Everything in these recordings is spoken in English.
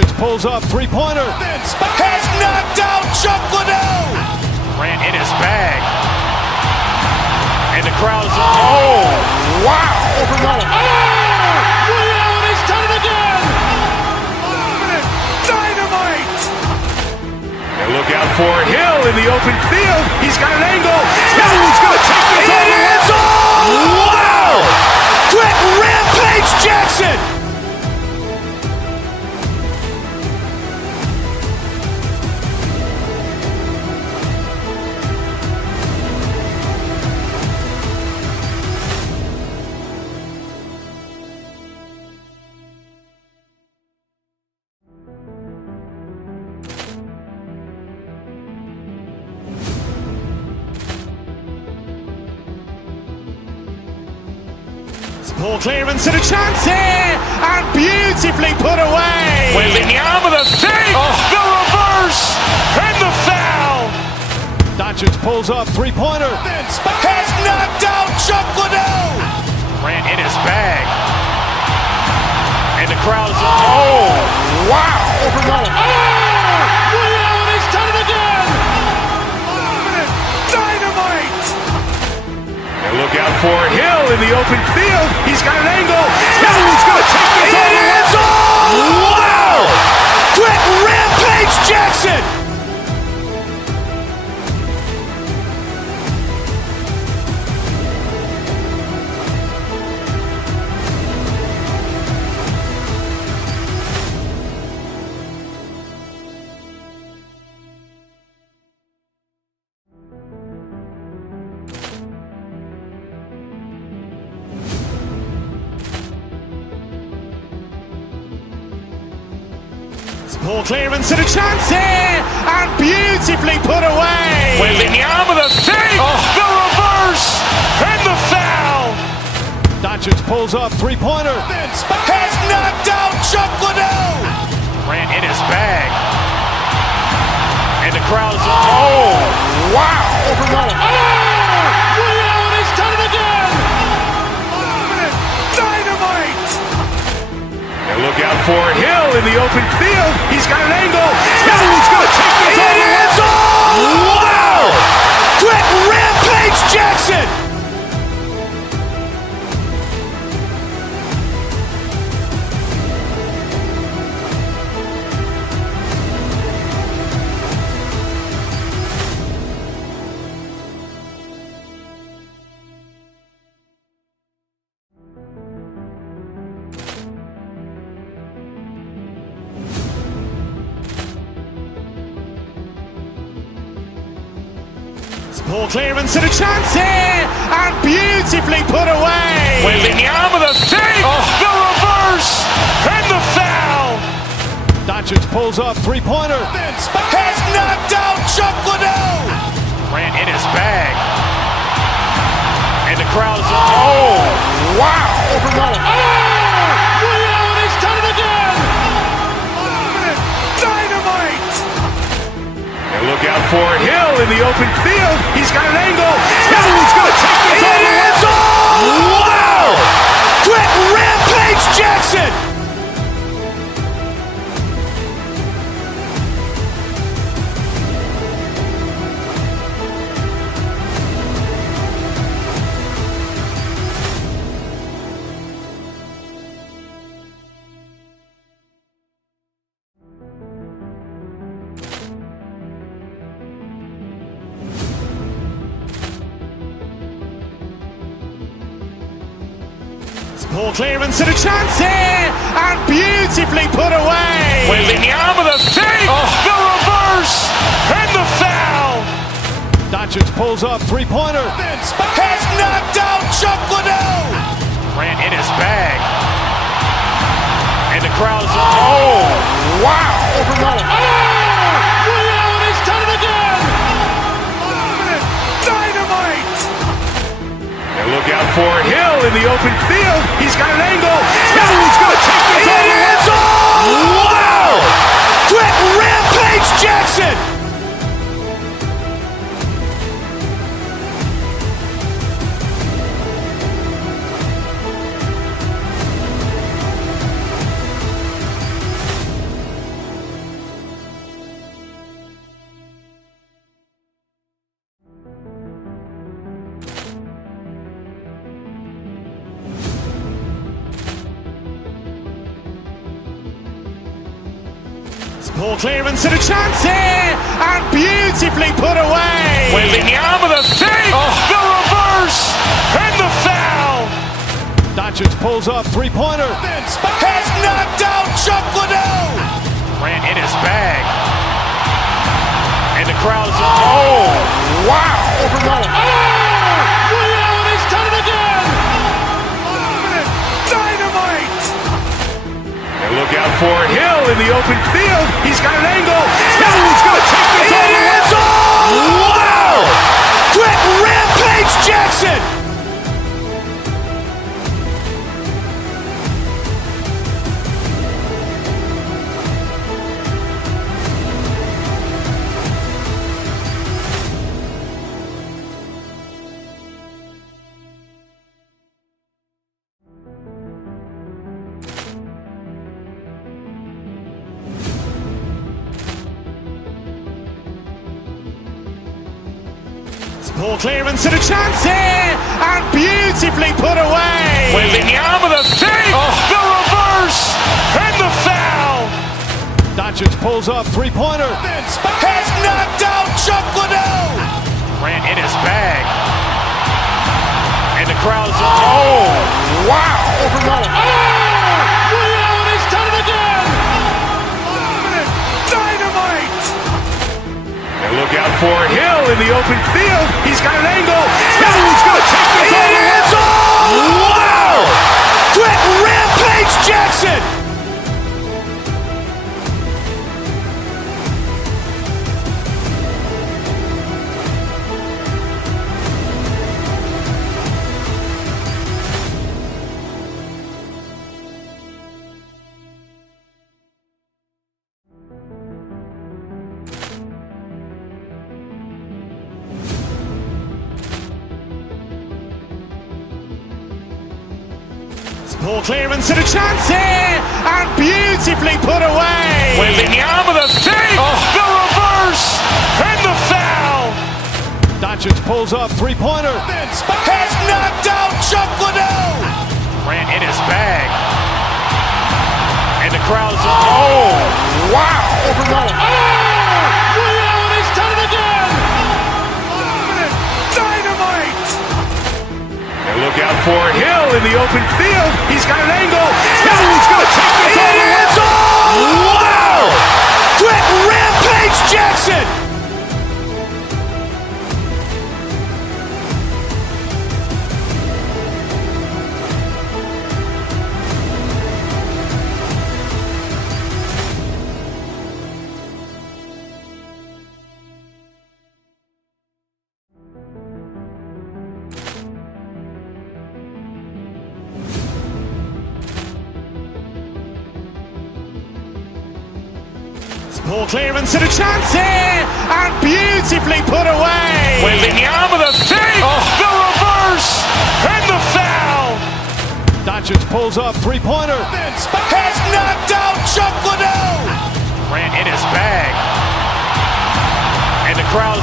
Doncic pulls up, three-pointer. Has knocked out Chuck Liddell. Ran in his bag. And the crowd is, oh, wow. Ray Allen has done it again. Dynamite. And look out for Hill in the open field. He's got an angle. Hill's going to take this all the way. Wow. Quick Rampage Jackson. Ball clearance and a chance here, and beautifully put away. Wembanyama the fake, the reverse, and the foul. Doncic pulls up, three-pointer. Has knocked out Chuck Liddell. Ran in his bag. And the crowd is, oh, wow. Ray Allen has done it again. Dynamite. And look out for Hill in the open field. He's got an angle. Hill's going to take this all the way. Wow. Quick Rampage Jackson. Ball clearance and a chance here, and beautifully put away. Wembanyama the fake, the reverse, and the foul. Doncic pulls up, three-pointer. Has knocked out Chuck Liddell. Ran in his bag. And the crowd is, oh, wow. Ray Allen has done it again. Dynamite. And look out for Hill in the open field. He's got an angle. Hill's going to take this all the way. Wow. Quick Rampage Jackson. Ball clearance and a chance here, and beautifully put away. Wembanyama the fake, the reverse, and the foul. Doncic pulls up, three-pointer. Has knocked out Chuck Liddell. Ran in his bag. And the crowd is, oh, wow. Ray Allen has done it again. Dynamite. And look out for Hill in the open field. He's got an angle. Hill's going to take this all the way. Wow. Quick Rampage Jackson. Ball clearance and a chance here, and beautifully put away. Wembanyama the fake, the reverse, and the foul. Doncic pulls up, three-pointer. Has knocked out Chuck Liddell. Ran in his bag. And the crowd is, oh, wow. Ray Allen has done it again. Dynamite. And look out for Hill in the open field. He's got an angle. Hill's going to take this all the way. Wow. Quick Rampage Jackson. Poor clearance and a chance here, and beautifully put away. Wembanyama the fake, the reverse, and the foul. Doncic pulls up, three-pointer. Has knocked out Chuck Liddell. Grant in his bag. And the crowd's wow. He's done it again. Dynamite. And look out for Hill in the open field. He's got an angle. Hill's going to take this all the way. Wow. Quick Rampage Jackson. Poor clearance and a chance here, and beautifully put away. Wembanyama the fake, the reverse, and the foul. Doncic pulls up, three-pointer. Has knocked out Chuck Liddell. Grant in his bag. And the crowd's wow. He's done it again. Dynamite. And look out for Hill in the open field. He's got an angle. Hill's going to take this all the way. Wow. Quick Rampage Jackson. Poor clearance and a chance here, and beautifully put away. Wembanyama the fake, the reverse, and the foul. Doncic pulls up, three-pointer. Has knocked out Chuck Liddell. Grant in his bag. And the crowd's wow. He's done it again. Dynamite. And look out for Hill in the open field. He's got an angle. Hill's going to take this all the way. Wow. Quick Rampage Jackson. Poor clearance and a chance here, and beautifully put away. Wembanyama the fake, the reverse, and the foul. Doncic pulls up, three-pointer. Has knocked out Chuck Liddell. Grant in his bag. And the crowd's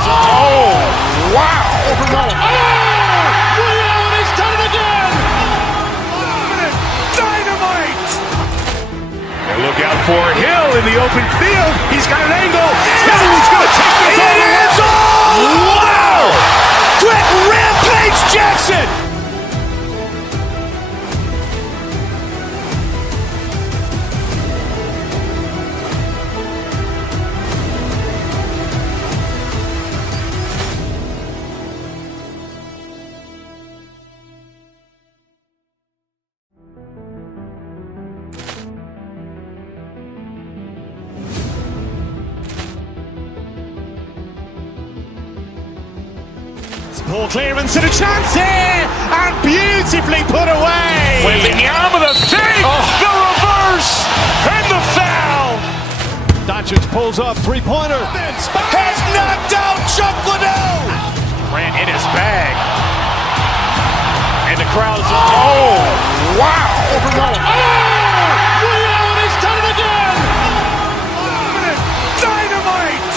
wow. He's done it again. Dynamite. And look out for Hill in the open field. He's got an angle. Hill's going to take this all the way. Wow. Quick Rampage Jackson. Poor clearance and a chance here, and beautifully put away. Wembanyama the fake, the reverse, and the foul. Doncic pulls up, three-pointer. Has knocked out Chuck Liddell. Grant in his bag. And the crowd's wow. He's done it again. Dynamite.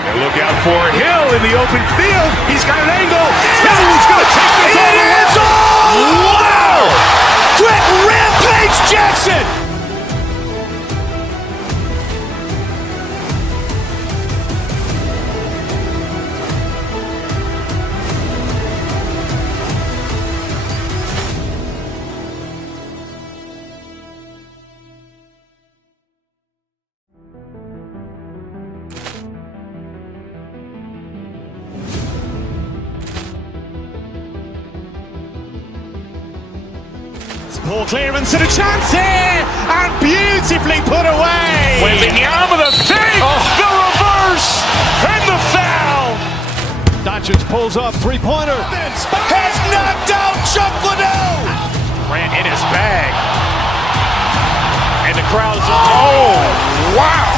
And look out for Hill in the open field. He's got an angle. Hill's going to take this all the way. Wow. Quick Rampage Jackson. Poor clearance and a chance here, and beautifully put away. Wembanyama the fake, the reverse, and the foul. Doncic pulls up, three-pointer. Has knocked out Chuck Liddell. Grant in his bag. And the crowd is... Oh, wow.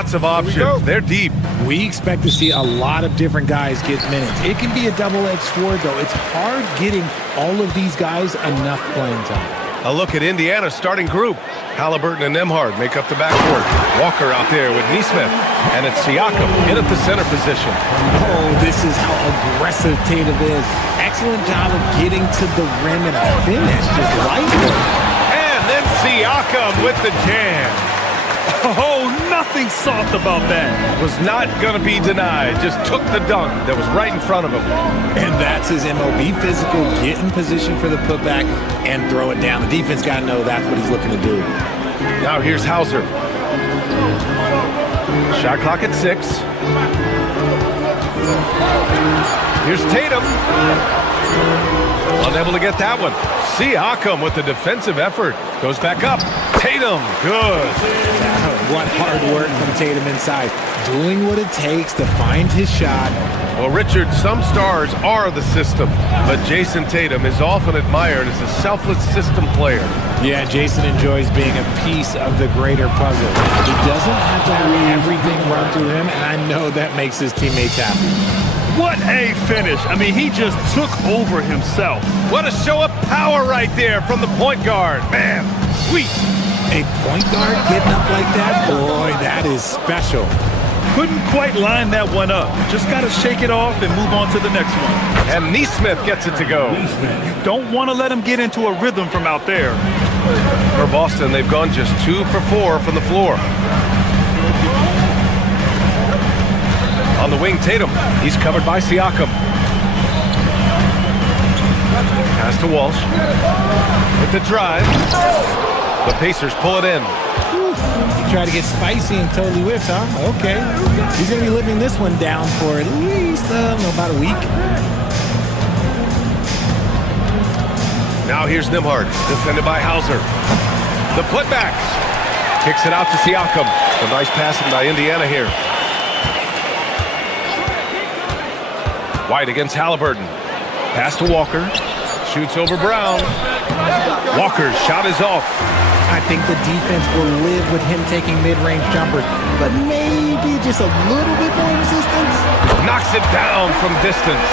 Lots of options. They're deep. We expect to see a lot of different guys get minutes. It can be a double-edged sword, though. It's hard getting all of these guys enough playing time. A look at Indiana's starting group. Halliburton and Nembhard make up the backcourt. Walker out there with Nesmith. And it's Siakam in at the center position. Oh, this is how aggressive Tatum is. Excellent job of getting to the rim and a finish. Just right there. And then Siakam with the jam. Oh, nothing soft about that. Was not going to be denied. Just took the dunk that was right in front of him. And that's his MO. Be physical, get in position for the putback, and throw it down. The defense got to know that's what he's looking to do. Now here's Hauser. Shot clock at 6. Here's Tatum. Unable to get that one. Siakam with the defensive effort. Goes back up. Tatum, good. What hard work from Tatum inside. Doing what it takes to find his shot. Well, Richard, some stars are the system, but Jason Tatum is often admired as a selfless system player. Yeah, Jason enjoys being a piece of the greater puzzle. He doesn't have to have everything run through him, and I know that makes his teammates happy. What a finish. I mean, he just took over himself. What a show of power right there from the point guard. Man, sweet. A point guard getting up like that? Boy, that is special. Couldn't quite line that one up. Just got to shake it off and move on to the next one. And Nesmith gets it to go. You don't want to let him get into a rhythm from out there. For Boston, they've gone just 2 for 4 from the floor. On the wing, Tatum. He's covered by Siakam. Pass to Walsh. With the drive. The Pacers pull it in. He tried to get spicy and totally whiffed, huh? Okay. He's going to be living this one down for at least about a week. Now here's Nembhard, defended by Hauser. The putback. Kicks it out to Siakam. A nice passing by Indiana here. White against Halliburton. Pass to Walker. Shoots over Brown. Walker's shot is off. I think the defense will live with him taking mid-range jumpers, but maybe just a little bit more resistance. Knocks it down from distance.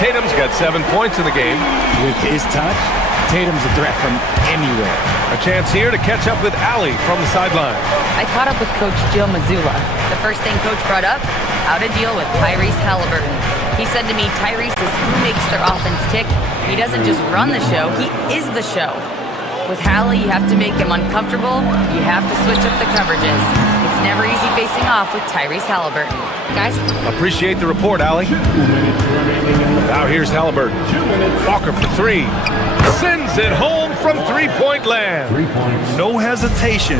Tatum's got 7 points in the game. With his touch, Tatum's a threat from anywhere. A chance here to catch up with Allie from the sideline. I caught up with Coach Joe Mazzulla. The first thing Coach brought up, how to deal with Tyrese Halliburton. He said to me, Tyrese is who makes their offense tick. He doesn't just run the show, he is the show. With Hallie, you have to make him uncomfortable. You have to switch up the coverages. It's never easy facing off with Tyrese Halliburton. Guys? Appreciate the report, Allie. Now here's Halliburton. Walker for 3. Sends it home from three-point land. No hesitation.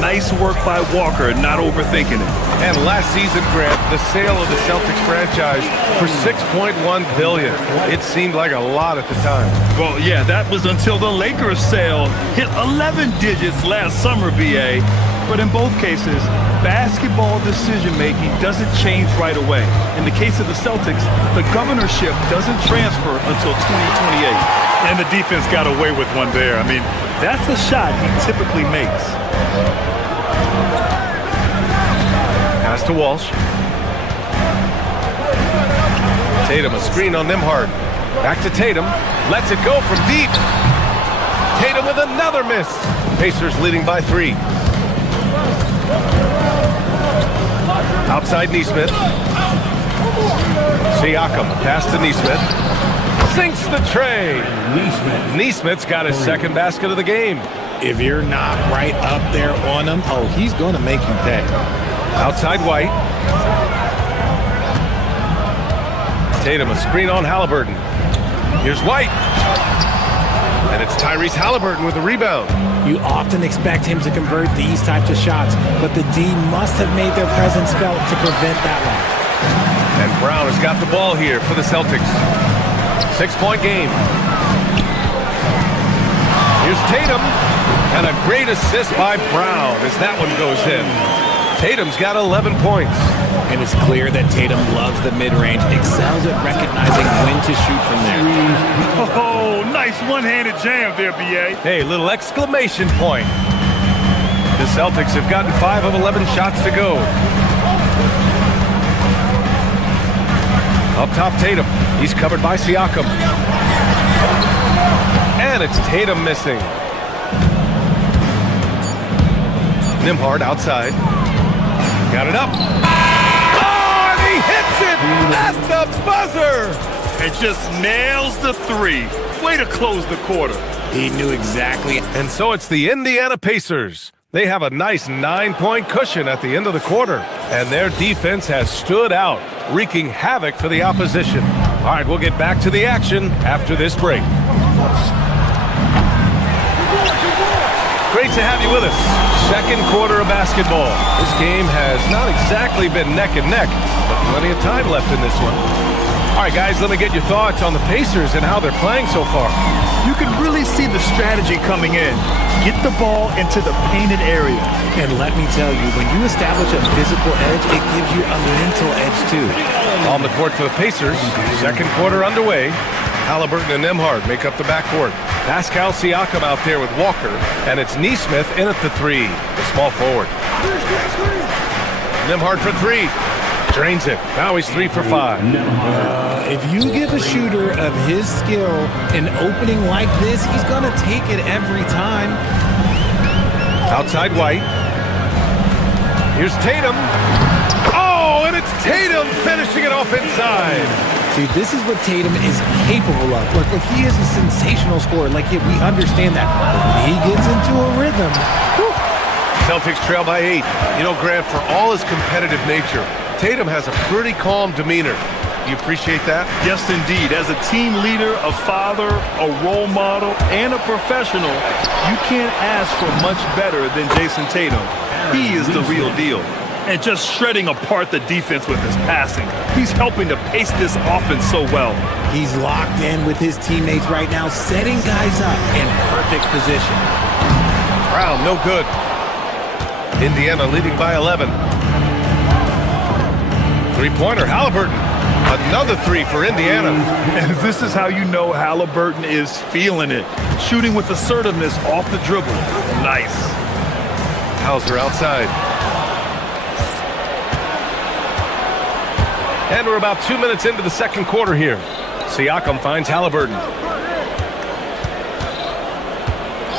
Nice work by Walker, not overthinking it. And last season, Grant, the sale of the Celtics franchise for $6.1 billion. It seemed like a lot at the time. Well, yeah, that was until the Lakers sale hit 11 digits last summer, BA. But in both cases, basketball decision-making doesn't change right away. In the case of the Celtics, the governorship doesn't transfer until 2028. And the defense got away with one there. I mean, that's a shot he typically makes. Pass to Walsh. Tatum, a screen on Nembhard. Back to Tatum. Lets it go from deep. Tatum with another miss. Pacers leading by 3. Outside Nesmith. Siakam, pass to Neesmith. Sinks the tray. Neesmith's got his second basket of the game. If you're not right up there on him, oh, he's going to make you pay. Outside White. Tatum, a screen on Halliburton. Here's White. And it's Tyrese Halliburton with the rebound. You often expect him to convert these types of shots, but the D must have made their presence felt to prevent that one. And Brown has got the ball here for the Celtics. 6-point game. Here's Tatum. And a great assist by Brown as that one goes in. Tatum's got 11 points. And it's clear that Tatum loves the mid-range, excels at recognizing when to shoot from there. Oh, nice one-handed jam there, B.A. Hey, little exclamation point. The Celtics have gotten 5 of 11 shots to go. Up top, Tatum. He's covered by Siakam. And it's Tatum missing. Nembhard outside. Got it up. Oh, and he hits it at the buzzer. And just nails the three. Way to close the quarter. He knew exactly. And so it's the Indiana Pacers. They have a nice 9-point cushion at the end of the quarter. And their defense has stood out, wreaking havoc for the opposition. All right, we'll get back to the action after this break. Great to have you with us. Second quarter of basketball. This game has not exactly been neck and neck, but plenty of time left in this one. All right, guys, let me get your thoughts on the Pacers and how they're playing so far. You can really see the strategy coming in. Get the ball into the painted area. And let me tell you, when you establish a physical edge, it gives you a mental edge too. On the court for the Pacers, second quarter underway. Halliburton and Nembhard make up the backcourt. Pascal Siakam out there with Walker, and it's Neesmith in at the three, the small forward. Nembhard for three. Drains it. Now he's 3 for 5. If you give a shooter of his skill an opening like this, he's going to take it every time. Outside White. Here's Tatum. Oh, and it's Tatum finishing it off inside. See, this is what Tatum is capable of. Look, he is a sensational scorer. Like, we understand that. But when he gets into a rhythm. Whew. Celtics trail by 8. You know, Grant, for all his competitive nature, Tatum has a pretty calm demeanor. You appreciate that? Yes, indeed. As a team leader, a father, a role model, and a professional, you can't ask for much better than Jason Tatum. He is the real deal. And just shredding apart the defense with his passing. He's helping to pace this offense so well. He's locked in with his teammates right now, setting guys up in perfect position. Brown, no good. Indiana leading by 11. Three-pointer, Halliburton. Another three for Indiana. And this is how you know Halliburton is feeling it. Shooting with assertiveness off the dribble. Nice. Hauser outside. And we're about 2 minutes into the second quarter here. Siakam finds Halliburton.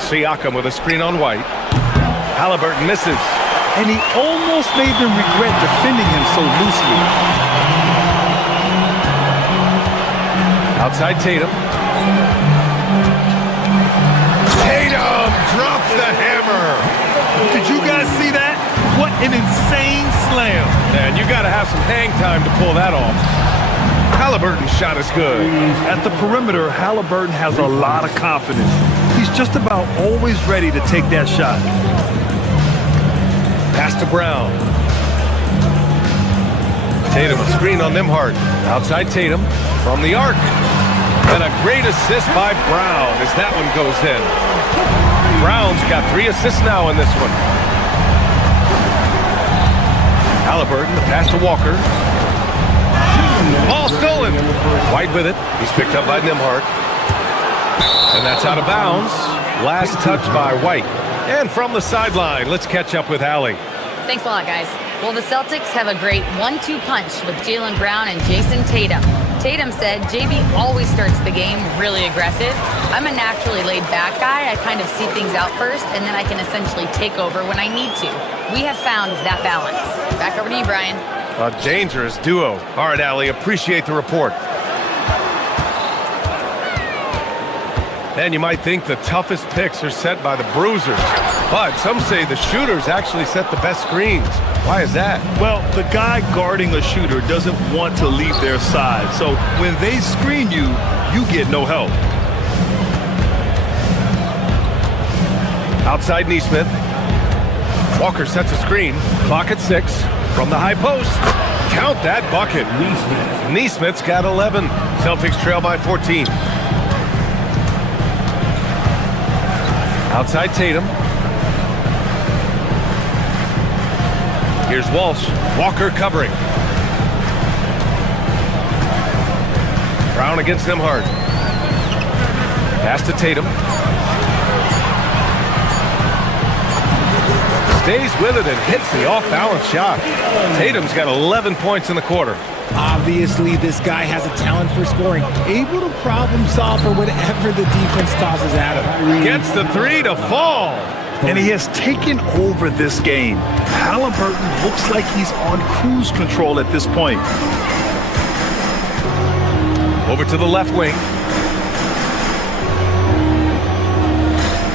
Siakam with a screen on White. Halliburton misses. And he almost made them regret defending him so loosely. Outside Tatum. Tatum drops the hammer. Did you guys see that? What an insane slam. Man, you got to have some hang time to pull that off. Halliburton's shot is good. At the perimeter, Halliburton has a lot of confidence. He's just about always ready to take that shot. Pass to Brown. Tatum, a screen on Nembhard. Outside Tatum from the arc. And a great assist by Brown as that one goes in. Brown's got 3 assists now in this one. Halliburton, the pass to Walker. Ball stolen. White with it. He's picked up by Nembhard. And that's out of bounds. Last touch by White. And from the sideline, let's catch up with Allie. Thanks a lot, guys. Well, the Celtics have a great 1-2 punch with Jaylen Brown and Jason Tatum. Tatum said, JB always starts the game really aggressive. I'm a naturally laid-back guy. I kind of see things out first, and then I can essentially take over when I need to. We have found that balance. Back over to you, Brian. A dangerous duo. All right, Allie, appreciate the report. And you might think the toughest picks are set by the bruisers, but some say the shooters actually set the best screens. Why is that? Well, the guy guarding a shooter doesn't want to leave their side, so when they screen you, you get no help. Outside Neesmith. Walker sets a screen. Clock at 6. From the high post. Count that bucket. Neesmith's got 11. Celtics trail by 14. Outside Tatum. Here's Walsh. Walker covering. Brown against them hard. Pass to Tatum. Stays with it and hits the off-balance shot. Tatum's got 11 points in the quarter. Obviously, this guy has a talent for scoring, able to problem solve for whatever the defense tosses at him. Gets the three to fall. And he has taken over this game. Halliburton looks like he's on cruise control at this point. Over to the left wing.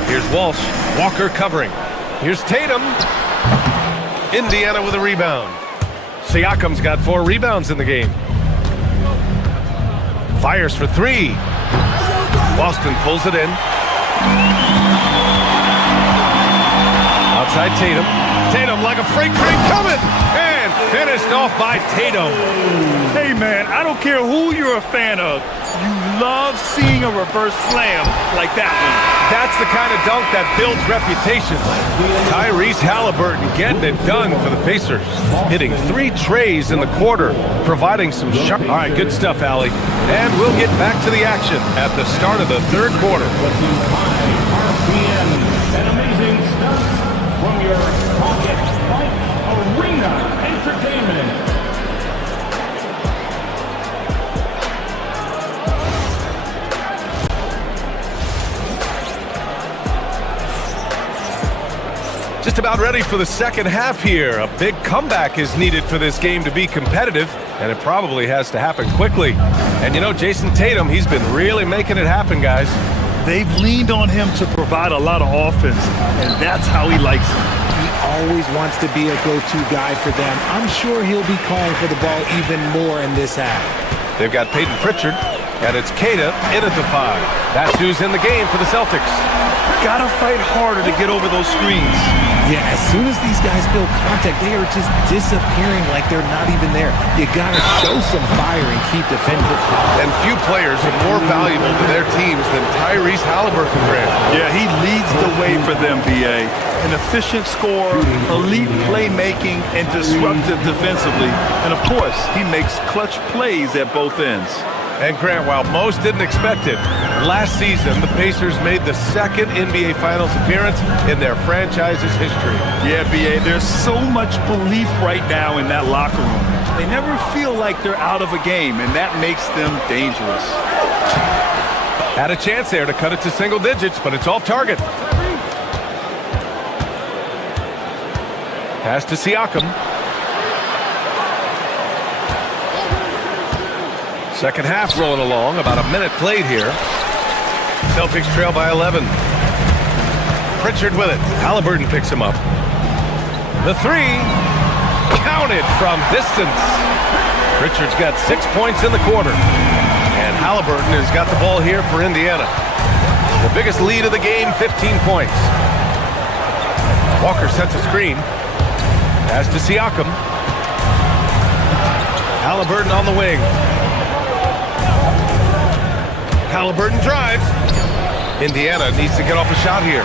Here's Walsh. Walker covering. Here's Tatum. Indiana with a rebound. Siakam's got 4 rebounds in the game. Fires for 3. Boston pulls it in. Outside Tatum. Tatum like a freight train coming. And finished off by Tatum. Hey, man, I don't care who you're a fan of. You love seeing a reverse slam like that one. That's the kind of dunk that builds reputations. Tyrese Halliburton getting it done for the Pacers. Hitting 3 trays in the quarter, providing some sharp. All right, good stuff, Allie. And we'll get back to the action at the start of the third quarter. And amazing stunts from your pocket Arena Entertainment. Just about ready for the second half here. A big comeback is needed for this game to be competitive, and it probably has to happen quickly. And you know, Jason Tatum, he's been really making it happen, guys. They've leaned on him to provide a lot of offense, and that's how he likes it. He always wants to be a go-to guy for them. I'm sure he'll be calling for the ball even more in this half. They've got Peyton Pritchard, and it's Keita in at the 5. That's who's in the game for the Celtics. Gotta fight harder to get over those screens. Yeah, as soon as these guys feel contact, they are just disappearing like they're not even there. You gotta show some fire and keep defending. And few players are more valuable to their teams than Tyrese Halliburton, Grant. Yeah, he leads the way for them, B.A. An efficient scorer, elite playmaking, and disruptive defensively. And of course, he makes clutch plays at both ends. And Grant, while most didn't expect it, last season the Pacers made the second NBA Finals appearance in their franchise's history. Yeah, B.A., there's so much belief right now in that locker room. They never feel like they're out of a game, and that makes them dangerous. Had a chance there to cut it to single digits, but it's off target. Pass to Siakam. Second half rolling along, about a minute played here. Celtics trail by 11. Pritchard with it. Halliburton picks him up. The 3, counted from distance. Pritchard's got 6 points in the quarter. And Halliburton has got the ball here for Indiana. The biggest lead of the game, 15 points. Walker sets a screen. Pass to Siakam. Halliburton on the wing. Halliburton drives. Indiana needs to get off a shot here.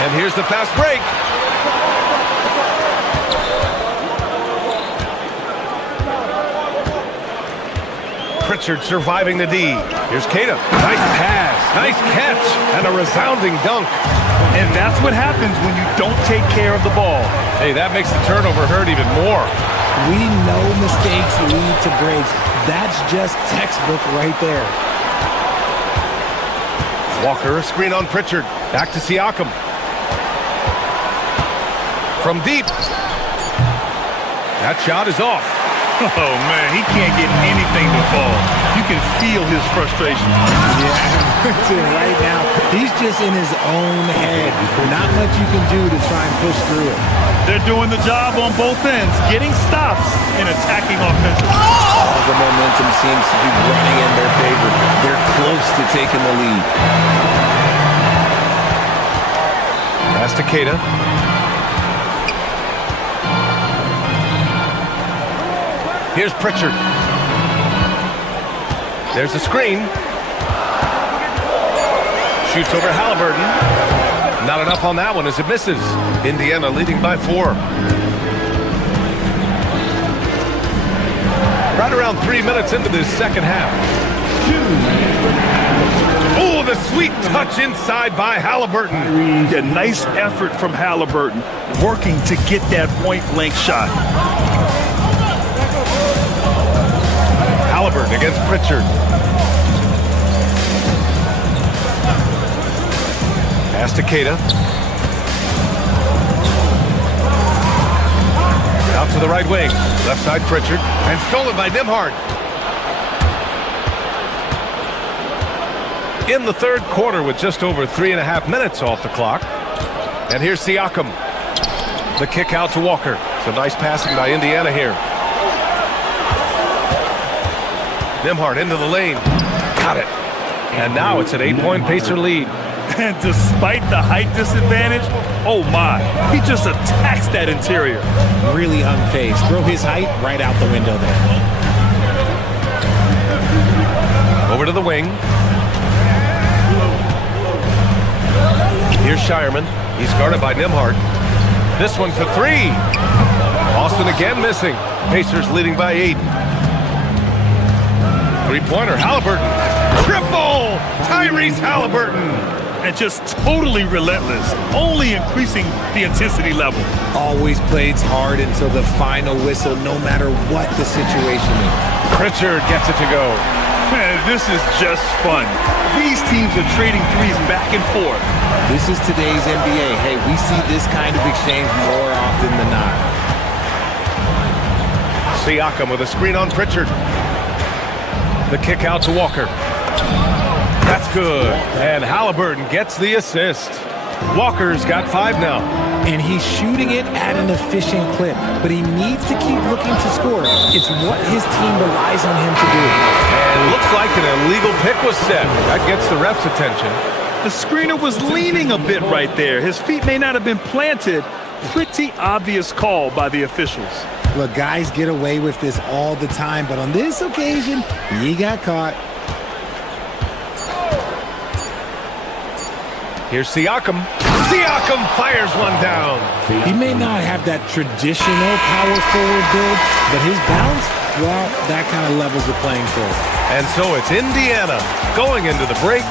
And here's the fast break. Pritchard surviving the D. Here's Keita. Nice pass, nice catch, and a resounding dunk. And that's what happens when you don't take care of the ball. Hey, that makes the turnover hurt even more. We know mistakes lead to breaks. That's just textbook right there. Walker, a screen on Pritchard. Back to Siakam. From deep. That shot is off. Oh, man, he can't get anything to fall. You can feel his frustration. Yeah, right now, he's just in his own head. Not much you can do to try and push through it. They're doing the job on both ends, getting stops and attacking offensively. All the momentum seems to be running in their favor. They're close to taking the lead. Pass to Keita. Here's Pritchard. There's the screen. Shoots over Halliburton. Not enough on that one as it misses. Indiana leading by 4. Right around 3 minutes into this second half. Oh, the sweet touch inside by Halliburton. A nice effort from Halliburton, working to get that point-blank shot. Halliburton against Pritchard. Pass to Keita. Out to the right wing. Left side Pritchard. And stolen by Nembhard. In the third quarter with just over 3.5 minutes off the clock. And here's Siakam. The kick out to Walker. So nice passing by Indiana here. Nembhard into the lane. Got it. And now it's an 8-point Pacer lead. And despite the height disadvantage, oh my, he just attacks that interior. Really unfazed. Throw his height right out the window there. Over to the wing. Here's Shireman. He's guarded by Nembhard. This one for 3. Austin again missing. Pacers leading by 8. Three-pointer, Halliburton. Triple! Tyrese Halliburton. And just totally relentless, only increasing the intensity level. Always plays hard until the final whistle, no matter what the situation is. Pritchard gets it to go. Man, this is just fun. These teams are trading threes back and forth. This is today's NBA. Hey, we see this kind of exchange more often than not. Siakam with a screen on Pritchard. The kick out to Walker. That's good. And Halliburton gets the assist. Walker's got 5 now. And he's shooting it at an efficient clip, but he needs to keep looking to score. It's what his team relies on him to do. And looks like an illegal pick was set. That gets the ref's attention. The screener was leaning a bit right there. His feet may not have been planted. Pretty obvious call by the officials. Look, guys get away with this all the time, but on this occasion, he got caught. Here's Siakam. Siakam fires one down. He may not have that traditional power forward build, but his bounce, well, that kind of levels the playing field. And so it's Indiana going into the break.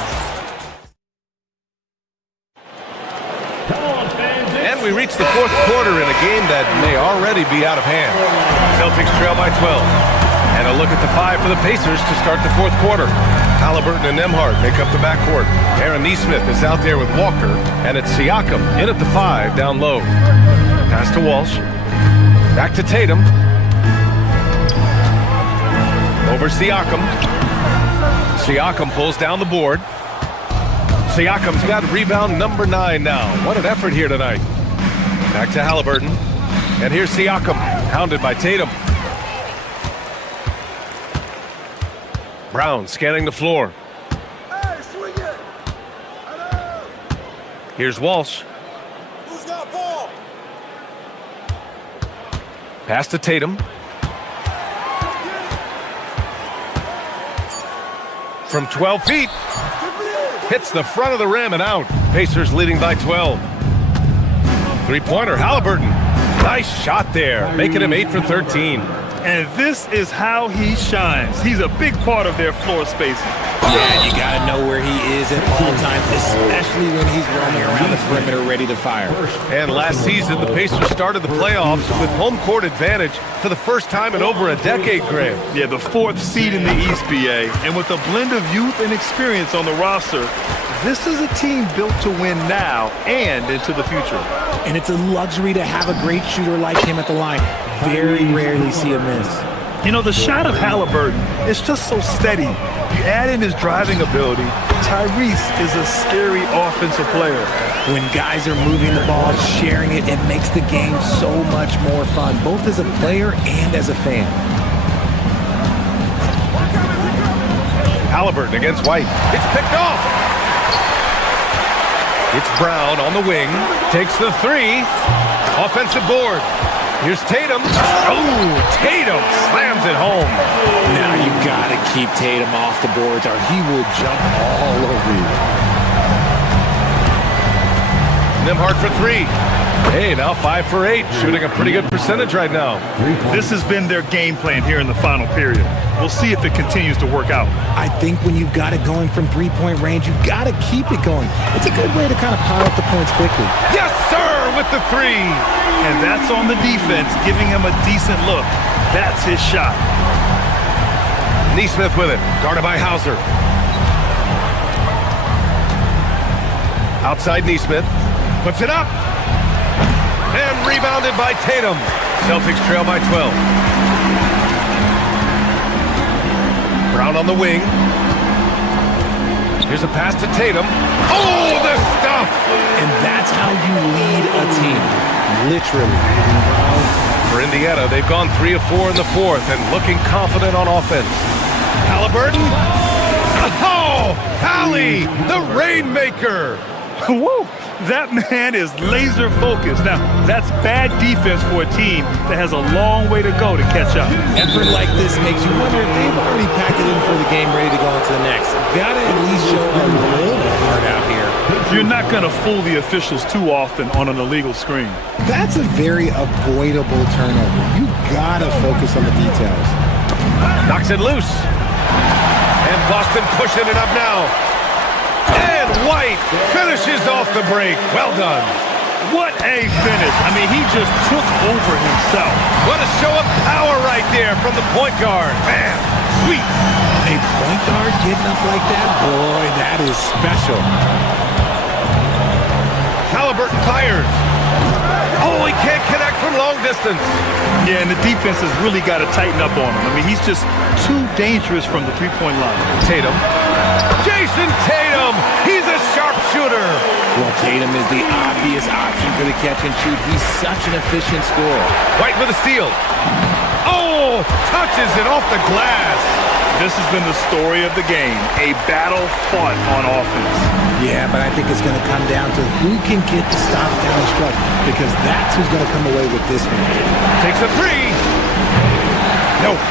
And we reach the fourth quarter in a game that may already be out of hand. Celtics trail by 12. And a look at the 5 for the Pacers to start the fourth quarter. Halliburton and Nembhard make up the backcourt. Aaron Nesmith is out there with Walker, and it's Siakam in at the 5 down low. Pass to Walsh. Back to Tatum. Over Siakam. Siakam pulls down the board. Siakam's got rebound number 9 now. What an effort here tonight. Back to Halliburton. And here's Siakam, hounded by Tatum. Brown scanning the floor. Hey, swing it. Hello. Here's Walsh. Who's got ball? Pass to Tatum. From 12 feet. Hits the front of the rim and out. Pacers leading by 12. Three-pointer, Halliburton. Nice shot there, making him 8 for 13. And this is how he shines. He's a big part of their floor spacing. Yeah, you got to know where he is at all times, especially when he's roaming around the perimeter ready to fire. And last season, the Pacers started the playoffs with home court advantage for the first time in over a decade, Graham. Yeah, the 4th seed in the East, BA. And with a blend of youth and experience on the roster, This is a team built to win now and into the future. And it's a luxury to have a great shooter like him at the line. Very rarely see a miss. You know, the shot of Halliburton is just so steady. You add in his driving ability, Tyrese is a scary offensive player. When guys are moving the ball, sharing it, it makes the game so much more fun, both as a player and as a fan. Halliburton against White. It's picked off. It's Brown on the wing. Takes the three. Offensive board. Here's Tatum. Oh, Tatum slams it home. Now you gotta keep Tatum off the boards or he will jump all over you. Nembhard for three. Hey, now 5 for 8. Shooting a pretty good percentage right now. This has been their game plan here in the final period. We'll see if it continues to work out. I think when you've got it going from three-point range, you gotta keep it going. It's a good way to kind of pile up the points quickly. Yes, sir, with the three. And that's on the defense, giving him a decent look. That's his shot. Neesmith with it, guarded by Hauser. Outside Neesmith, puts it up. And rebounded by Tatum. Celtics trail by 12. Brown on the wing. Here's a pass to Tatum. Oh, the stuff! And that's how you lead a team, literally. For Indiana, they've gone 3 of 4 in the fourth and looking confident on offense. Halliburton. Oh, Hallie, the Rainmaker. Woo! That man is laser focused. Now, that's bad defense for a team that has a long way to go to catch up. Effort like this makes you wonder if they've already packed it in for the game, ready to go on to the next. Gotta at least show a little heart out here. You're not going to fool the officials too often on an illegal screen. That's a very avoidable turnover. You gotta focus on the details. Knocks it loose. And Boston pushing it up now. And White finishes off the break. Well done. What a finish. I mean, he just took over himself. What a show of power right there from the point guard. Man, sweet. A point guard getting up like that? Boy, that is special. Halliburton fires. Oh, he can't connect from long distance. Yeah, and the defense has really got to tighten up on him. I mean, he's just too dangerous from the three-point line. Tatum. Jason Tatum. He's a sharpshooter. Well, Tatum is the obvious option for the catch and shoot. He's such an efficient scorer. White with a steal. Oh, touches it off the glass. This has been the story of the game. A battle fought on offense. Yeah, but I think it's going to come down to who can get the stops down the stretch, because that's who's going to come away with this one. Takes a three. Nope.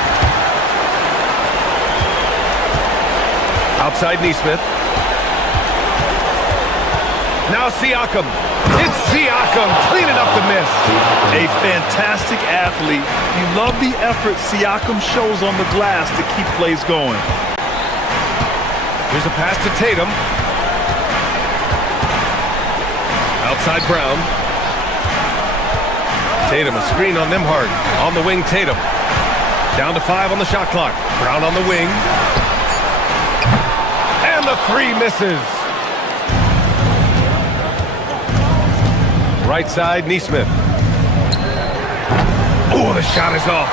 Outside Neesmith. Now Siakam. It's Siakam cleaning up the miss. A fantastic athlete. You love the effort Siakam shows on the glass to keep plays going. Here's a pass to Tatum. Outside Brown. Tatum, a screen on Nembhard. On the wing, Tatum. Down to 5 on the shot clock. Brown on the wing. And the three misses. Right side, Neesmith. Oh, the shot is off.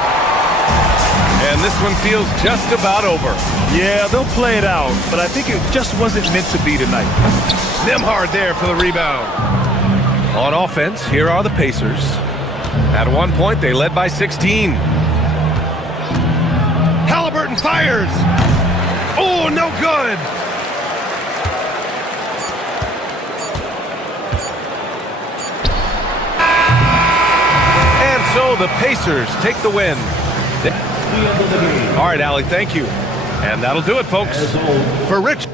And this one feels just about over. Yeah, they'll play it out, but I think it just wasn't meant to be tonight. Nembhard there for the rebound. On offense, here are the Pacers. At one point, they led by 16. Halliburton fires. Oh, no good. And so the Pacers take the win. All right, Allie, thank you. And that'll do it, folks. For Rich.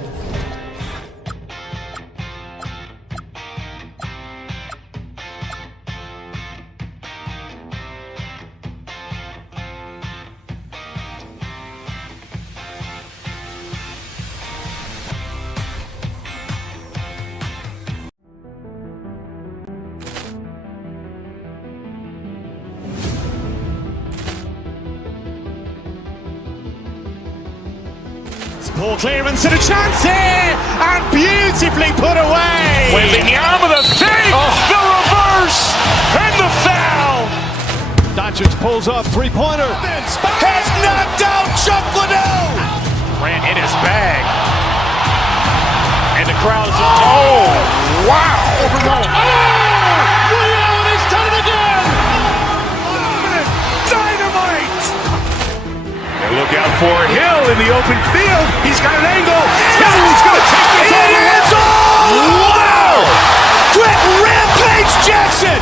Ball clearance and a chance here, and beautifully put away. Wembanyama the fake, the reverse, and the foul. Doncic pulls up, three-pointer. Has knocked out Chuck Liddell. Ran in his bag. And the crowd is, oh, wow. He's done it again. Dynamite. And look out for Hill in the open field. He's got an angle. He's going to take this all the way. Wow. Quick Rampage Jackson.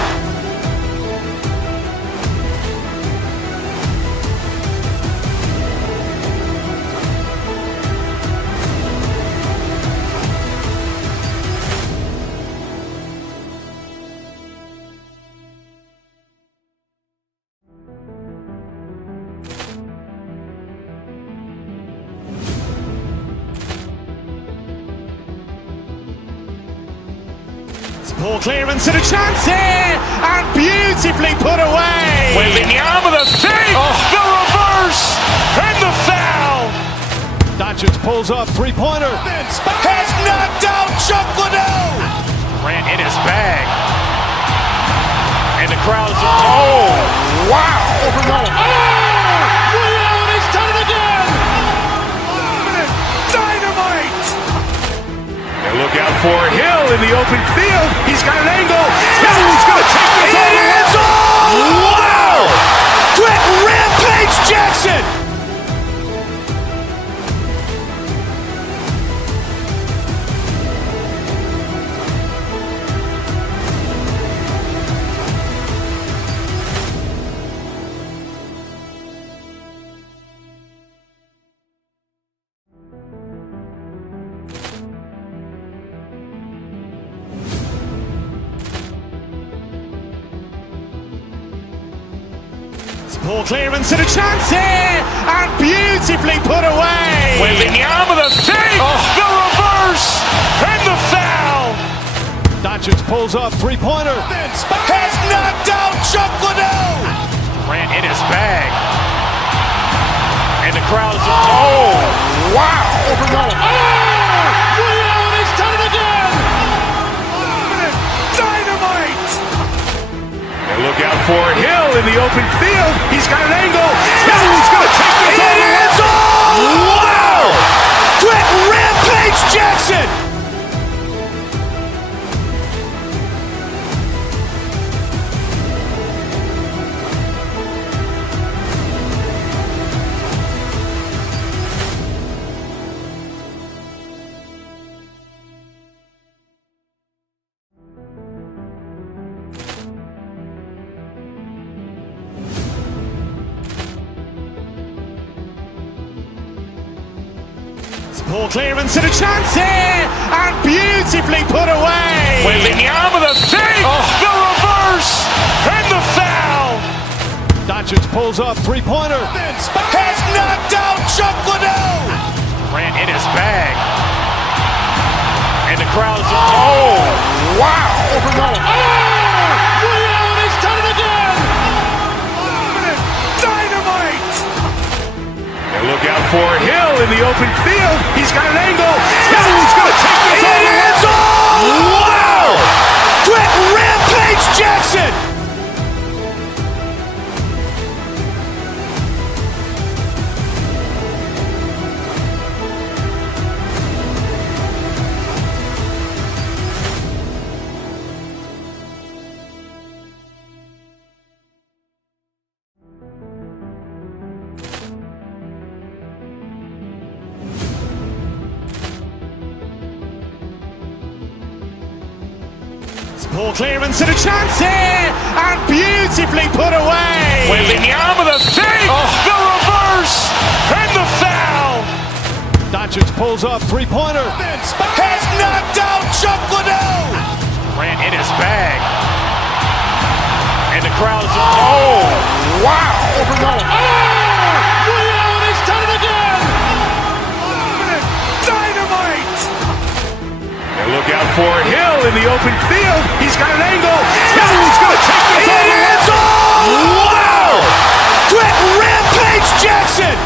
Ball clearance and a chance here, and beautifully put away. Wembanyama the fake, the reverse, and the foul. Doncic pulls up, three-pointer. Has knocked out Chuck Liddell. Ran in his bag. And the crowd is, oh, wow. He's done it again. Dynamite. And look out for Hill in the open field. He's got an angle. He's going to take this all the way. Wow. Quick Rampage Jackson. Ball clearance and a chance here, and beautifully put away. Wembanyama the fake, the reverse, and the foul. Doncic pulls up, three-pointer. Has knocked out Chuck Liddell. Ran in his bag. And the crowd is, oh, wow. He's done it again. Dynamite. And look out for Hill in the open field. He's got an angle. He's going to take this all the way. Wow. Quick Rampage Jackson. Ball clearance and a chance here, and beautifully put away. Wembanyama the fake, the reverse, and the foul. Doncic pulls up, three-pointer. Has knocked out Chuck Liddell. Ran in his bag. And the crowd is, oh, wow. He's done it again. Dynamite. And look out for Hill in the open field. He's got an angle. He's going to take this all the way. Wow. Quick Rampage Jackson. Ball clearance and a chance here, and beautifully put away. Wembanyama the fake, the reverse, and the foul. Doncic pulls up, three-pointer. Has knocked out Chuck Liddell. Ran in his bag. And the crowd is, oh, wow. He's done it again. Dynamite. And look out for Hill in the open field. He's got an angle. He's going to take this all the way. Wow. Quick Rampage Jackson.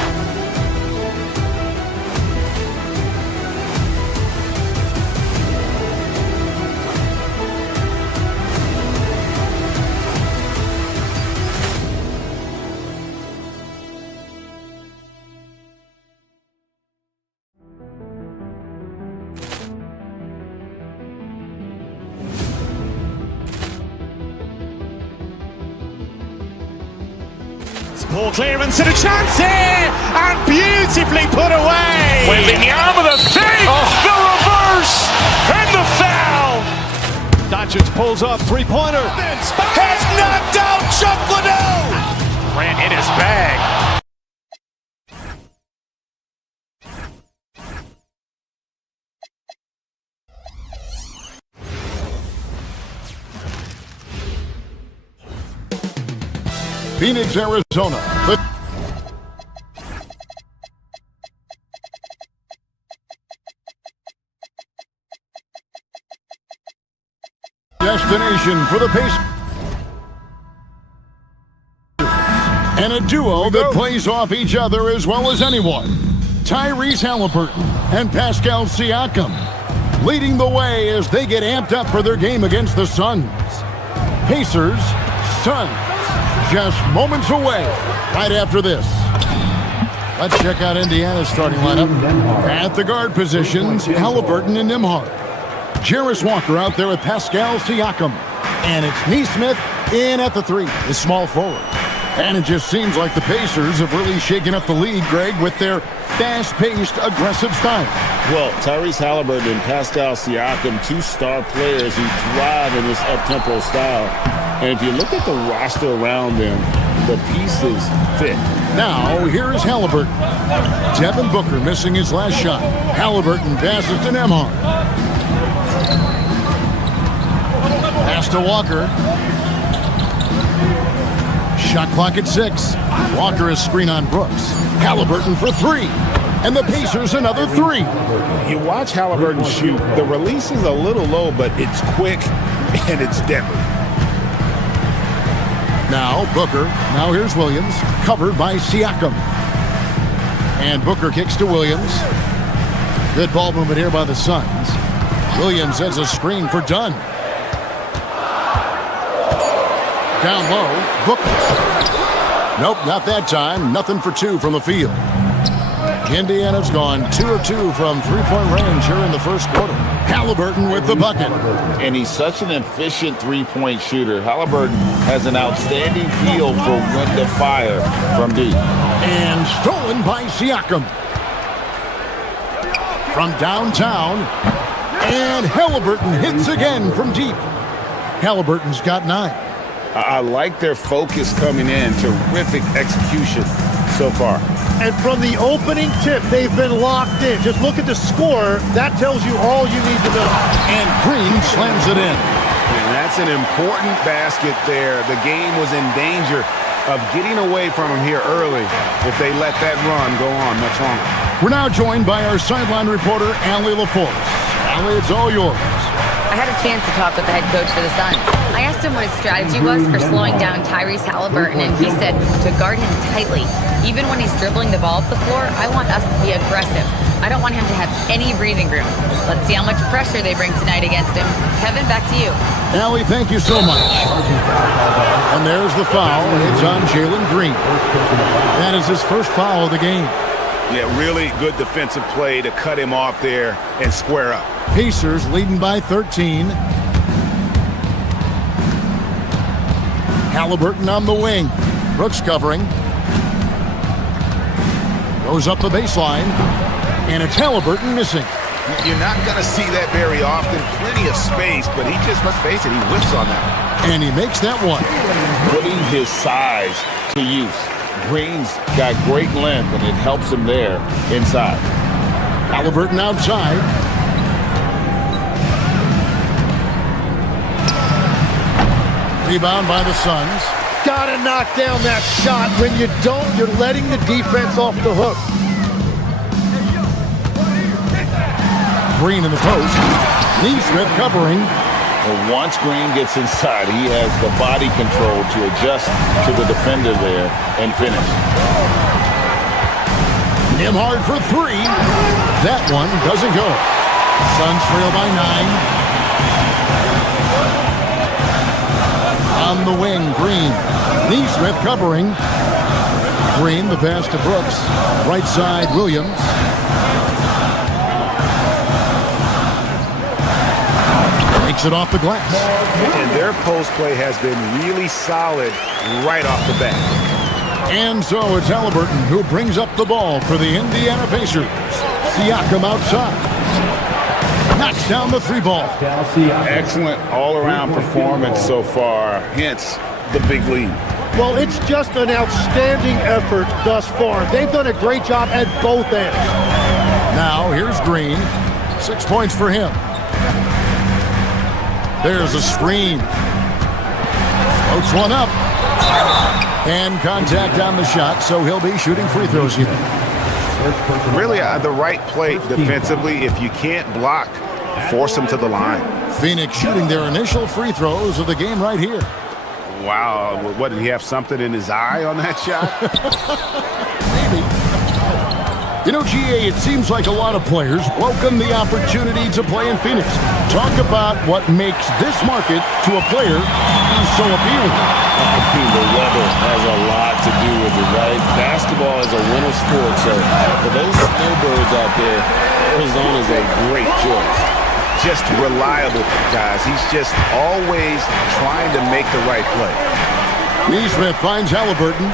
Poor clearance and a chance here, and beautifully put away. Waving the arm of the fake, the reverse, and the foul. Doncic pulls up, three-pointer. Has knocked out Chuck Liddell. Ran in his bag. Phoenix, Arizona. Destination for the Pacers. And a duo that plays off each other as well as anyone. Tyrese Halliburton and Pascal Siakam leading the way as they get amped up for their game against the Suns. Pacers, Suns. Just moments away right after this. Let's check out Indiana's starting lineup. At the guard positions, Halliburton and Nembhard. Jarris Walker out there with Pascal Siakam. And it's Nesmith in at the three, the small forward. And it just seems like the Pacers have really shaken up the league, Greg, with their fast-paced, aggressive style. Well, Tyrese Halliburton and Pascal Siakam, two star players who thrive in this up-tempo style. And if you look at the roster around them, the pieces fit. Now, here's Halliburton. Devin Booker missing his last shot. Halliburton passes to Nembhard. Pass to Walker. Shot clock at 6. Walker is screen on Brooks. Halliburton for 3. And the Pacers another 3. You watch Halliburton shoot. The release is a little low, but it's quick and it's deadly. Now Booker. Now here's Williams. Covered by Siakam. And Booker kicks to Williams. Good ball movement here by the Suns. Williams sets a screen for Dunn. Down low, Booker. Nope, not that time. Nothing for 2 from the field. Indiana's gone 2 of 2 from three-point range here in the first quarter. Halliburton with the bucket. And he's such an efficient three-point shooter. Halliburton has an outstanding feel for when to fire from deep. And stolen by Siakam. From downtown. And Halliburton hits again from deep. Halliburton's got 9. I like their focus coming in. Terrific execution so far. And from the opening tip, they've been locked in. Just look at the score. That tells you all you need to know. And Green slams it in. And that's an important basket there. The game was in danger of getting away from him here early if they let that run go on much longer. We're now joined by our sideline reporter, Allie LaForce. Allie, it's all yours. I had a chance to talk with the head coach for the Suns. I asked him what his strategy was for slowing down Tyrese Halliburton, and he said to guard him tightly. Even when he's dribbling the ball up the floor, I want us to be aggressive. I don't want him to have any breathing room. Let's see how much pressure they bring tonight against him. Kevin, back to you. Allie, thank you so much. And there's the foul. It's on Jalen Green. That is his first foul of the game. Yeah, really good defensive play to cut him off there and square up. Pacers leading by 13. Halliburton on the wing. Brooks covering. Goes up the baseline. And it's Halliburton missing. You're not going to see that very often. Plenty of space, but he just, let's face it, he whiffs on that. And he makes that one. Putting his size to use. Green's got great length, and it helps him there inside. Halliburton outside. Rebound by the Suns. Gotta knock down that shot. When you don't, you're letting the defense off the hook. Green in the post. Nesmith covering. Well, once Green gets inside, he has the body control to adjust to the defender there and finish. Nembhard for 3. That one doesn't go. Suns trail by 9. On the wing, Green. Nesmith covering. Green, the pass to Brooks. Right side, Williams. Takes it off the glass. And their post play has been really solid right off the bat. And so it's Halliburton who brings up the ball for the Indiana Pacers. Siakam outside. Knocks down the three ball. Excellent all-around performance so far, hence the big lead. Well, it's just an outstanding effort thus far. They've done a great job at both ends. Now here's Green. 6 points for him. There's a screen. Floats one up. And contact on the shot, so he'll be shooting free throws here. Really, the right play defensively. If you can't block, force them to the line. Phoenix shooting their initial free throws of the game right here. Wow, what, did he have something in his eye on that shot? Maybe. You know, GA, it seems like a lot of players welcome the opportunity to play in Phoenix. Talk about what makes this market to a player so appealing. I think the weather has a lot to do with it, right? Basketball is a winter sport, so for those snowbirds out there, Arizona is a great choice. Just reliable, guys. He's just always trying to make the right play. Neesmith finds Halliburton.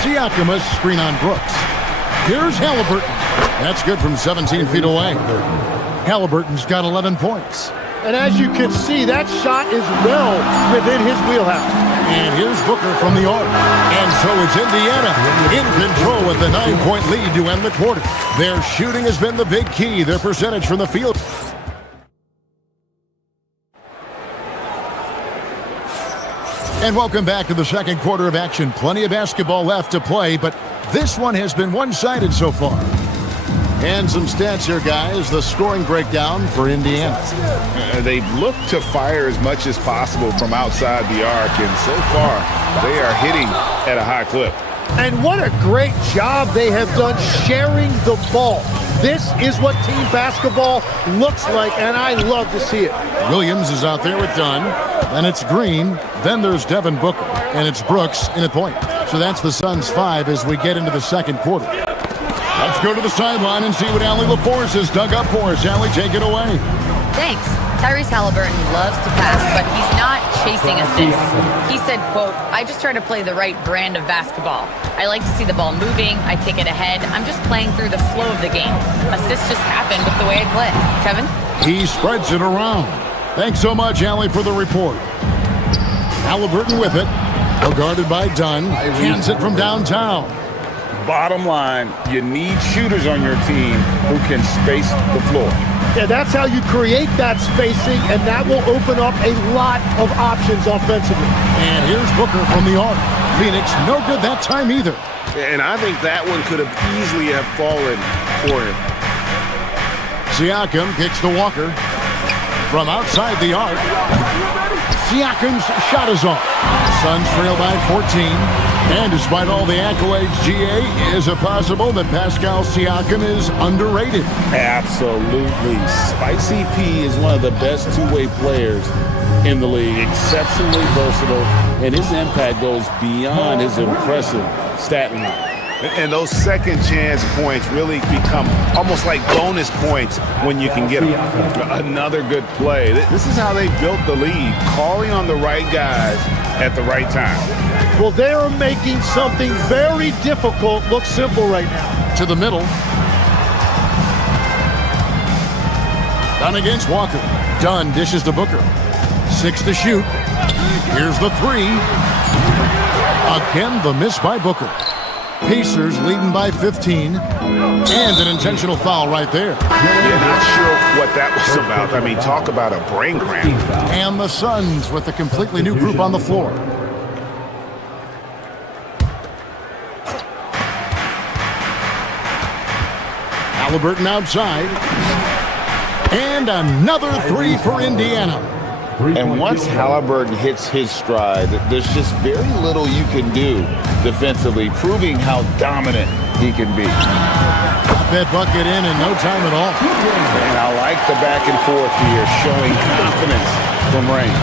Siakam a screen on Brooks. Here's Halliburton. That's good from 17 feet away. Halliburton's got 11 points. And as you can see, that shot is well within his wheelhouse. And here's Booker from the arc. And so it's Indiana in control with the 9-point lead to end the quarter. Their shooting has been the big key. Their percentage from the field. And welcome back to the second quarter of action. Plenty of basketball left to play, but this one has been one-sided so far. And some stats here, guys. The scoring breakdown for Indiana. They've looked to fire as much as possible from outside the arc, and so far, they are hitting at a high clip. And what a great job they have done sharing the ball. This is what team basketball looks like, and I love to see it. Williams is out there with Dunn. Then it's Green. Then there's Devin Booker. And it's Brooks in at point. So that's the Suns' 5 as we get into the second quarter. Let's go to the sideline and see what Allie LaForce has dug up for us. Allie, take it away. Thanks. Tyrese Halliburton loves to pass, but he's not chasing assists. He said, quote, "I just try to play the right brand of basketball. I like to see the ball moving. I kick it ahead. I'm just playing through the flow of the game. Assists just happen with the way I play." Kevin? He spreads it around. Thanks so much, Allie, for the report. Halliburton with it. Well guarded by Dunn. Hands it from downtown. Bottom line, you need shooters on your team who can space the floor. Yeah, that's how you create that spacing, and that will open up a lot of options offensively. And here's Booker from the arc. Phoenix, no good that time either. And I think that one could have easily have fallen for him. Siakam kicks to Walker. From outside the arc, Siakam's shot is off. Suns trail by 14. And despite all the accolades, GA, is it possible that Pascal Siakam is underrated? Absolutely. Spicy P is one of the best two-way players in the league. Exceptionally versatile, and his impact goes beyond his impressive stat line. And those second chance points really become almost like bonus points when you can get them. Another good play. This is how they built the lead, calling on the right guys at the right time. Well, they are making something very difficult look simple right now. To the middle. Dunn against Walker. Dunn dishes to Booker. 6 to shoot. Here's the 3. Again, the miss by Booker. Pacers leading by 15. And an intentional foul right there. Yeah, not sure what that was about. I mean, talk about a brain cramp. And the Suns with a completely new group on the floor. Halliburton outside. And another 3 for Indiana. And once Halliburton hits his stride, there's just very little you can do defensively, proving how dominant he can be. Got that bucket in no time at all. And I like the back and forth here, showing confidence from Rain.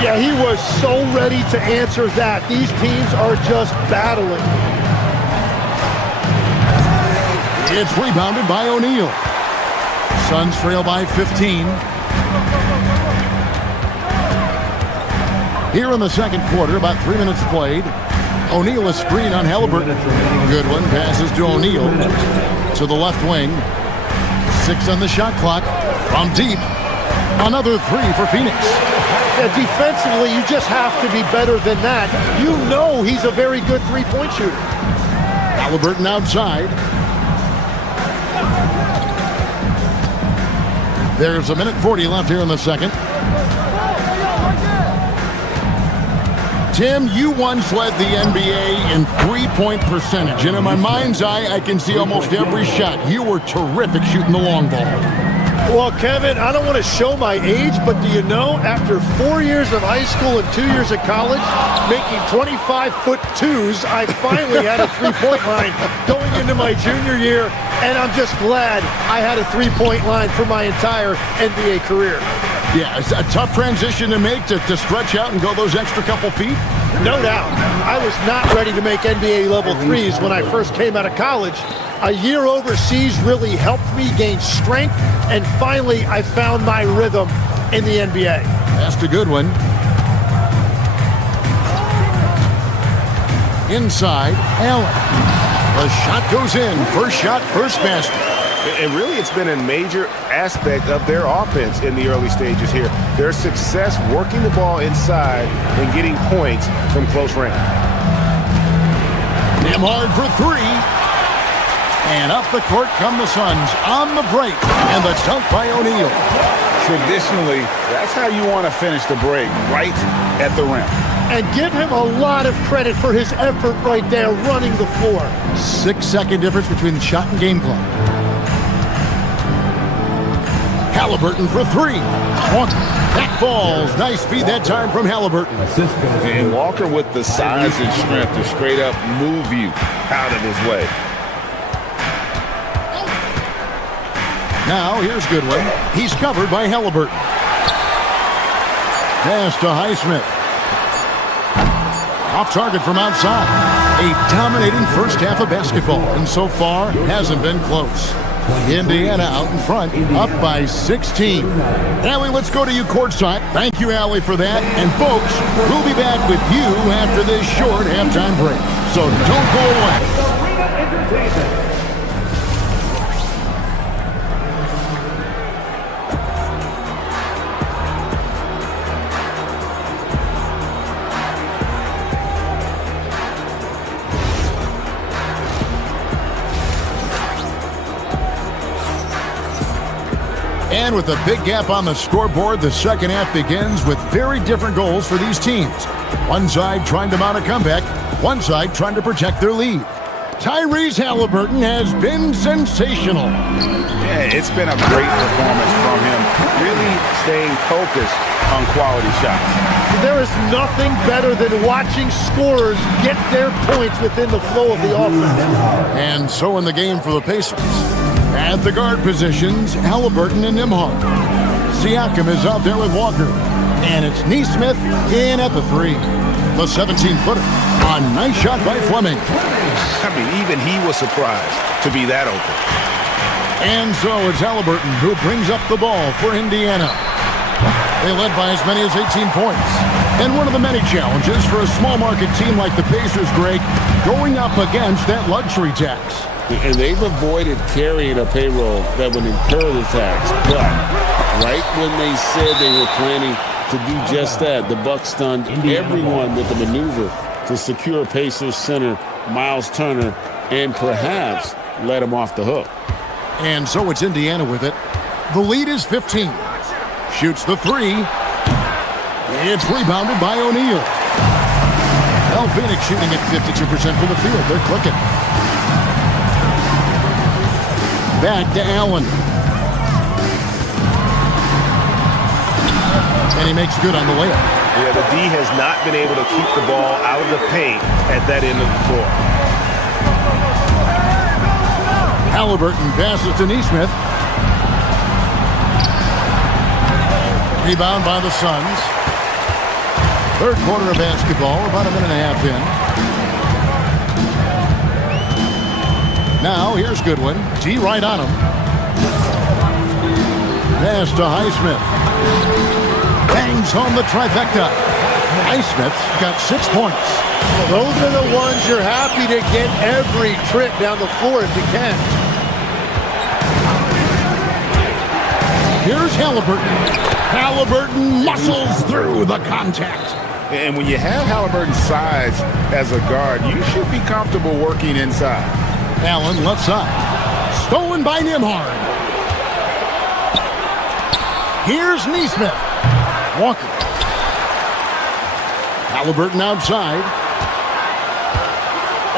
Yeah, he was so ready to answer that. These teams are just battling. It's rebounded by O'Neal. Suns trail by 15. Here in the second quarter, about 3 minutes played. O'Neal a screen on Halliburton. Goodwin passes to O'Neal. To the left wing. 6 on the shot clock. From deep. Another 3 for Phoenix. Yeah, defensively, you just have to be better than that. You know he's a very good three-point shooter. Halliburton outside. There's 1:40 left here in the second. Tim, you once led the NBA in three-point percentage, and in my mind's eye, I can see almost every shot. You were terrific shooting the long ball. Well, Kevin, I don't want to show my age, but do you know, after 4 years of high school and 2 years of college, making 25-foot-2s, I finally had a three-point line going into my junior year, and I'm just glad I had a three-point line for my entire NBA career. Yeah, it's a tough transition to make to stretch out and go those extra couple feet. No doubt. I was not ready to make NBA level threes when I first came out of college. A year overseas really helped me gain strength, and finally I found my rhythm in the NBA. That's a good one. Inside, Allen. The shot goes in. First shot, first basket. And really, it's been a major aspect of their offense in the early stages here. Their success working the ball inside and getting points from close range. Nembhard for 3. And up the court come the Suns on the break. And the dunk by O'Neal. Traditionally, that's how you want to finish the break, right at the rim. And give him a lot of credit for his effort right there running the floor. 6-second difference between the shot and game clock. Halliburton for 3. Walker. That falls. Nice feed that time from Halliburton. And Walker with the size and strength to straight up move you out of his way. Now here's Goodwin. He's covered by Halliburton. Pass to Highsmith. Off target from outside. A dominating first half of basketball, and so far hasn't been close. Indiana out in front, up by 16. Allie, let's go to you courtside. Thank you, Allie, for that. And folks, we'll be back with you after this short halftime break. So don't go away. And with a big gap on the scoreboard, the second half begins with very different goals for these teams. One side trying to mount a comeback, one side trying to protect their lead. Tyrese Halliburton has been sensational. Yeah, it's been a great performance from him, really staying focused on quality shots. There is nothing better than watching scorers get their points within the flow of the offense. And so in the game for the Pacers. At the guard positions, Halliburton and Nembhard. Siakam is out there with Walker. And it's Nesmith in at the 3. The 17-footer. A nice shot by Fleming. I mean, even he was surprised to be that open. And so it's Halliburton who brings up the ball for Indiana. They led by as many as 18 points. And one of the many challenges for a small market team like the Pacers, Greg, going up against that luxury tax. And they've avoided carrying a payroll that would incur the tax. But right when they said they were planning to do just that, the Bucks stunned everyone with the maneuver to secure Pacers center Miles Turner and perhaps let him off the hook. And so it's Indiana with it. The lead is 15. Shoots the 3. It's rebounded by O'Neal. Well, Phoenix shooting at 52% from the field. They're clicking. Back to Allen. And he makes good on the layup. Yeah, the D has not been able to keep the ball out of the paint at that end of the floor. Halliburton passes to Nesmith. Rebound by the Suns. Third quarter of basketball, about a minute and a half in. Now, here's Goodwin. D right on him. Pass to Highsmith. Bangs home the trifecta. Highsmith's got 6 points. Well, those are the ones you're happy to get every trip down the floor if you can. Here's Halliburton. Halliburton muscles through the contact. And when you have Halliburton's size as a guard, you should be comfortable working inside. Allen left side. Stolen by Nembhard. Here's Nesmith. Walker. Halliburton outside.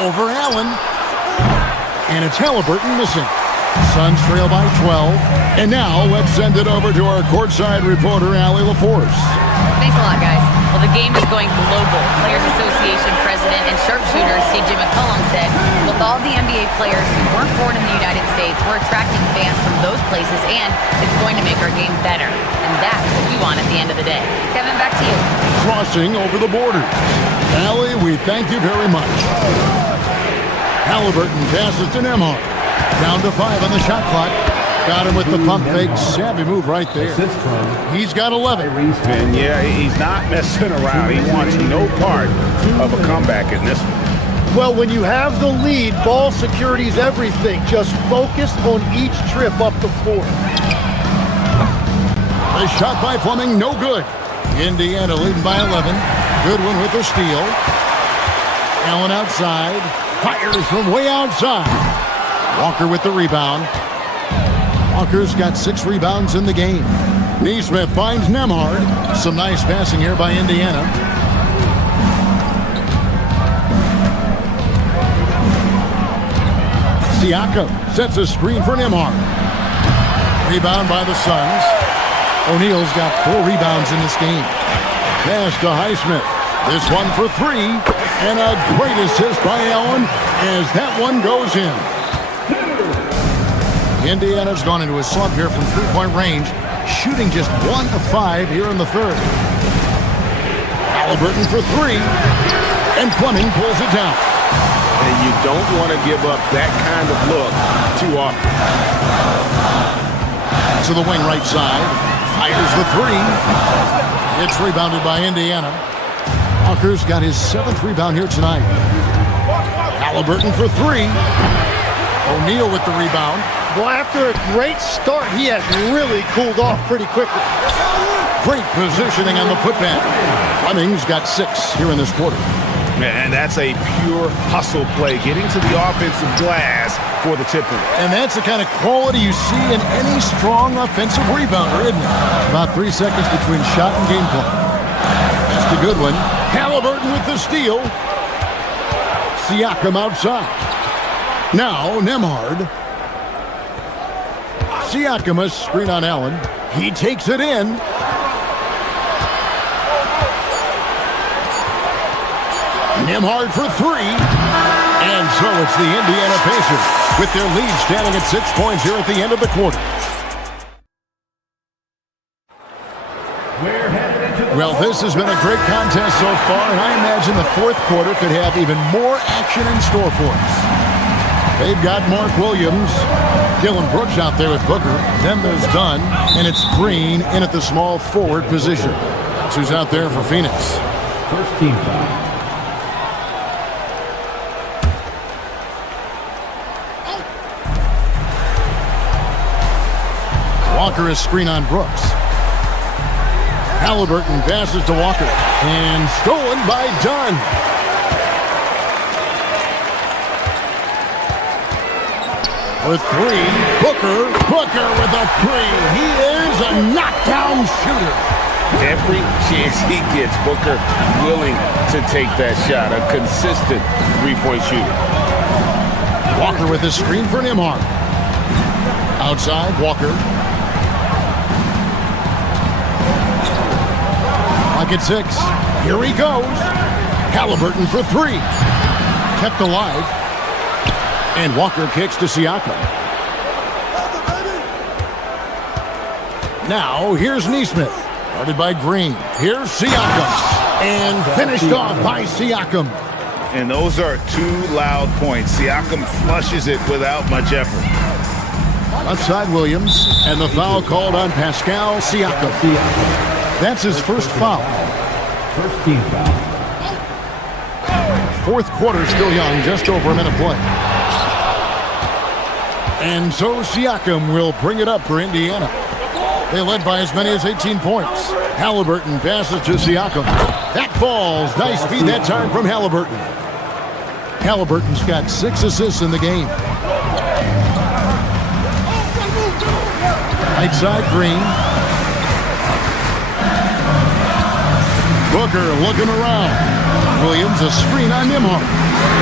Over Allen. And it's Halliburton missing. Suns trail by 12. And now let's send it over to our courtside reporter, Allie LaForce. Thanks a lot, guys. Well, the game is going global. Players Association President and sharpshooter C.J. McCollum said, with all the NBA players who weren't born in the United States, we're attracting fans from those places, and it's going to make our game better. And that's what we want at the end of the day. Kevin, back to you. Crossing over the borders. Allie, we thank you very much. Halliburton passes to Nembhard. Down to 5 on the shot clock. Got him with the pump fake. Savvy move right there. He's got 11. And yeah, he's not messing around. He wants no part of a comeback in this one. Well, when you have the lead, ball security is everything. Just focus on each trip up the floor. The shot by Fleming, no good. Indiana leading by 11. Goodwin with the steal. Allen outside. Fires from way outside. Walker with the rebound. Walker's got 6 rebounds in the game. Nesmith finds Nembhard. Some nice passing here by Indiana. Siakam sets a screen for Nembhard. Rebound by the Suns. O'Neal's got 4 rebounds in this game. Pass to Highsmith. This one for 3. And a great assist by Allen as that one goes in. Indiana's gone into a slump here from three-point range, shooting just 1 of 5 here in the third. Halliburton for 3, and Fleming pulls it down. And you don't want to give up that kind of look too often. To the wing right side, fires the 3. It's rebounded by Indiana. Walker's got his 7th rebound here tonight. Halliburton for 3. O'Neal with the rebound. Well, after a great start, he has really cooled off pretty quickly. Great positioning on the putback. Fleming's got 6 here in this quarter. And that's a pure hustle play, getting to the offensive glass for the tip-in. And that's the kind of quality you see in any strong offensive rebounder, isn't it? About 3 seconds between shot and gameplay. That's the good one. Halliburton with the steal. Siakam outside. Now, Nembhard. Siakam a screen on Allen. He takes it in. Nembhard for 3. And so it's the Indiana Pacers with their lead standing at 6 points here at the end of the quarter. Well, this has been a great contest so far, and I imagine the fourth quarter could have even more action in store for us. They've got Mark Williams, Dylan Brooks out there with Booker. Then there's Dunn, and it's Green in at the small forward position. That's who's out there for Phoenix. First team foul. Walker is screen on Brooks. Halliburton passes to Walker, and stolen by Dunn. For 3, Booker with a 3. He is a knockdown shooter. Every chance he gets, Booker willing to take that shot. A consistent three-point shooter. Walker with his screen for Nembhard. Outside, Walker. Clock at 6. Here he goes. Halliburton for 3. Kept alive. And Walker kicks to Siakam. Now, here's Nesmith. Guarded by Green. Here's Siakam. And finished off by Siakam. And those are 2 loud points. Siakam flushes it without much effort. Outside Williams. And the foul called on Pascal Siakam. That's his first foul. First team foul. Fourth quarter still young, just over a minute play. And so Siakam will bring it up for Indiana. They led by as many as 18 points. Halliburton passes to Siakam. That falls. Nice feed that time from Halliburton. Halliburton's got 6 assists in the game. Right side, Green. Booker looking around. Williams a screen on Nembhard.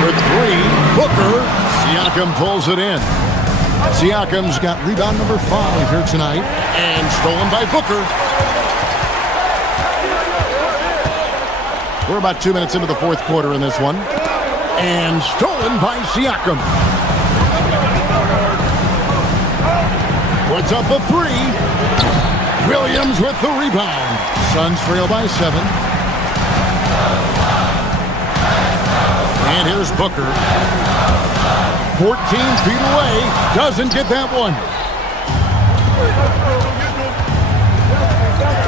For 3, Booker. Siakam pulls it in. Siakam's got rebound number 5 here tonight. And stolen by Booker. We're about 2 minutes into the fourth quarter in this one. And stolen by Siakam. Puts up a 3. Williams with the rebound. Suns trail by 7. And here's Booker. 14 feet away. Doesn't get that one.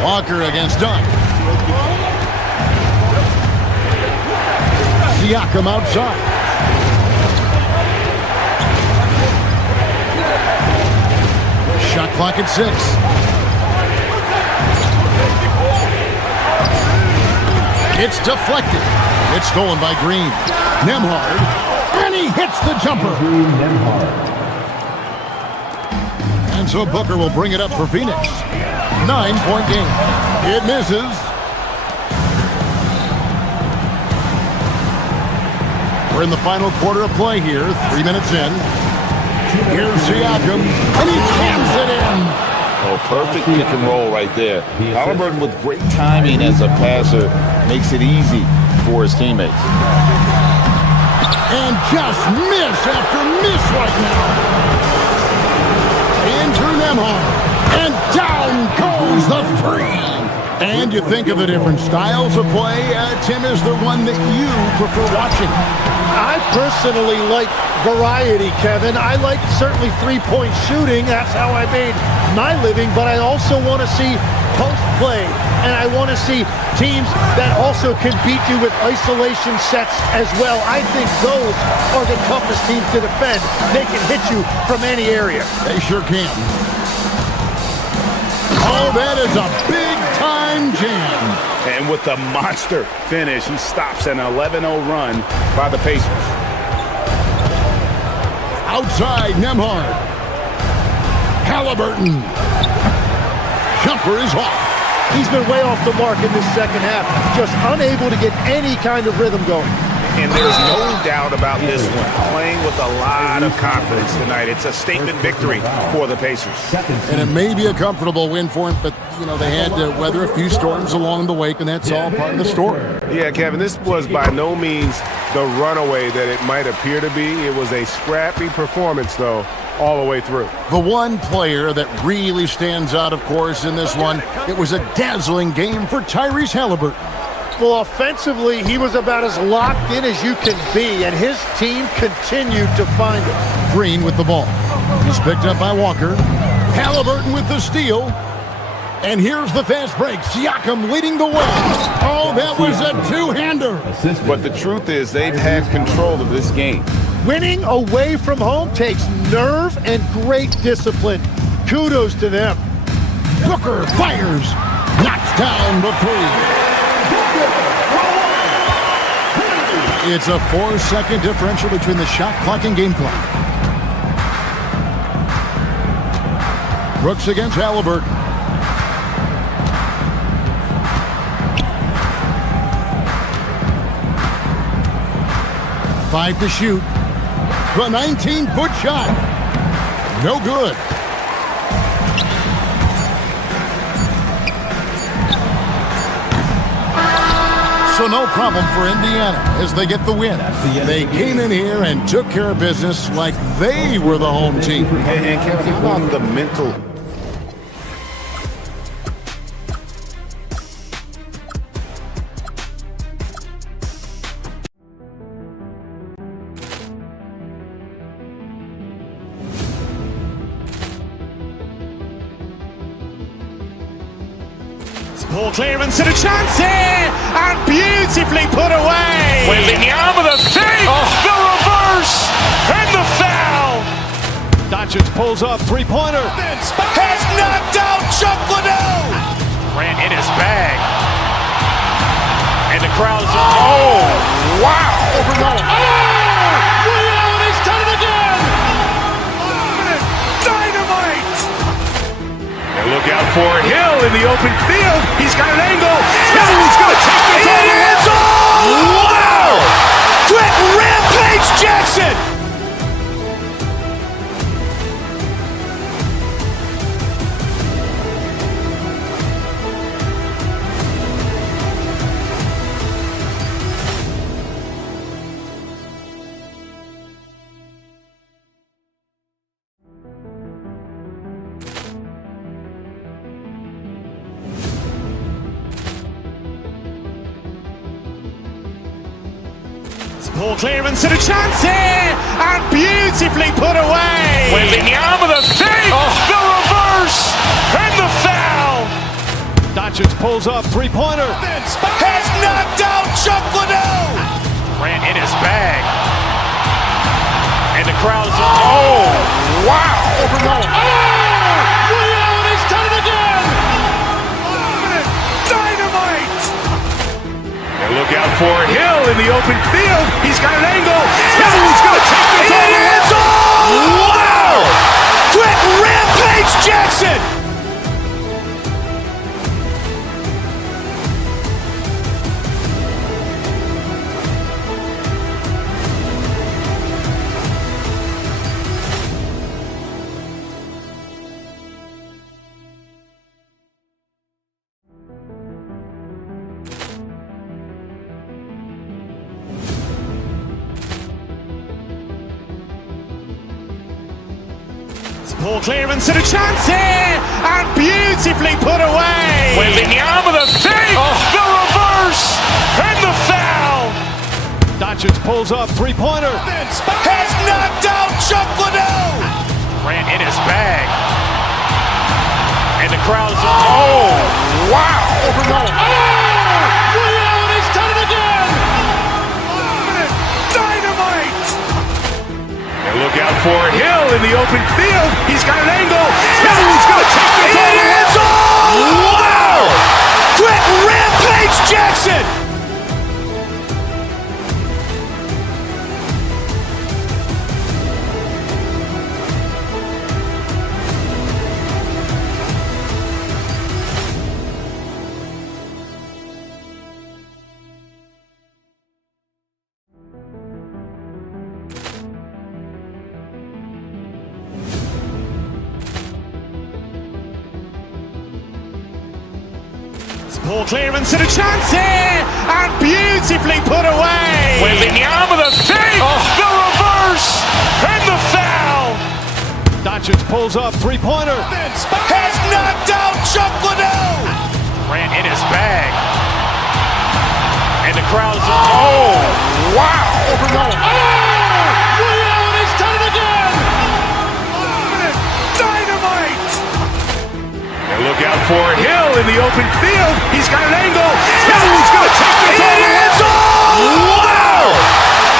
Walker against Dunn. Siakam outside. Shot clock at 6. It's deflected. It's stolen by Green. Nembhard. And he hits the jumper. And so Booker will bring it up for Phoenix. 9-point game. It misses. We're in the final quarter of play here. 3 minutes in. Here's Siakam. And he jams it in. Oh, perfect pick and roll right there. Halliburton with great timing as a passer makes it easy for his teammates. And just miss after miss right now. Andrew Nembhard. And down goes the 3. And you think of the different styles of play. Tim, is there one that you prefer watching? I personally like variety, Kevin. I like certainly three-point shooting. That's how I made my living. But I also want to see post play. And I want to see teams that also can beat you with isolation sets as well. I think those are the toughest teams to defend. They can hit you from any area. They sure can. Oh, that is a big-time jam. And with a monster finish, he stops an 11-0 run by the Pacers. Outside, Nembhard. Halliburton. Jumper is off. He's been way off the mark in this second half. Just unable to get any kind of rhythm going. And there's no doubt about this one. Playing with a lot of confidence tonight. It's a statement victory for the Pacers. And it may be a comfortable win for him, but, you know, they had to weather a few storms along the way, and that's all part of the story. Yeah, Kevin, this was by no means the runaway that it might appear to be. It was a scrappy performance, though, all the way through. The one player that really stands out, of course, in this one, it was a dazzling game for Tyrese Halliburton. Well, offensively, he was about as locked in as you can be, and his team continued to find it. Green with the ball. He's picked up by Walker. Halliburton with the steal. And here's the fast break. Siakam leading the way. Oh, that was a two-hander. But the truth is they've had control of this game. Winning away from home takes nerve and great discipline. Kudos to them. Booker fires. Knocks down the 3. It's a 4-second differential between the shot clock and game clock. Brooks against Halliburton. Five to shoot. The 19-foot shot. No good. So no problem for Indiana as they get the win. They came in here and took care of business like they were the home team. And Kevin, how about the mental? Ball clearance and a chance here, and beautifully put away. Wembanyama with a save, the reverse, and the foul. Doncic pulls up, three-pointer. Has knocked out Chuck Liddell. Grant in his bag. And the crowd is, oh, wow. Ray Allen has done it again. Dynamite. And look out for Hill in the open field. He's got an angle. He's going to take this all the way. Wow. Quick Rampage Jackson. Ball clearance and a chance here, and beautifully put away. Wembanyama with a save, the reverse, and the foul. Doncic pulls up, three-pointer. Has knocked out Chuck Liddell. Grant in his bag. And the crowd is, oh, wow. Ray Allen has done it again. Dynamite. And look out for Hill in the open field. He's got an angle. He's going to take this all the way. Wow. Quick Rampage Jackson. Ball clearance and a chance here, and beautifully put away. Wembanyama with a save, the reverse, and the foul. Doncic pulls up, three-pointer. Has knocked out Chuck Liddell. Grant in his bag. And the crowd is, oh, wow. Ray Allen has done it again. Dynamite. And look out for Hill in the open field. He's got an angle. He's going to take this all the way. Wow. Quick Rampage Jackson. Ball clearance and a chance here, and beautifully put away. Wembanyama with a save, the reverse, and the foul. Doncic pulls up, three-pointer. Has knocked out Chuck Liddell. Grant in his bag. And the crowd is, oh, wow. Ray Allen has done it again. Dynamite. And look out for Hill in the open field. He's got an angle. He's going to take this all the way. Wow.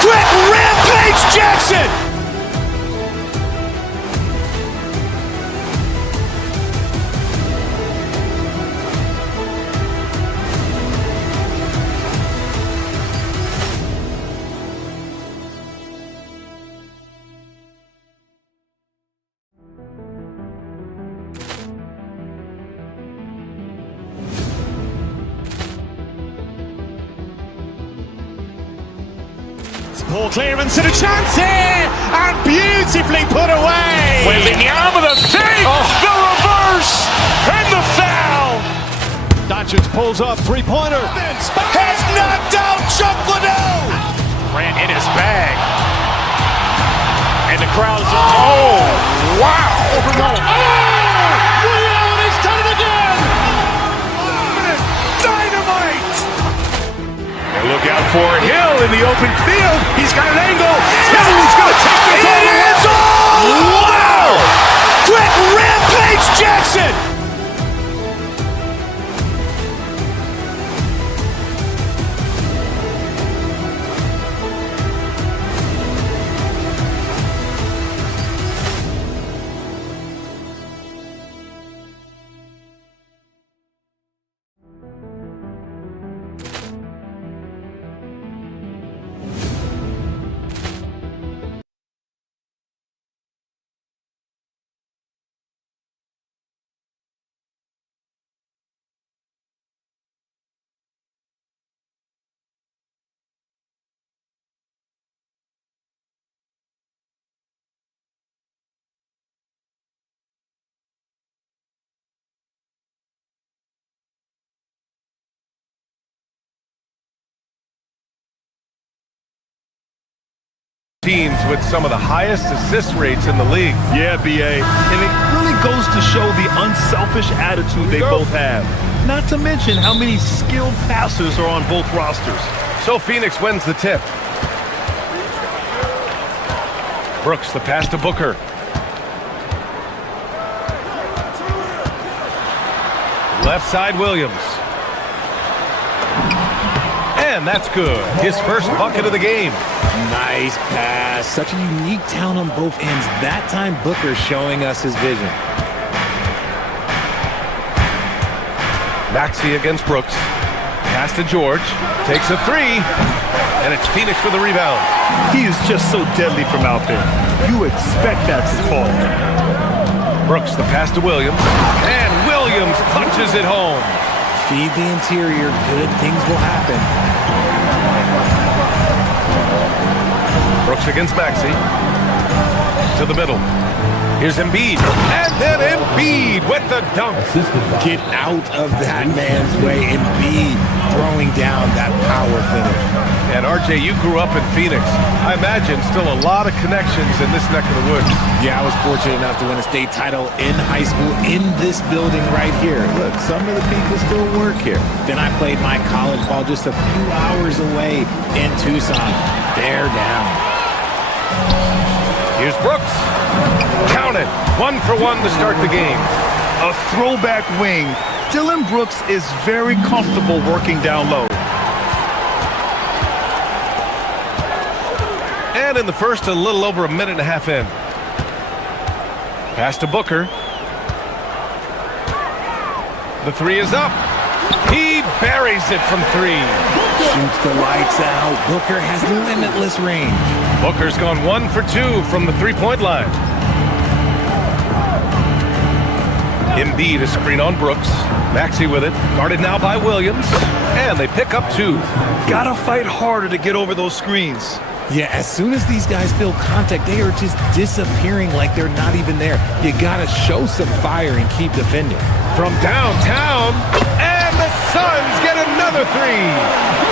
Quick Rampage Jackson. Ball clearance and a chance here, and beautifully put away. Wembanyama with a save, the reverse, and the foul. Doncic pulls up, three-pointer. Has knocked out Chuck Liddell. Grant in his bag. And the crowd is, oh, wow. Ray Allen has done it again. Dynamite. And look out for Hill in the open field. He's got an angle. He's going to take this all the way. Wow. Quick Rampage Jackson. with some of the highest assist rates in the league. Yeah, B.A. And it really goes to show the unselfish attitude they both have. Not to mention how many skilled passers are on both rosters. So Phoenix wins the tip. Brooks, the pass to Booker. Left side, Williams. And that's good. His first bucket of the game. Nice pass. Such a unique talent on both ends. That time, Booker showing us his vision. Maxey against Brooks. Pass to George. Takes a three. And it's Phoenix with a rebound. He is just so deadly from out there. You expect that to fall. Brooks, the pass to Williams. And Williams punches it home. Feed the interior. Good things will happen. Brooks against Maxey. To the middle. Here's Embiid. And then Embiid with the dunk. Get out of that man's way. Embiid throwing down that power finish. And RJ, you grew up in Phoenix. I imagine still a lot of connections in this neck of the woods. Yeah, I was fortunate enough to win a state title in high school in this building right here. Look, some of the people still work here. Then I played my college ball just a few hours away in Tucson. Bear down. Here's Brooks. Count it. 1 for 1 to start the game. A throwback wing. Dillon Brooks is very comfortable working down low. And in the first, a little over a minute and a half in. Pass to Booker. The three is up. He buries it from three. Shoots the lights out. Booker has limitless range. Booker's gone 1 for 2 from the three-point line. Embiid a screen on Brooks. Maxey with it. Guarded now by Williams. And they pick up 2. Gotta fight harder to get over those screens. Yeah, as soon as these guys feel contact, they are just disappearing like they're not even there. You gotta show some fire and keep defending. From downtown, and the Suns get another 3.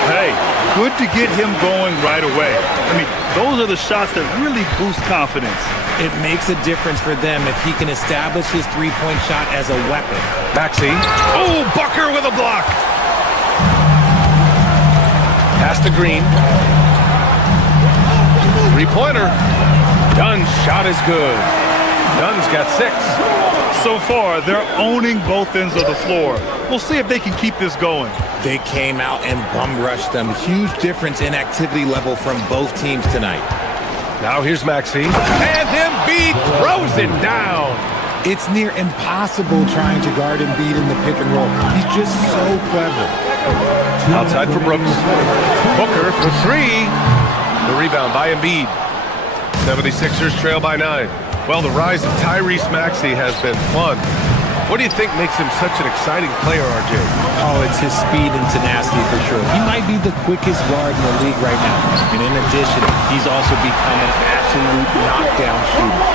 Hey, good to get him going right away. I mean, those are the shots that really boost confidence. It makes a difference for them if he can establish his three-point shot as a weapon. Maxey. Oh, Booker with a block. Pass to Green. Three-pointer. Dunn's shot is good. Dunn's got 6. So far, they're owning both ends of the floor. We'll see if they can keep this going. They came out and bum-rushed them. Huge difference in activity level from both teams tonight. Now here's Maxey. And Embiid throws it down. It's near impossible trying to guard Embiid in the pick and roll. He's just so clever. Outside for Brooks. Booker for 3. The rebound by Embiid. 76ers trail by 9. Well, the rise of Tyrese Maxey has been fun. What do you think makes him such an exciting player, RJ? Oh, it's his speed and tenacity for sure. He might be the quickest guard in the league right now. And in addition, he's also become an absolute knockdown shooter.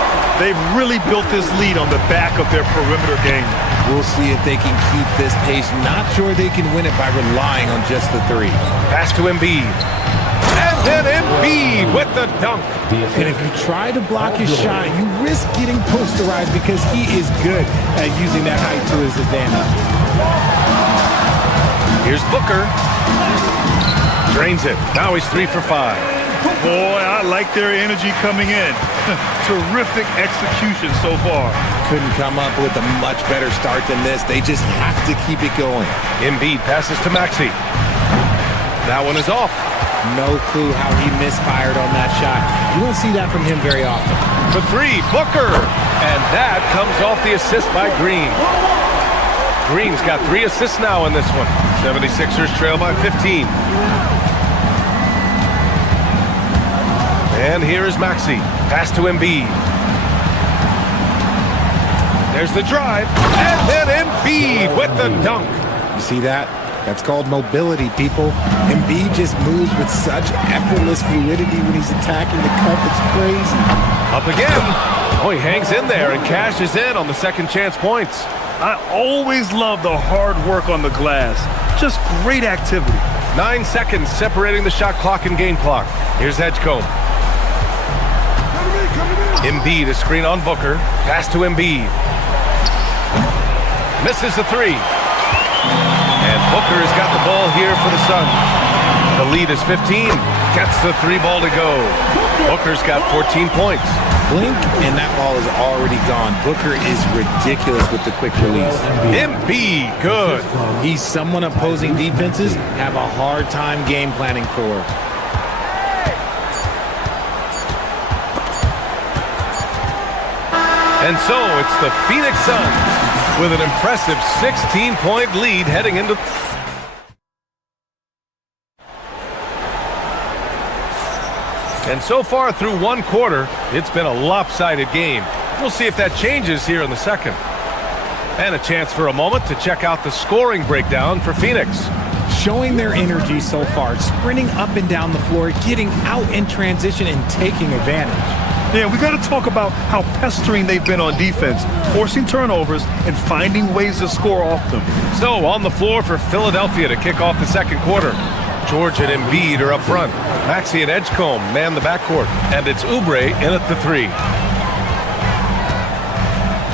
They've really built this lead on the back of their perimeter game. We'll see if they can keep this pace. Not sure they can win it by relying on just the 3. Pass to Embiid. And then Embiid with the dunk. And if you try to block his shot, you risk getting posterized because he is good at using that height to his advantage. Here's Booker. Drains it. Now he's 3 for 5. Boy, I like their energy coming in. Terrific execution so far. Couldn't come up with a much better start than this. They just have to keep it going. Embiid passes to Maxey. That one is off. No clue how he misfired on that shot. You don't see that from him very often. For 3, Booker. And that comes off the assist by Green. Green's got 3 assists now in this one. 76ers trail by 15. And here is Maxey. Pass to Embiid. There's the drive. And then Embiid with the dunk. You see that? That's called mobility, people. Embiid just moves with such effortless fluidity when he's attacking the cup. It's crazy. Up again. Oh, he hangs in there and cashes in on the second chance points. I always love the hard work on the glass. Just great activity. 9 seconds separating the shot clock and game clock. Here's Edgecombe. Embiid, a screen on Booker. Pass to Embiid. Misses the three. And Booker has got the ball here for the Suns. The lead is 15. Gets the three ball to go. Booker's got 14 points. Blink, and that ball is already gone. Booker is ridiculous with the quick release. Embiid, good. He's someone opposing defenses have a hard time game planning for. And so it's the Phoenix Suns with an impressive 16-point lead heading into... And so far through one quarter, it's been a lopsided game. We'll see if that changes here in the second. And a chance for a moment to check out the scoring breakdown for Phoenix. Showing their energy so far, sprinting up and down the floor, getting out in transition and taking advantage. Yeah, we got to talk about how pestering they've been on defense, forcing turnovers and finding ways to score off them. So on the floor for Philadelphia to kick off the second quarter. George and Embiid are up front. Maxey and Edgecombe man the backcourt. And it's Oubre in at the three.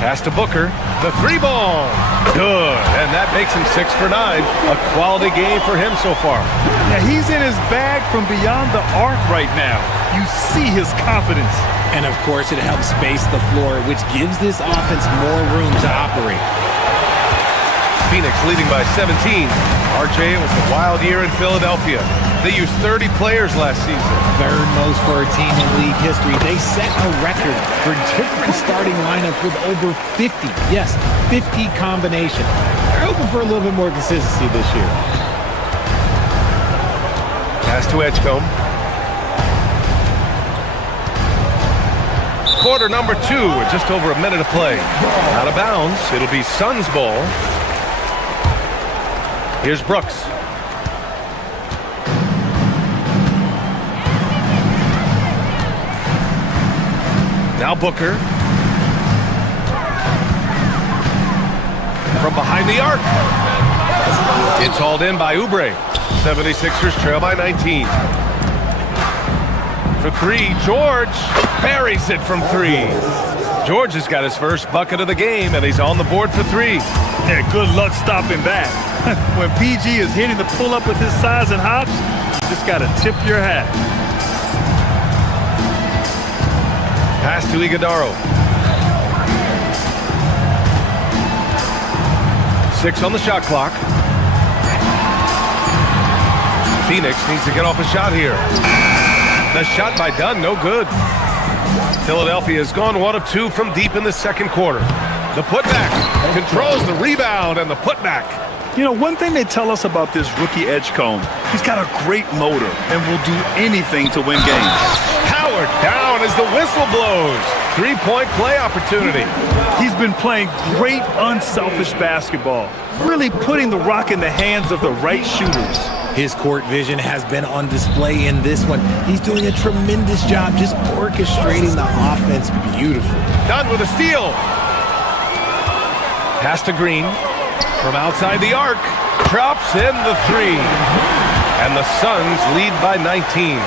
Pass to Booker. The three ball. Good. And that makes him 6 for 9. A quality game for him so far. Yeah, he's in his bag from beyond the arc right now. You see his confidence. And of course, it helps space the floor, which gives this offense more room to operate. Phoenix leading by 17. RJ, it was a wild year in Philadelphia. They used 30 players last season. Third most for a team in league history. They set a record for different starting lineups with over 50. Yes, 50 combinations. They're hoping for a little bit more consistency this year. Pass to Edgecombe. Quarter number 2 with just over a minute to play. Out of bounds. It'll be Suns ball. Here's Brooks. Now Booker. From behind the arc. It's hauled in by Oubre. 76ers trail by 19. For three, George buries it from three. George has got his first bucket of the game, and he's on the board for three. Yeah, good luck stopping that. When PG is hitting the pull-up with his size and hops, you just got to tip your hat. Pass to Iguodaro. 6 on the shot clock. Phoenix needs to get off a shot here. The shot by Dunn, no good. Philadelphia has gone 1 of 2 from deep in the second quarter. The putback controls the rebound and the putback. You know, one thing they tell us about this rookie Edgecombe, he's got a great motor and will do anything to win games. Howard down as the whistle blows. 3-point play opportunity. He's been playing great unselfish basketball, really putting the rock in the hands of the right shooters. His court vision has been on display in this one. He's doing a tremendous job just orchestrating the offense beautifully. Done with a steal. Pass to Green. From outside the arc. Drops in the three. And the Suns lead by 19.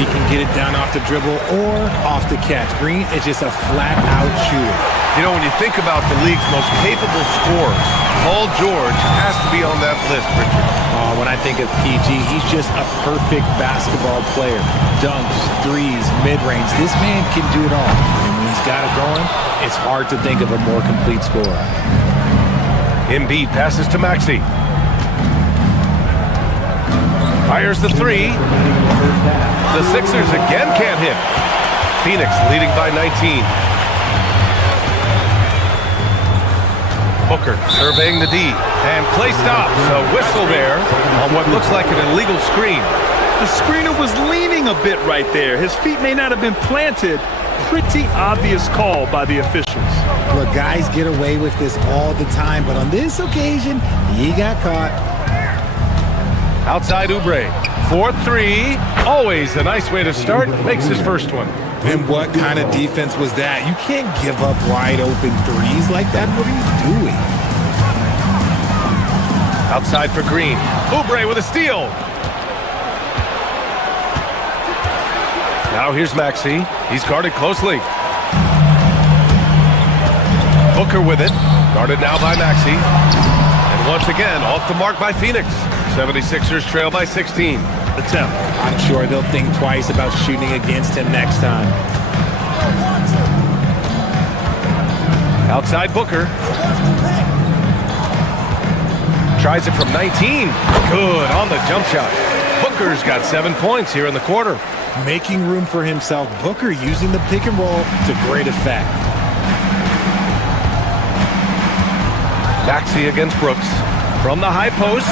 He can get it down off the dribble or off the catch. Green is just a flat-out shooter. You know, when you think about the league's most capable scorers, Paul George has to be on that list, Richard. When I think of PG, he's just a perfect basketball player. Dunks, threes, mid-range. This man can do it all. And when he's got it going, it's hard to think of a more complete scorer. Embiid passes to Maxey. Fires the three. The Sixers again can't hit. Phoenix leading by 19. Booker surveying the D, and play stops. A whistle there on what looks like an illegal screen. The screener was leaning a bit right there. His feet may not have been planted. Pretty obvious call by the officials. Look, guys get away with this all the time, but on this occasion, he got caught. Outside Oubre, 4-3. Always a nice way to start. Makes his first one. And what kind of defense was that? You can't give up wide open threes like that. What are you doing? Outside for Green. Oubre with a steal. Now here's Maxey. He's guarded closely. Booker with it. Guarded now by Maxey. And once again, off the mark by Phoenix. 76ers trail by 16. Attempt. I'm sure they'll think twice about shooting against him next time. Outside Booker. Tries it from 19. Good on the jump shot. Booker's got 7 points here in the quarter. Making room for himself, Booker using the pick and roll to great effect. Maxey against Brooks. From the high post.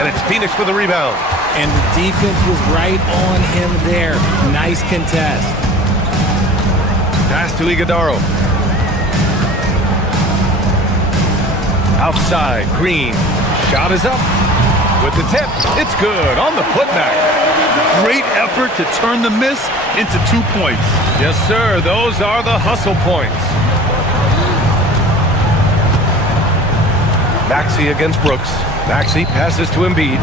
And it's Phoenix with the rebound. And the defense was right on him there. Nice contest. Pass to Iguodaro. Outside, Green. Shot is up. With the tip, it's good on the putback. Great effort to turn the miss into 2 points. Yes, sir. Those are the hustle points. Maxey against Brooks. Maxey passes to Embiid.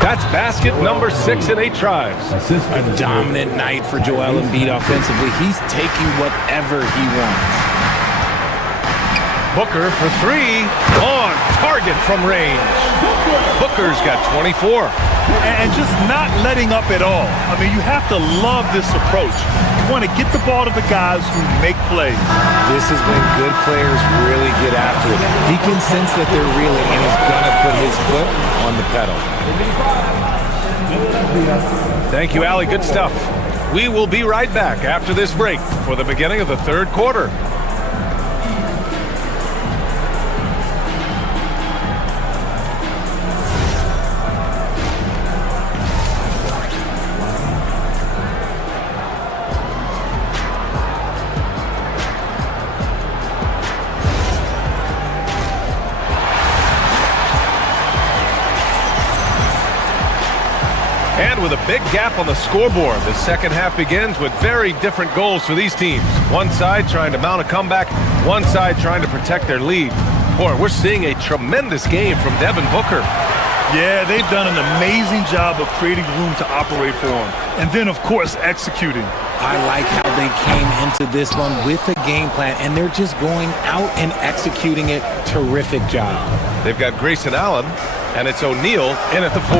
That's basket number 6 in 8 tries. A dominant night for Joel Embiid offensively. He's taking whatever he wants. Booker for 3. On target from range. Booker's got 24. And just not letting up at all. I mean, you have to love this approach. You want to get the ball to the guys who make plays. This is when good players really get after it. He can sense that they're reeling and he's going to put his foot on the pedal. Thank you, Allie. Good stuff. We will be right back after this break for the beginning of the third quarter. And with a big gap on the scoreboard, the second half begins with very different goals for these teams. One side trying to mount a comeback, one side trying to protect their lead. Boy, we're seeing a tremendous game from Devin Booker. Yeah, they've done an amazing job of creating room to operate for him. And then, of course, executing. I like how they came into this one with a game plan, and they're just going out and executing it. Terrific job. They've got Grayson Allen, and it's O'Neal in at the 4.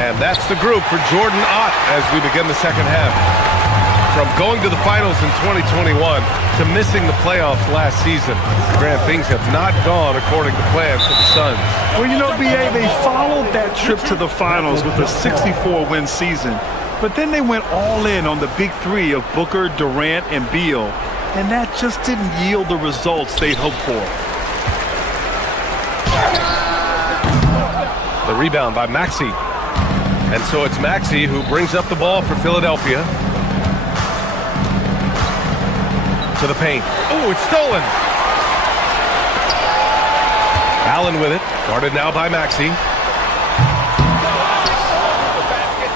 And that's the group for Jordan Ott as we begin the second half. From going to the finals in 2021 to missing the playoffs last season, Grant, things have not gone according to plan for the Suns. Well, you know, B.A., they followed that trip to the finals with a 64-win season. But then they went all in on the big 3 of Booker, Durant, and Beal. And that just didn't yield the results they'd hoped for. The rebound by Maxey. And so it's Maxey who brings up the ball for Philadelphia. To the paint. Oh, it's stolen. Allen with it. Guarded now by Maxey.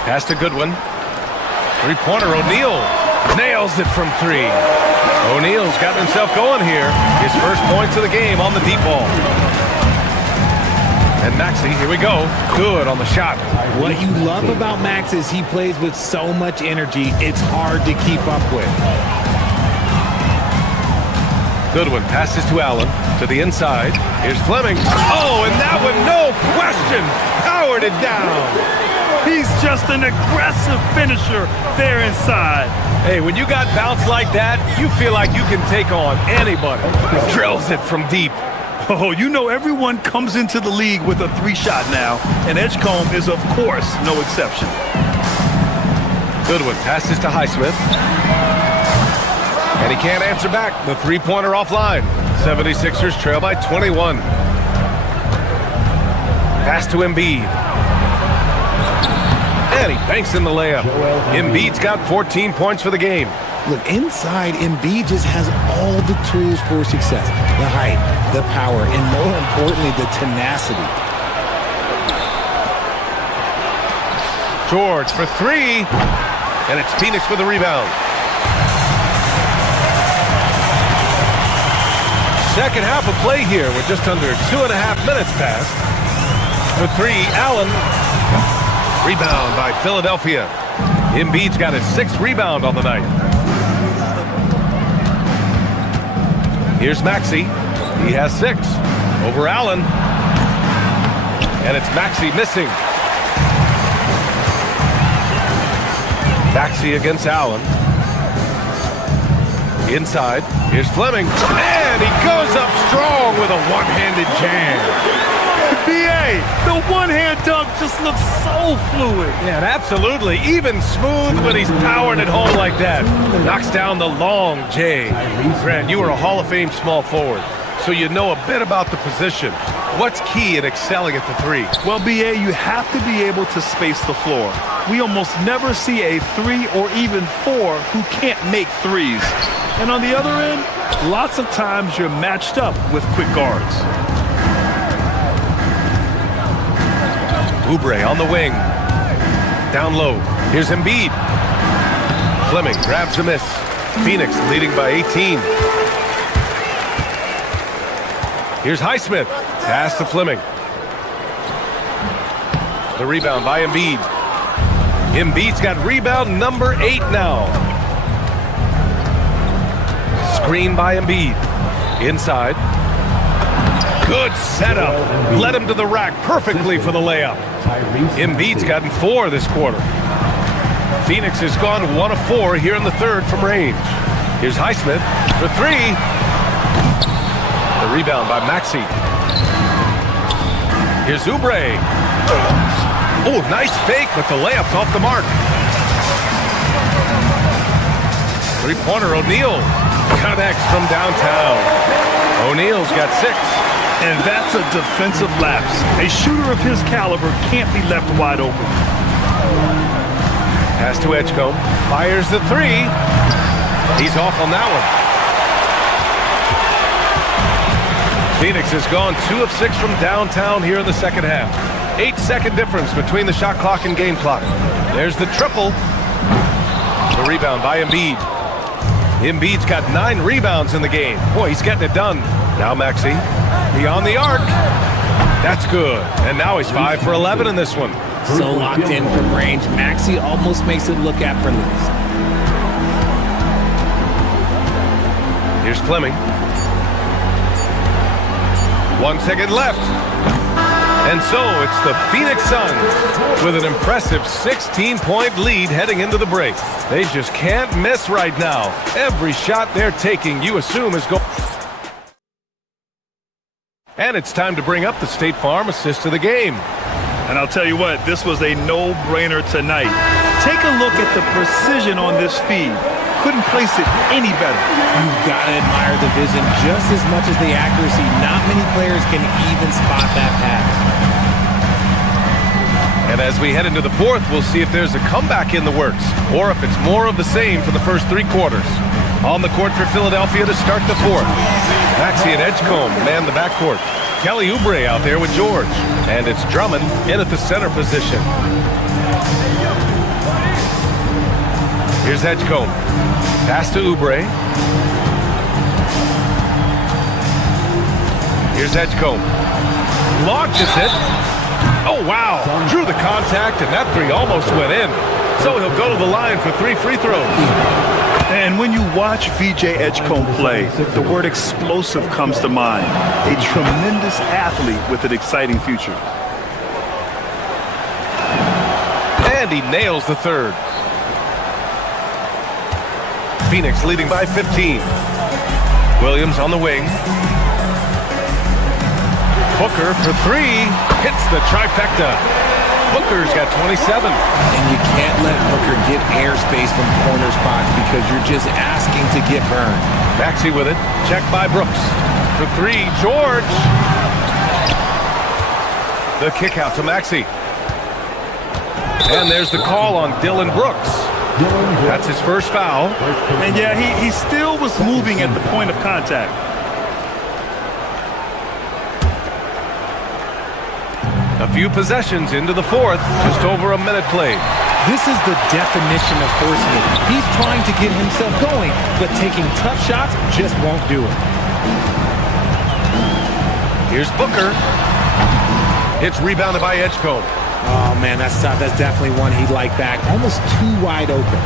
Pass to Goodwin. Three-pointer, O'Neal. Nails it from 3. O'Neal's got himself going here. His first points of the game on the deep ball. And Maxey, here we go. Good on the shot. What you love about Max is he plays with so much energy, it's hard to keep up with. Goodwin passes to Allen, to the inside. Here's Fleming. Oh, and that one, no question, powered it down. He's just an aggressive finisher there inside. Hey, when you got bounce like that, you feel like you can take on anybody. Drills it from deep. Oh, you know everyone comes into the league with a 3-shot now, and Edgecombe is, of course, no exception. Goodwin passes to Highsmith. And he can't answer back. The three-pointer offline. 76ers trail by 21. Pass to Embiid. And he banks in the layup. Embiid's got 14 points for the game. Look, inside, Embiid just has all the tools for success. The height, the power, and more importantly, the tenacity. George for 3. And it's Phoenix with the rebound. Second half of play here with just under 2.5 minutes passed. For 3, Allen. Rebound by Philadelphia. Embiid's got his 6th rebound on the night. Here's Maxey. He has 6. Over Allen. And it's Maxey missing. Maxey against Allen. Inside. Here's Fleming. And he goes up strong with a one-handed jam. B.A., the one-hand dunk just looks so fluid. Yeah, absolutely. Even smooth when he's powering it home like that. Knocks down the long J. Grant, you were a Hall of Fame small forward, so you know a bit about the position. What's key in excelling at the 3? Well, B.A., you have to be able to space the floor. We almost never see a 3 or even 4 who can't make 3s. And on the other end, lots of times you're matched up with quick guards. Oubre on the wing. Down low. Here's Embiid. Fleming grabs a miss. Phoenix leading by 18. Here's Highsmith. Pass to Fleming. The rebound by Embiid. Embiid's got rebound number 8 now. Screen by Embiid. Inside. Good setup. Led him to the rack perfectly for the layup. Embiid's gotten 4 this quarter. Phoenix has gone 1 of 4 here in the 3rd from range. Here's Highsmith for 3. The rebound by Maxey. Here's Oubre. Oh, nice fake, but the layup's off the mark. 3-pointer O'Neal connects from downtown. O'Neal's got 6. And that's a defensive lapse. A shooter of his caliber can't be left wide open. Pass to Edgecombe. Fires the 3. He's off on that one. Phoenix has gone 2 of 6 from downtown here in the second half. 8-second difference between the shot clock and game clock. There's the triple. The rebound by Embiid. Embiid's got 9 rebounds in the game. Boy, he's getting it done. Now Maxey. Beyond the arc. That's good. And now he's 5 for 11 in this one. So locked in from range, Maxey almost makes it look effortless. Here's Fleming. 1 second left. And so it's the Phoenix Suns with an impressive 16-point lead heading into the break. They just can't miss right now. Every shot they're taking, you assume, is going. And it's time to bring up the State Farm assist of the game. And I'll tell you what, this was a no-brainer tonight. Take a look at the precision on this feed. Couldn't place it any better. You've got to admire the vision just as much as the accuracy. Not many players can even spot that pass. And as we head into the 4th, we'll see if there's a comeback in the works or if it's more of the same for the first 3 quarters. On the court for Philadelphia to start the 4th. Maxey and Edgecombe man the backcourt. Kelly Oubre out there with George. And it's Drummond in at the center position. Here's Edgecombe. Pass to Oubre. Here's Edgecombe. Launches it. Oh, wow. Drew the contact, and that 3 almost went in. So he'll go to the line for 3 free throws. And when you watch VJ Edgecombe play, the word explosive comes to mind. A tremendous athlete with an exciting future. And he nails the 3rd. Phoenix leading by 15. Williams on the wing. Booker for 3. Hits the trifecta. Booker's got 27. And you can't let Booker get airspace from corner spots because you're just asking to get burned. Maxey with it. Checked by Brooks. For 3, George. The kick out to Maxey. And there's the call on Dylan Brooks. That's his first foul. And yeah, he still was moving at the point of contact. A few possessions into the 4th, just over a minute played. This is the definition of forcing it. He's trying to get himself going, but taking tough shots just won't do it. Here's Booker. It's rebounded by Edgecombe. Oh, man, that's tough. That's definitely one he'd like back. Almost too wide open.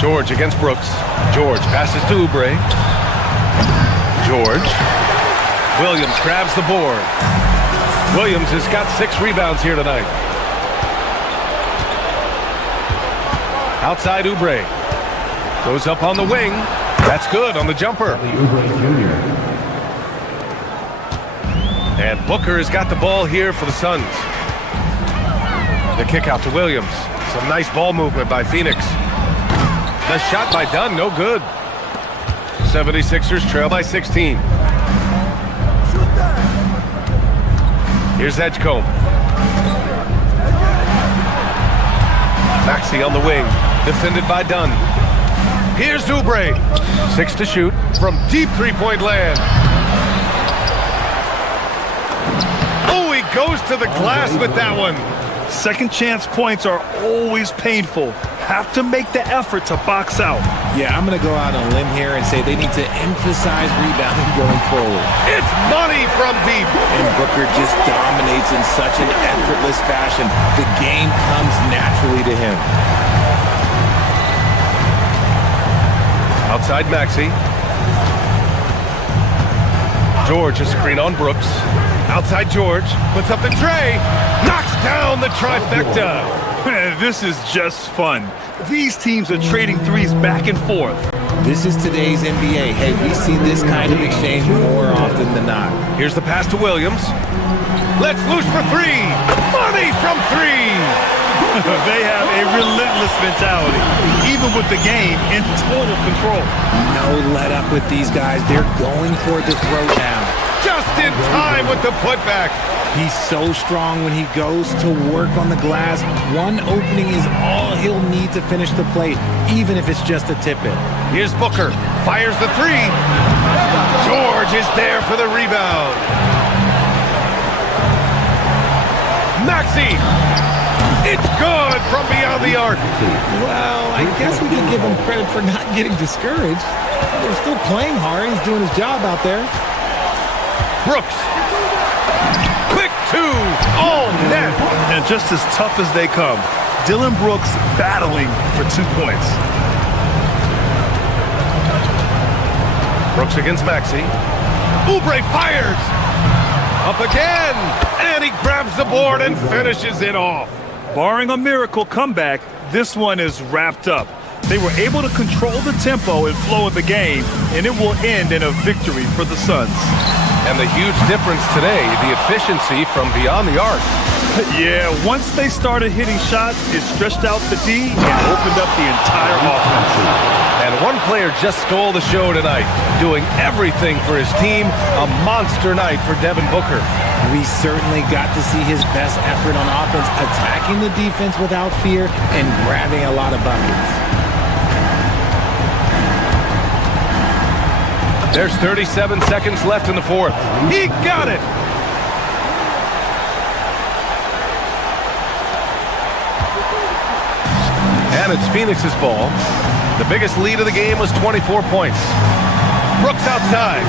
George against Brooks. George passes to Oubre. George. Williams grabs the board. Williams has got 6 rebounds here tonight. Outside Oubre. Goes up on the wing. That's good on the jumper. And Booker has got the ball here for the Suns. The kick out to Williams. Some nice ball movement by Phoenix. The shot by Dunn, no good. 76ers trail by 16. Here's Edgecombe. Maxey on the wing, defended by Dunn. Here's Oubre. 6 to shoot from deep three-point land. Oh, he goes to the glass with that one. Second chance points are always painful. Have to make the effort to box out. Yeah, I'm going to go out on a limb here and say they need to emphasize rebounding going forward. It's money from deep. And Booker just dominates in such an effortless fashion. The game comes naturally to him. Outside Maxey. George, a screen on Brooks. Outside George, puts up the tray, knocks down the trifecta. This is just fun. These teams are trading threes back and forth. This is today's NBA. Hey, we see this kind of exchange more often than not. Here's the pass to Williams. Let's loose for 3. Money from 3. They have a relentless mentality, even with the game in total control. No let up with these guys. They're going for the throw down. Just in time with the putback. He's so strong when he goes to work on the glass. One opening is all he'll need to finish the play, even if it's just a tip-in. Here's Booker. Fires the 3. George is there for the rebound. Maxey. It's good from beyond the arc. Well, I guess we can give him credit for not getting discouraged. They're still playing hard. He's doing his job out there. Brooks. Quick 2. All net. And just as tough as they come, Dillon Brooks battling for 2 points. Brooks against Maxey. Oubre fires. Up again. And he grabs the board and finishes it off. Barring a miracle comeback, this one is wrapped up. They were able to control the tempo and flow of the game, and it will end in a victory for the Suns. And the huge difference today, the efficiency from beyond the arc. Yeah, once they started hitting shots, it stretched out the D and opened up the entire offense. And one player just stole the show tonight, doing everything for his team. A monster night for Devin Booker. We certainly got to see his best effort on offense, attacking the defense without fear and grabbing a lot of buckets. There's 37 seconds left in the 4th. He got it! And it's Phoenix's ball. The biggest lead of the game was 24 points. Brooks outside.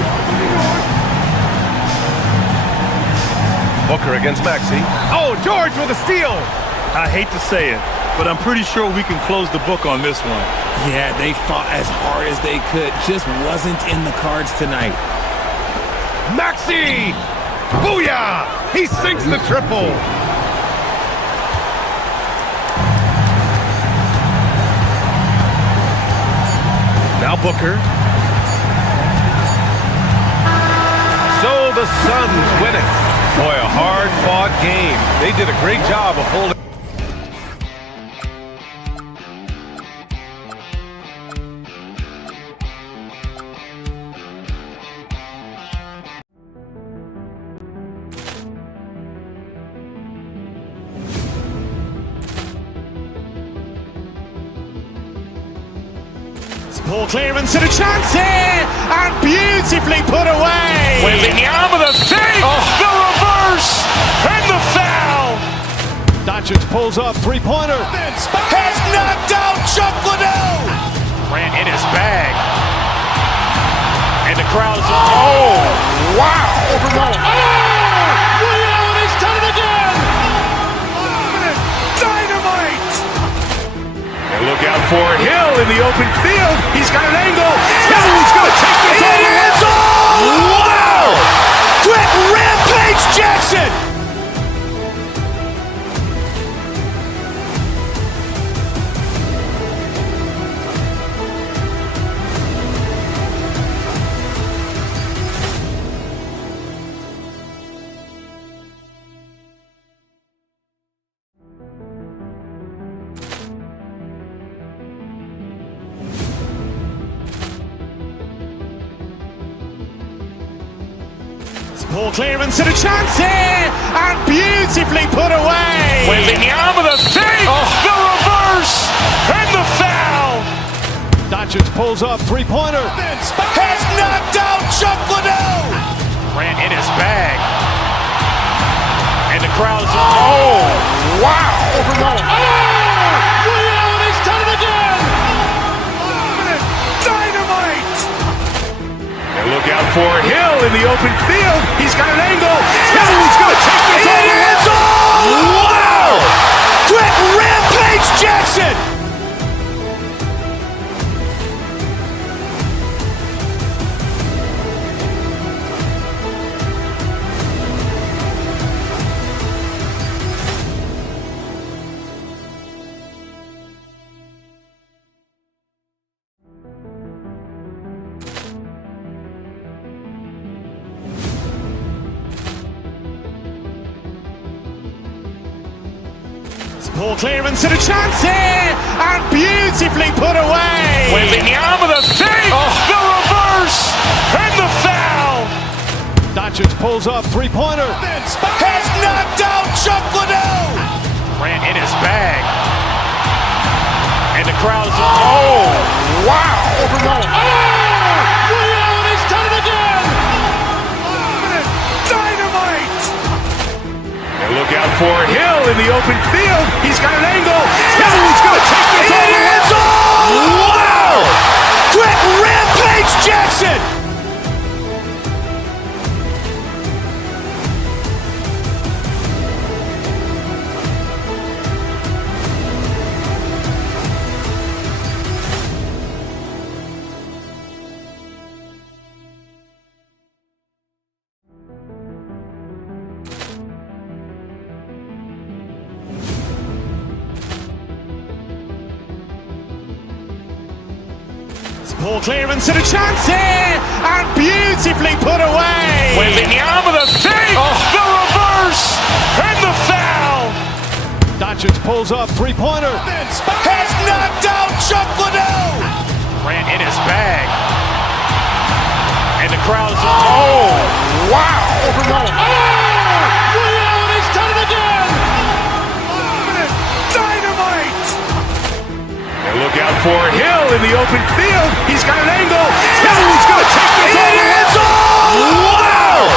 Booker against Maxey. Oh, George with a steal! I hate to say it, but I'm pretty sure we can close the book on this one. Yeah, they fought as hard as they could. Just wasn't in the cards tonight. Maxey! Booyah! He sinks the triple. Now Booker. So the Suns win it. Boy, a hard-fought game. They did a great job of holding. Poor clearance and a chance here, and beautifully put away. Wembanyama the save, the reverse, and the foul. Doncic pulls up, three-pointer. Has knocked out Chuck Liddell. Ran in his bag. And the crowd is... Oh, wow. Will Allen has done it again. Dynamite. And look out for Hill in the open field. He's got an angle. Hill's going to take this all the way. Wow! Quick Rampage Jackson! Ball clearance and a chance here, and beautifully put away. Wembanyama the fake, the reverse, and the foul. Doncic pulls up, three-pointer. Has knocked out Chuck Liddell. Grant in his bag, and the crowd's wow! He's done it again. Dynamite. And look out for Hill in the open field. He's got an angle. Hill's going to take this all the way. Wow! Quick Rampage Jackson! Ball clearance and a chance here, and beautifully put away. Wembanyama the fake, the reverse, and the foul. Doncic pulls up, three-pointer. Has knocked out Chuck Liddell. Grant in his bag, and the crowd's wow! He's done it again. Dynamite. And look out for Hill in the open field. He's got an angle. Hill's going to take this all the way. Wow! Quick Rampage Jackson! Ball clearance and a chance here, and beautifully put away. Wembanyama the fake, the reverse, and the foul. Doncic pulls up, three-pointer. Has knocked out Chuck Liddell. Grant in his bag, and the crowd's wow! He's done it again. Dynamite. And look out for Hill in the open field. He's got an angle. Hill's going to take this all the way. Wow!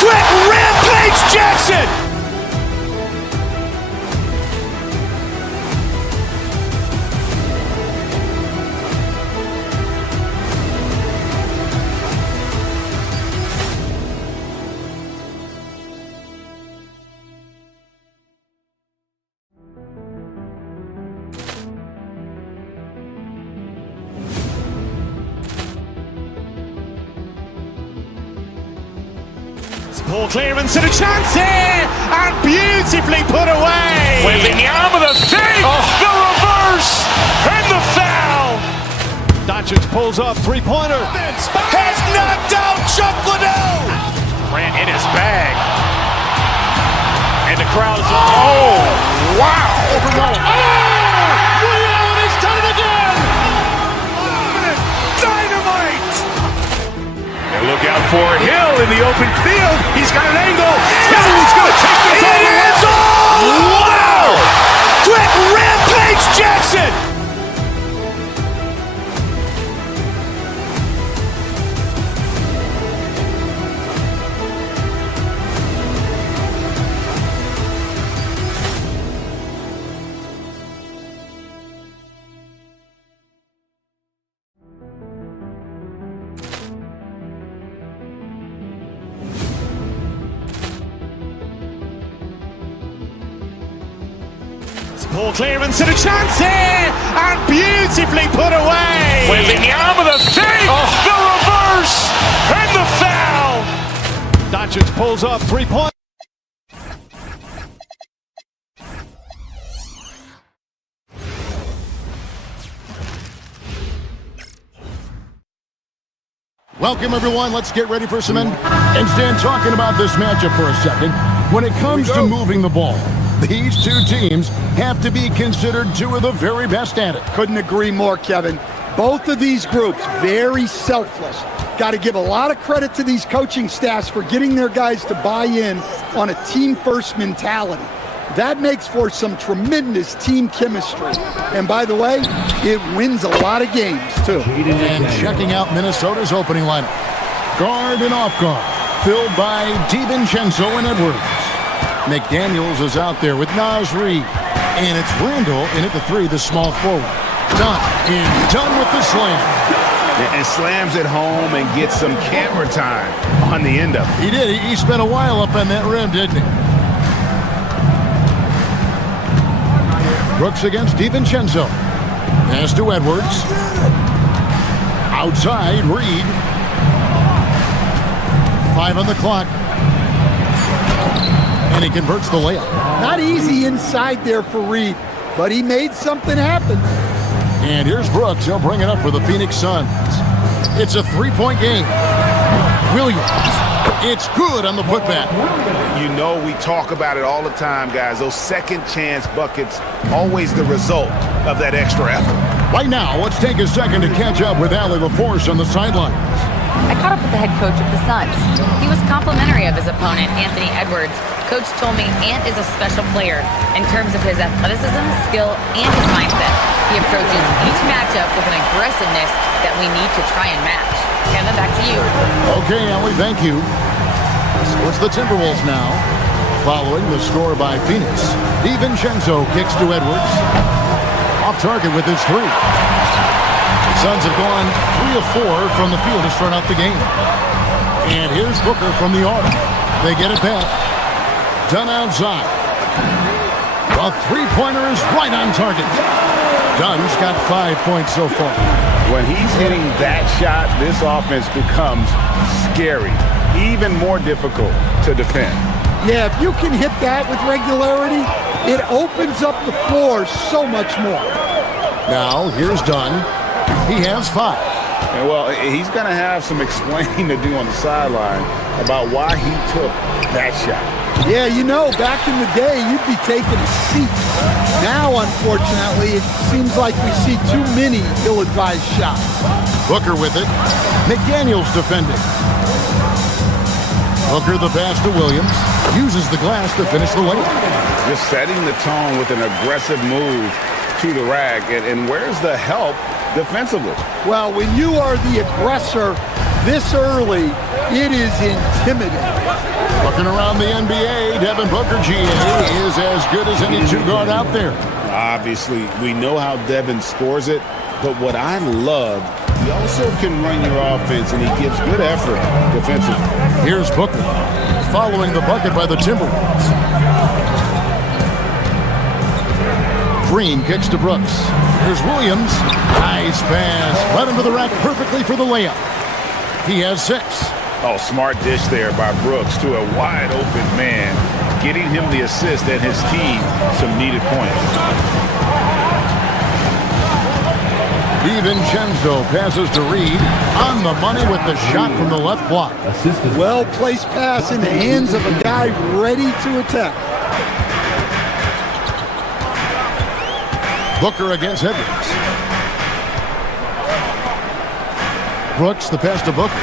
Quick Rampage Jackson! Ball clearance and a chance here, and beautifully put away. Wembanyama the fake, the reverse, and the foul. Doncic pulls up, three-pointer. Has knocked out Chuck Liddell. Grant in his bag, and the crowd's wow! He's done it again. Dynamite. And look out for Hill in the open field. He's got an angle. Hill's going to take this all the way. Wow! Quick Rampage Jackson! Poor clearance and a chance here, and beautifully put away. Wembanyama, the fake, the reverse, and the foul. Doncic pulls up 3-point. Welcome, everyone. Let's get ready for some and Stan talking about this matchup for a second. When it comes to moving the ball, these two teams have to be considered two of the very best at it. Couldn't agree more, Kevin. Both of these groups, very selfless. Got to give a lot of credit to these coaching staffs for getting their guys to buy in on a team-first mentality. That makes for some tremendous team chemistry. And by the way, it wins a lot of games, too. And checking out Minnesota's opening lineup. Guard and off guard, filled by DiVincenzo and Edwards. McDaniels is out there with Naz Reid. And it's Randall in at the 3, the small forward. Done with the slam. And slams it home and gets some camera time on the end of it. He did. He spent a while up on that rim, didn't he? Brooks against DiVincenzo. Pass to Edwards. Outside, Reid. 5 on the clock. And he converts the layup. Not easy inside there for Reid, but he made something happen. And here's Brooks. He'll bring it up for the Phoenix Suns. It's a 3-point game. Williams. It's good on the putback. You know we talk about it all the time, guys. Those second chance buckets, always the result of that extra effort. Right now, let's take a second to catch up with Allie LaForce on the sidelines. I caught up with the head coach of the Suns. He was complimentary of his opponent, Anthony Edwards. Coach told me Ant is a special player in terms of his athleticism, skill, and his mindset. He approaches each matchup with an aggressiveness that we need to try and match. Kevin, back to you. Okay, Allie, thank you. So it's the Timberwolves now, following the score by Phoenix. DiVincenzo kicks to Edwards. Off target with his 3. The Suns have gone 3 of 4 from the field to start out the game. And here's Booker from the arc. They get it back. Dunn outside. The 3-pointer is right on target. Dunn's got 5 points so far. When he's hitting that shot, this offense becomes scary. Even more difficult to defend. Yeah, if you can hit that with regularity, it opens up the floor so much more. Now, here's Dunn. He has 5. And well, he's going to have some explaining to do on the sideline about why he took that shot. Yeah, you know, back in the day, you'd be taking a seat. Now, unfortunately, it seems like we see too many ill-advised shots. Booker with it. McDaniels defending. Booker the pass to Williams. Uses the glass to finish the layup. Just setting the tone with an aggressive move to the rack. And where's the help defensively? Well, when you are the aggressor this early, it is intimidating. Looking around the NBA, Devin Booker, GA, is as good as any 2-guard out there. Obviously, we know how Devin scores it, but what I love, he also can run your offense, and he gives good effort defensively. Here's Booker, following the bucket by the Timberwolves. Green kicks to Brooks. Here's Williams. Nice pass. Led him to the rack perfectly for the layup. He has 6. Oh, smart dish there by Brooks to a wide-open man, getting him the assist and his team some needed points. DiVincenzo passes to Reid. On the money with the shot from the left block. Well-placed pass in the hands of a guy ready to attack. Booker against Edwards. Brooks, the pass to Booker.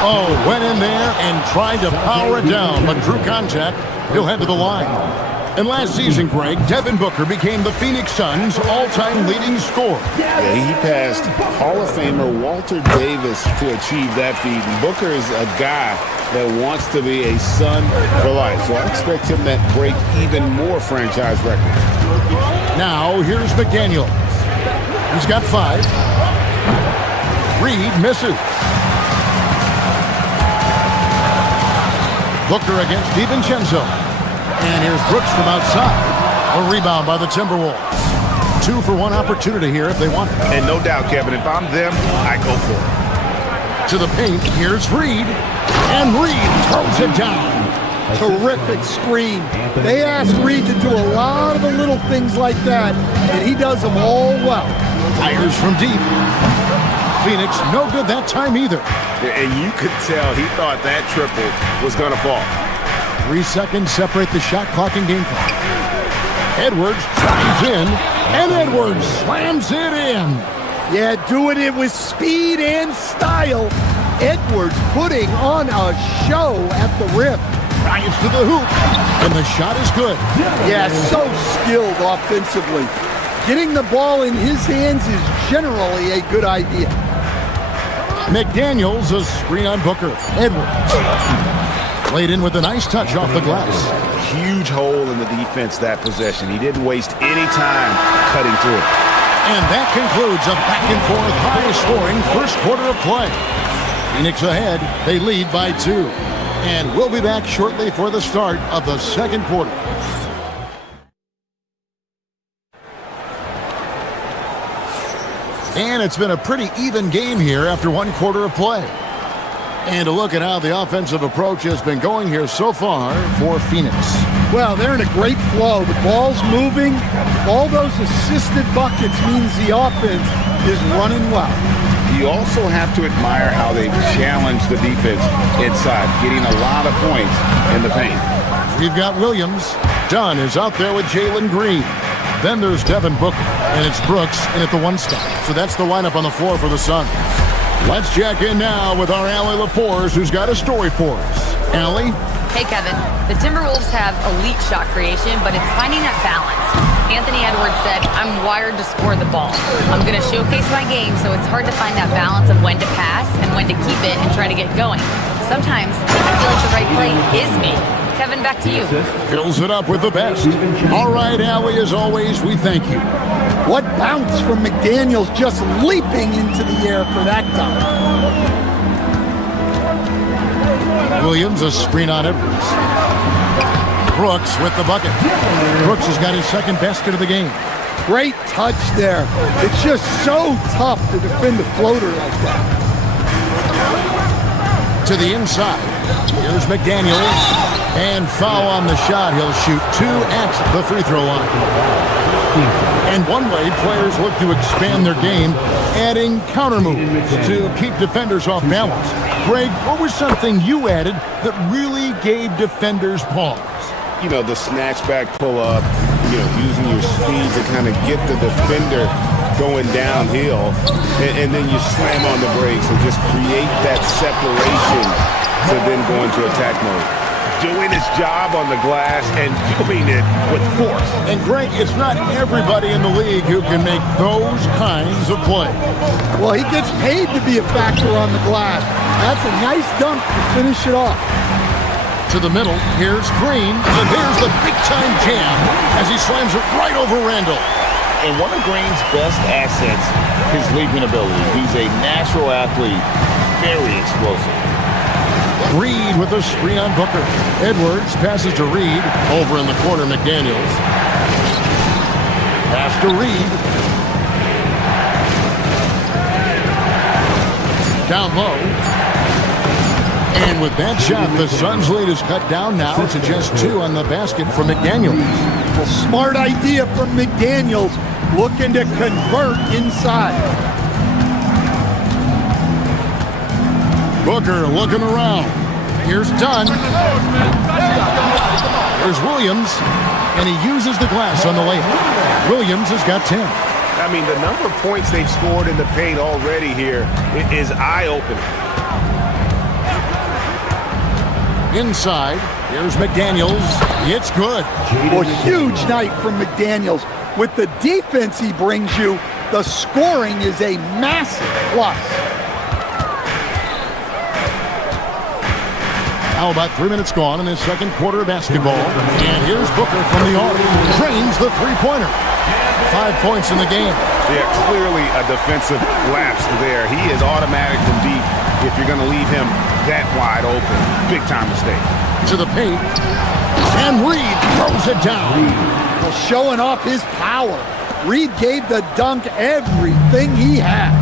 Oh, went in there and tried to power it down, but drew contact. He'll head to the line. And last season, Greg, Devin Booker became the Phoenix Suns' all-time leading scorer. Yeah, he passed Hall of Famer Walter Davis to achieve that feat. And Booker is a guy that wants to be a Sun for life. So I expect him to break even more franchise records. Now, here's McDaniels. He's got 5. Reid misses. Booker against DiVincenzo. And here's Brooks from outside. A rebound by the Timberwolves. 2-for-1 opportunity here if they want it. And no doubt, Kevin, if I'm them, I go for it. To the paint, here's Reed. And Reed throws it down. Terrific screen. They asked Reed to do a lot of the little things like that, and he does them all well. Fires from deep. Phoenix, no good that time either. And you could tell he thought that triple was going to fall. 3 seconds separate the shot clock and game clock. Edwards drives in, and Edwards slams it in. Yeah, doing it with speed and style. Edwards putting on a show at the rim. Drives to the hoop, and the shot is good. Yeah, so skilled offensively. Getting the ball in his hands is generally a good idea. McDaniels, a screen on Booker. Edwards. Laid in with a nice touch off the glass. Huge hole in the defense that possession. He didn't waste any time cutting through it. And that concludes a back-and-forth, high-scoring first quarter of play. Phoenix ahead. They lead by 2. And we'll be back shortly for the start of the second quarter. And it's been a pretty even game here after 1 quarter of play. And to look at how the offensive approach has been going here so far for Phoenix. Well, they're in a great flow. The ball's moving. All those assisted buckets means the offense is running well. You also have to admire how they've challenged the defense inside, getting a lot of points in the paint. We've got Williams. Dunn is out there with Jalen Green. Then there's Devin Booker, and it's Brooks in at the 1 spot. So that's the lineup on the floor for the Suns. Let's check in now with our Allie LaForce, who's got a story for us. Allie? Hey, Kevin. The Timberwolves have elite shot creation, but it's finding that balance. Anthony Edwards said, I'm wired to score the ball. I'm going to showcase my game, so it's hard to find that balance of when to pass and when to keep it and try to get going. Sometimes I feel like the right play is me. Kevin, back to you. Fills it up with the best. All right, Allie, as always, we thank you. What bounce from McDaniels, just leaping into the air for that dunk. Williams, a screen on Edwards. Brooks with the bucket. Brooks has got his second basket of the game. Great touch there. It's just so tough to defend a floater like that. To the inside. Here's McDaniels. And foul on the shot. He'll shoot 2 at the free throw line. And one way players look to expand their game, adding counter moves to keep defenders off balance. Greg, what was something you added that really gave defenders pause? You know, the snatch back pull up, using your speed to kind of get the defender going downhill, and then you slam on the brakes and just create that separation to then go into attack mode. Doing his job on the glass and doing it with force. And Greg, it's not everybody in the league who can make those kinds of plays. Well, he gets paid to be a factor on the glass. That's a nice dunk to finish it off. To the middle, here's Green, and there's the big-time jam as he slams it right over Randall. And one of Green's best assets, his leaping ability. He's a natural athlete, very explosive. Reed with a screen on Booker. Edwards passes to Reed. Over in the corner, McDaniels. Pass to Reed. Down low. And with that shot, the Suns' lead is cut down now to just 2 on the basket for McDaniels. Well, smart idea from McDaniels, looking to convert inside. Booker looking around. Here's Dunn. Here's Williams. And he uses the glass on the layup. Williams has got 10. I mean, the number of points they've scored in the paint already here is eye-opening. Inside, here's McDaniels. It's good. Well, huge night from McDaniels. With the defense he brings you, the scoring is a massive plus. Now about 3 minutes gone in this second quarter of basketball. And here's Booker from the arc. Drains the three-pointer. 5 points in the game. Yeah, clearly a defensive lapse there. He is automatic from deep. if you're going to leave him that wide open. Big time mistake. To the paint. And Reed throws it down. Well, showing off his power. Reed gave the dunk everything he had.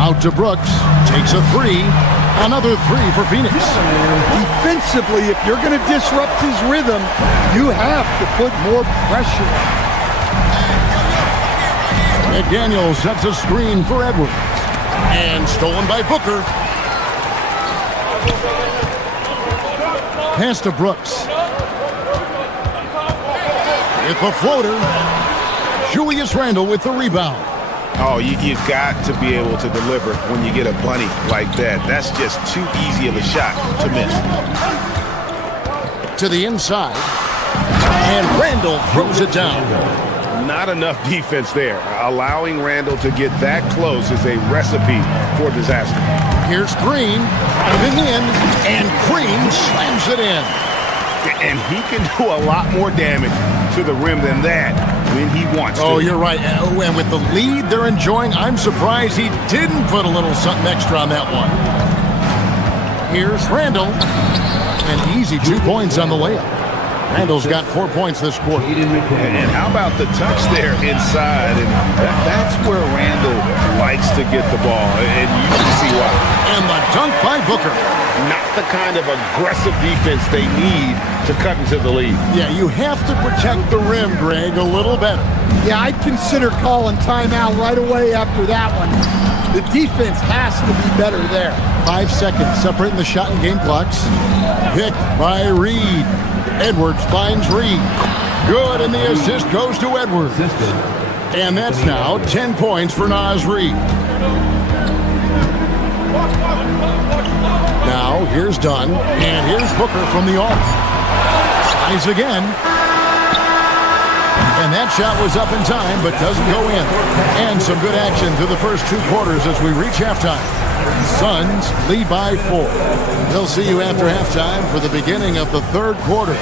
Out to Brooks. Takes a three. Another three for Phoenix. Defensively, if you're going to disrupt his rhythm, you have to put more pressure on. McDaniel sets a screen for Edwards. And stolen by Booker. Pass to Brooks. With the floater. Julius Randle with the rebound. Oh, you've got to be able to deliver when you get a bunny like that. That's just too easy of a shot to miss. To the inside. And Randle throws it down. Not enough defense there. Allowing Randle to get that close is a recipe for disaster. Here's Green. Moving in. And Green slams it in. And he can do a lot more damage to the rim than that when he wants to. Oh, you're right. And with the lead they're enjoying, I'm surprised he didn't put a little something extra on that one. Here's Randle. An easy 2 points on the layup. Randle's got 4 points this quarter. And how about the touch there inside? And that's where Randle likes to get the ball. And you can see why. And the dunk by Booker. Not the kind of aggressive defense they need to cut into the lead. Yeah, you have to protect the rim, Greg, a little better. Yeah, I'd consider calling timeout right away after that one. The defense has to be better there. 5 seconds separating the shot and game clocks. Picked by Reed. Edwards finds Reed. Good, and the assist goes to Edwards. And that's now 10 points for Naz Reid. Now, here's Dunn, and here's Booker from the off. Tries again. And that shot was up in time, but doesn't go in. And some good action through the first 2 quarters as we reach halftime. Suns lead by 4. They'll see you after halftime for the beginning of the 3rd quarter. We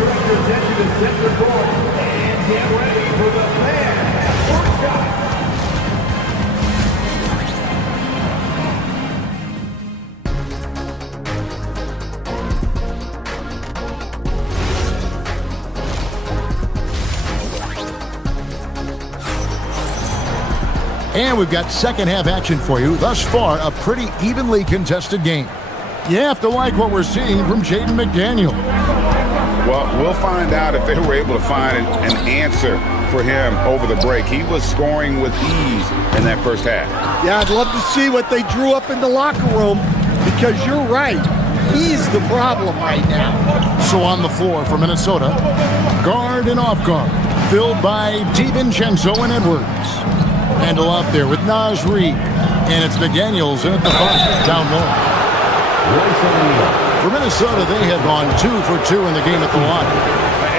represent you to set the court and get ready for the first shot. And we've got second half action for you. Thus far, a pretty evenly contested game. You have to like what we're seeing from Jaden McDaniel. Well, we'll find out if they were able to find an answer for him over the break. He was scoring with ease in that first half. Yeah, I'd love to see what they drew up in the locker room because you're right. He's the problem right now. So on the floor for Minnesota, guard and off guard, filled by DiVincenzo and Edwards. Randle out there with Naz Reid. And it's McDaniels in at the 5, down low. For Minnesota, they had gone 2 for 2 in the game at the line.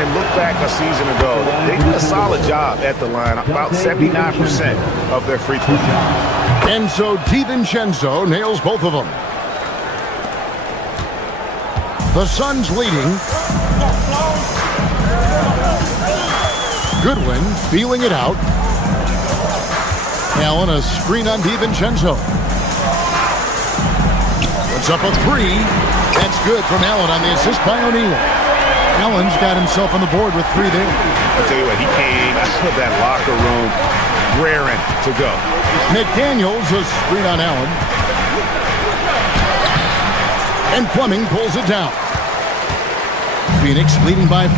And look back a season ago, they did a solid job at the line, about 79% of their free throws. And so DiVincenzo nails both of them. The Suns leading. Goodwin feeling it out. Allen, a screen on DiVincenzo. Puts up a 3. That's good from Allen on the assist by O'Neal. Allen's got himself on the board with 3 there. I'll tell you what, he came out of that locker room raring to go. McDaniels, a screen on Allen. And Fleming pulls it down. Phoenix leading by 5.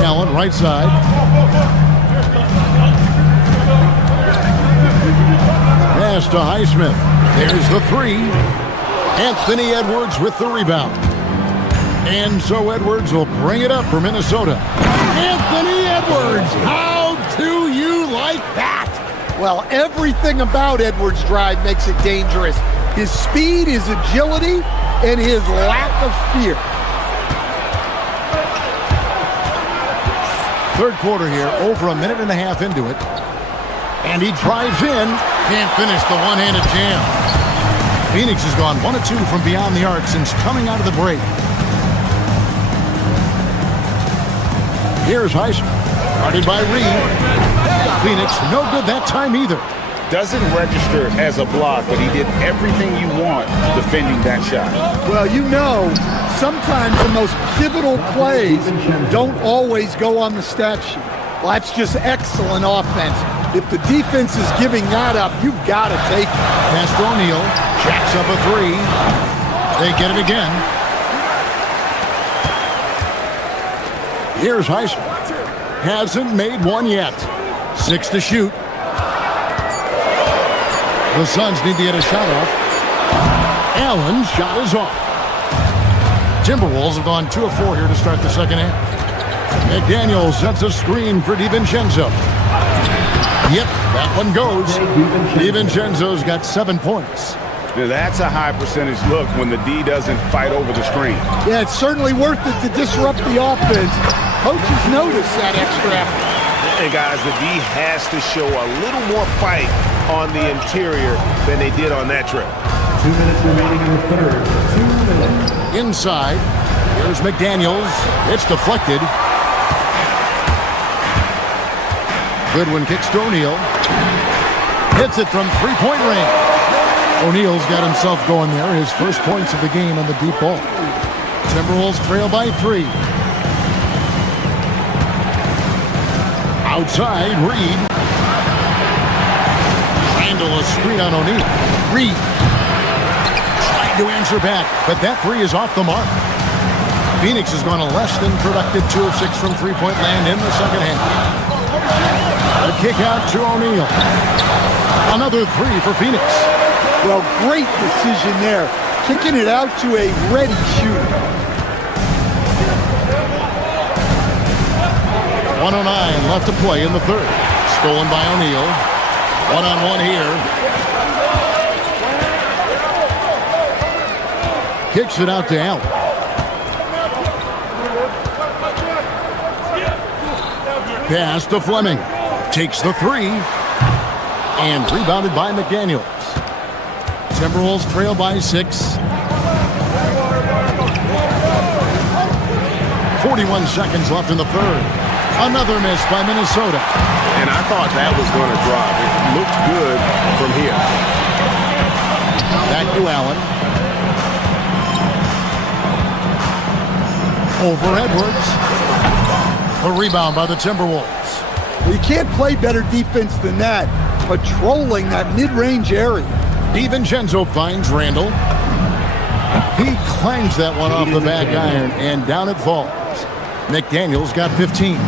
Allen, right side. Pass to Highsmith. There's the 3. Anthony Edwards with the rebound. And so Edwards will bring it up for Minnesota. Anthony Edwards! How do you like that? Well, everything about Edwards' drive makes it dangerous. His speed, his agility, and his lack of fear. 3rd quarter here, over a minute and a half into it. And he drives in. Can't finish the one-handed jam. Phoenix has gone 1 of 2 from beyond the arc since coming out of the break. Here's Highsmith. Guarded by Reed. Phoenix, no good that time either. Doesn't register as a block, but he did everything you want defending that shot. Well, you know, sometimes the most pivotal plays don't always go on the stat sheet. Well, that's just excellent offense. If the defense is giving that up, you've got to take it. Pass to O'Neal. Jacks up a three. They get it again. Here's Highsmith. Hasn't made one yet. 6 to shoot. The Suns need to get a shot off. Allen's shot is off. Timberwolves have gone 2 of 4 here to start the second half. McDaniel sets a screen for DiVincenzo. Yep, that one goes. DiVincenzo's got 7 points. That's a high percentage look when the D doesn't fight over the screen. Yeah, it's certainly worth it to disrupt the offense. Coaches notice that extra effort. And guys, the D has to show a little more fight on the interior than they did on that trip. 2 minutes remaining in the third. 2 minutes. Inside, here's McDaniels. It's deflected. Goodwin kicks to O'Neal. Hits it from three-point range. O'Neal's got himself going there. His first points of the game on the deep ball. Timberwolves trail by 3. Outside, Reed. Randall a screen on O'Neal. Reed trying to answer back, but that 3 is off the mark. Phoenix has gone a less than productive 2 of 6 from three-point land in the second half. A kick out to O'Neal. Another 3 for Phoenix. Well, great decision there. Kicking it out to a ready shooter. 1:09 left to play in the third. Stolen by O'Neal. One-on-one here. Kicks it out to Allen. Pass to Fleming. Takes the 3. And rebounded by McDaniels. Timberwolves trail by 6. 41 seconds left in the third. Another miss by Minnesota. And I thought that was going to drop. It looked good from here. Back to Allen. Over Edwards. A rebound by the Timberwolves. You can't play better defense than that. Patrolling that mid-range area. DiVincenzo finds Randall. He clangs that one off the back iron, and down it falls. McDaniel's got 15.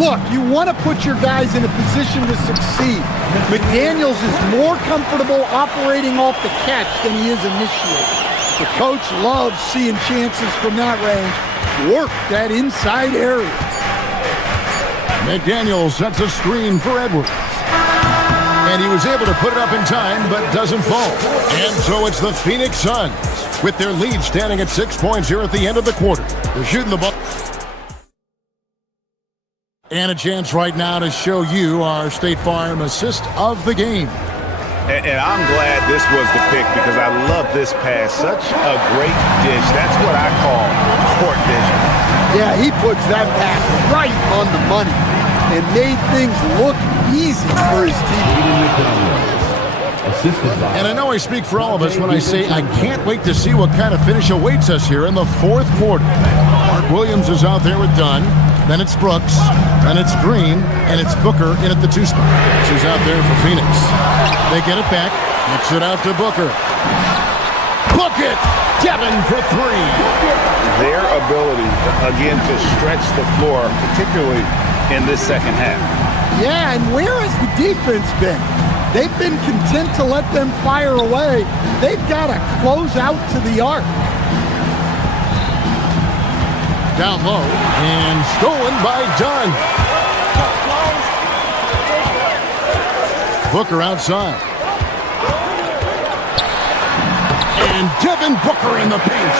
Look, you want to put your guys in a position to succeed. McDaniels is more comfortable operating off the catch than he is initiating. The coach loves seeing chances from that range. Work that inside area. McDaniel sets a screen for Edwards. And he was able to put it up in time, but doesn't fall. And so it's the Phoenix Suns, with their lead standing at 6 points here at the end of the quarter. They're shooting the ball. And a chance right now to show you our State Farm assist of the game. And I'm glad this was the pick because I love this pass. Such a great dish. That's what I call court vision. Yeah, he puts that pass right on the money and made things look easy for his team. And I know I speak for all of us when I say I can't wait to see what kind of finish awaits us here in the fourth quarter. Mark Williams is out there with Dunn. Then it's Brooks. Then it's Green. And it's Booker in at the 2 spot. This is out there for Phoenix. They get it back. Kicks it out to Booker. Book it! Devin for 3. Their ability, again, to stretch the floor, particularly in this second half. Yeah, and where has the defense been? They've been content to let them fire away. They've got to close out to the arc. Down low, and stolen by Dunn. Booker outside. And Devin Booker in the paint.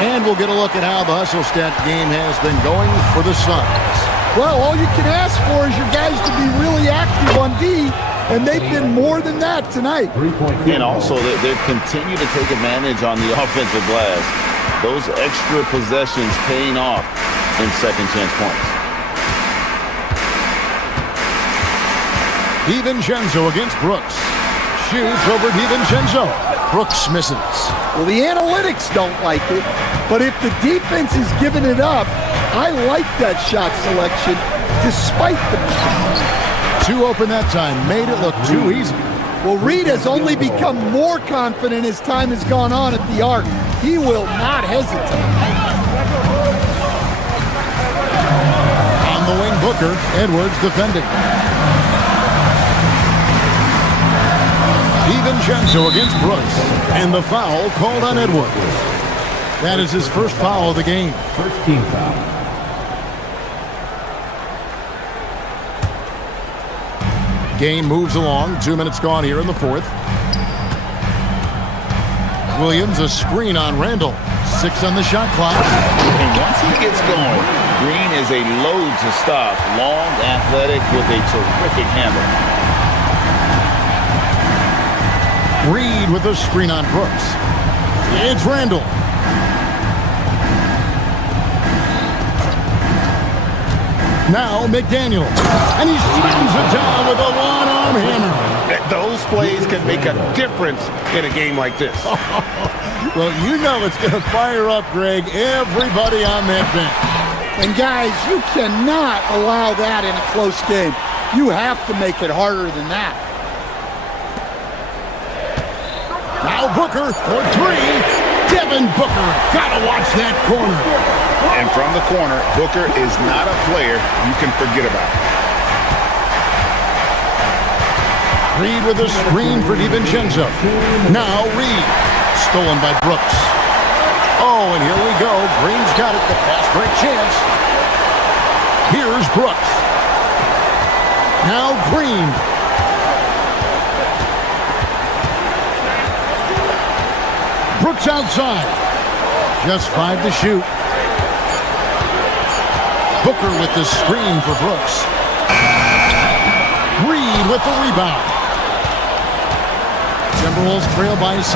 And we'll get a look at how the hustle stat game has been going for the Suns. Well, all you can ask for is your guys to be really active on D, and they've been more than that tonight. And also, they continue to take advantage on the offensive glass. Those extra possessions paying off in second chance points. DiVincenzo against Brooks. Shoots over DiVincenzo. Brooks misses. Well, the analytics don't like it, but if the defense is giving it up, I like that shot selection despite the miss. Too open that time. Made it look too easy. Well, Reed has only become more confident as time has gone on at the arc. He will not hesitate. On the wing, Booker. Edwards defending. DiVincenzo against Brooks. And the foul called on Edwards. That is his first foul of the game. First team foul. Game moves along. 2 minutes gone here in the fourth. Williams, a screen on Randall. 6 on the shot clock. And once he gets going, Green is a load to stop. Long, athletic, with a terrific handle. Reed with a screen on Brooks. It's Randall. Now McDaniel. And he slams it down with a one-arm hammer. Those plays can make a difference in a game like this. Well, you know it's going to fire up, Greg, everybody on that bench. And guys, you cannot allow that in a close game. You have to make it harder than that. Now Booker for 3. Devin Booker. Gotta watch that corner. And from the corner, Booker is not a player you can forget about. Reed with a screen for DiVincenzo. Now Reed. Stolen by Brooks. Oh, and here we go. Green's got it. The pass break chance. Here's Brooks. Now Green. Brooks outside. Just 5 to shoot. Booker with the screen for Brooks. Reed with the rebound. Timberwolves trail by 6.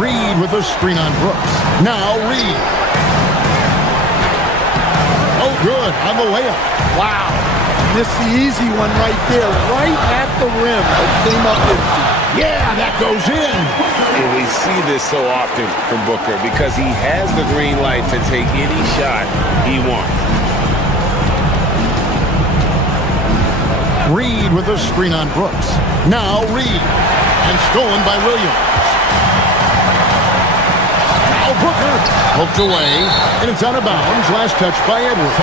Reed with a screen on Brooks. Now Reed. Oh, good on the layup. Wow. Missed the easy one right there, right at the rim, but came up empty. Yeah, that goes in. And we see this so often from Booker because he has the green light to take any shot he wants. Reed with a screen on Brooks. Now Reed. And stolen by Williams. Now Booker. Poked away. And it's out of bounds. Last touch by Edwards.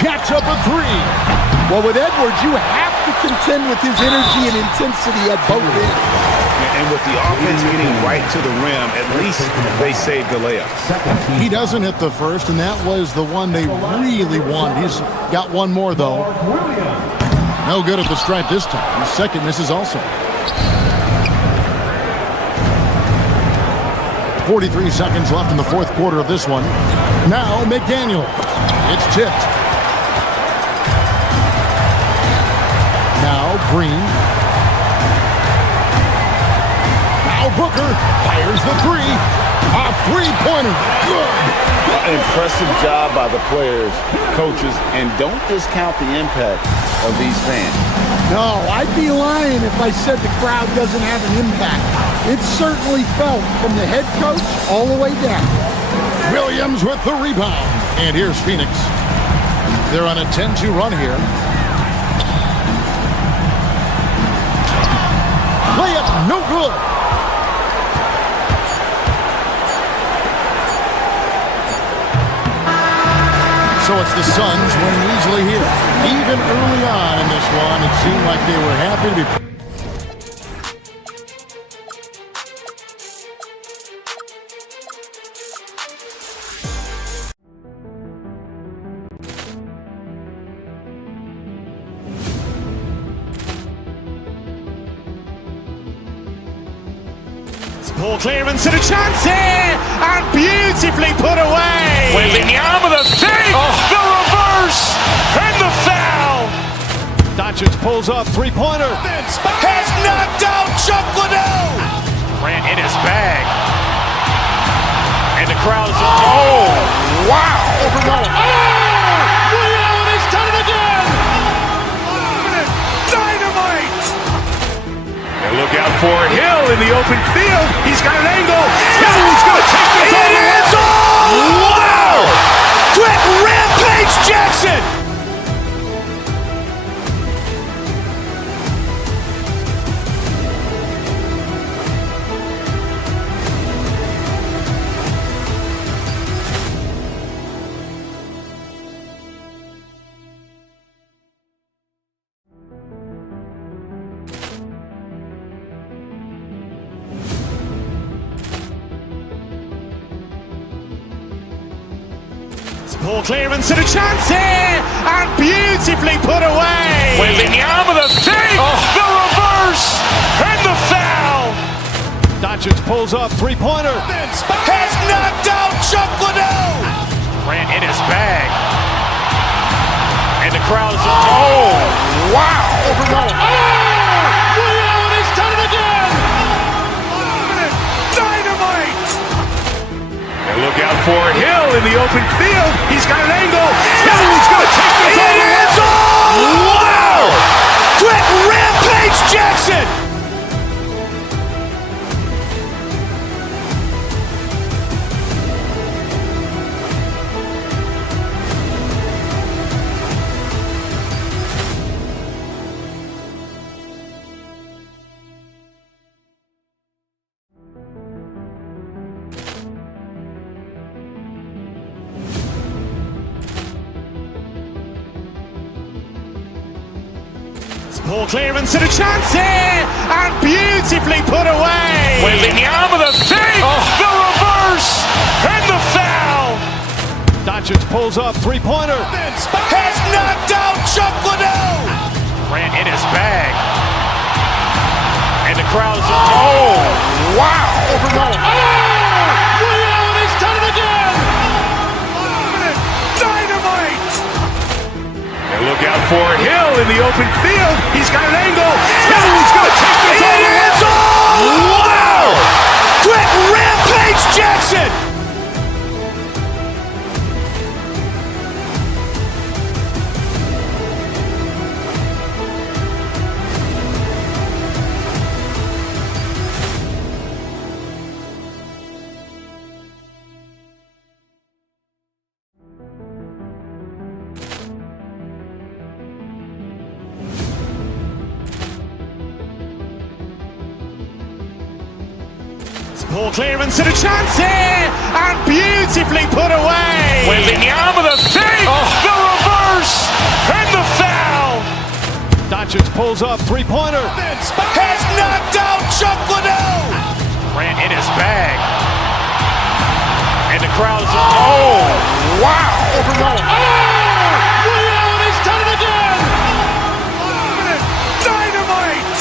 Jacks up a 3. Well, with Edwards, you have to contend with his energy and intensity at both ends. And with the offense getting right to the rim, at least they saved the layup. He doesn't hit the first, and that was the one they really wanted. He's got one more, though. No good at the stripe this time. The second misses also. 43 seconds left in the fourth quarter of this one. Now McDaniel. It's tipped. Now Green. Now Booker fires the 3. A three-pointer. Good. Impressive job by the players, coaches, and don't discount the impact of these fans. No, I'd be lying if I said the crowd doesn't have an impact. It's certainly felt from the head coach all the way down. Williams with the rebound. And here's Phoenix. They're on a 10-2 run here. Layup, no good. So it's the Suns winning easily here. Even early on in this one, it seemed like they were happy to be... Ball clearance and a chance here, and beautifully put away. Waving the arm of the fake, the reverse, and the foul. Doncic Doncic pulls up, three-pointer. Vince has knocked out Chuck Liddell. Grant in his bag. And the crowd is... Oh, wow. Ray Allen has done it again. Dynamite. And look out for Hill in the open field. He's got an angle. Hill's going to take this all the way. Wow! Quick Rampage Jackson. Ball clearance and a chance here, and beautifully put away. Wembanyama the fake, the reverse, and the foul. Doncic pulls up, three-pointer. Vince has knocked out Chuck Liddell. Grant in his bag. And the crowd is... Oh, wow. Ray Allen has done it again. Dynamite. And look out for Hill in the open field. He's got an angle. Hill's going to take this all the way. Wow! Quick Rampage Jackson. Ball clearance and a chance here, and beautifully put away. Wembanyama the fake, the reverse, and the foul. Doncic pulls up, three-pointer. Vince has knocked out Chuck Liddell. Grant in his bag. And the crowd is... Oh, wow. Ray Allen has done it again. Dynamite. And look out for Hill in the open field. He's got an angle. Hill's going to take this all the way. Wow! Quick Rampage Jackson. Ball clearance and a chance here, and beautifully put away. Wembanyama the fake, the reverse, and the foul. Doncic pulls up, three-pointer. Vince has knocked out Chuck Liddell. Grant in his bag. And the crowd is... Oh, wow. Ray Allen has done it again. Dynamite.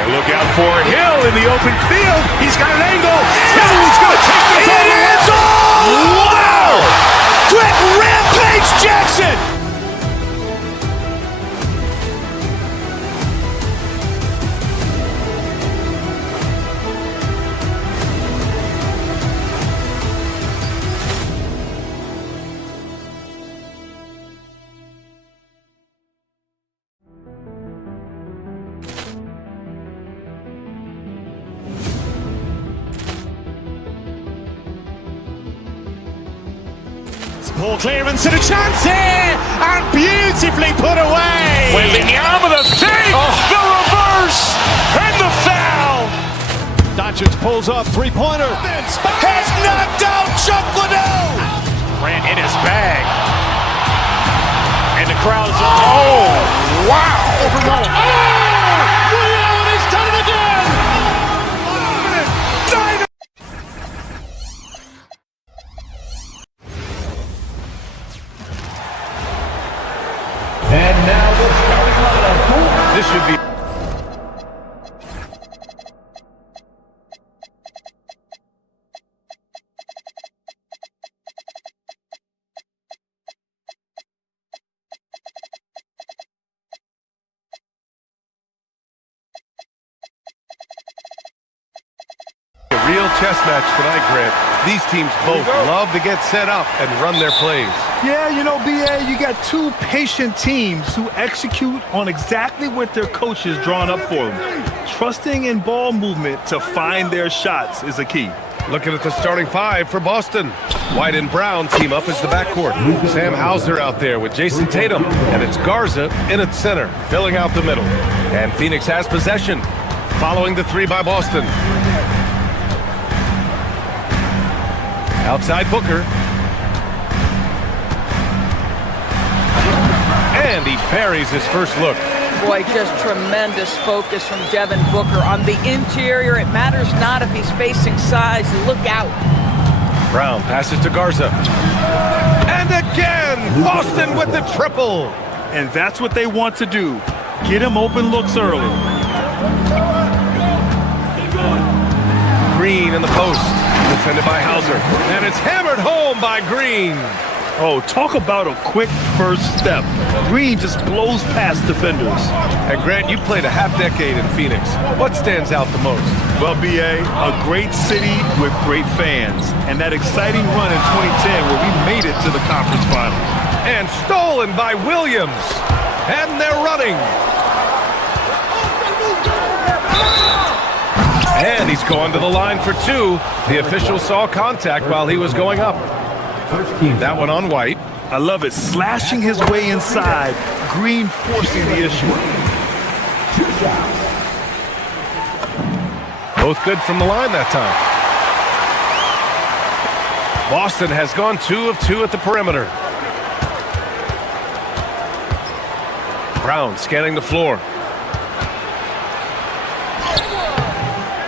And look out for Hill in the open field. He's got an angle. Hill's going to take this all the way. Wow! Quick Rampage Jackson. Ball clearance and a chance here, and beautifully put away. Wembanyama the fake, the reverse, and the foul. Doncic pulls up, three-pointer. Vince has knocked out Chuck Liddell. Grant in his bag. And the crowd is... Oh, wow. Ray Allen has done it again. And now the starting lineup. This should be... chess match tonight, Grant. These teams both love to get set up and run their plays. Yeah, you know, B.A., you got two patient teams who execute on exactly what their coach has drawn up for them. Trusting in ball movement to find their shots is a key. Looking at the starting five for Boston. White and Brown team up as the backcourt. Sam Hauser out there with Jason Tatum. And it's Garza in at center, filling out the middle. And Phoenix has possession, following the three by Boston. Outside Booker. And he buries his first look. Boy, just tremendous focus from Devin Booker. On the interior, it matters not if he's facing size. Look out. Brown passes to Garza. And again, Boston with the triple. And that's what they want to do. Get him open looks early. Green in the post. Defended by Hauser. And it's hammered home by Green. Oh, talk about a quick first step. Green just blows past defenders. And Grant, you played a half decade in Phoenix. What stands out the most? Well, B.A., a great city with great fans. And that exciting run in 2010 where we made it to the conference finals. And stolen by Williams. And they're running. And he's going to the line for two. The official saw contact while he was going up. That one on White. I love it. Slashing his way inside. Green forcing the issue. Both good from the line that time. Boston has gone 2 of 2 at the perimeter. Brown scanning the floor.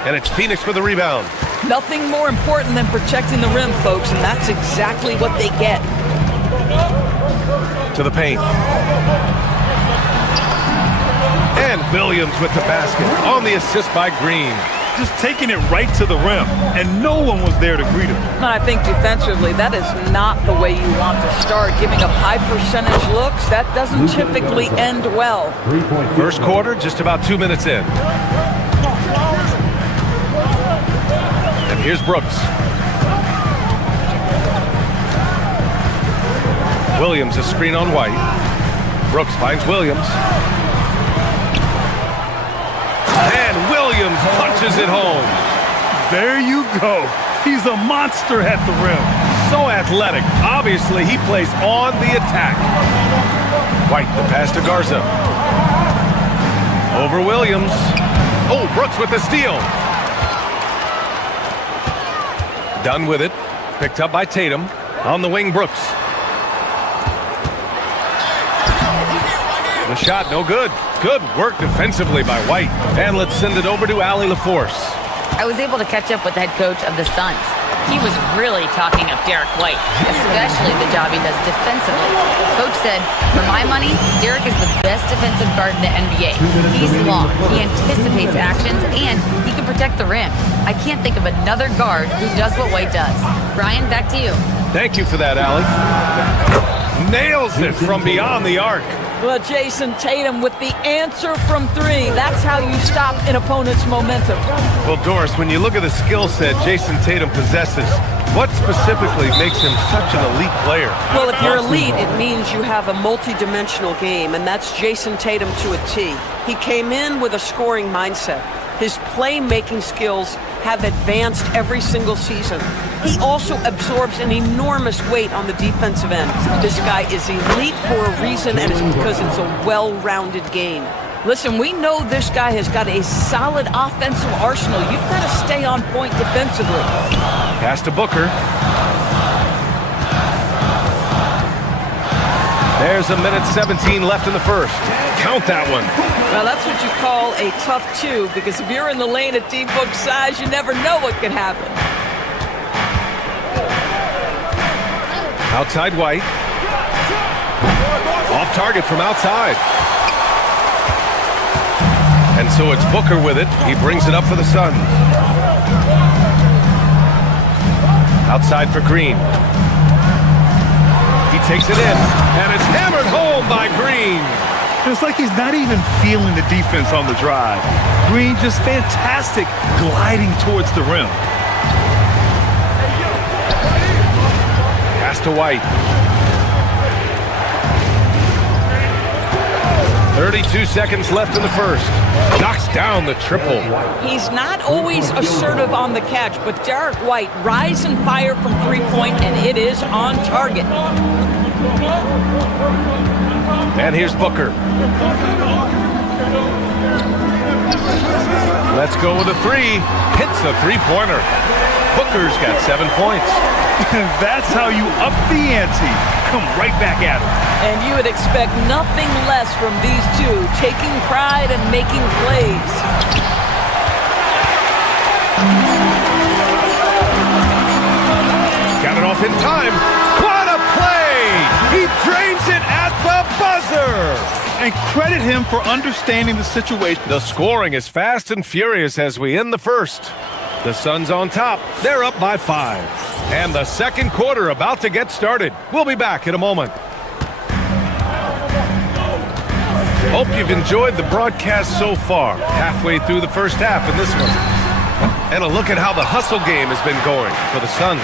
And it's Phoenix for the rebound. Nothing more important than protecting the rim, folks, and that's exactly what they get. To the paint. And Williams with the basket on the assist by Green. Just taking it right to the rim, and no one was there to greet him. And I think defensively, that is not the way you want to start. Giving up high percentage looks, that doesn't typically end well. First quarter, just about 2 minutes in. And here's Brooks. Williams, a screen on White. Brooks finds Williams. And Williams punches it home. There you go. He's a monster at the rim. So athletic. Obviously, he plays on the attack. White, the pass to Garza. Over Williams. Oh, Brooks with the steal. Done with it. Picked up by Tatum. On the wing, Brooks. The shot, no good. Good work defensively by White. And let's send it over to Allie LaForce. I was able to catch up with the head coach of the Suns. He was really talking up Derek White, especially the job he does defensively. Coach said, for my money, Derek is the best defensive guard in the NBA. He's long, he anticipates actions, and he can protect the rim. I can't think of another guard who does what White does. Brian, back to you. Thank you for that, Allie. Nails it from beyond the arc. Well, Jason Tatum with the answer from three. That's how you stop an opponent's momentum. Well, Doris, when you look at the skill set Jason Tatum possesses, what specifically makes him such an elite player? Well, if you're elite, it means you have a multi-dimensional game, and that's Jason Tatum to a T. He came in with a scoring mindset. His playmaking skills have advanced every single season. He also absorbs an enormous weight on the defensive end. This guy is elite for a reason, and it's because it's a well-rounded game. Listen, we know this guy has got a solid offensive arsenal. You've got to stay on point defensively. Pass to Booker. There's a minute 17 left in the first. Count that one. Well, that's what you call a tough two, because if you're in the lane at D-Book size, you never know what can happen. Outside White. Off target from outside. And so it's Booker with it. He brings it up for the Suns. Outside for Green. He takes it in, and it's hammered home by Green. It's like he's not even feeling the defense on the drive. Green just fantastic gliding towards the rim. to White. 32 seconds left in the first. Knocks down the triple. He's not always assertive on the catch, but Derek White rise and fire from three-point, and it is on target. And here's Booker. Let's go with a three. Hits a three-pointer. Booker's got 7 points. That's how you up the ante. Come right back at him. And you would expect nothing less from these two, taking pride and making plays. Got it off in time. What a play! He drains it at the buzzer! And credit him for understanding the situation. The scoring is fast and furious as we end the first. The Suns on top. They're up by 5. And the second quarter about to get started. We'll be back in a moment. Hope you've enjoyed the broadcast so far. Halfway through the first half in this one. And a look at how the hustle game has been going for the Suns.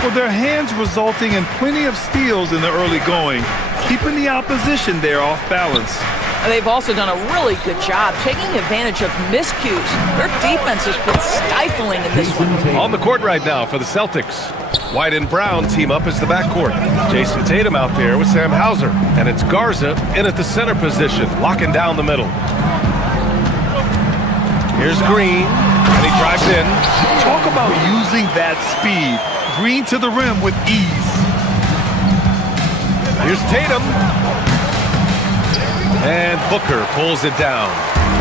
Well, their hands resulting in plenty of steals in the early going, keeping the opposition there off balance. They've also done a really good job taking advantage of miscues. Their defense has been stifling in this one. On the court right now for the Celtics. White and Brown team up as the backcourt. Jason Tatum out there with Sam Hauser. And it's Garza in at the center position, locking down the middle. Here's Green, and he drives in. Talk about using that speed. Green to the rim with ease. Here's Tatum. And Booker pulls it down.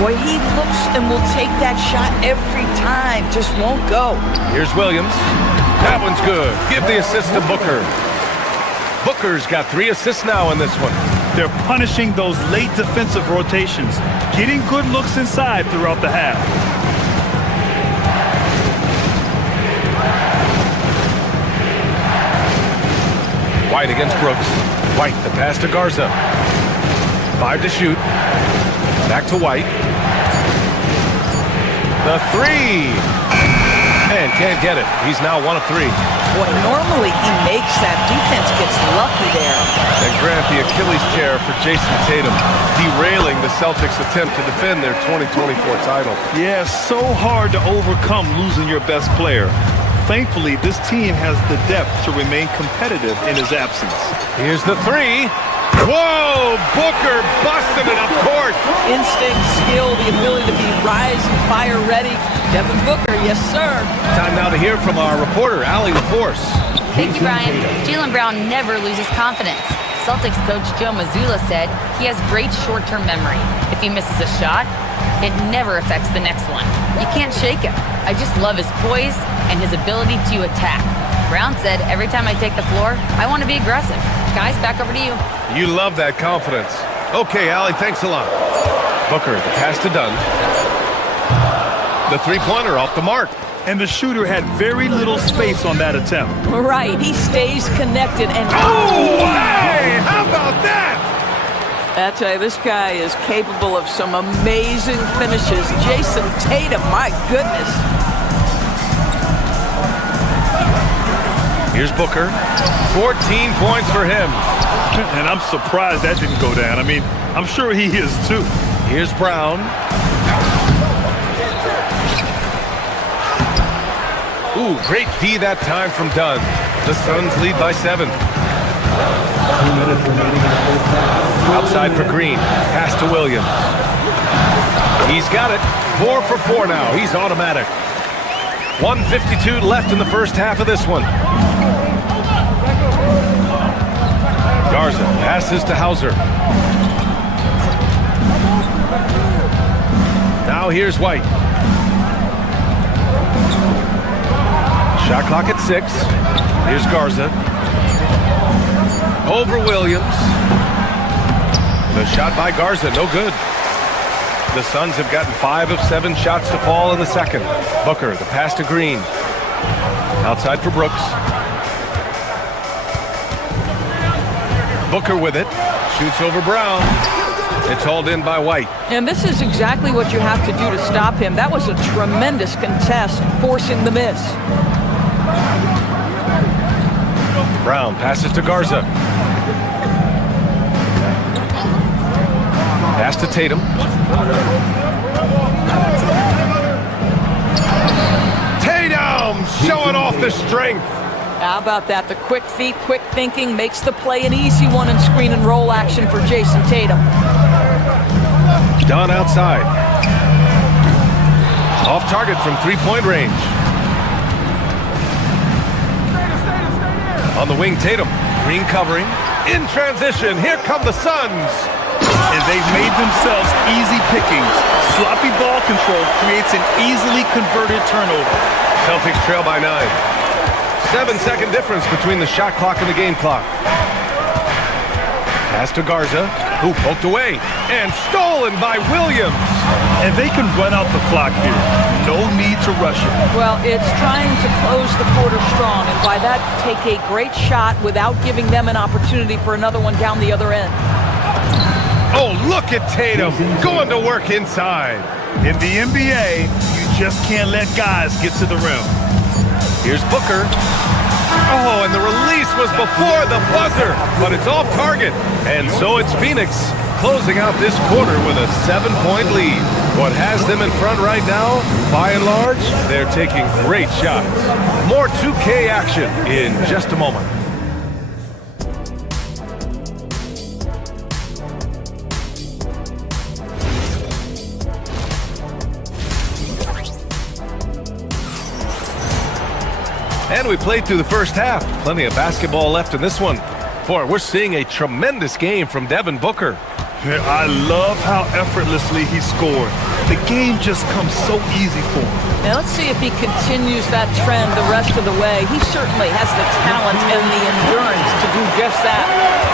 Boy, he looks and will take that shot every time. Just won't go. Here's Williams. That one's good. Give the assist to Booker. Booker's got 3 assists now in this one. They're punishing those late defensive rotations, getting good looks inside throughout the half. White against Brooks. White, the pass to Garza. 5 to shoot. Back to White. The 3. And can't get it. He's now 1 of 3. Boy, normally he makes that. Defense gets lucky there. And grant the Achilles tear for Jason Tatum, derailing the Celtics' attempt to defend their 2024 title. Yeah, so hard to overcome losing your best player. Thankfully, this team has the depth to remain competitive in his absence. Here's the 3. Whoa! Booker busting it up court. Instinct, skill, the ability to be rise and fire ready. Devin Booker, yes, sir. Time now to hear from our reporter, Allie LaForce. Thank you, Brian. Jaylen Brown never loses confidence. Celtics coach Joe Mazzulla said he has great short-term memory. If he misses a shot, it never affects the next one. You can't shake him. I just love his poise and his ability to attack. Brown said, every time I take the floor, I want to be aggressive. Guys, back over to you. You love that confidence. Okay, Allie, thanks a lot. Booker, the pass to Dunn. The three-pointer off the mark. And the shooter had very little space on that attempt. Right, he stays connected and... Oh, hey! How about that? I tell you, this guy is capable of some amazing finishes. Jason Tatum, my goodness. Here's Booker. 14 points for him. And I'm surprised that didn't go down. I mean, I'm sure he is too. Here's Brown. Ooh, great D that time from Dunn. The Suns lead by 7. Outside for Green. Pass to Williams. He's got it. 4 for 4 now. He's automatic. 1:52 left in the first half of this one. Garza passes to Hauser. Now here's White. Shot clock at 6. Here's Garza. Over Williams. The shot by Garza, no good. The Suns have gotten 5 of 7 shots to fall in the second. Booker, the pass to Green. Outside for Brooks. Booker with it. Shoots over Brown. It's hauled in by White. And this is exactly what you have to do to stop him. That was a tremendous contest, forcing the miss. Brown passes to Garza. Pass to Tatum. Tatum showing off the strength. How about that? The quick feet, quick thinking makes the play an easy one in screen and roll action for Jason Tatum. Dunn outside. Off target from three-point range. On the wing, Tatum. Green covering. In transition, here come the Suns. And they've made themselves easy pickings. Sloppy ball control creates an easily converted turnover. Celtics trail by 9. 7-second difference between the shot clock and the game clock. Pass to Garza, who poked away, and stolen by Williams. And they can run out the clock here. No need to rush it. Well, it's trying to close the quarter strong, and by that, take a great shot without giving them an opportunity for another one down the other end. Oh, look at Tatum going to work inside. In the NBA, you just can't let guys get to the rim. Here's Booker. Oh, and the release was before the buzzer, but it's off target. And so it's Phoenix closing out this quarter with a 7-point lead. What has them in front right now, by and large, they're taking great shots. More 2K action in just a moment. And we played through the first half. Plenty of basketball left in this one. Boy, we're seeing a tremendous game from Devin Booker. I love how effortlessly he scored. The game just comes so easy for him. Now let's see if he continues that trend the rest of the way. He certainly has the talent and the endurance to do just that.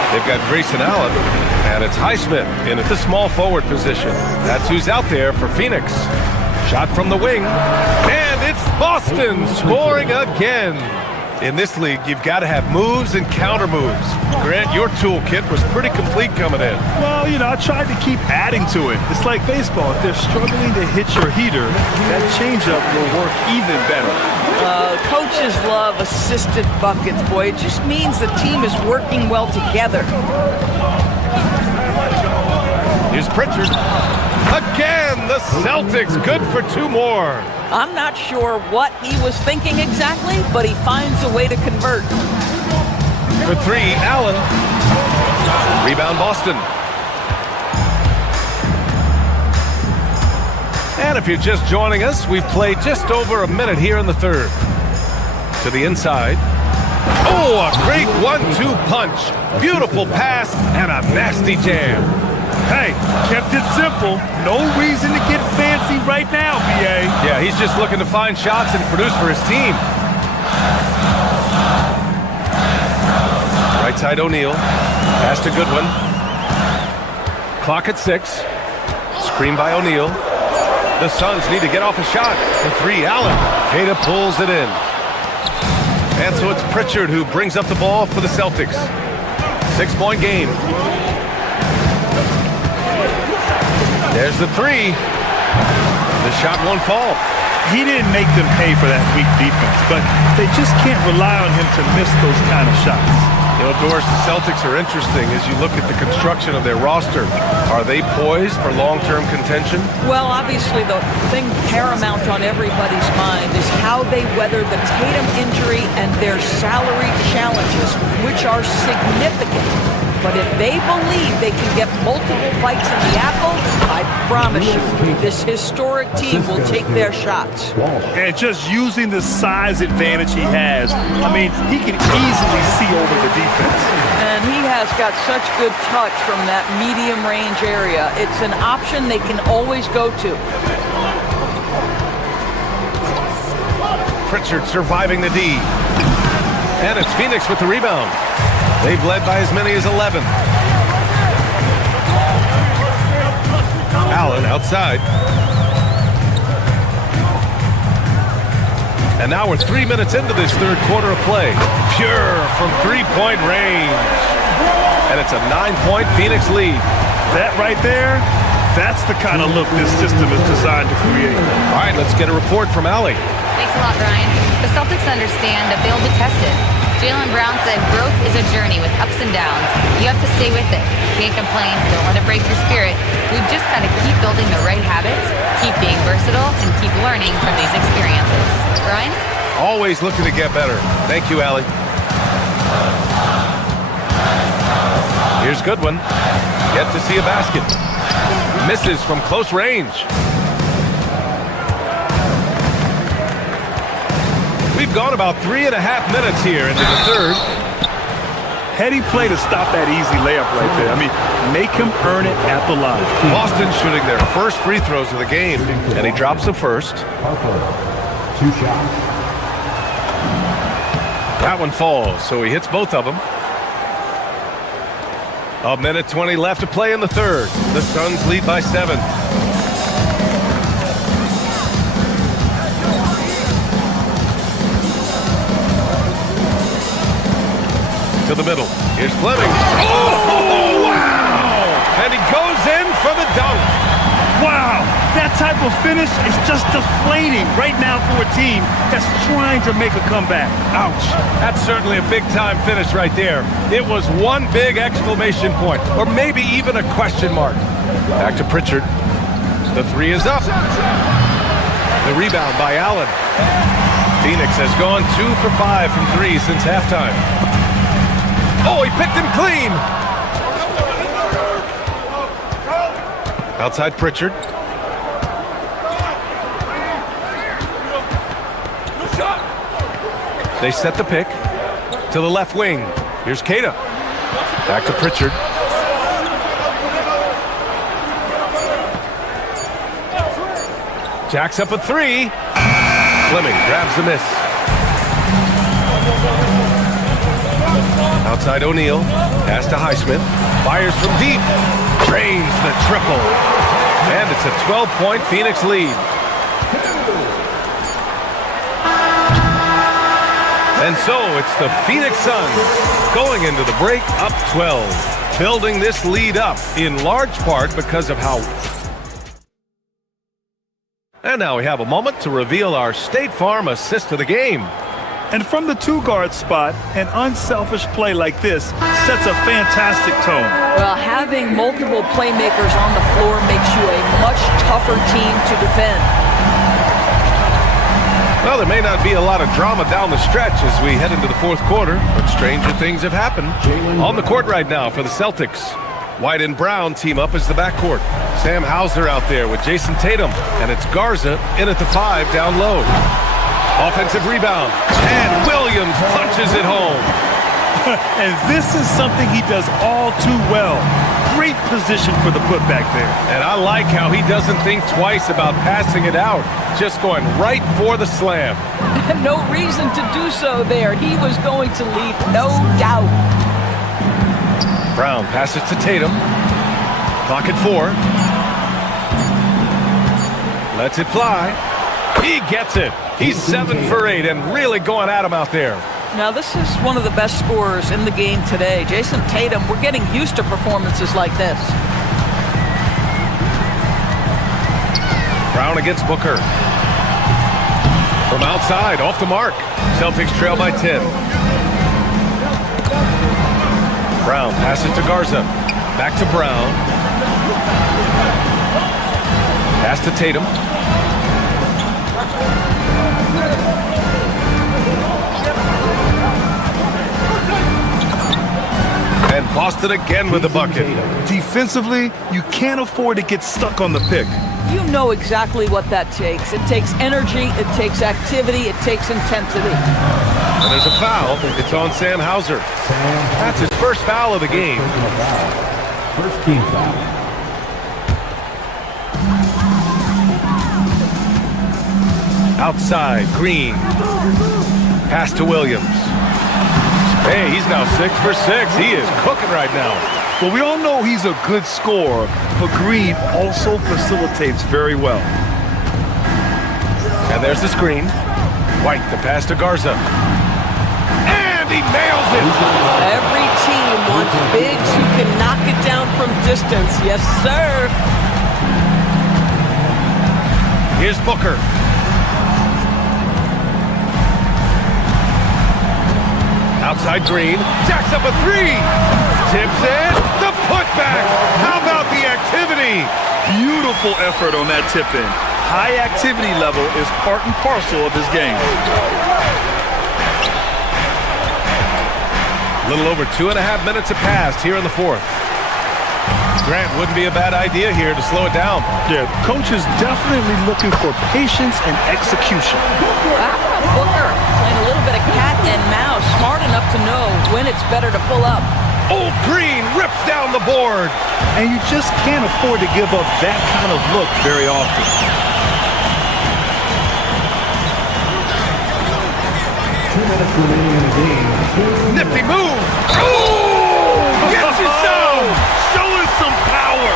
They've got Grayson Allen, and it's Highsmith in at the small forward position. That's who's out there for Phoenix. Shot from the wing, and it's Boston scoring again. In this league, you've got to have moves and counter moves. Grant, your toolkit was pretty complete coming in. Well, I tried to keep adding to it. It's like baseball. If they're struggling to hit your heater, that changeup will work even better. Coaches love assisted buckets, boy. It just means the team is working well together. Here's Pritchard. Again, the Celtics good for 2 more. I'm not sure what he was thinking exactly, but he finds a way to convert. For 3, Allen. Rebound, Boston. And if you're just joining us, we've played just over a minute here in the third. To the inside. Oh, a great 1-2 punch. Beautiful pass and a nasty jam. Hey, kept it simple. No reason to get fancy right now, B.A. Yeah, he's just looking to find shots and produce for his team. Right side O'Neal. Pass to Goodwin. Clock at 6. Screen by O'Neal. The Suns need to get off a shot. The 3, Allen. Queta pulls it in. And so it's Pritchard who brings up the ball for the Celtics. 6-point game. There's the 3. The shot won't fall. He didn't make them pay for that weak defense, but they just can't rely on him to miss those kind of shots. Doris, the Celtics are interesting as you look at the construction of their roster. Are they poised for long-term contention? Well, obviously the thing paramount on everybody's mind is how they weather the Tatum injury and their salary challenges, which are significant. But if they believe they can get multiple bites in the apple, I promise you, this historic team will take their shots. And just using the size advantage he has, he can easily see over the defense. And he has got such good touch from that medium range area. It's an option they can always go to. Pritchard surviving the D. And it's Phoenix with the rebound. They've led by as many as 11. Allen outside. And now we're 3 minutes into this third quarter of play. Pure from 3-point range. And it's a 9-point Phoenix lead. That right there, that's the kind of look this system is designed to create. All right, let's get a report from Allie. Thanks a lot, Brian. The Celtics understand that they'll be tested. Jaylen Brown said growth is a journey with ups and downs. You have to stay with it. Can't complain. Don't let it break your spirit. We've just got to keep building the right habits, keep being versatile, and keep learning from these experiences. Brian? Always looking to get better. Thank you, Allie. Here's Goodwin. Yet to see a basket. Misses from close range. We've gone about 3.5 minutes here into the third. Heady play to stop that easy layup right there. I mean, make him earn it at the line. Boston shooting their first free throws of the game, and he drops the first. 2 shots. That one falls, so he hits both of them. 1:20 left to play in the third. The Suns lead by 7. To the middle. Here's Fleming. Oh, wow! And he goes in for the dunk. Wow, that type of finish is just deflating right now for a team that's trying to make a comeback. Ouch. That's certainly a big-time finish right there. It was one big exclamation point, or maybe even a question mark. Back to Pritchard. The three is up. The rebound by Allen. Phoenix has gone 2 for 5 from 3 since halftime. Oh, he picked him clean. Outside Pritchard. They set the pick to the left wing. Here's Keita. Back to Pritchard. Jacks up a 3. Fleming grabs the miss. Outside O'Neal. Pass to Highsmith. Fires from deep. Drains the triple. And it's a 12-point Phoenix lead. And so it's the Phoenix Suns going into the break up 12. Building this lead up in large part because of how... And now we have a moment to reveal our State Farm assist of the game. And from the 2-guard spot, an unselfish play like this sets a fantastic tone. Well, having multiple playmakers on the floor makes you a much tougher team to defend. Well, there may not be a lot of drama down the stretch as we head into the fourth quarter, but stranger things have happened. On the court right now for the Celtics. White and Brown team up as the backcourt. Sam Hauser out there with Jason Tatum, and it's Garza in at the 5 down low. Offensive rebound, and Williams punches it home. And this is something he does all too well. Great position for the putback there. And I like how he doesn't think twice about passing it out, just going right for the slam. No reason to do so there. He was going to lead, no doubt. Brown passes to Tatum. Clock at 4. Lets it fly. He gets it. He's 7 for 8 and really going at him out there. Now, this is one of the best scorers in the game today. Jason Tatum, we're getting used to performances like this. Brown against Booker. From outside, off the mark. Celtics trail by 10. Brown passes to Garza. Back to Brown. Pass to Tatum. And Boston again with the bucket. Defensively, you can't afford to get stuck on the pick. You know exactly what that takes. It takes energy, it takes activity, it takes intensity. And there's a foul. It's on Sam Hauser. That's his first foul of the game. First team foul. Outside, Green. Pass to Williams. Hey, he's now 6 for 6. He is cooking right now. Well, we all know he's a good scorer, but Green also facilitates very well. And there's the screen. White, the pass to Garza. And he nails it! Every team wants bigs who can knock it down from distance. Yes, sir. Here's Booker. Outside Green, jacks up a three. Tips in, the putback. How about the activity? Beautiful effort on that tip-in. High activity level is part and parcel of his game. A little over 2.5 minutes have passed here in the fourth. Grant wouldn't be a bad idea here to slow it down. Yeah, coach is definitely looking for patience and execution. Booker playing a little bit of cat and mouse, smart enough to know when it's better to pull up. Old Green rips down the board. And you just can't afford to give up that kind of look very often. 2 minutes remaining in the game. Nifty move. Oh! Gets you some! Show us some power!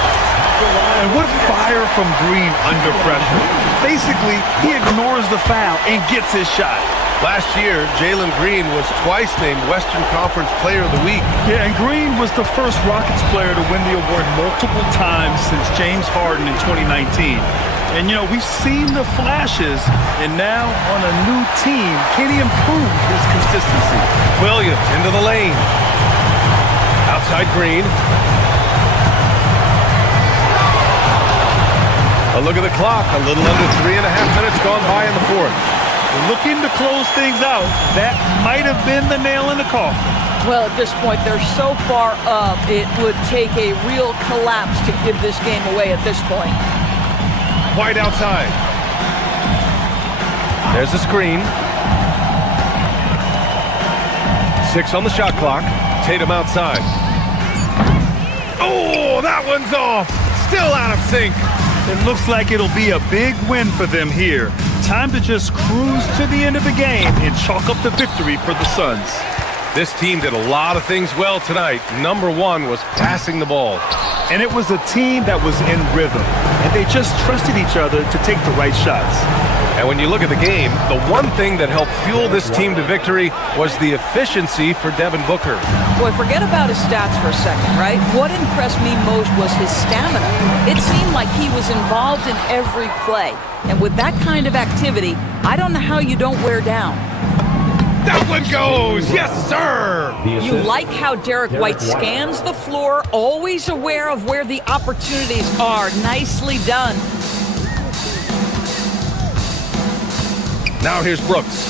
And what fire from Green under pressure. Basically, he ignores the foul and gets his shot. Last year, Jalen Green was twice named Western Conference Player of the Week. Yeah, and Green was the first Rockets player to win the award multiple times since James Harden in 2019. And, you know, we've seen the flashes, and now on a new team, can he improve his consistency? Williams into the lane. Outside Green. A look at the clock. A little under 3.5 minutes gone by in the fourth. Looking to close things out. That might have been the nail in the coffin. Well, at this point, they're so far up, it would take a real collapse to give this game away at this point. White outside. There's the screen. 6 on the shot clock. Tatum outside. Oh, that one's off. Still out of sync. It looks like it'll be a big win for them here. Time to just cruise to the end of the game and chalk up the victory for the Suns. This team did a lot of things well tonight. Number one was passing the ball. And it was a team that was in rhythm, and they just trusted each other to take the right shots. And when you look at the game, the one thing that helped fuel this team to victory was the efficiency for Devin Booker. Boy, forget about his stats for a second, right? What impressed me most was his stamina. It seemed like he was involved in every play. And with that kind of activity, I don't know how you don't wear down. That one goes! Yes, sir! You like how Derek White scans the floor, always aware of where the opportunities are. Nicely done. Now here's Brooks.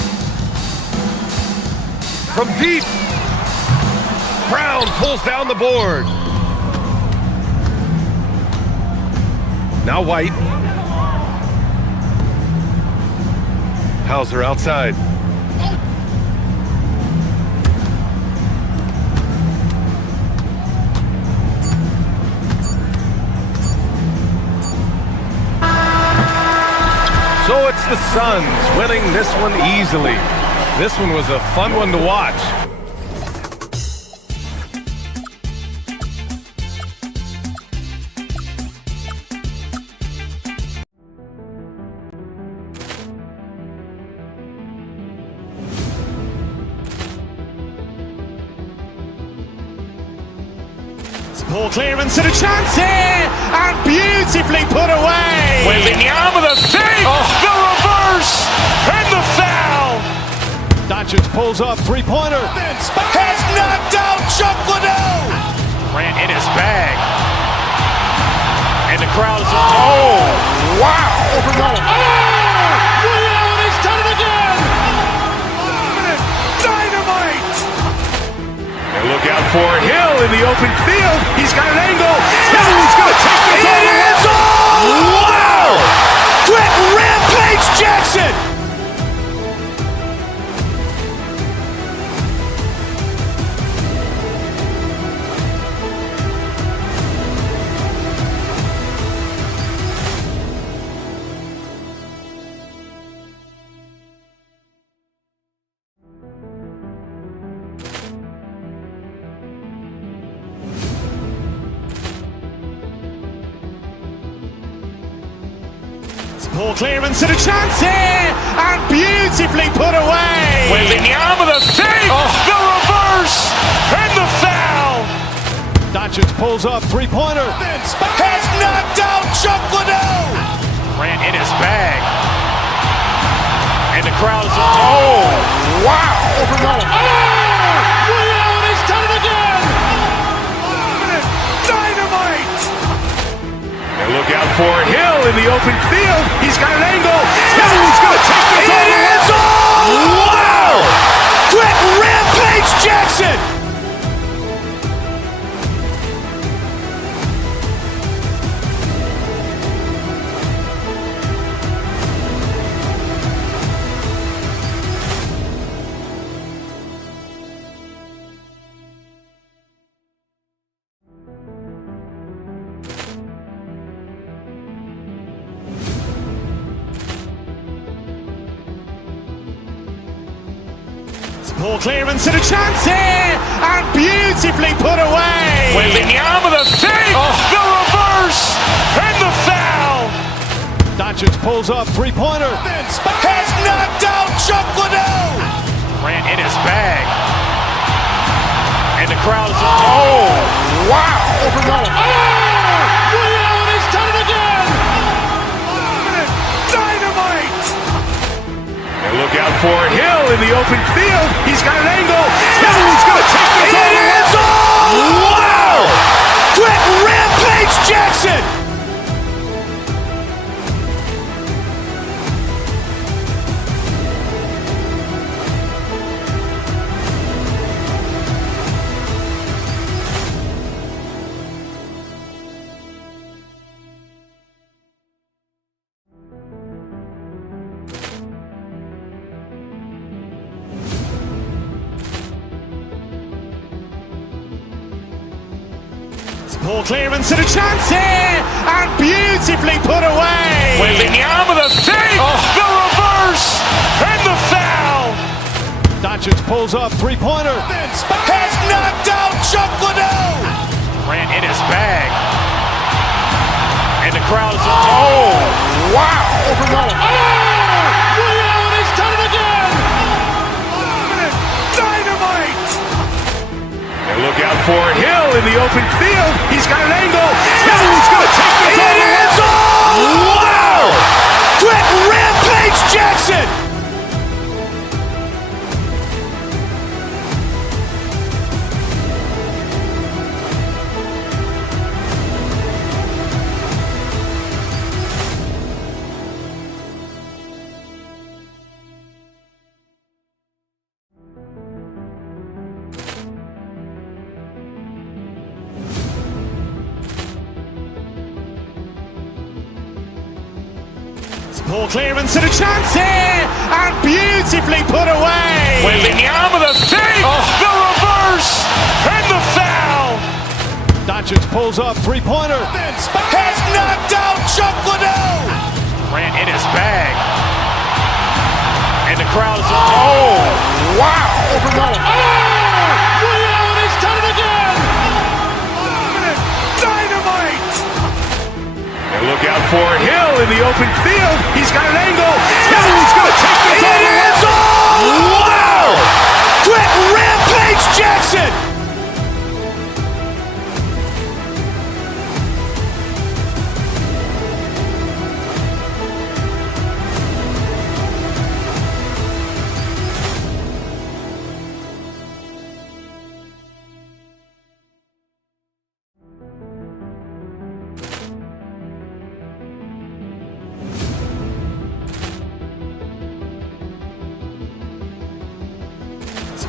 From deep. Brown pulls down the board. Now White. Hauser outside. So it's the Suns winning this one easily. This one was a fun one to watch. Ball clearance and a chance here, and beautifully put away. Wembanyama the fake, the reverse, and the foul. Doncic pulls up, three-pointer. Has knocked out Chuck Liddell. Grant in his bag. And the crowd is... Oh, wow. He's done it again. Dynamite. And look out for Hill in the open field. He's got an angle. He's going to take this all the way. Wow! Quick Rampage Jackson. Ball clearance and a chance here, and beautifully put away. Wembanyama the fake, the reverse, and the foul. Doncic pulls up, three-pointer. Has knocked out Chuck Liddell. Grant in his bag. And the crowd is... Oh, wow. for Hill in the open field. He's got an angle. Hill's going to take this all the way. Wow! Quick rampage Jackson! Ball clearance and a chance here, and beautifully put away. Wembanyama the fake, the reverse, and the foul. Doncic pulls up, three-pointer. Has knocked out Chuck Liddell. Ran in his bag. And the crowd is... Oh, wow. Liddell, and he's done it again. Dynamite. And look out for Hill in the open field. He's got an angle. Hill's going to take this all the way. Wow! Quick rampage Jackson. Ball clearance and a chance here, and beautifully put away. Wembanyama the fake, the reverse, and the foul. Doncic pulls up, three-pointer. Has knocked out Chuck Liddell. Ran in his bag. And the crowd is... Oh, wow. Liddell, and he's done it again. Dynamite. And look out for Hill in the open field. He's got an angle. Hill's going to take this all the way. Wow! Quick rampage Jackson. Ball clearance and a chance here, and beautifully put away. Wembanyama the fake, the reverse, and the foul. Doncic pulls up, three-pointer. Has knocked out Chuck Liddell. Ran in his bag. And the crowd is... Oh, wow. Liddell, and he's done it again. Dynamite. And look out for Hill in the open field. He's got an angle. Hill's going to take this all the way. Wow! Quick rampage Jackson.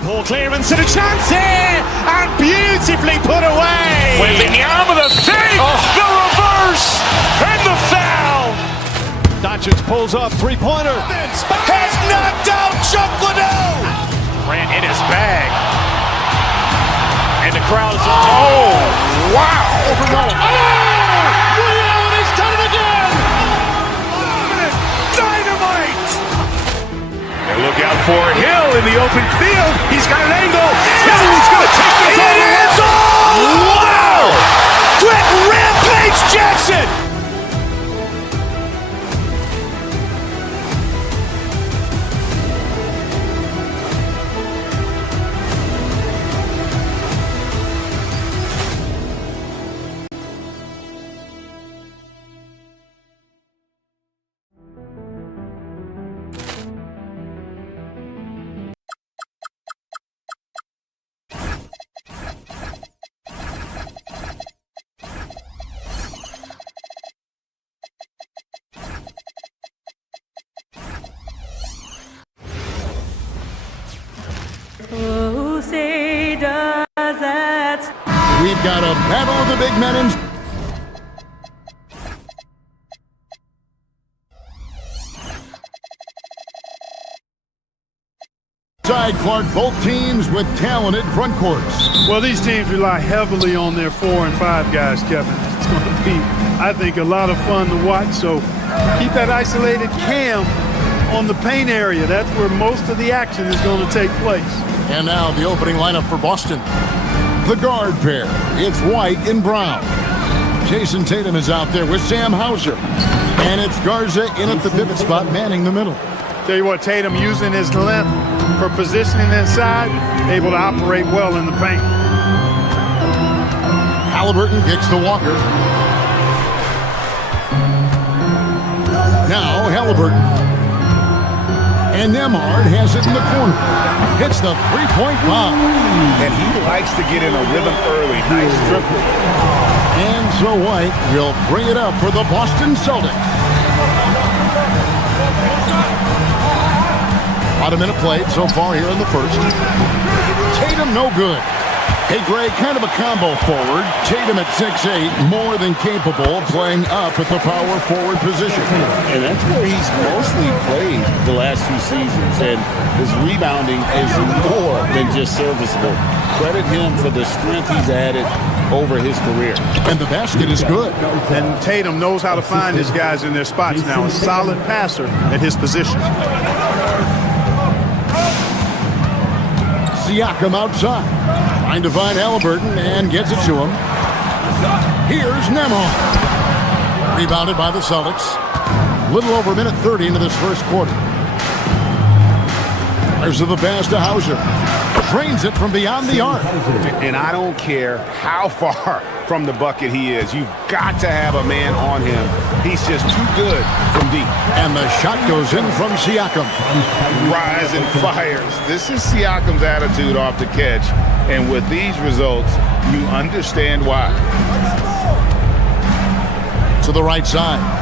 Ball clearance and a chance here, and beautifully put away. Wembanyama the fake, the reverse, and the foul. Doncic pulls up, three-pointer. Has knocked out Chuck Liddell. Ran in his bag. And the crowd is... Oh, wow. Liddell, and he's done it again. Dynamite. And look out for Hill in the open field. He's got an angle. Hill's going to take this all the way. Wow! Quick rampage Jackson. We've got a battle of the big men inside, Clark. Both teams with talented front courts. Well, these teams rely heavily on their 4 and 5 guys, Kevin. It's going to be, I think, a lot of fun to watch. So keep that isolated cam on the paint area. That's where most of the action is going to take place. And now the opening lineup for Boston. The guard pair. It's White and Brown. Jason Tatum is out there with Sam Hauser. And it's Garza in at the pivot spot, manning the middle. Tell you what, Tatum using his length for positioning inside, able to operate well in the paint. Halliburton kicks to Walker. Now Halliburton. And Nembhard has it in the corner. Hits the three-point bomb. And he likes to get in a rhythm early. Nice triple. And so White will bring it up for the Boston Celtics. About a minute played so far here in the first. Tatum no good. Hey, Greg, kind of a combo forward. Tatum at 6'8", more than capable, playing up at the power forward position. And that's where he's mostly played the last 2 seasons. And his rebounding is more than just serviceable. Credit him for the strength he's added over his career. And the basket is good. And Tatum knows how to find his guys in their spots now. A solid passer at his position. Siakam outside. Trying to find Halliburton and gets it to him. Here's Nembhard. Rebounded by the Celtics. Little over a minute 30 into this first quarter. There's the pass to Hauser. Drains it from beyond the arc. And I don't care how far from the bucket he is. You've got to have a man on him. He's just too good from deep. And the shot goes in from Siakam. Rise and fires. This is Siakam's attitude off the catch. And with these results, you understand why. To the right side.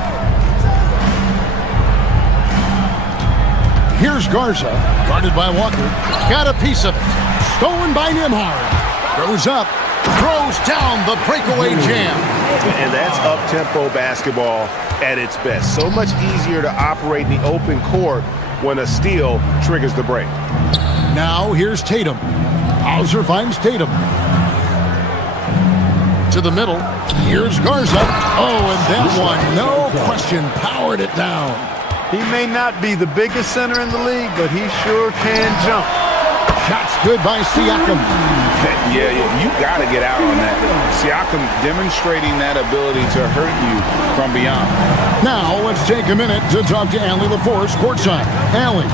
Here's Garza, guarded by Walker. Got a piece of it. Stolen by Nembhard. Goes up, throws down the breakaway jam. And that's up-tempo basketball at its best. So much easier to operate in the open court when a steal triggers the break. Now here's Tatum. Hauser finds Tatum. To the middle. Here's Garza. Oh, and that one, no question, powered it down. He may not be the biggest center in the league, but he sure can jump. Shots good by Siakam. Yeah, you got to get out on that. Siakam demonstrating that ability to hurt you from beyond. Now let's take a minute to talk to Allie LaForce courtside. Allie.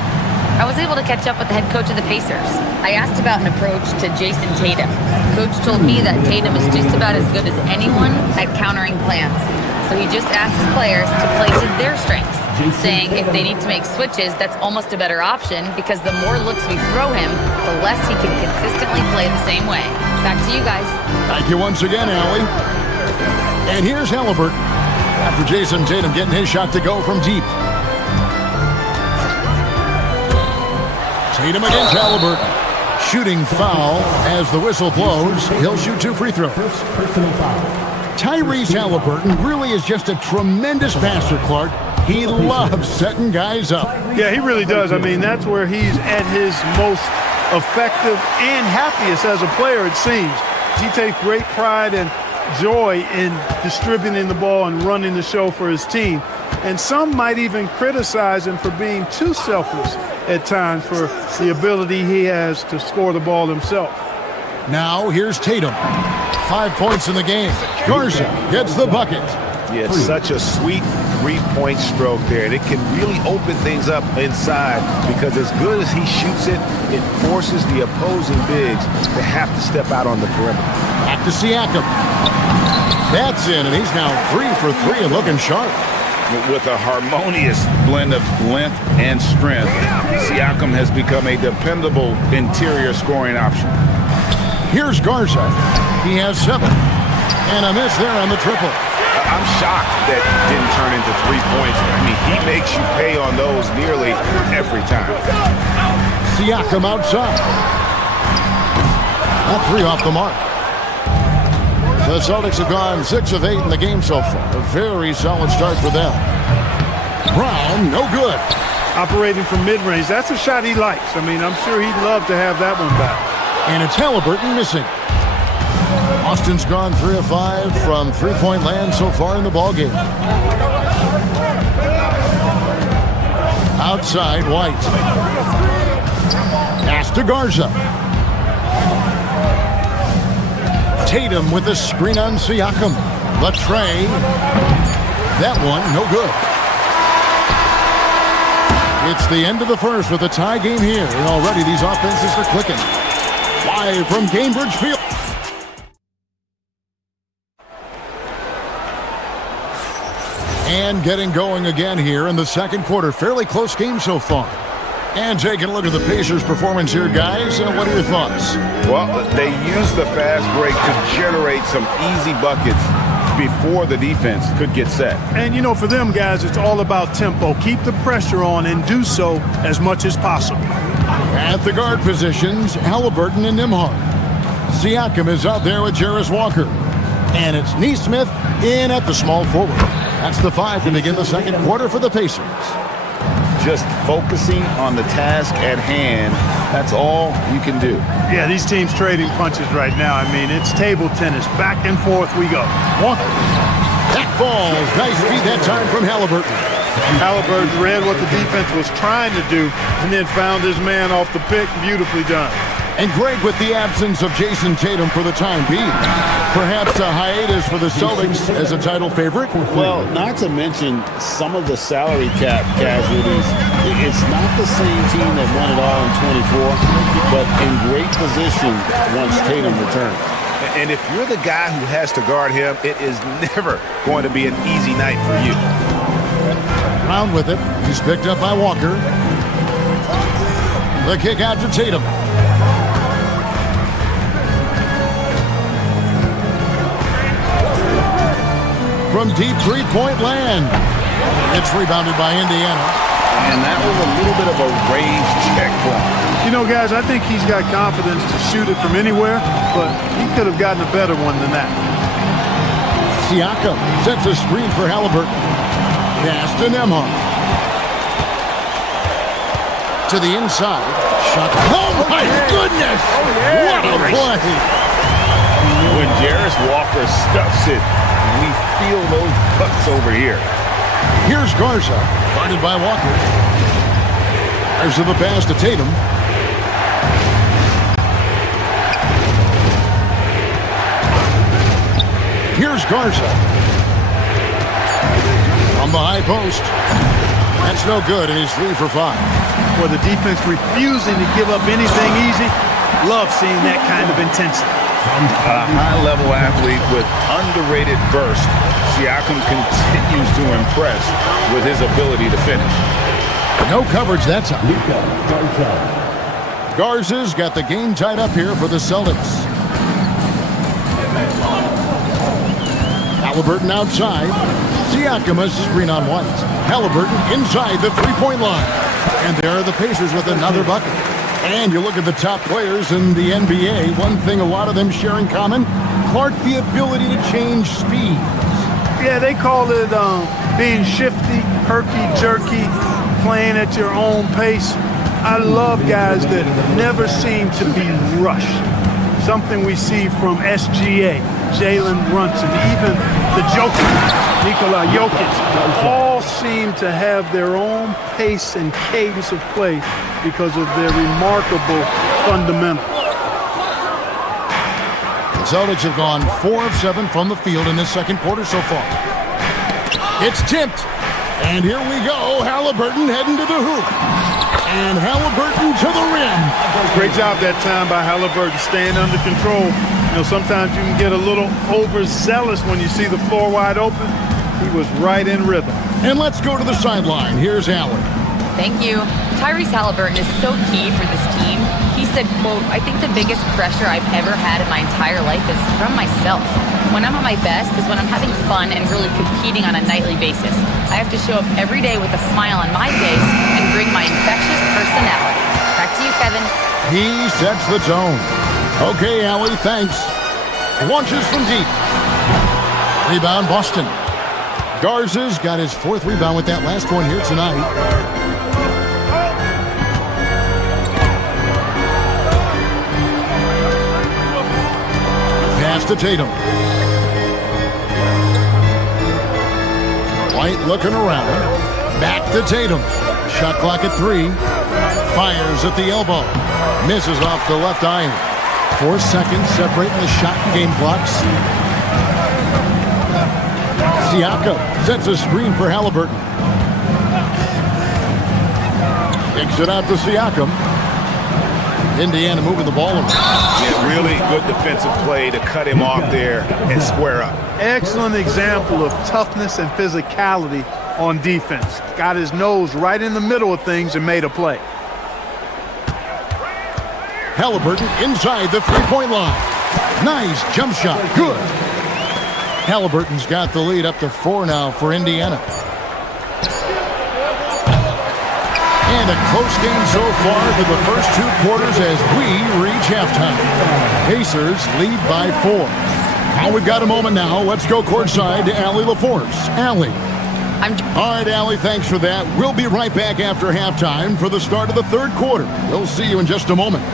I was able to catch up with the head coach of the Pacers. I asked about an approach to Jason Tatum. Coach told me that Tatum is just about as good as anyone at countering plans. So he just asked his players to play to their strengths, saying if they need to make switches, that's almost a better option because the more looks we throw him, the less he can consistently play the same way. Back to you guys. Thank you once again, Allie. And here's Halliburton after Jason Tatum getting his shot to go from deep. Tatum against Halliburton. Shooting foul as the whistle blows. He'll shoot 2 free throws. Personal foul. Tyrese Halliburton really is just a tremendous passer, Clark. He loves setting guys up. Yeah, he really does. I mean, that's where he's at his most effective and happiest as a player, it seems. He takes great pride and joy in distributing the ball and running the show for his team. And some might even criticize him for being too selfless at times for the ability he has to score the ball himself. Now here's Tatum. 5 points in the game. Garza gets the bucket. Yeah, it's such a sweet three-point stroke there. And it can really open things up inside because as good as he shoots it, it forces the opposing bigs to have to step out on the perimeter. Back to Siakam. That's in, and he's now 3 for 3 and looking sharp. With a harmonious blend of length and strength, Siakam has become a dependable interior scoring option. Here's Garza. He has 7. And a miss there on the triple. I'm shocked that didn't turn into 3 points. I mean, he makes you pay on those nearly every time. Siakam outside. A 3 off the mark. The Celtics have gone 6 of 8 in the game so far. A very solid start for them. Brown, no good. Operating from mid-range, that's a shot he likes. I mean, I'm sure he'd love to have that one back. And it's Halliburton missing. Austin's gone 3 of 5 from three-point land so far in the ballgame. Outside, White. Pass to Garza. Tatum with a screen on Siakam. Latre. That one, no good. It's the end of the first with a tie game here. And already these offenses are clicking. Live from Cambridge Field. And getting going again here in the second quarter. Fairly close game so far. And taking a look at the Pacers' performance here, guys. What are your thoughts? Well, they used the fast break to generate some easy buckets before the defense could get set. And, you know, for them guys, it's all about tempo. Keep the pressure on and do so as much as possible. At the guard positions, Halliburton and Nembhard. Siakam is out there with Jarris Walker. And it's Nesmith in at the small forward. That's the 5 to begin the second quarter for the Pacers. Just focusing on the task at hand, that's all you can do. Yeah, these teams trading punches right now. I mean, it's table tennis. Back and forth we go. Walker. That falls. Nice feed that time from Halliburton. Halliburton read what the defense was trying to do and then found his man off the pick. Beautifully done. And Greg with the absence of Jason Tatum for the time being. Perhaps a hiatus for the Celtics as a title favorite? Well, not to mention some of the salary cap casualties. It's not the same team that won it all in 24, but in great position once Tatum returns. And if you're the guy who has to guard him, it is never going to be an easy night for you. Brown with it. He's picked up by Walker. The kick out to Tatum. From deep three-point land. It's rebounded by Indiana. And that was a little bit of a range check for him. You know, guys, I think he's got confidence to shoot it from anywhere, but he could have gotten a better one than that. Siakam sets a screen for Halliburton. Pass to Nembhard. To the inside. Shot. Oh, my goodness! What a play! When Jarris Walker stuffs it, we feel those bucks over here. Here's Garza, guarded by Walker. There's the pass to Tatum. Here's Garza. From the high post. That's no good, and he's 3 for 5. Well, the defense refusing to give up anything easy. Love seeing that kind of intensity. A high-level athlete with underrated burst, Siakam continues to impress with his ability to finish. No coverage that time. Garza's got the game tied up here for the Celtics. Halliburton outside. Siakam a screen on White. Halliburton inside the three-point line. And there are the Pacers with another bucket. And you look at the top players in the NBA, one thing a lot of them share in common, Clark, the ability to change speeds. Yeah, they call it being shifty, herky-jerky, playing at your own pace. I love guys that never seem to be rushed. Something we see from SGA, Jalen Brunson, even the Joker, Nikola Jokic, all seem to have their own pace and cadence of play because of their remarkable fundamentals. The Celtics have gone 4 of 7 from the field in this second quarter so far. It's tipped, and here we go. Halliburton heading to the hoop. And Halliburton to the rim. Great job that time by Halliburton, staying under control. You know, sometimes you can get a little overzealous when you see the floor wide open. He was right in rhythm. And let's go to the sideline. Here's Allen. Thank you. Tyrese Halliburton is so key for this team. He said, quote, "I think the biggest pressure I've ever had in my entire life is from myself. When I'm at my best is when I'm having fun and really competing on a nightly basis. I have to show up every day with a smile on my face and bring my infectious personality." Back to you, Kevin. He sets the tone. Okay, Allie, thanks. Launches from deep. Rebound, Boston. Garza's got his 4th rebound with that last one here tonight. Pass to Tatum. White looking around. Back to Tatum. Shot clock at 3. Fires at the elbow. Misses off the left iron. 4 seconds separating the shot and game clocks. Siakam sets a screen for Halliburton. Kicks it out to Siakam. Indiana moving the ball around. Yeah, really good defensive play to cut him off there and square up. Excellent example of toughness and physicality on defense. Got his nose right in the middle of things and made a play. Halliburton inside the three-point line. Nice jump shot. Good. Halliburton's got the lead up to 4 now for Indiana. And a close game so far through the first 2 quarters as we reach halftime. Pacers lead by 4. Now we've got a moment now. Let's go courtside to Allie LaForce. Allie. All right, Allie, thanks for that. We'll be right back after halftime for the start of the 3rd quarter. We'll see you in just a moment.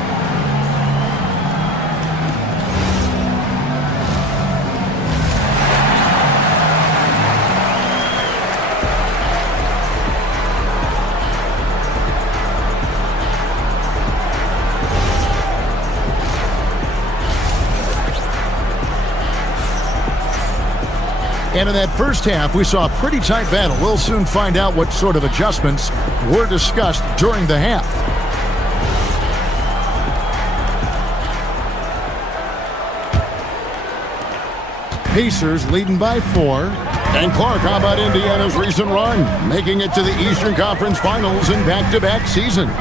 And in that first half, we saw a pretty tight battle. We'll soon find out what sort of adjustments were discussed during the half. Pacers leading by 4. And Clark, how about Indiana's recent run? Making it to the Eastern Conference Finals in back-to-back seasons.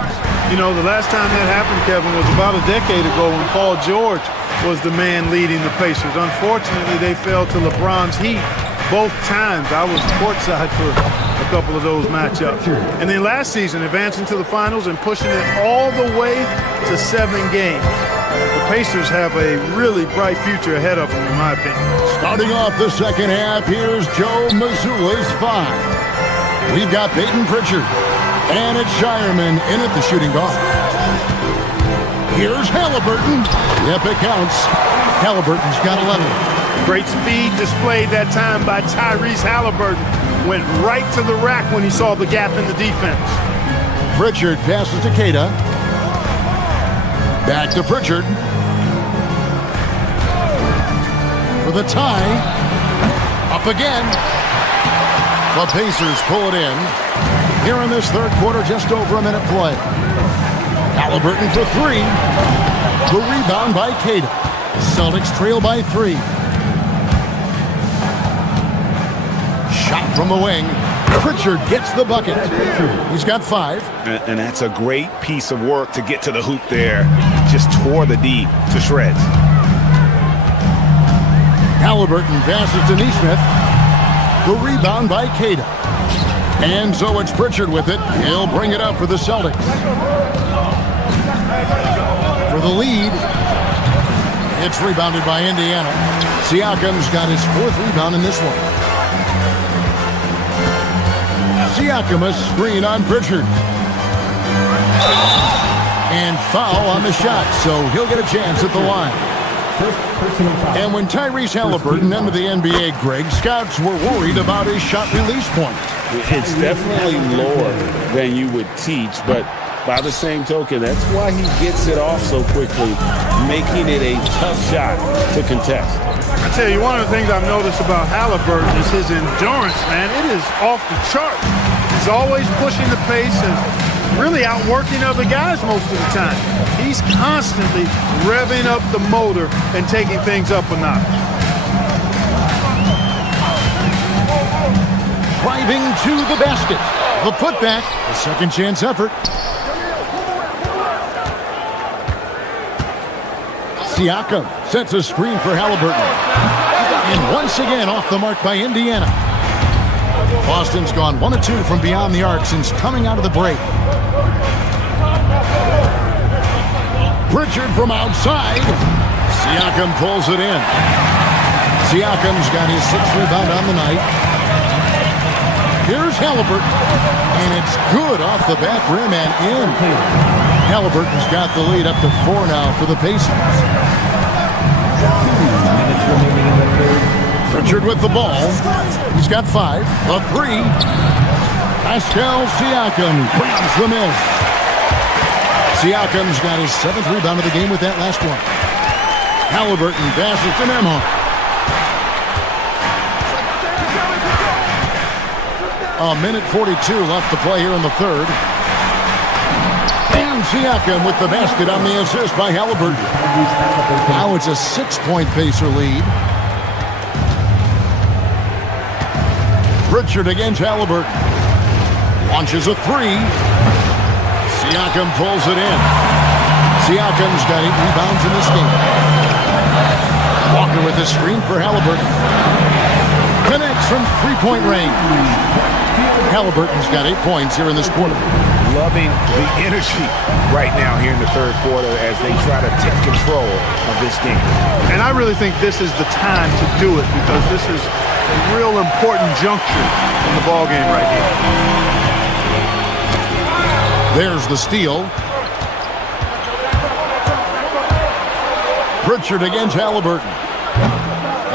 You know, the last time that happened, Kevin, was about a decade ago when Paul George was the man leading the Pacers. Unfortunately, they fell to LeBron's Heat both times. I was courtside for a couple of those matchups. And then last season, advancing to the finals and pushing it all the way to 7 games. The Pacers have a really bright future ahead of them, in my opinion. Starting off the second half, here's Joe Mazzulla's 5. We've got Peyton Pritchard. And it's Shireman in at the shooting guard. Here's Halliburton. Yep, it counts. Halliburton's got 11. Great speed displayed that time by Tyrese Halliburton. Went right to the rack when he saw the gap in the defense. Pritchard passes to Keita. Back to Pritchard. For the tie. Up again. The Pacers pull it in. Here in this 3rd quarter, just over a minute play. Halliburton for 3. The rebound by Keita. Celtics trail by 3. Shot from the wing. Pritchard gets the bucket. He's got 5. And that's a great piece of work to get to the hoop there. Just tore the D to shreds. Halliburton passes to Nesmith. The rebound by Keita. And so it's Pritchard with it. He'll bring it up for the Celtics. For the lead, it's rebounded by Indiana. Siakam's got his 4th rebound in this one. Siakam a screen on Pritchard. And foul on the shot, so he'll get a chance at the line. And when Tyrese Halliburton entered the NBA, Greg, scouts were worried about his shot release point. It's definitely lower than you would teach, but by the same token, that's why he gets it off so quickly, making it a tough shot to contest. I tell you, one of the things I've noticed about Halliburton is his endurance, man. It is off the chart. He's always pushing the pace and really outworking other guys most of the time. He's constantly revving up the motor and taking things up a notch. Driving to the basket. The putback, a second chance effort. Siakam sets a screen for Halliburton. And once again off the mark by Indiana. Boston's gone 1 of 2 from beyond the arc since coming out of the break. Pritchard from outside. Siakam pulls it in. Siakam's got his 6th rebound on the night. Here's Halliburton, and it's good off the back rim and in. Halliburton's got the lead up to 4 now for the Pacers. Pritchard with the ball. He's got 5. A 3. Pascal Siakam grabs the miss. Siakam's got his 7th rebound of the game with that last one. Halliburton passes to Nembhard. A minute 42 left to play here in the third. And Siakam with the basket on the assist by Halliburton. Now it's a 6-point Pacer lead. Pritchard against Halliburton. Launches a 3. Siakam pulls it in. Siakam's got 8 rebounds in this game. Walker with a screen for Halliburton. Connects from 3-point range. Halliburton's got 8 points here in this quarter. Loving the energy right now here in the third quarter as they try to take control of this game. And I really think this is the time to do it because this is a real important juncture in the ballgame right here. There's the steal. Pritchard against Halliburton.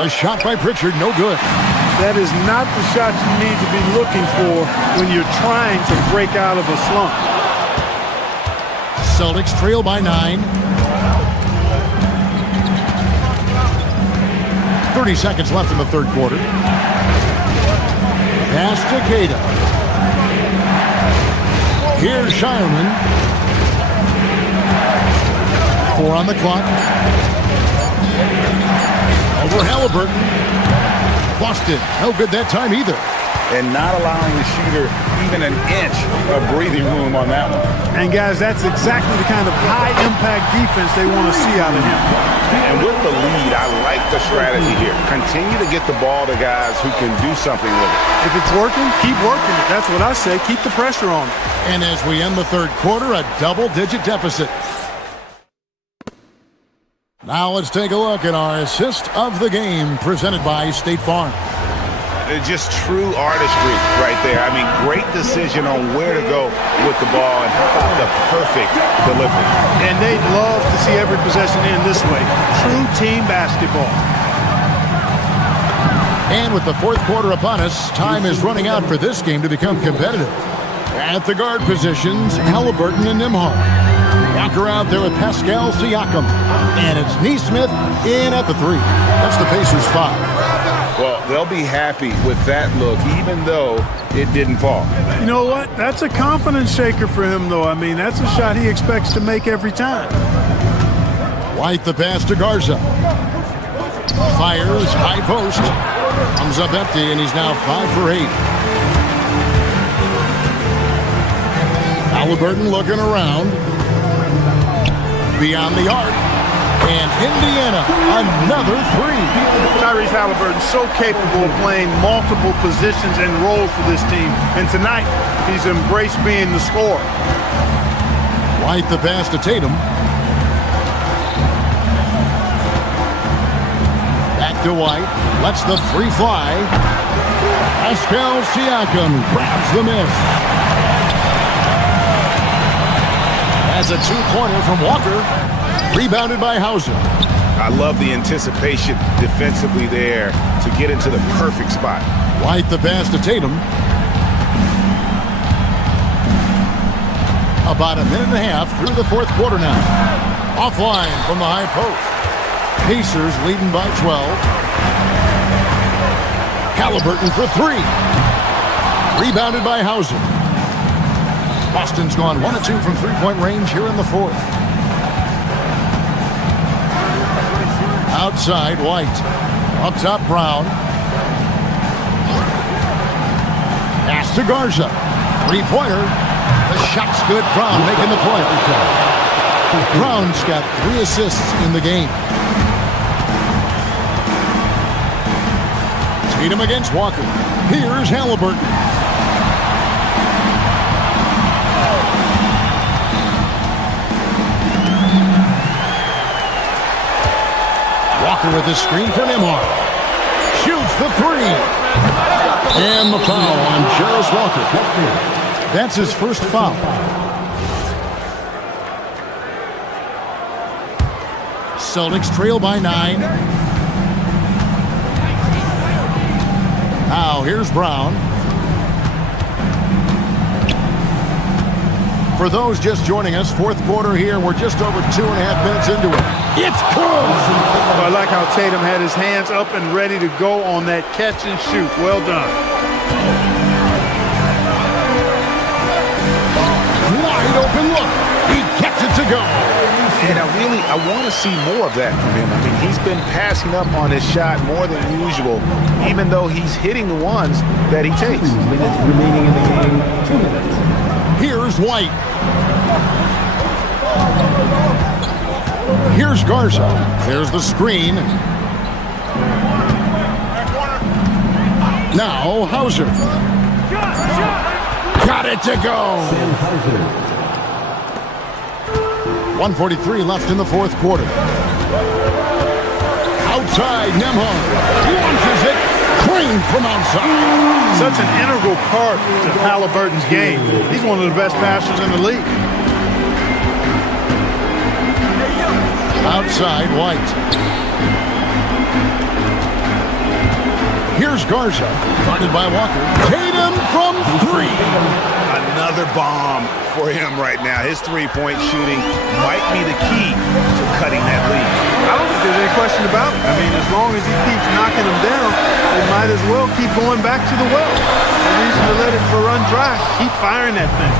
A shot by Pritchard, no good. That is not the shot you need to be looking for when you're trying to break out of a slump. Celtics trail by 9. 30 seconds left in the third quarter. Pass to Queta. Here's Shireman. 4 on the clock. Over Halliburton. Busted. No good that time either. And not allowing the shooter even an inch of breathing room on that one. And guys, that's exactly the kind of high-impact defense they want to see out of him. And with the lead, I like the strategy here. Continue to get the ball to guys who can do something with it. If it's working, keep working it. That's what I say. Keep the pressure on it. And as we end the third quarter, a double-digit deficit. Now let's take a look at our assist of the game presented by State Farm. Just true artistry right there. I mean, great decision on where to go with the ball and how about the perfect delivery. And they'd love to see every possession end this way. True team basketball. And with the fourth quarter upon us, time is running out for this game to become competitive. At the guard positions, Halliburton and Nembhard. Walker out there with Pascal Siakam. And it's Nesmith in at the 3. That's the Pacers' 5. Well, they'll be happy with that look, even though it didn't fall. You know what? That's a confidence shaker for him, though. I mean, that's a shot he expects to make every time. White the pass to Garza. Fires, high post. Comes up empty, and he's now 5 for 8. Halliburton looking around. Beyond the arc. And Indiana, another 3. Tyrese Halliburton so capable of playing multiple positions and roles for this team. And tonight, he's embraced being the scorer. White the pass to Tatum. Back to White. Lets the 3 fly. Pascal Siakam grabs the miss. That's a 2-pointer from Walker. Rebounded by Hauser. I love the anticipation defensively there to get into the perfect spot. White the pass to Tatum. About a minute and a half through the fourth quarter now. Offline from the high post. Pacers leading by 12. Halliburton for 3. Rebounded by Hauser. Boston's gone 1 of 2 from 3-point range here in the fourth. Outside, White. Up top, Brown. Pass to Garza. 3-pointer. The shot's good. Brown making the play. Brown's got 3 assists in the game. Tatum against Walker. Here's Halliburton. Walker with the screen for Nembhard. Shoots the three. And the foul on Jarvis Walker. That's his first foul. Celtics trail by 9. Now here's Brown. For those just joining us, fourth quarter here. We're just over 2.5 minutes into it. It's close. I like how Tatum had his hands up and ready to go on that catch and shoot. Well done. Wide open look. He gets it to go. And I want to see more of that from him. I mean, he's been passing up on his shot more than usual, even though he's hitting the ones that he takes. 2 minutes remaining in the game. 2 minutes. Here's White. Here's Garza. There's the screen. Now Hauser. Got it to go. 1:43 left in the fourth quarter. Outside, Nembhard launches it clean from outside. Such an integral part to Halliburton's game. He's one of the best passers in the league. Outside, White. Here's Garza, guarded by Walker. Tatum from 3. Another bomb for him right now. His three-point shooting might be the key to cutting that lead. I don't think there's any question about it. I mean, as long as he keeps knocking them down, they might as well keep going back to the well. No reason to let it run dry. Keep firing that thing.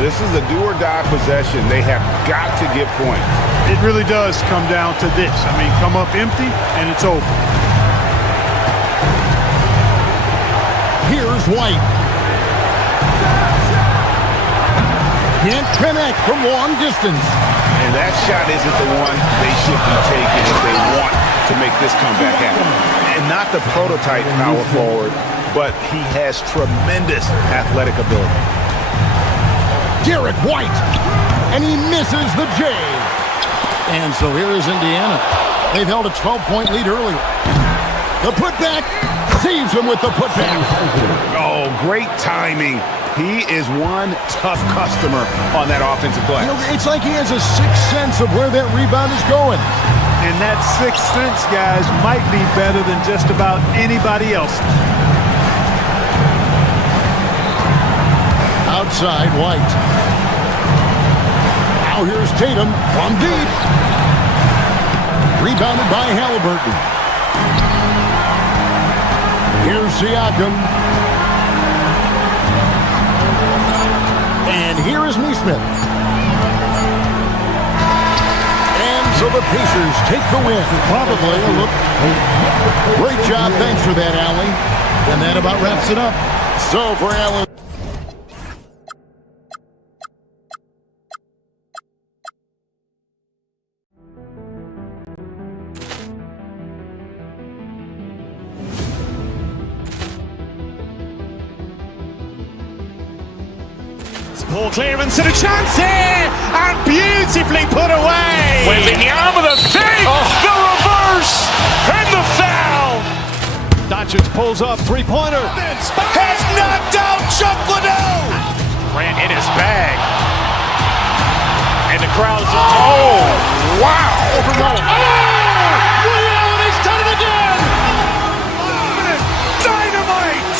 This is a do-or-die possession. They have got to get points. It really does come down to this. I mean, come up empty, and it's over. Here's White. Can't connect from long distance. And that shot isn't the one they should be taking if they want to make this comeback happen. And not the prototype power forward, but he has tremendous athletic ability. Derek White, and he misses the J. And so here is Indiana. They've held a 12-point lead earlier. The putback saves him with the putback. Oh, great timing. He is one tough customer on that offensive glass. You know, it's like he has a sixth sense of where that rebound is going. And that sixth sense, guys, might be better than just about anybody else. Outside, White. Now here's Tatum from deep. Rebounded by Halliburton. Here's Siakam. And here is Neesmith. And so the Pacers take the win. Probably a look. Great job. Thanks for that, Allie. And that about wraps it up. So for Allen. Ball clearance and a chance here, and beautifully put away. Wembanyama the fake, the reverse, and the foul. Doncic pulls up, three-pointer. Has knocked out Chuck Liddell. Ran in his bag. And the crowd's oh, wow. He's done it again. Dynamite.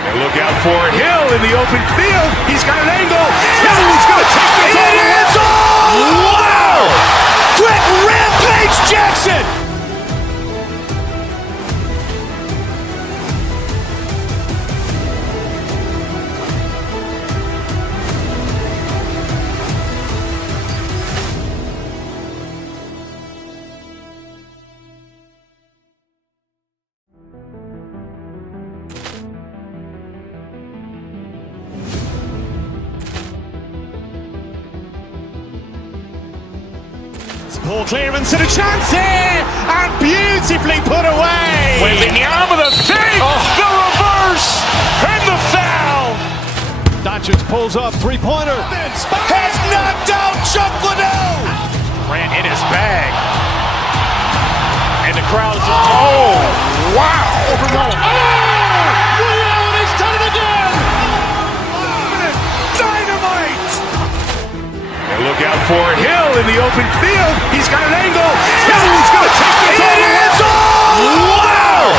And look out for Hill in the open field. He's got an angle. Hill's going to take this all the way. Wow! Quick rampage Jackson. Ball clearance and a chance here, and beautifully put away. Wembanyama the fake, the reverse, and the foul. Doncic pulls up, three-pointer. Has knocked out Chuck Liddell. Ran in his bag. And the crowd's, oh, wow. Allen has done it again. Dynamite. And look out for Hill in the open field. He's got an angle. Hill's going to take this all the way. Wow.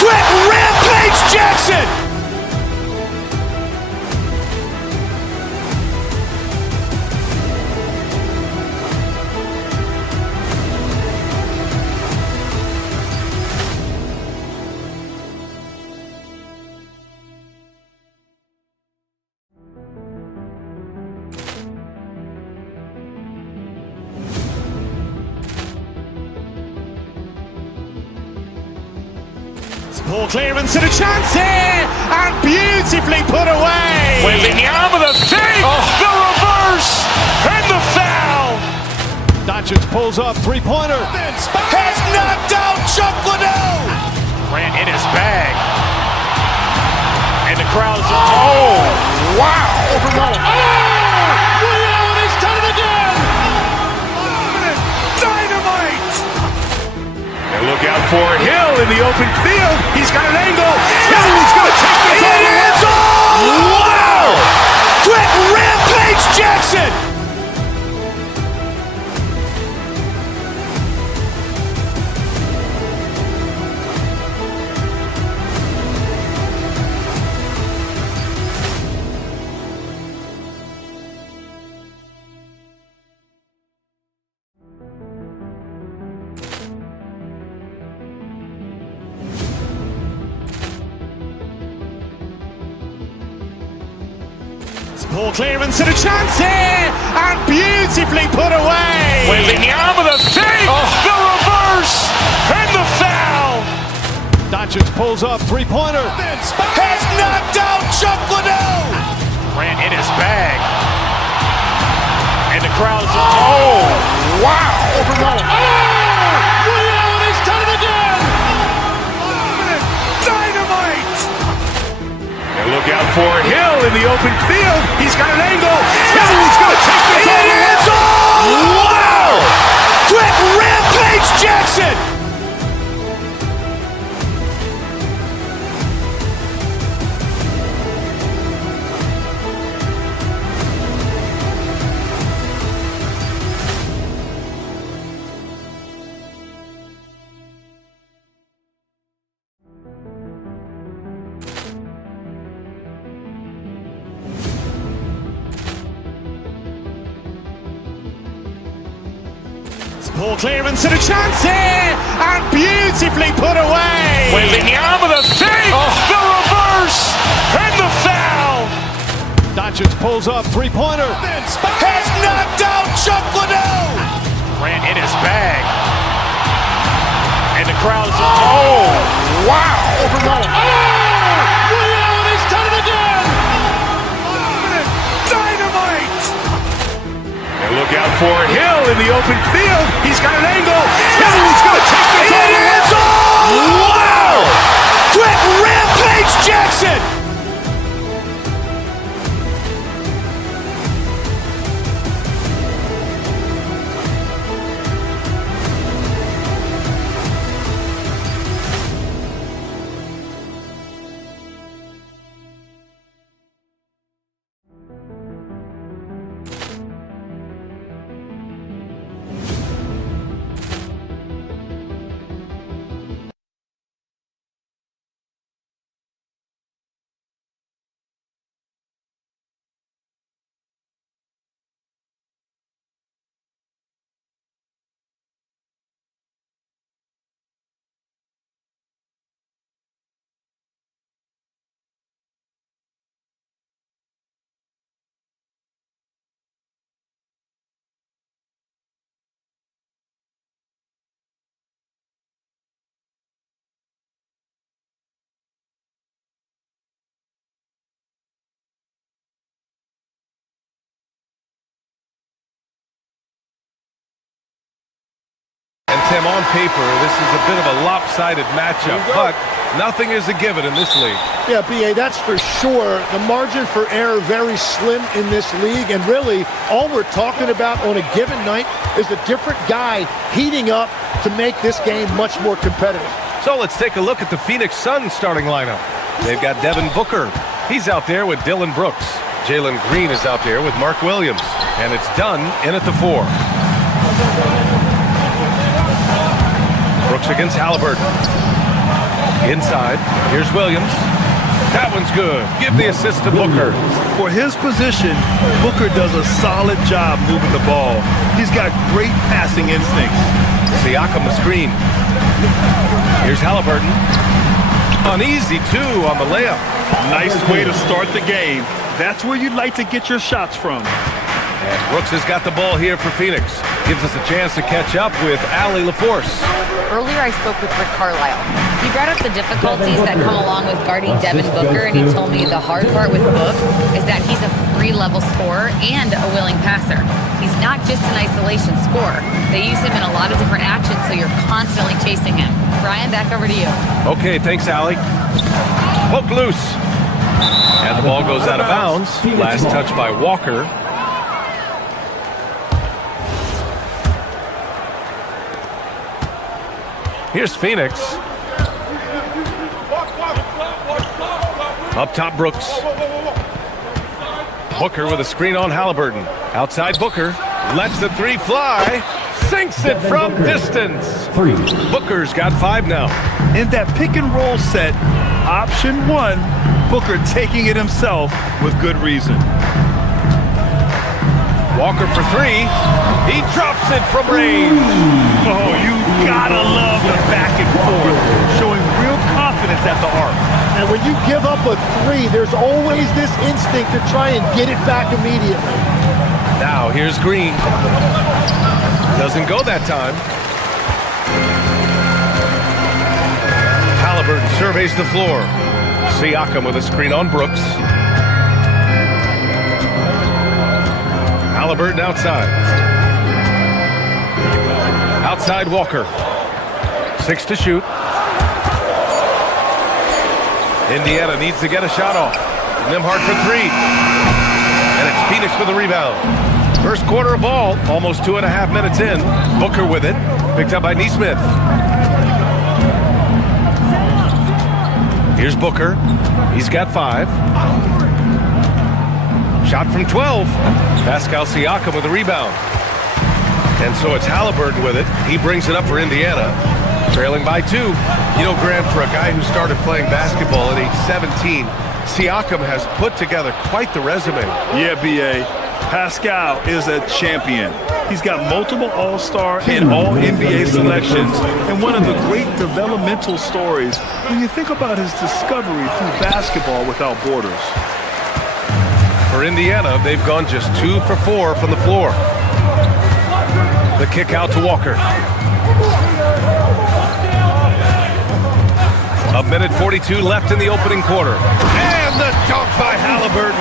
Quick rampage Jackson. Ball clearance and a chance here, and beautifully put away. Wembanyama with a fake, the reverse, and the foul. Doncic pulls up, three-pointer. Has knocked out Chuck Liddell. Grant in his bag. And the crowd's, oh, wow. Allen has done it again. Dynamite. And look out for Hill in the open field. He's got an angle. Hill's going to take this all the way. Wow. Quick rampage Jackson. Ball clearance and a chance here, and beautifully put away. Wembanyama with a fake, the reverse, and the foul. Doncic pulls up, three-pointer. Has knocked out Chuck Liddell. Grant in his bag. And the crowd's, oh, wow. Allen has done it again. Dynamite. And look out for Hill in the open field. He's got an angle. Hill's going to take this all the way. Wow. Quick rampage Jackson. Ball clearance and a chance here, and beautifully put away. Wembanyama with a fake, the reverse, and the foul. Doncic pulls up, three-pointer. Has knocked out Chuck Liddell. Grant in his bag. And the crowd's, oh, wow. Allen has done it again. Dynamite. And look out for Hill in the open field. He's got an angle. Hill's going to take this all the way. Wow. Quick rampage Jackson. And Tim, on paper, this is a bit of a lopsided matchup, but Nothing is a given in this league. Yeah, B.A., that's for sure. The margin for error very slim in this league, and really all we're talking about on a given night is a different guy heating up to make this game much more competitive. So let's take a look at the Phoenix Suns starting lineup. They've got Devin Booker. He's out there with Dylan Brooks. Jalen Green is out there with Mark Williams. And it's Dunn in at the 4. Brooks against Halliburton. Inside, here's Williams. That one's good. Give the assist to Booker. For his position, Booker does a solid job moving the ball. He's got great passing instincts. Siakam the screen. Here's Halliburton. Uneasy, too, on the layup. Nice way to start the game. That's where you'd like to get your shots from. And Brooks has got the ball here for Phoenix. Gives us a chance to catch up with Allie LaForce. Earlier I spoke with Rick Carlisle. He brought up the difficulties that come along with guarding Devin Booker, and he told me the hard part with Book is that he's a free-level scorer and a willing passer. He's not just an isolation scorer. They use him in a lot of different actions, so you're constantly chasing him. Brian, back over to you. Okay, thanks, Allie. Poke loose. And the ball goes out of bounds. Last touch by Walker. Here's Phoenix. Up top, Brooks. Booker with a screen on Halliburton. Outside Booker. Lets the 3 fly. Sinks it from distance. Booker's got 5 now. In that pick and roll set, option 1, Booker taking it himself with good reason. Walker for 3. He drops it from range. Oh, you gotta love the back and forth, showing real confidence at the arc. And when you give up a 3, there's always this instinct to try and get it back immediately. Now here's Green. Doesn't go that time. Halliburton surveys the floor. Siakam with a screen on Brooks. Halliburton outside. Outside Walker. 6 to shoot. Indiana needs to get a shot off. Nembhard for 3. And it's Phoenix with the rebound. First quarter of ball, almost 2.5 minutes in. Booker with it. Picked up by Nesmith. Here's Booker. He's got 5. Shot from 12. Pascal Siakam with a rebound. And so it's Halliburton with it. He brings it up for Indiana. Trailing by 2. You know, Grant, for a guy who started playing basketball at age 17, Siakam has put together quite the resume. Yeah, B.A. Pascal is a champion. He's got multiple All-Star and All-NBA selections, and one of the great developmental stories when you think about his discovery through basketball without borders. For Indiana, they've gone just 2 for 4 from the floor. The kick out to Walker. A minute 42 left in the opening quarter. And the dunk by Halliburton.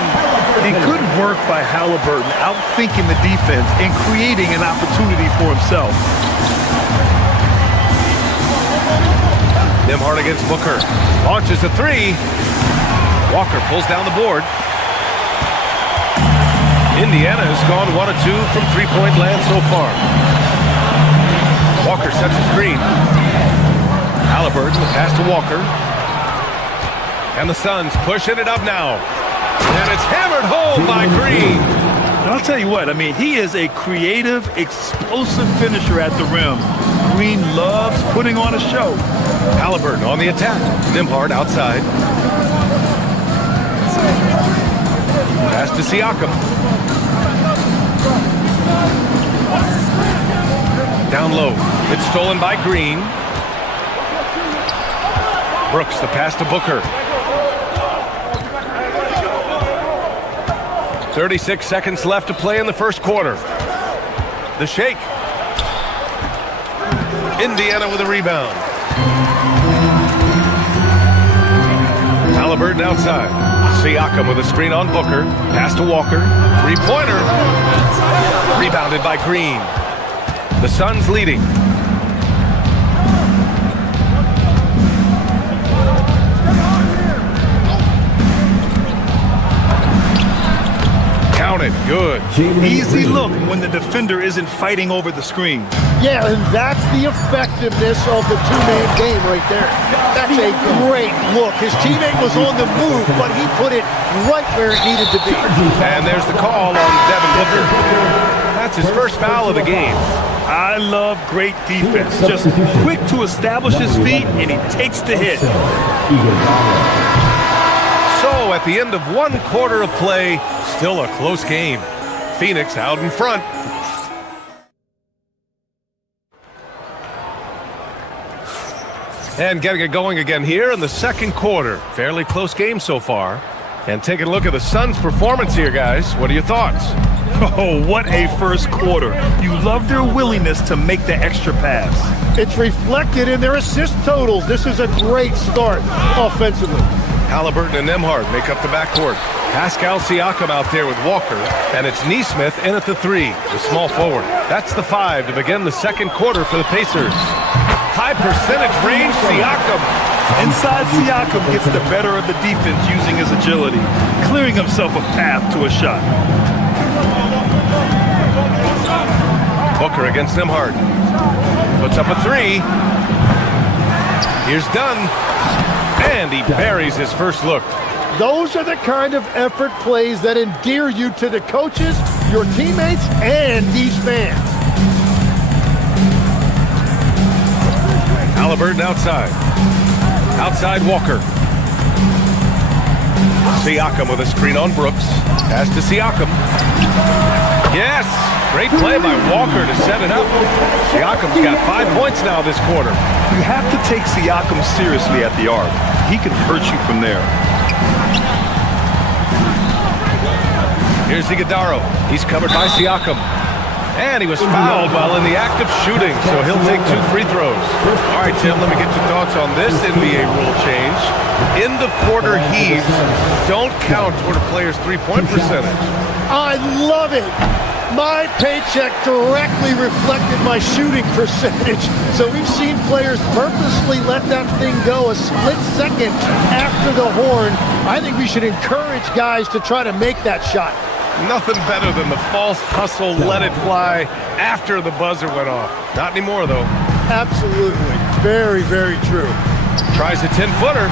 A good work by Halliburton, outthinking the defense and creating an opportunity for himself. Nembhard against Booker. Launches a 3. Walker pulls down the board. Indiana has gone 1 of 2 from 3-point land so far. Walker sets a screen. Halliburton, the pass to Walker. And the Suns pushing it up now. And it's hammered home by Green. And I'll tell you what, I mean, he is a creative, explosive finisher at the rim. Green loves putting on a show. Halliburton on the attack. Nembhard outside. Pass to Siakam. Down low. It's stolen by Green. Brooks, the pass to Booker. 36 seconds left to play in the first quarter. The shake. Indiana with a rebound. Halliburton outside. Siakam with a screen on Booker. Pass to Walker. 3-pointer. Rebounded by Green. The Suns leading. Counted. Good. Easy look when the defender isn't fighting over the screen. Yeah, and that's the effectiveness of the two-man game right there. That's a great look. His teammate was on the move, but he put it right where it needed to be. And there's the call on Devin Booker. That's his first foul of the game. I love great defense. Just quick to establish his feet, and he takes the hit. So at the end of one quarter of play, still a close game. Phoenix out in front. And getting it going again here in the second quarter. Fairly close game so far. And taking a look at the Suns' performance here, guys. What are your thoughts? Oh, what a first quarter. You love their willingness to make the extra pass. It's reflected in their assist totals. This is a great start offensively. Halliburton and Nembhard make up the backcourt. Pascal Siakam out there with Walker, and it's Nesmith in at the 3, the small forward. That's the 5 to begin the second quarter for the Pacers. High percentage range, Siakam. Inside, Siakam gets the better of the defense using his agility, clearing himself a path to a shot. Booker against Nembhard. Puts up a 3. Here's Dunn. And he buries his first look. Those are the kind of effort plays that endear you to the coaches, your teammates, and these fans. Halliburton outside. Outside Walker. Siakam with a screen on Brooks. Pass to Siakam. Yes! Great play by Walker to set it up. Siakam's got 5 points now this quarter. You have to take Siakam seriously at the arc. He can hurt you from there. Here's Iguodala. He's covered by Siakam. And he was fouled while in the act of shooting, so he'll take 2 free throws. All right, Tim, let me get your thoughts on this NBA rule change. End of quarter heaves don't count toward a player's three-point percentage. I love it. My paycheck directly reflected my shooting percentage. So we've seen players purposely let that thing go a split second after the horn. I think we should encourage guys to try to make that shot. Nothing better than the false hustle, let it fly after the buzzer went off. Not anymore, though. Absolutely. Very, very true. Tries a 10-footer.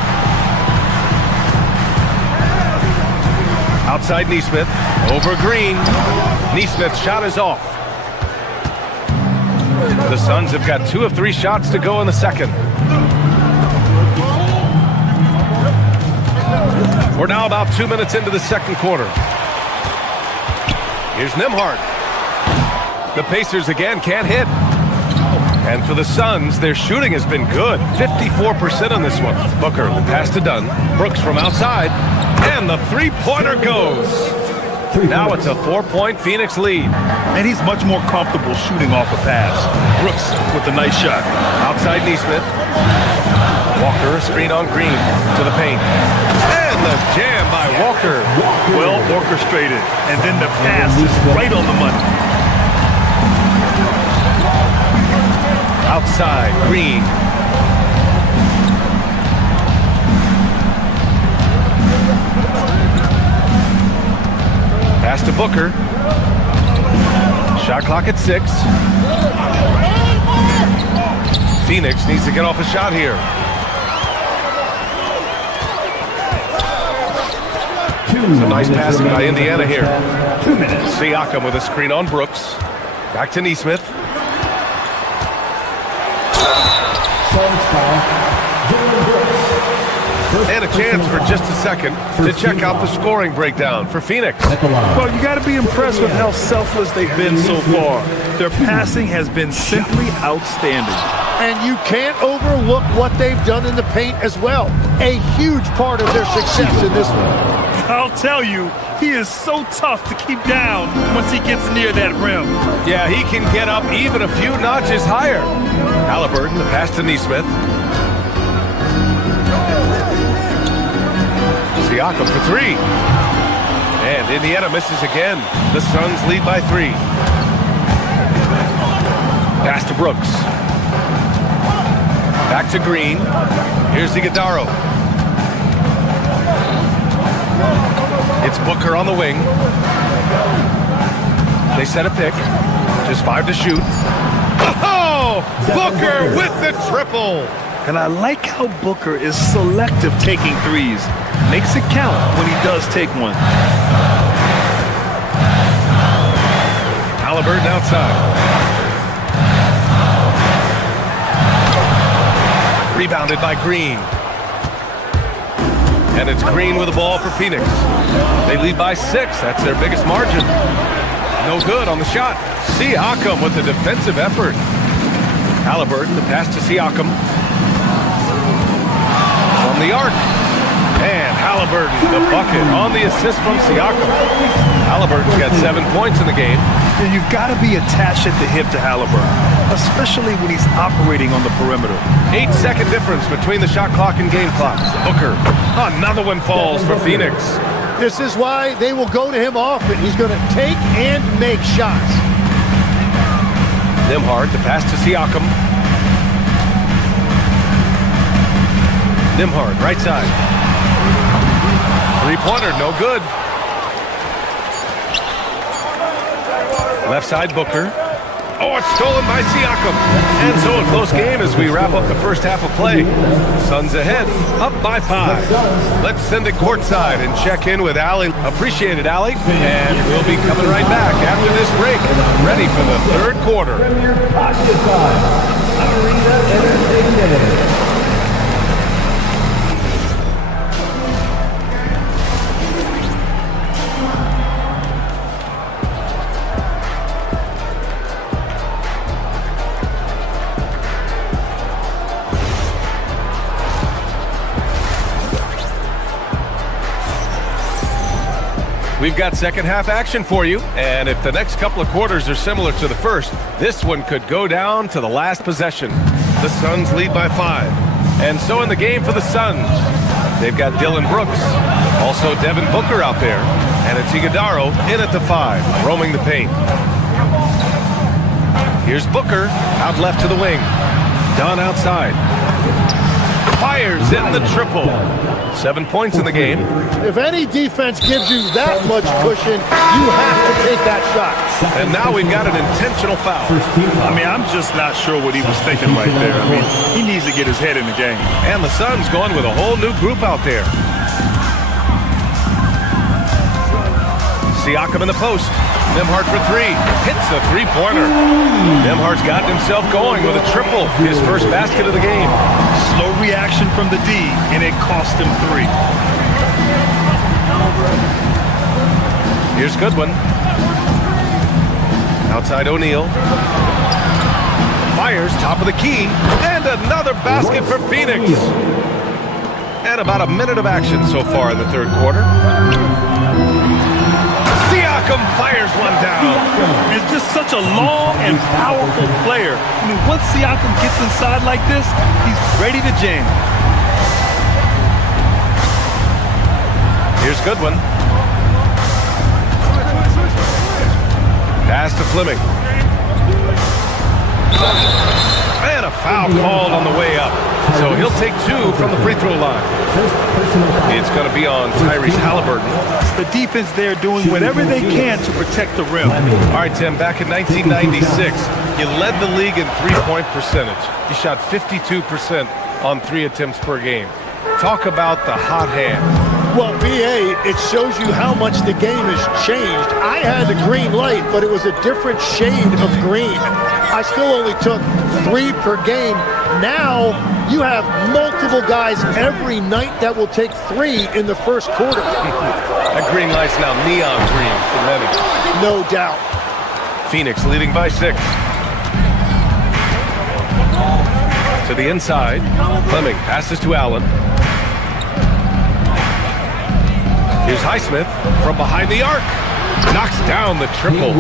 Outside Nesmith. Over Green. Nesmith's shot is off. The Suns have got 2 of 3 shots to go in the second. We're now about 2 minutes into the second quarter. Here's Nembhard. The Pacers again can't hit. And for the Suns, their shooting has been good. 54% on this one. Booker, the pass to Dunn. Brooks from outside. And the three-pointer goes. Now it's a 4-point Phoenix lead. And he's much more comfortable shooting off a pass. Brooks with a nice shot. Outside Nesmith. Walker, screen on Green to the paint. And the jam by Walker. Well orchestrated. And then the pass is right on the money. Outside, Green. Pass to Booker. Shot clock at 6. Phoenix needs to get off a shot here. Some nice passing by Indiana here. 2 minutes. Siakam with a screen on Brooks. Back to Nesmith. And a chance for just a second to check out the scoring breakdown for Phoenix. Well, you got to be impressed with how selfless they've been so far. Their passing has been simply outstanding. And you can't overlook what they've done in the paint as well. A huge part of their success in this one. I'll tell you, he is so tough to keep down once he gets near that rim. Yeah, he can get up even a few notches higher. Halliburton, the pass to Nesmith. Siakam for 3. And Indiana misses again. The Suns lead by 3. Pass to Brooks. Back to Green. Here's Iguodala. It's Booker on the wing. They set a pick. Just 5 to shoot. Oh! Booker with the triple. And I like how Booker is selective taking threes. Makes it count when he does take one. Halliburton outside. Rebounded by Green. And it's Green with the ball for Phoenix. They lead by 6. That's their biggest margin. No good on the shot. Siakam with the defensive effort. Halliburton, the pass to Siakam. From the arc. And Halliburton, the bucket on the assist from Siakam. Halliburton's got 7 points in the game. And you've got to be attached at the hip to Halliburton, especially when he's operating on the perimeter. 8-second difference between the shot clock and game clock. Booker, another one falls for Phoenix. This is why they will go to him often. He's going to take and make shots. Nembhard, the pass to Siakam. Nembhard, right side. Three-pointer, no good. Left side, Booker. Oh, it's stolen by Siakam. And so a close game as we wrap up the first half of play. Suns ahead, up by 5. Let's send it courtside and check in with Allie. Appreciate it, Allie. And we'll be coming right back after this break, ready for the third quarter. We've got second half action for you, and if the next couple of quarters are similar to the first, this one could go down to the last possession. The Suns lead by 5. And so in the game for the Suns, they've got Dylan Brooks, also Devin Booker out there, and it's Iguodala in at the 5, roaming the paint. Here's Booker, out left to the wing. Dunn outside. Fires in the triple. 7 points in the game. If any defense gives you that much cushion, you have to take that shot. And now we've got an intentional foul. I mean, I'm just not sure what he was thinking right there. I mean, he needs to get his head in the game. And the Suns going with a whole new group out there. Siakam in the post. Nembhard for 3. Hits a three-pointer. Nembhard's gotten himself going with a triple. His first basket of the game. Slow reaction from the D, and it cost him 3. Here's Goodwin. Outside O'Neal. Fires, top of the key. And another basket for Phoenix. And about a minute of action so far in the third quarter. Siakam fires one down. It's just such a long and powerful player. I mean, once Siakam gets inside like this, he's ready to jam. Here's Goodwin. Pass to Fleming. And a foul called on the way up. So he'll take 2 from the free throw line. It's going to be on Tyrese Halliburton. The defense there doing whatever they can to protect the rim. All right, Tim, back in 1996, you led the league in three-point percentage. You shot 52% on 3 attempts per game. Talk about the hot hand. Well, BA, it shows you how much the game has changed. I had the green light, but it was a different shade of green. I still only took 3 per game. Now, you have multiple guys every night that will take 3 in the first quarter. That green light's now neon green for many. No doubt. Phoenix leading by 6. To the inside. Fleming passes to Allen. Here's Highsmith from behind the arc. Knocks down the triple.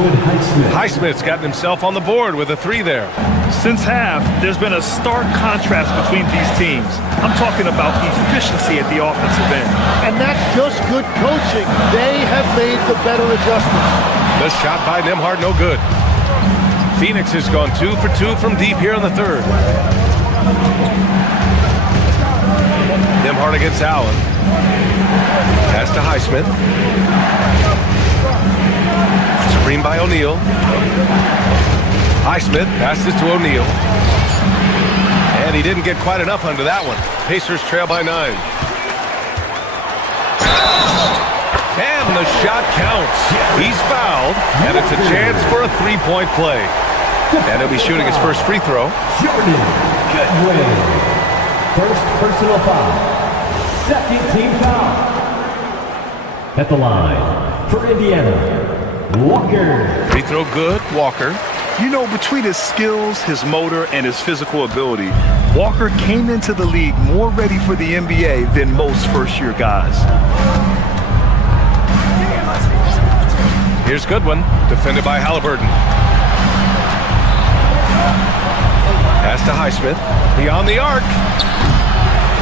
Highsmith's gotten himself on the board with a 3 there. Since half, there's been a stark contrast between these teams. I'm talking about efficiency at the offensive end. And that's just good coaching. They have made the better adjustments. The shot by Nembhard, no good. Phoenix has gone 2 for 2 from deep here in the third. Nembhard against Allen. Pass to Highsmith. Screen by O'Neal. Highsmith passes to O'Neal. And he didn't get quite enough under that one. Pacers trail by 9. And the shot counts. He's fouled, and it's a chance for a three-point play. And he'll be shooting his first free throw. First personal foul. Second team foul. At the line for Indiana, Walker. Free throw good, Walker. You know, between his skills, his motor, and his physical ability, Walker came into the league more ready for the NBA than most first-year guys. Here's Goodwin, defended by Halliburton. Pass to Highsmith, beyond the arc.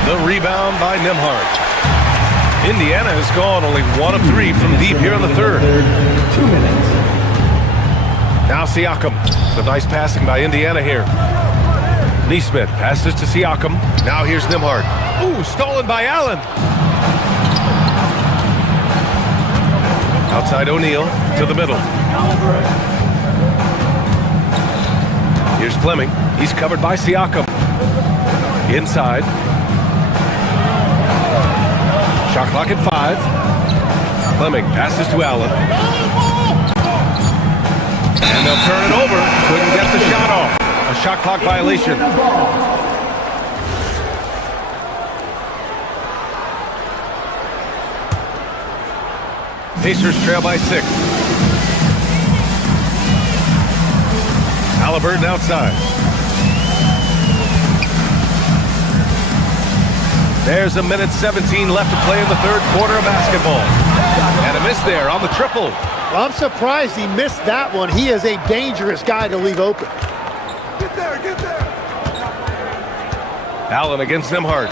The rebound by Nembhard. Indiana has gone only 1 of 3 from deep here in the third. 2 minutes. Now Siakam. Some nice passing by Indiana here. Neesmith passes to Siakam. Now here's Nembhard. Ooh, stolen by Allen. Outside O'Neal to the middle. Here's Fleming. He's covered by Siakam. Inside. Shot clock at 5. Fleming passes to Allen. And they'll turn it over. Couldn't get the shot off. A shot clock violation. Pacers trail by 6. Halliburton outside. There's a minute 17 left to play in the third quarter of basketball. And a miss there on the triple. Well, I'm surprised he missed that one. He is a dangerous guy to leave open. Get there, get there. Allen against Nembhard.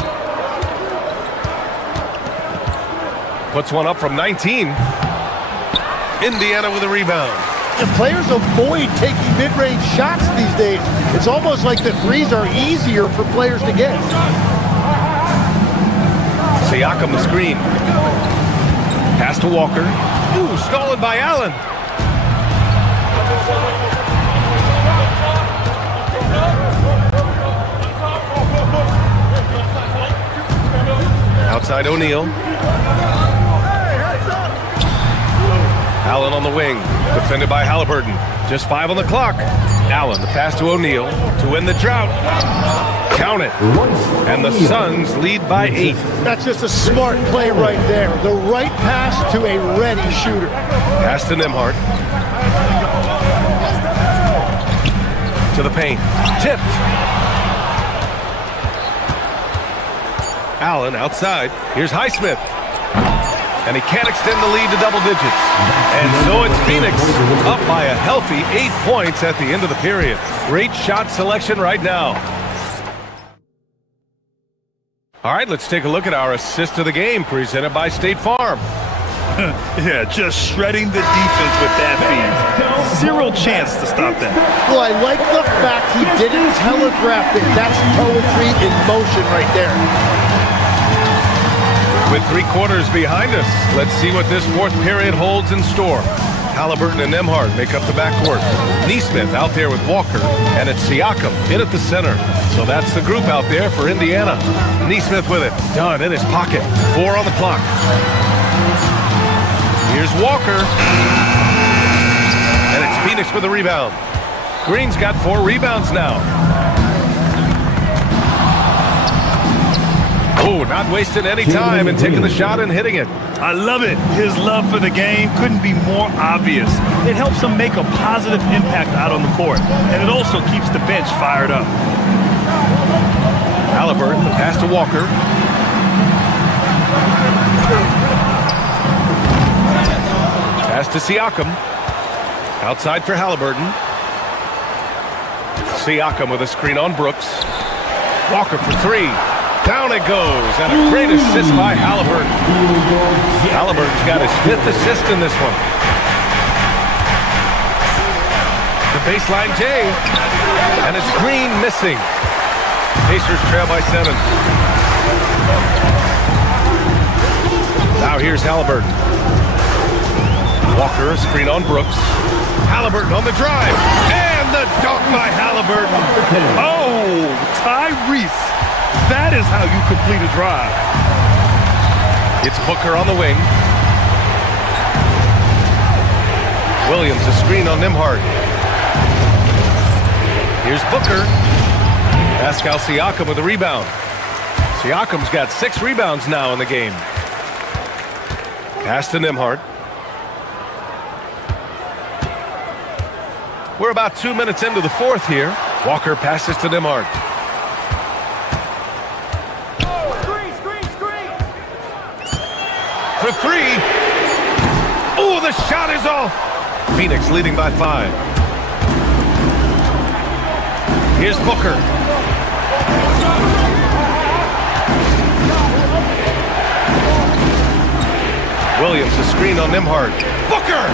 Puts one up from 19. Indiana with a rebound. The players avoid taking mid-range shots these days. It's almost like the threes are easier for players to get. Siakam the screen. Pass to Walker. Ooh, stolen by Allen. Outside O'Neal. Allen on the wing. Defended by Halliburton. Just 5 on the clock. Allen, the pass to O'Neal to win the drought. Count it. And the Suns lead by 8. That's just a smart play right there. The right pass to a ready shooter. Pass to Nembhard. To the paint. Tipped. Allen outside. Here's Highsmith. And he can't extend the lead to double digits. And so it's Phoenix up by a healthy 8 points at the end of the period. Great shot selection right now. All right, let's take a look at our assist of the game presented by State Farm. Yeah, just shredding the defense with that feed. Zero chance to stop that. Well, I like the fact he didn't telegraph it. That's poetry in motion right there. With 3 quarters behind us, let's see what this fourth period holds in store. Halliburton and Nembhard make up the backcourt. Neesmith out there with Walker, and it's Siakam in at the center. So that's the group out there for Indiana. Neesmith with it, done in his pocket. 4 on the clock. Here's Walker. And it's Phoenix with the rebound. Green's got 4 rebounds now. Oh, not wasting any time and taking the shot and hitting it. I love it. His love for the game couldn't be more obvious. It helps him make a positive impact out on the court, and it also keeps the bench fired up. Halliburton, the pass to Walker. Pass to Siakam. Outside for Halliburton. Siakam with a screen on Brooks. Walker for 3. Down it goes, and a great assist by Halliburton. Halliburton's got his 5th assist in this one. The baseline J, and it's Green missing. Pacers trail by 7. Now here's Halliburton. Walker, a screen on Brooks. Halliburton on the drive. And the dunk by Halliburton. Oh, Tyrese. That is how you complete a drive. It's Booker on the wing. Williams, a screen on Nembhard. Here's Booker. Pascal Siakam with a rebound. Siakam's got 6 rebounds now in the game. Pass to Nembhard. We're about 2 minutes into the fourth here. Walker passes to Nembhard. For 3. Oh, the shot is off. Phoenix leading by 5. Here's Booker. Williams, a screen on Nembhard. Booker!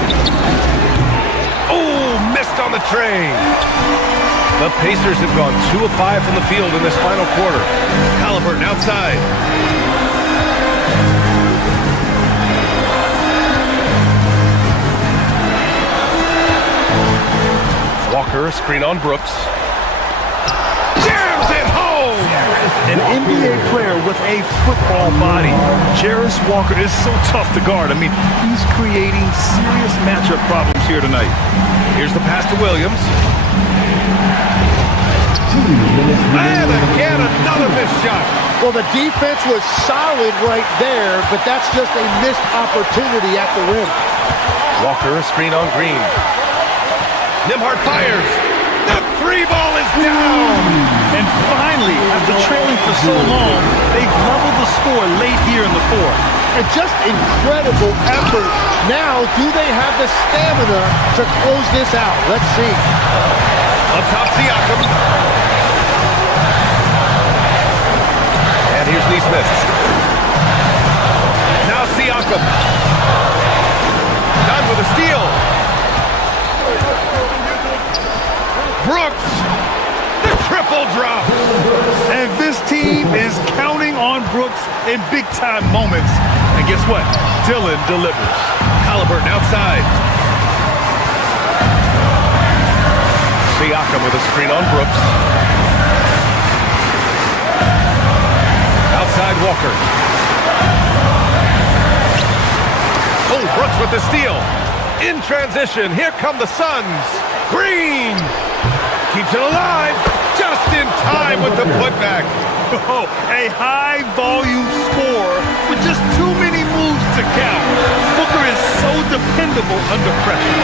Oh, missed on the train. The Pacers have gone 2 of 5 from the field in this final quarter. Halliburton outside. Walker, a screen on Brooks. Jams it home! An NBA player with a football body. Jarris Walker is so tough to guard. I mean, he's creating serious matchup problems here tonight. Here's the pass to Williams. And again, another missed shot. Well, the defense was solid right there, but that's just a missed opportunity at the rim. Walker, a screen on Green. Nembhard fires. The 3 ball is down. And finally, after trailing for so long, they've leveled the score late here in the fourth. And just incredible effort. Now, do they have the stamina to close this out? Let's see. Up top, Siakam. And here's Neesmith. Now Siakam. Done with a steal. Brooks, the triple drop. And this team is counting on Brooks in big-time moments. And guess what? Dillon delivers. Halliburton outside. Siakam with a screen on Brooks. Outside Walker. Oh, Brooks with the steal. In transition, here come the Suns. Green keeps it alive, just in time with the putback. Oh, a high-volume score with just too many moves to count. Booker is so dependable under pressure.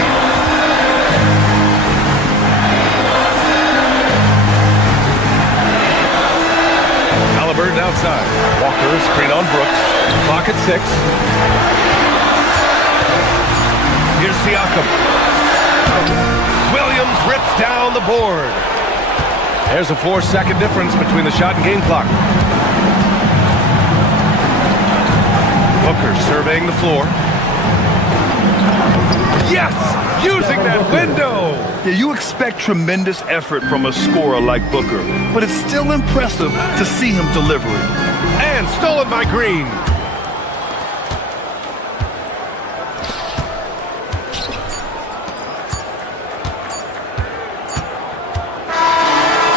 Halliburton outside. Walker, screen on Brooks. Clock at 6. Here's Siakam. Williams rips down the board. There's a 4-second difference between the shot and game clock. Booker surveying the floor. Yes! Using that window! Yeah, you expect tremendous effort from a scorer like Booker, but it's still impressive to see him delivering. And stolen by Green.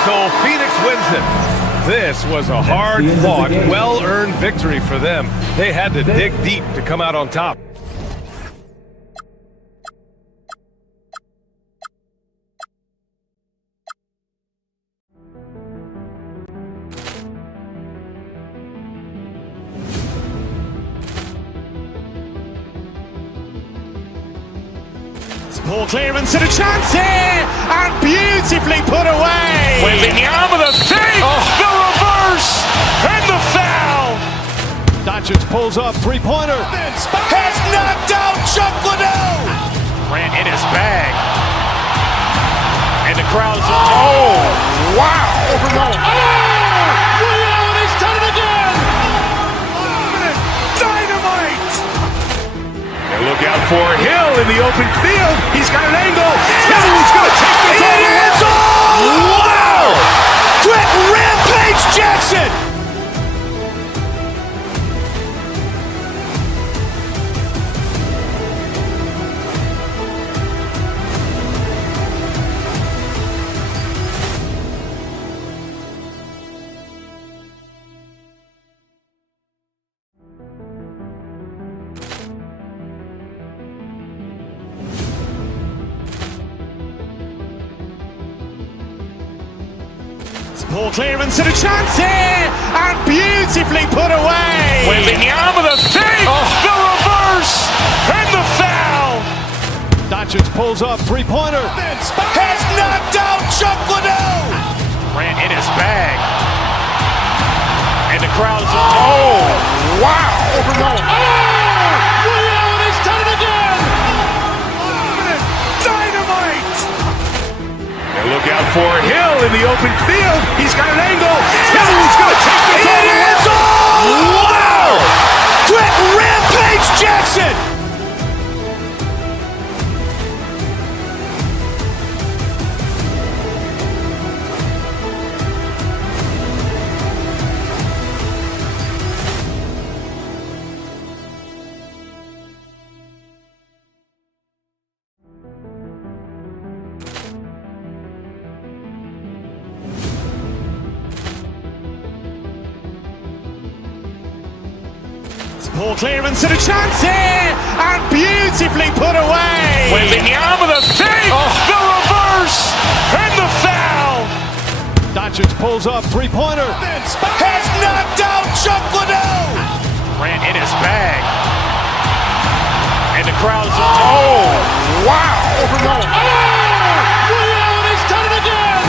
So Phoenix wins it. This was a hard-fought, well-earned victory for them. They had to dig deep to come out on top. Ball clearance and a chance here, and beautifully put away. Wembanyama the fake, the reverse, and the foul. Doncic pulls up, 3-pointer. Has knocked out Chuck Liddell. Ran in his bag. And the crowd's oh, wow. He's done it again. Dynamite. And look out for Hill in the open field. He's got an angle. Hill's going to take this all the way. Wow! Quick Rampage Jackson. Ball clearance and a chance here, and beautifully put away. Wembanyama the save, the reverse, and the foul. Doncic pulls up, three-pointer. Has knocked out Chuck Liddell. Grant in his bag. And the crowd's wow! Ray Allen has done it again. Dynamite. And look out for Hill in the open field. He's got an angle. Hill's going to take this all the way. Wow! Quick Rampage Jackson. Ball clearance and a chance here, and beautifully put away. Wembanyama the save, the reverse, and the foul. Doncic pulls up, three-pointer. Has knocked out Chuck Liddell. Grant in his bag. And the crowd's wow! Ray Allen has done it again.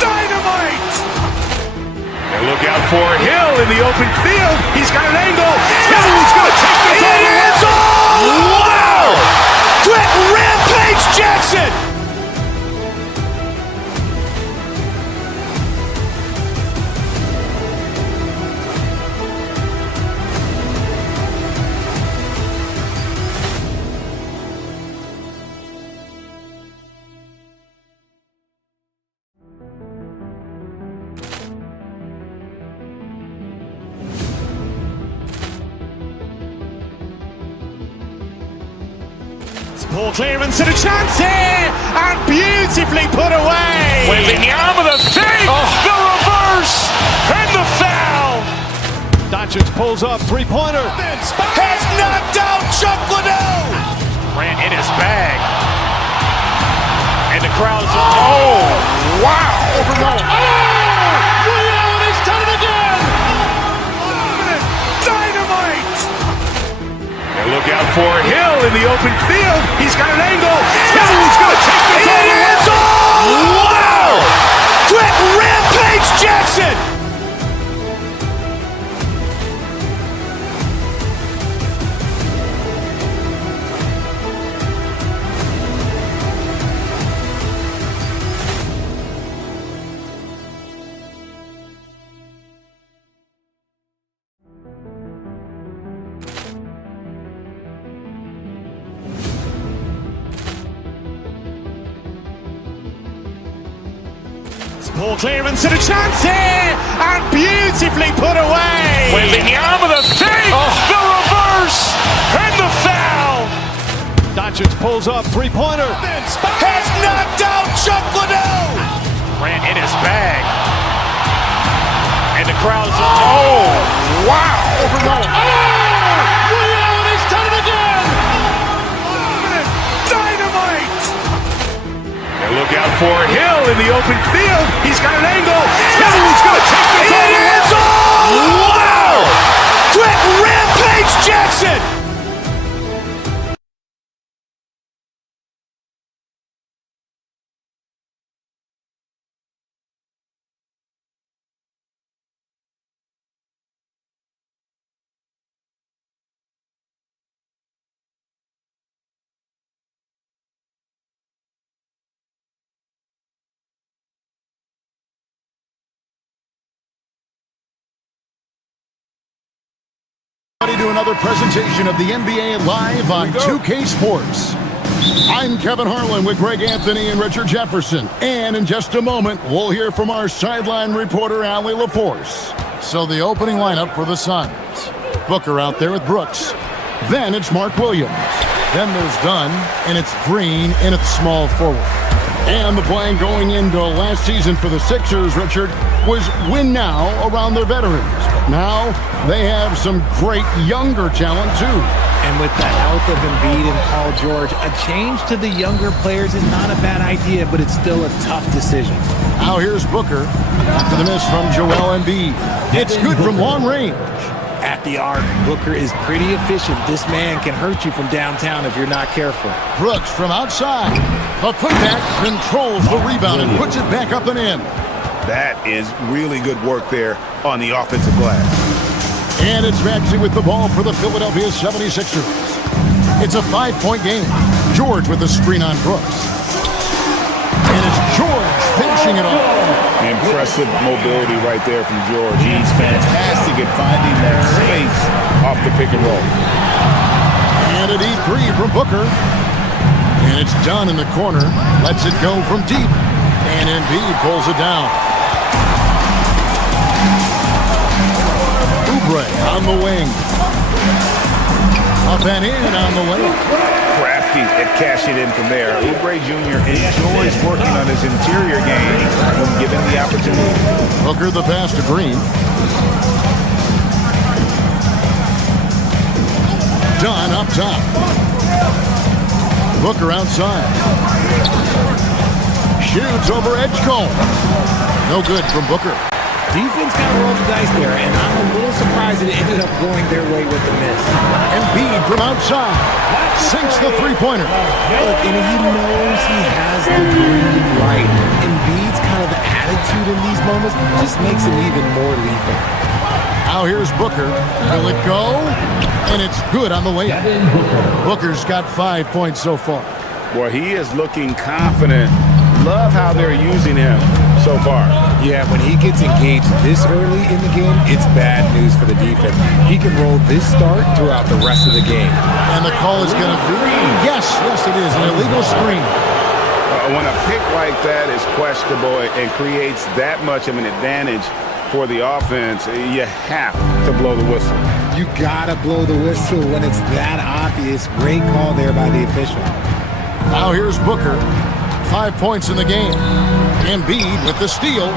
Dynamite. And look out for Hill in the open field. He's got an angle. Hill's going to take this all the way. Wow! Quick Rampage Jackson. Ball clearance and a chance here, and beautifully put away. Wembanyama the save, the reverse, and the foul. Doncic pulls up, three-pointer. Has knocked out Chuck Liddell. Grant in his bag. And the crowd's wow! Ray Allen has done it again. Dynamite. And look out for Hill in the open field. He's got an angle. Hill's going to take this all the way. Wow! Quick Rampage Jackson. Ball clearance and a chance here, and beautifully put away. Wembanyama the save, the reverse, and the foul. Doncic pulls up, three-pointer. Has knocked out Chuck Liddell. Grant in his bag. And the crowd's wow! Ray Allen has done it again. Dynamite. And look out for Hill in the open field. He's got an angle. Hill's going to take this all the way. Wow! Quick Rampage Jackson. To another presentation of the NBA Live on 2K Sports. I'm Kevin Harlan with Greg Anthony and Richard Jefferson. And in just a moment, we'll hear from our sideline reporter, Allie LaForce. So the opening lineup for the Suns. Booker out there with Brooks. Then it's Mark Williams. Then there's Dunn, and it's Green in at small forward. And the plan going into last season for the Sixers, Richard, was win now around their veterans. But now they have some great younger talent, too. And with the health of Embiid and Paul George, a change to the younger players is not a bad idea, but it's still a tough decision. Now here's Booker after the miss from Joel Embiid. It's good from long range. At the arc, Booker is pretty efficient. This man can hurt you from downtown if you're not careful. Brooks from outside. The putback controls the rebound and puts it back up and in. That is really good work there on the offensive glass. And it's Maxey with the ball for the Philadelphia 76ers. It's a 5-point game. George with the screen on Brooks. And it's George finishing it off. Impressive mobility right there from George. He's fantastic at finding that space off the pick and roll. And a deep three from Booker. And it's Dunn in the corner. Lets it go from deep. And Embiid pulls it down. Oubre on the wing. Up and in on the lane. Crafty at cashing in from there. Oubre Jr. enjoys working on his interior game when given the opportunity. Booker the pass to Green. Dunn up top. Booker outside. Shoots over Edgecombe. No good from Booker. Defense got to roll the dice there, and I'm a little surprised it ended up going their way with the miss. Embiid from outside sinks the three-pointer. Look, and he knows he has the green light. Embiid's kind of attitude in these moments just makes him even more lethal. Now here's Booker. Will it go? And it's good on the way. Booker's got 5 points so far. Boy, he is looking confident. Love how they're using him so far. Yeah, when he gets engaged this early in the game, it's bad news for the defense. He can roll this start throughout the rest of the game. And the call is going to be, yes, it is, an illegal screen. When a pick like that is questionable and creates that much of an advantage for the offense, you have to blow the whistle. You gotta blow the whistle when it's that obvious. Great call there by the official. Now here's Booker. 5 points in the game. Embiid with the steal.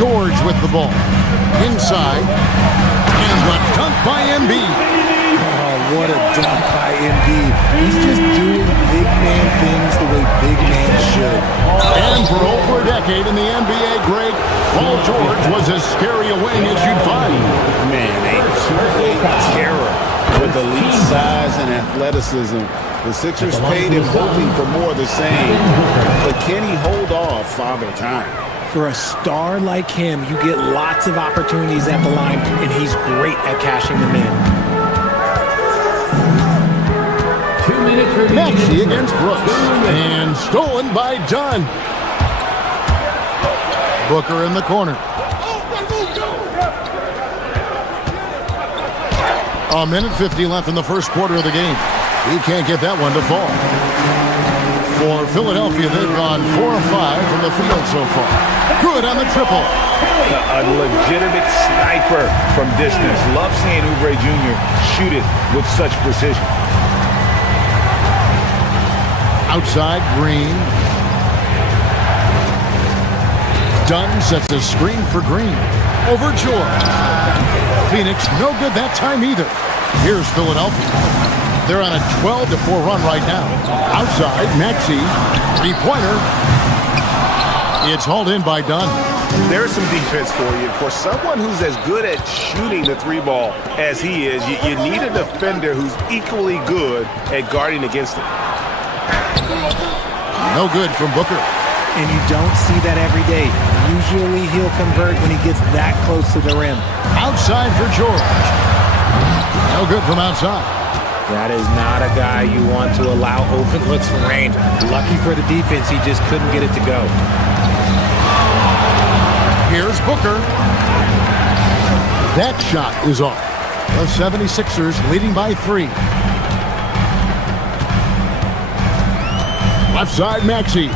George with the ball. Inside. And the dunk by Embiid. Oh, what a dunk by Embiid. He's just doing big man things the way big man should. And for over a decade in the NBA, Greg, Paul George was as scary a wing as you'd find. Man, a two-way terror with elite size and athleticism. The Sixers paid him hoping for more of the same. But can he hold off Father Time? For a star like him, you get lots of opportunities at the line, and he's great at cashing them in. 2 minutes remaining. Maxey against Brooks. And stolen by Dunn. Booker in the corner. A minute 50 left in the first quarter of the game. He can't get that one to fall. For Philadelphia, they've gone 4 of 5 from the field so far. Good on the triple. A legitimate sniper from distance. Love seeing Oubre Jr. shoot it with such precision. Outside, Green. Dunn sets a screen for Green. Over George. Phoenix, no good that time either. Here's Philadelphia. They're on a 12-4 run right now. Outside, Maxey. Three-pointer. It's hauled in by Dunn. There's some defense for you. For someone who's as good at shooting the three ball as he is, you need a defender who's equally good at guarding against it. No good from Booker. And you don't see that every day. Usually he'll convert when he gets that close to the rim. Outside for George. No good from outside. That is not a guy you want to allow open looks from range. Lucky for the defense, he just couldn't get it to go. Here's Booker. That shot is off. The 76ers leading by 3. Left side, Maxey.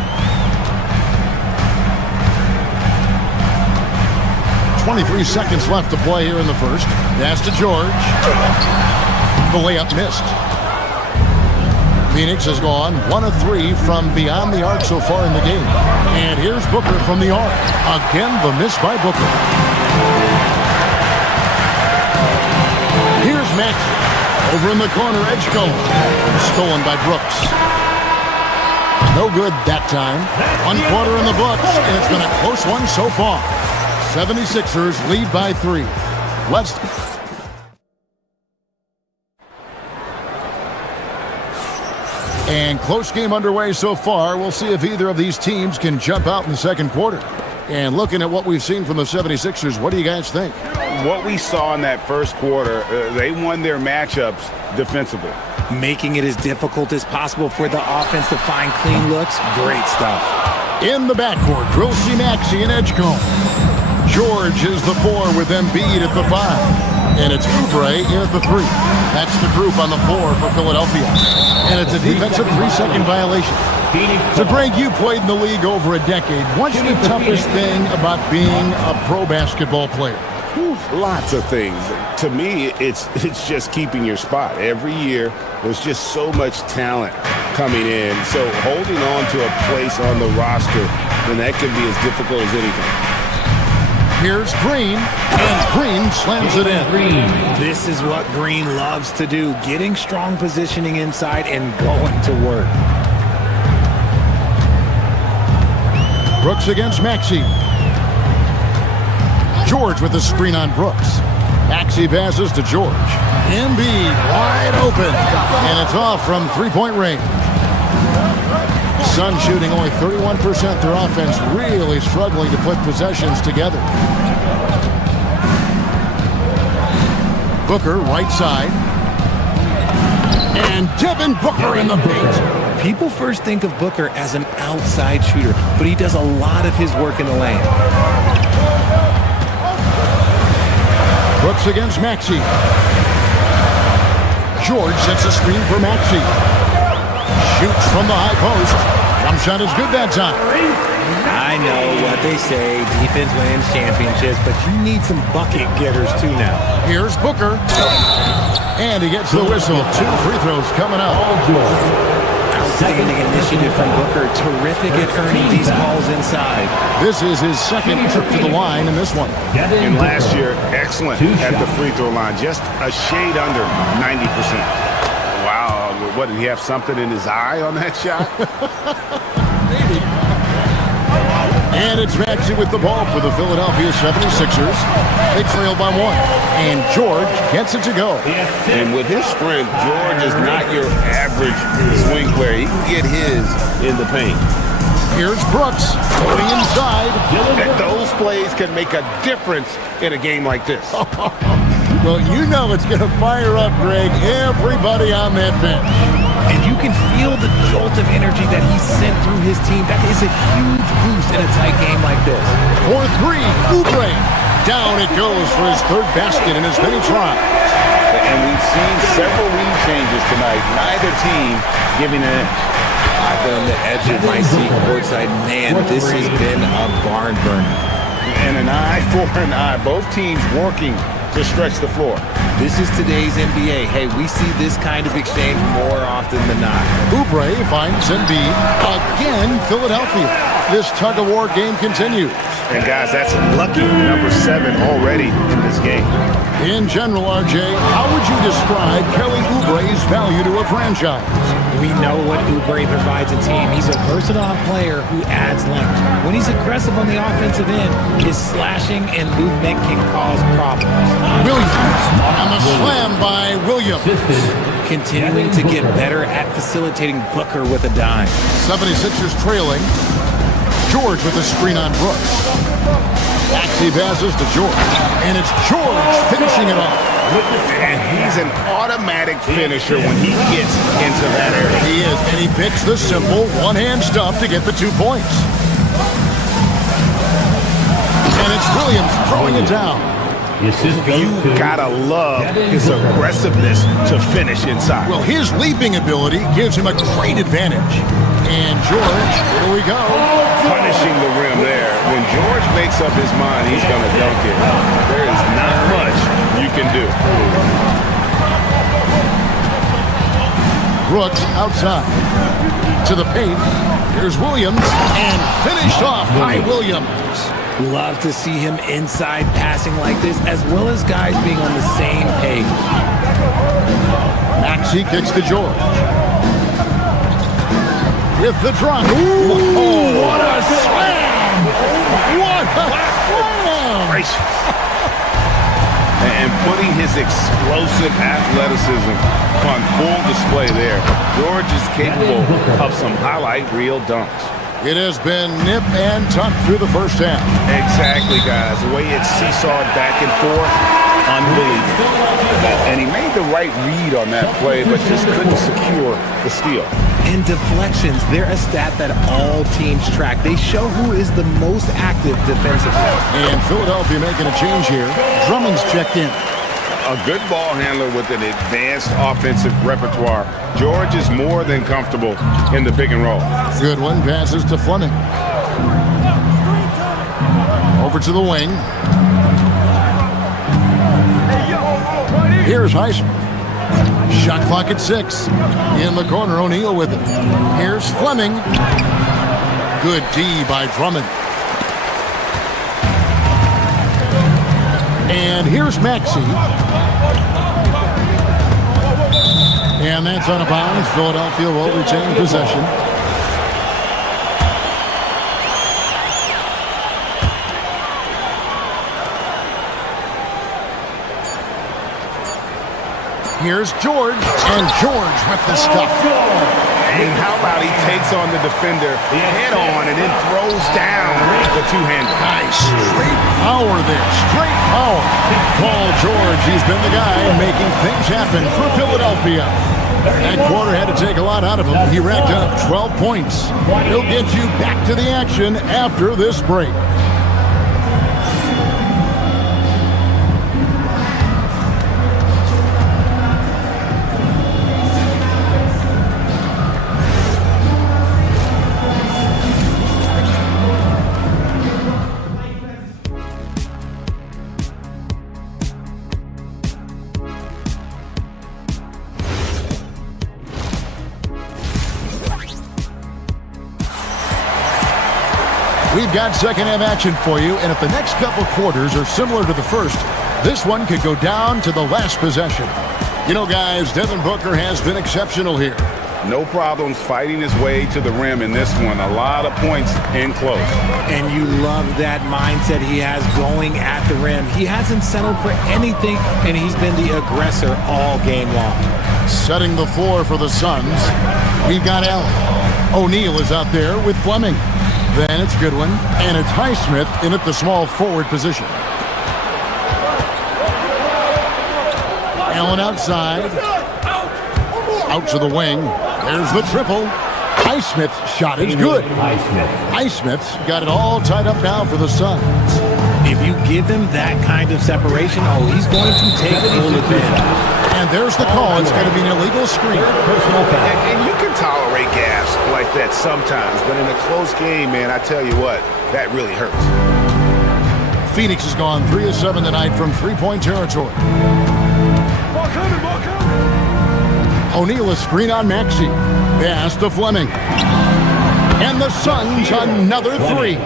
23 seconds left to play here in the first. Pass to George. The layup missed. Phoenix has gone 1 of 3 from beyond the arc so far in the game. And here's Booker from the arc. Again, the miss by Booker. Maxey. Over in the corner, Edgecombe. Stolen by Brooks. No good that time. 1 quarter in the books, and it's been a close one so far. 76ers lead by 3. And close game underway so far. We'll see if either of these teams can jump out in the second quarter. And looking at what we've seen from the 76ers, what do you guys think? What we saw in that first quarter, they won their matchups defensively. Making it as difficult as possible for the offense to find clean looks. Great stuff. In the backcourt, we'll see Maxey and Edgecombe. George is the 4 with Embiid at the 5. And it's Oubre in at the 3. That's the group on the floor for Philadelphia. And it's a defensive 3-second violation. So, Greg, you played in the league over a decade. What's the toughest thing about being a pro basketball player? Lots of things. To me, it's just keeping your spot. Every year, there's just so much talent coming in. So holding on to a place on the roster, then that can be as difficult as anything. Here's Green, and Green slams it in. This is what Green loves to do, getting strong positioning inside and going to work. Brooks against Maxey. George with the screen on Brooks. Maxey passes to George. Embiid wide open, and it's off from three-point range. Suns shooting only 31%. Their offense really struggling to put possessions together. Booker, right side. And Devin Booker in the paint. People first think of Booker as an outside shooter, but he does a lot of his work in the lane. Brooks against Maxey. George sets a screen for Maxey. Shoots from the high post. Jump shot is good that time. I know what they say, defense wins championships, but you need some bucket getters too now. Here's Booker. And he gets the whistle. 2 free throws coming up. Outstanding initiative from Booker. Terrific at earning these calls inside. This is his second trip to the line in this one. And last year, excellent at the free throw line. Just a shade under 90%. Wow. What, did he have something in his eye on that shot? Maybe. And it's Maxey with the ball for the Philadelphia 76ers. They trail by 1. And George gets it to go. And with his strength, George is not your average swing player. He can get his in the paint. Here's Brooks going inside. And those plays can make a difference in a game like this. Well, you know it's going to fire up, Greg, everybody on that bench. And you can feel the jolt of energy that he sent through his team. That is a huge boost in a tight game like this. For 3, Oubre. Down it goes for his 3rd basket in as many tries. And we've seen several lead changes tonight. Neither team giving an edge. I've been on the edge of my seat courtside. Man, this has been a barn burner. And an eye for an eye. Both teams working to stretch the floor. This is today's NBA. Hey, we see this kind of exchange more often than not. Oubre finds Embiid. Again, Philadelphia. This tug-of-war game continues. And guys, that's lucky number 7 already in this game. In general, RJ, how would you describe Kelly Oubre's value to a franchise? We know what Oubre provides a team. He's a versatile player who adds length. When he's aggressive on the offensive end, his slashing and movement can cause problems. Williams on the slam by Williams. Continuing to get better at facilitating Booker with a dime. 76ers trailing. George with a screen on Brooks. Maxey passes to George. And it's George finishing it off. And he's an automatic finisher when he gets into that area. He is, and he picks the simple one-hand stuff to get the 2 points. And it's Williams throwing it down. You gotta love his aggressiveness to finish inside. Well, his leaping ability gives him a great advantage. And George, here we go. Punishing the rim there. When George makes up his mind, he's gonna dunk it. There is not much you can do. Brooks outside. To the paint. Here's Williams. And finished off by Williams. Love to see him inside passing like this, as well as guys being on the same page. Maxey kicks to George. With the drop. Ooh, what a slam! What a slam! And putting his explosive athleticism on full display there. George is capable of some highlight reel dunks. It has been nip and tuck through the first half. Exactly, guys. The way it's seesawed back and forth, unbelievable. And he made the right read on that play, but just couldn't secure the steal. And deflections, they're a stat that all teams track. They show who is the most active defensively. And Philadelphia making a change here. Drummond's checked in. A good ball handler with an advanced offensive repertoire. George is more than comfortable in the pick and roll. Good one, passes to Fleming. Over to the wing. Here's Highsmith. Shot clock at 6. In the corner, O'Neal with it. Here's Fleming. Good D by Drummond. And here's Maxey. And that's out of bounds. Philadelphia will retain possession. Here's George, and George with the stuff. And how about he takes on the defender head on and then throws down the two-hander. Nice. Straight power there. Straight power. Paul George, he's been the guy making things happen for Philadelphia. That quarter had to take a lot out of him. He racked up 12 points. He'll get you back to the action after this break. We've got second half action for you, and if the next couple quarters are similar to the first, this one could go down to the last possession. You know, guys, Devin Booker has been exceptional here. No problems fighting his way to the rim in this one. A lot of points in close. And you love that mindset he has going at the rim. He hasn't settled for anything, and he's been the aggressor all game long. Setting the floor for the Suns, we've got Allen. O'Neal is out there with Fleming. Then it's Goodwin, and it's Highsmith in at the small forward position. Allen outside. Out to the wing. There's the triple. Highsmith's shot is good. Highsmith's got it all tied up now for the Suns. If you give him that kind of separation, he's going to take full advantage. And there's the call. It's going to be an illegal screen. And you can tolerate gas like that sometimes, but in a close game, man, I tell you what, that really hurts. Phoenix has gone 3 of 7 tonight from three-point territory. O'Neal a screen on Maxey. Pass to Fleming. And the Suns another 3.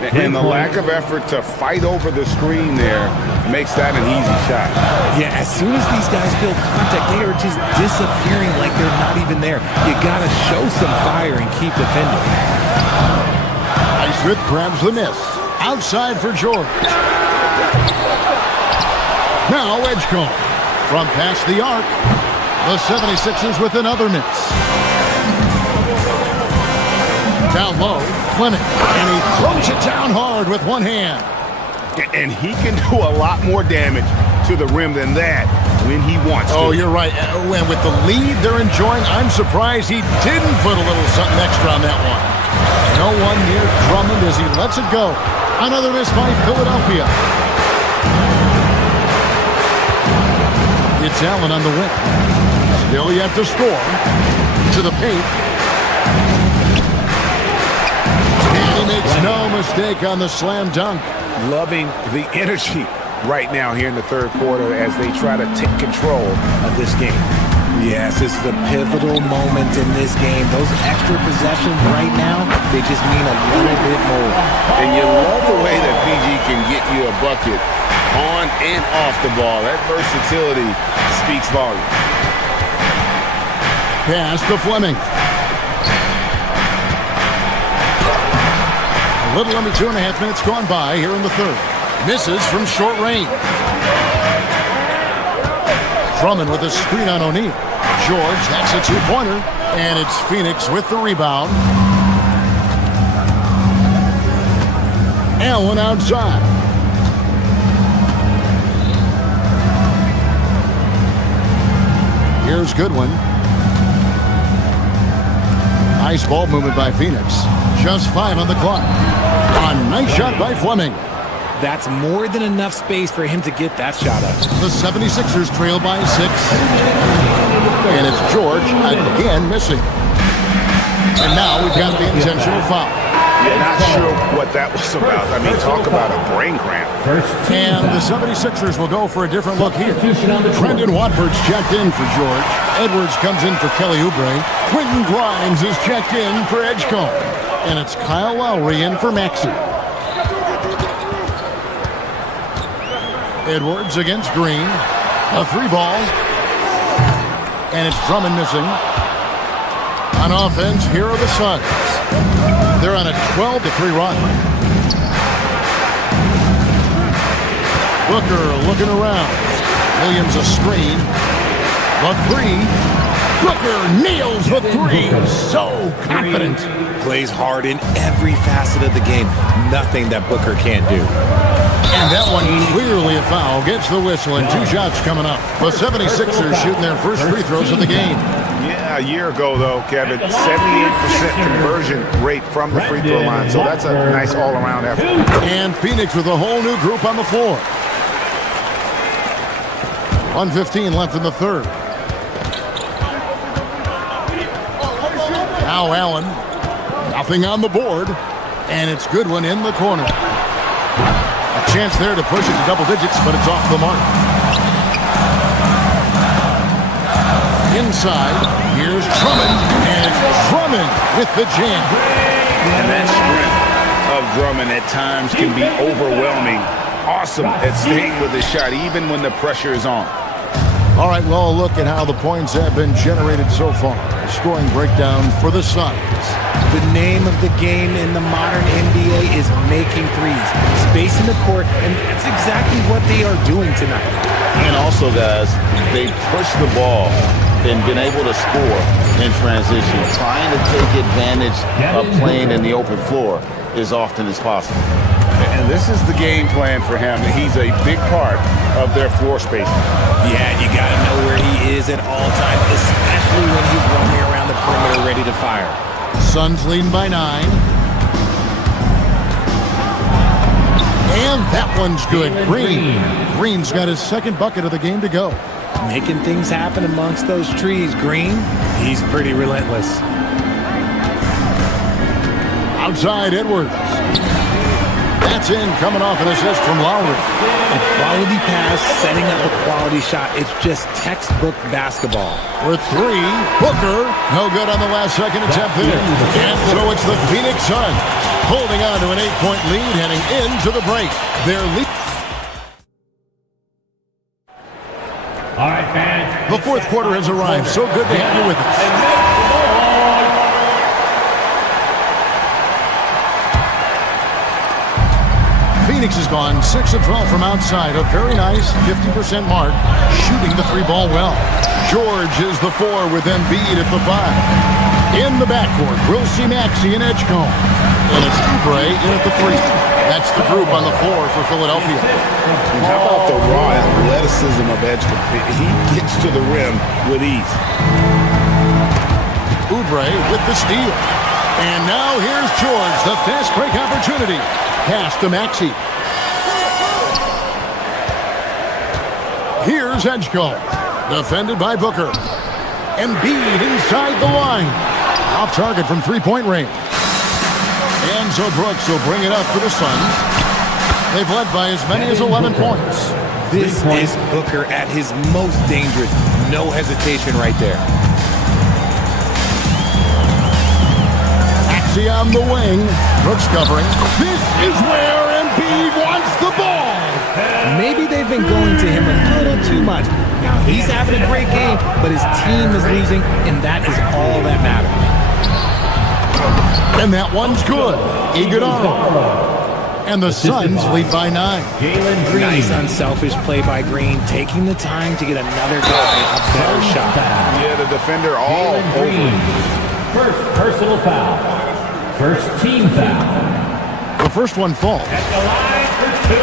And the lack of effort to fight over the screen there makes that an easy shot. Yeah, as soon as these guys feel contact, they are just disappearing like they're not even there. You got to show some fire and keep defending. Highsmith grabs the miss. Outside for George. Now Edgecombe. From past the arc. The 76ers with another miss. Down low, Fleming. And he throws it down hard with one hand. And he can do a lot more damage to the rim than that when he wants to. Oh, you're right. And with the lead they're enjoying, I'm surprised he didn't put a little something extra on that one. No one near Drummond as he lets it go. Another miss by Philadelphia. It's Allen on the wing. Still yet to score. To the paint. And he makes no mistake on the slam dunk. Loving the energy right now here in the third quarter as they try to take control of this game. Yes, this is a pivotal moment in this game. Those extra possessions right now, they just mean a little bit more. And you love the way that PG can get you a bucket on and off the ball. That versatility speaks volumes. Pass to Fleming. A little under 2.5 minutes gone by here in the third. Misses from short range. Drummond with a screen on O'Neal. George, that's a two-pointer. And it's Phoenix with the rebound. Allen outside. Here's Goodwin. Nice ball movement by Phoenix. Just 5 on the clock. A nice shot by Fleming. That's more than enough space for him to get that shot up. The 76ers trail by 6. And it's George again missing. And now we've got the intentional foul. Yeah, not sure what that was about. I mean, talk about a brain cramp. And the 76ers will go for a different look here. Brendan Watford's checked in for George. Edwards comes in for Kelly Oubre. Quentin Grimes is checked in for Edgecombe. And it's Kyle Lowry in for Maxey. Edwards against Green. A 3-ball. And it's Drummond missing. On offense, here are the Suns. They're on a 12-3 run. Booker looking around. Williams a screen. The 3. Booker nails the 3. So confident. Plays hard in every facet of the game. Nothing that Booker can't do. And that one clearly a foul. Gets the whistle and 2 shots coming up. The 76ers shooting their first free throws of the game. Yeah, a year ago, though, Kevin, 78% conversion rate from the free throw line. So that's a nice all-around effort. And Phoenix with a whole new group on the floor. 1:15 left in the third. Now Allen. Nothing on the board. And it's Goodwin in the corner. A chance there to push it to double digits, but it's off the mark. Inside, here's Drummond, and it's Drummond with the jam. And that strength of Drummond at times can be overwhelming. Awesome at staying with the shot, even when the pressure is on. All right, well, look at how the points have been generated so far. A scoring breakdown for the Suns. The name of the game in the modern NBA is making threes. Space in the court, and that's exactly what they are doing tonight. And also, guys, they push the ball and been able to score in transition, trying to take advantage of playing in the open floor as often as possible. And this is the game plan for him. He's a big part of their floor spacing. Yeah, you got to know where he is at all times, especially when he's roaming around the perimeter ready to fire. Suns leading by 9. And that one's good. Green's got his second bucket of the game to go. Making things happen amongst those trees. Green, he's pretty relentless. Outside Edwards. That's in, coming off an assist from Lowry. A quality pass, setting up a quality shot. It's just textbook basketball. With 3, Booker, no good on the last second attempt there. And so it's the Phoenix Suns holding on to an 8-point lead heading into the break. Their lead. All right, fans. The fourth quarter has arrived. So good to have you with us. Phoenix has gone 6 of 12 from outside. A very nice 50% mark, shooting the 3-ball well. George is the 4 with Embiid at the 5. In the backcourt, we'll see Maxey and Edgecombe. And it's Oubre in at the 3. That's the group on the floor for Philadelphia. And how about the raw athleticism of Edgecombe? He gets to the rim with ease. Oubre with the steal. And now here's George, the fast break opportunity. Pass to Maxey. Here's Edgecombe. Defended by Booker. Embiid inside the line. Off target from 3-point range. And so Brooks will bring it up for the Suns. They've led by as many as 11 points. This is Booker at his most dangerous. No hesitation right there. Maxey on the wing. Brooks covering. This is where Embiid wants the ball. Maybe they've been going to him a little too much. Now, he's having a great game, but his team is losing, and that is all that matters. And that one's good. Iguodala. And the Suns lead by 9. Nice unselfish play by Green, taking the time to get another guy a better shot. Yeah, the defender all over. First personal foul. First team foul. The first one falls. At the line for 2,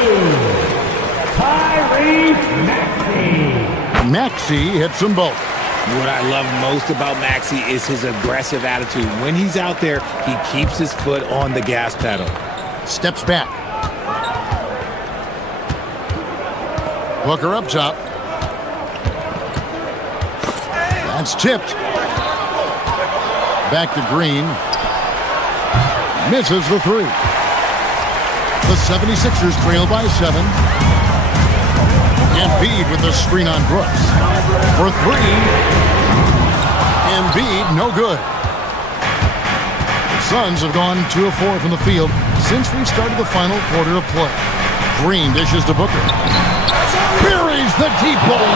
Tyrese Maxey. Maxey hits them both. What I love most about Maxey is his aggressive attitude. When he's out there, he keeps his foot on the gas pedal. Steps back. Booker up top. That's tipped. Back to Green. Misses the 3. The 76ers trail by 7. Embiid with the screen on Brooks. For 3. Embiid, no good. The Suns have gone 2 of 4 from the field since we started the final quarter of play. Green dishes to Booker. Buries the deep ball.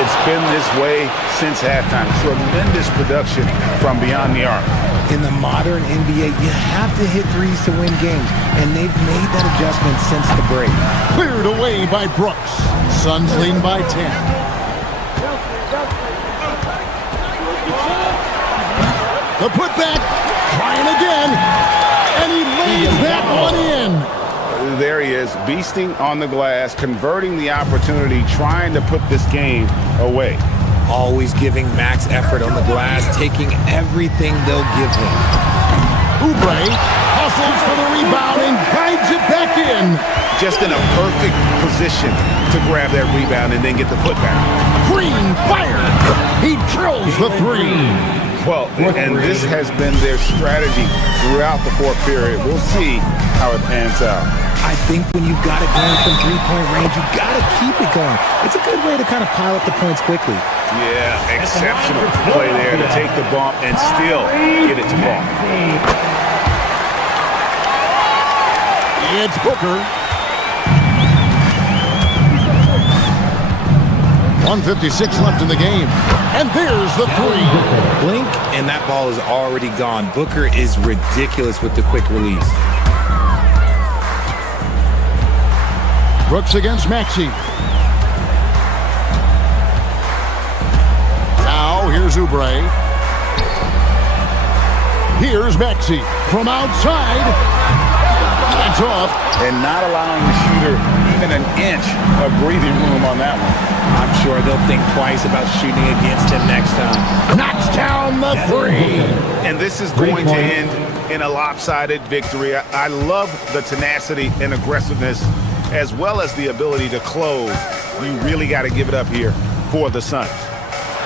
It's been this way since halftime. Tremendous production from beyond the arc. In the modern NBA, you have to hit threes to win games, and they've made that adjustment since the break. Cleared away by Brooks. Suns lead by 10. The putback, trying again, and he lays that one in. There he is, beasting on the glass, converting the opportunity, trying to put this game away. Always giving max effort on the glass, taking everything they'll give him. Oubre hustles for the rebound and guides it back in. Just in a perfect position to grab that rebound and then get the putback. Green fired. He drills the 3. Well, and this has been their strategy throughout the fourth period. We'll see how it pans out. I think when you've got it going from three-point range, you've got to keep it going. It's a good way to kind of pile up the points quickly. Yeah, exceptional play there to take the bump and still get it to fall. It's Booker. 1:56 left in the game. And there's the 3. Blink, and that ball is already gone. Booker is ridiculous with the quick release. Brooks against Maxey. Now, here's Oubre. Here's Maxey from outside. That's off. And not allowing the shooter even an inch of breathing room on that one. I'm sure they'll think twice about shooting against him next time. Knocks down the 3. And this is going to end in a lopsided victory. I love the tenacity and aggressiveness as well as the ability to close. You really got to give it up here for the Suns.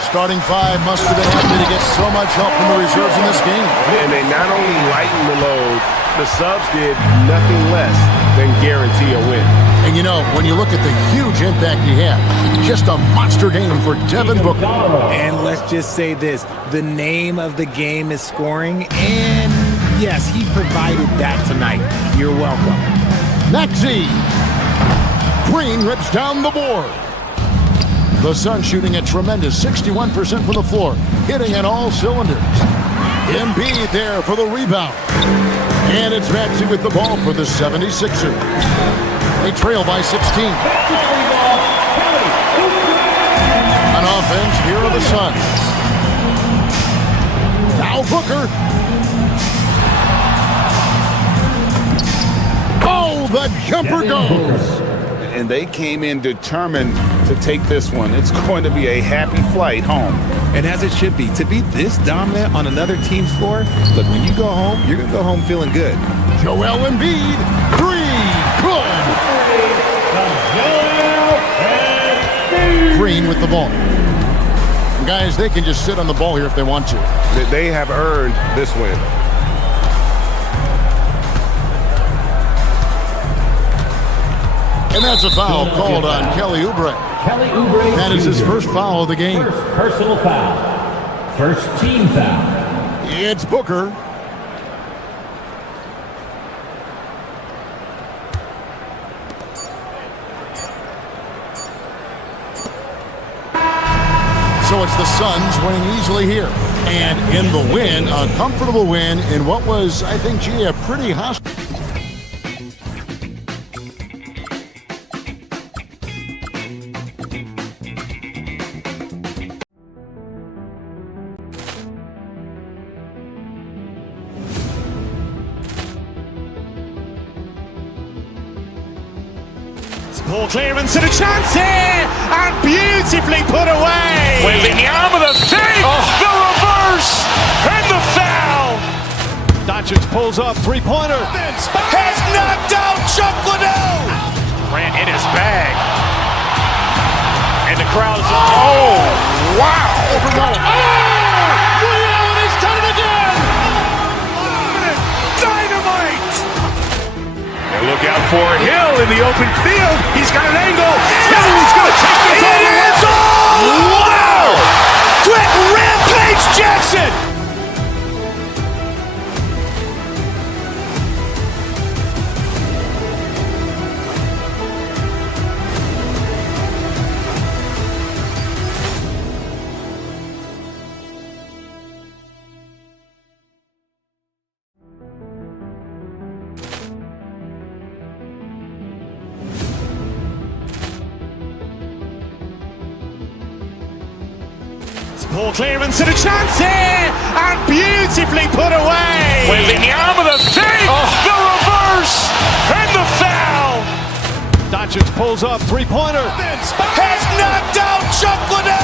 Starting 5 must have been happy to get so much help from the reserves in this game. And they not only lightened the load, the subs did nothing less than guarantee a win. And you know, when you look at the huge impact he had, just a monster game for Devin Booker. And let's just say this, the name of the game is scoring, and yes, he provided that tonight. You're welcome. Maxey. Green rips down the board. The Suns shooting a tremendous 61% from the floor, hitting on all cylinders. Embiid there for the rebound. And it's Maxey with the ball for the 76ers. They trail by 16. On offense, here are the Suns. Now Booker. Oh, the jumper goes. And they came in determined to take this one. It's going to be a happy flight home. And as it should be, to be this dominant on another team's floor, look, when you go home, you're going to go home feeling good. Joel Embiid, 3, good. Green with the ball. Guys, they can just sit on the ball here if they want to. They have earned this win. And that's a foul called on Kelly Oubre. That is his first foul of the game. First personal foul. First team foul. It's Booker. So it's the Suns winning easily here. And in the win, a comfortable win in what was, I think, a pretty hostile. Ball clearance and a chance here, and beautifully put away. Wembanyama the fake, the reverse, and the foul. Doncic pulls up, three-pointer. Has knocked out Chocolate. Grant in his bag. And the crowd is, oh, wow. Overrun. Ray Allen has done it again. Dynamite. And look out for Hill in the open field. He's got an angle. Hill's going to take this all the way. Wow. Quick rampage Jackson. Ball clearance and a chance here, and beautifully put away. Wembanyama the fake, the reverse, and the foul. Doncic pulls up, three-pointer. Has knocked out Chocolate.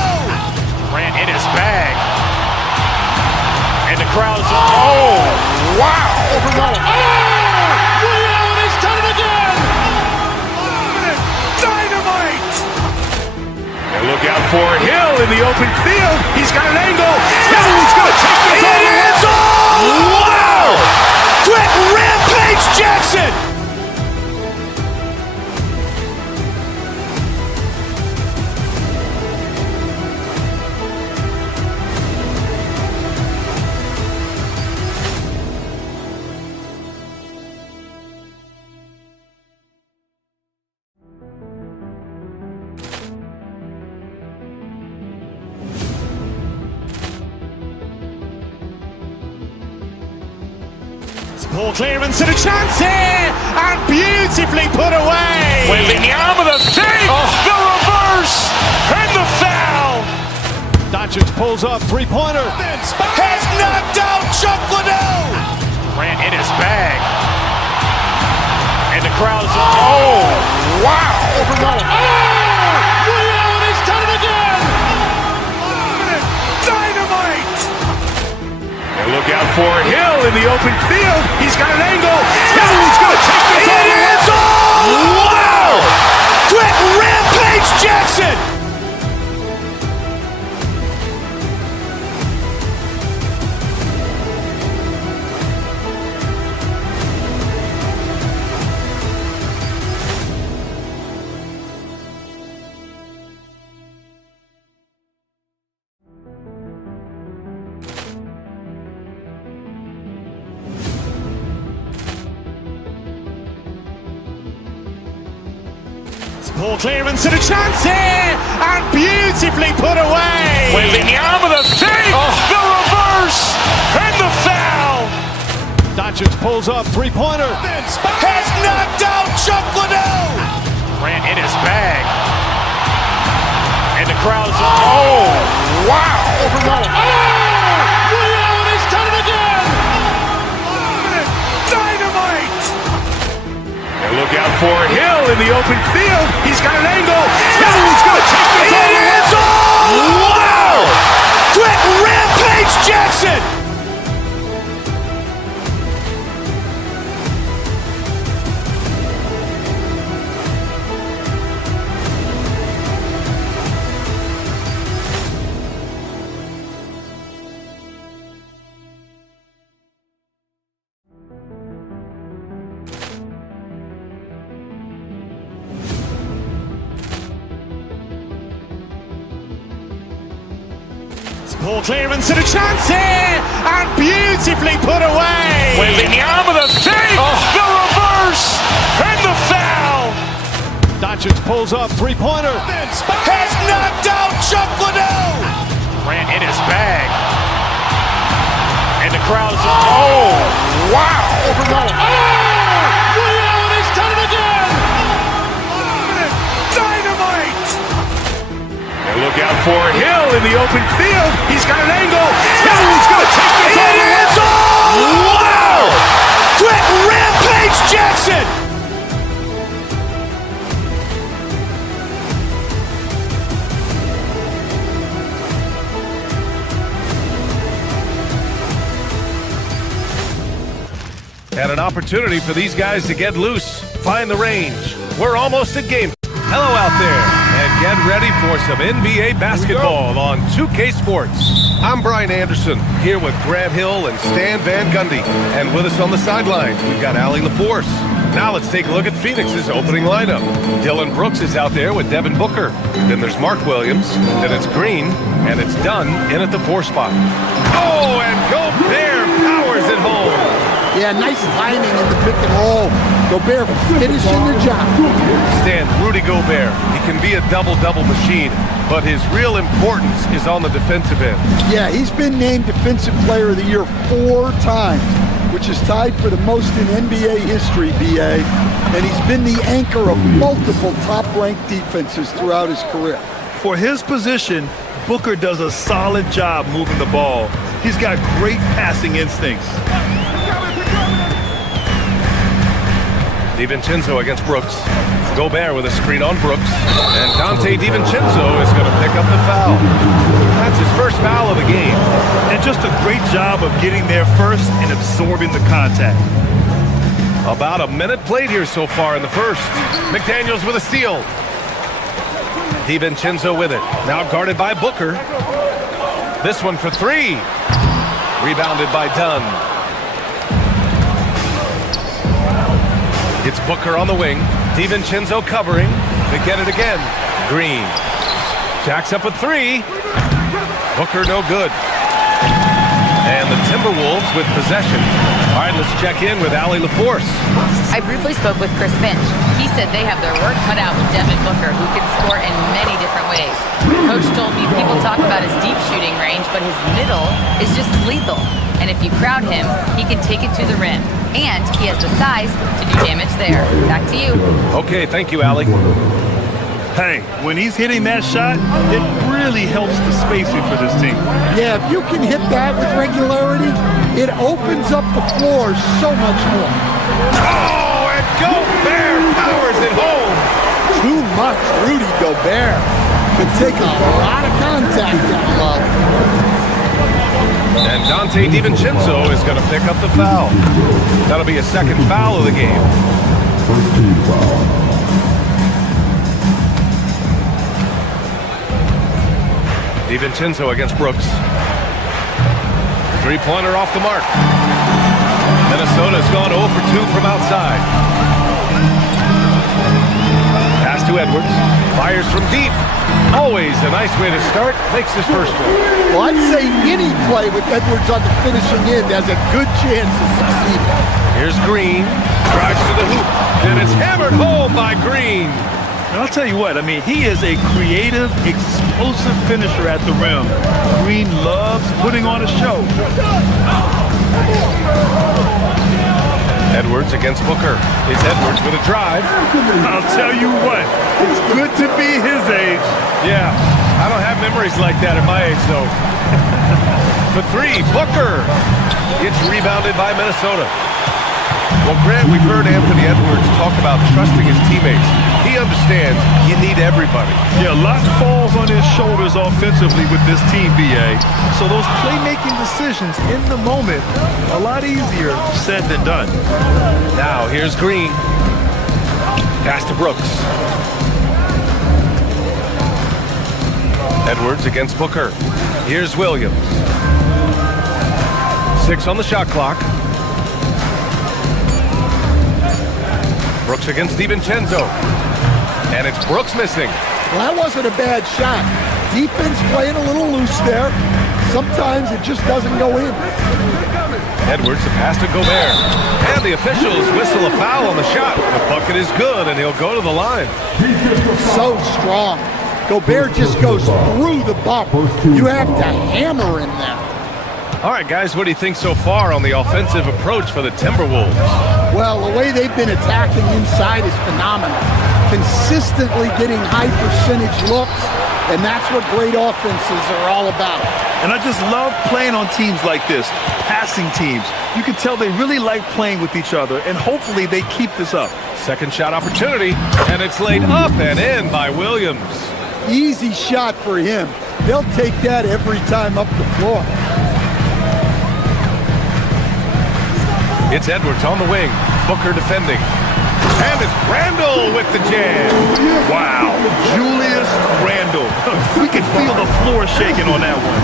Grant in his bag. And the crowd is, oh, wow. Overrun. Ray Allen has done it again. Dynamite. And look out for Hill in the open field. He's got an angle. Hill's going to take this all the way. Wow. Quick rampage Jackson. Ball clearance and a chance here, and beautifully put away. Wembanyama the fake, the reverse, and the foul. Doncic pulls up, three-pointer. Has knocked out Chocolate. Grant in his bag. And the crowd is, oh, wow. Overrun. Ray Allen has done it again. Dynamite. And look out for Hill in the open field. He's got an angle. Hill's going to take this all the way. Wow. Quick rampage Jackson. Ball clearance and a chance here, and beautifully put away. Wembanyama the fake, the reverse, and the foul. Doncic pulls up, three-pointer. Has knocked out Chocolate. Grant in his bag. And the crowd is, oh, wow. Overrun. Ray Allen has done it again. Dynamite. And look out for Hill in the open field. He's got an angle. Hill's going to take this all the way. Wow. Quick rampage Jackson. Ball clearance and a chance here, and beautifully put away. Wembanyama the fake, the reverse, and the foul. Doncic pulls up, three-pointer. Has knocked out Chocolate. crowd is... Oh, wow! Reality's done it again! Dynamite! And look out for Hill in the open field. He's got an angle. Hill's going to take this all the way. Wow! Quick Rampage Jackson! And an opportunity for these guys to get loose, find the range. We're almost at game. Hello out there, and get ready for some NBA basketball on 2K Sports. I'm Brian Anderson, here with Grant Hill and Stan Van Gundy. And with us on the sideline, we've got Allie LaForce. Now let's take a look at Phoenix's opening lineup. Dylan Brooks is out there with Devin Booker. Then there's Mark Williams. Then it's Green, and it's Dunn in at the 4 spot. Oh, and Gobert powers it home. Yeah, nice timing in the pick and roll. Gobert finishing the job. Stan, Rudy Gobert, he can be a double-double machine, but his real importance is on the defensive end. Yeah, he's been named Defensive Player of the Year 4 times, which is tied for the most in NBA history, BA. And he's been the anchor of multiple top-ranked defenses throughout his career. For his position, Booker does a solid job moving the ball. He's got great passing instincts. DiVincenzo against Brooks. Gobert with a screen on Brooks. And Dante DiVincenzo is going to pick up the foul. That's his first foul of the game. And just a great job of getting there first and absorbing the contact. About a minute played here so far in the first. McDaniels with a steal. DiVincenzo with it. Now guarded by Booker. This one for 3. Rebounded by Dunn. It's Booker on the wing. DiVincenzo covering. They get it again. Green. Jacks up a 3. Booker no good. And the Timberwolves with possession. All right, let's check in with Allie LaForce. I briefly spoke with Chris Finch. He said they have their work cut out with Devin Booker, who can score in many different ways. Coach told me people talk about his deep shooting range, but his middle is just as lethal. And if you crowd him, he can take it to the rim. And he has the size to do damage there. Back to you. Okay, thank you, Allie. Hey, when he's hitting that shot, it really helps the spacing for this team. Yeah, if you can hit that with regularity, it opens up the floor so much more. Oh, and Gobert powers it home. Too much Rudy Gobert. Could take a lot of contact down low. And Dante DiVincenzo is going to pick up the foul. That'll be a second foul of the game. First team foul. DiVincenzo against Brooks. 3-pointer off the mark. Minnesota's gone 0 for 2 from outside. Pass to Edwards. Fires from deep. Always a nice way to start. Makes his first one. Well, I'd say any play with Edwards on the finishing end has a good chance of succeeding. Here's Green. Drives to the hoop. And it's hammered home by Green. And I'll tell you what, I mean, he is a creative, explosive finisher at the rim. Green loves putting on a show. Edwards against Booker. It's Edwards with a drive. I'll tell you what, it's good to be his age. Yeah, I don't have memories like that at my age, though. For 3, Booker. It's rebounded by Minnesota. Well, Grant, we've heard Anthony Edwards talk about trusting his teammates. He understands you need everybody. Yeah, a lot falls on his shoulders offensively with this team, BA. So those playmaking decisions in the moment, a lot easier said than done. Now, here's Green. Pass to Brooks. Edwards against Booker. Here's Williams. 6 on the shot clock. Brooks against DiVincenzo. And it's Brooks missing. Well, that wasn't a bad shot. Defense playing a little loose there. Sometimes it just doesn't go in. Edwards, the pass to Gobert. And the officials whistle a foul on the shot. The bucket is good, and he'll go to the line. So strong. Gobert just goes through the bump. You have to hammer him there. All right, guys, what do you think so far on the offensive approach for the Timberwolves? Well, the way they've been attacking inside is phenomenal. Consistently getting high percentage looks, and that's what great offenses are all about. And I just love playing on teams like this, passing teams. You can tell they really like playing with each other, and hopefully they keep this up. Second shot opportunity, and it's laid up and in by Williams. Easy shot for him. They'll take that every time up the floor. It's Edwards on the wing. Booker defending. And it's Randle with the jam. Wow. Julius Randle. We can feel the floor shaking on that one.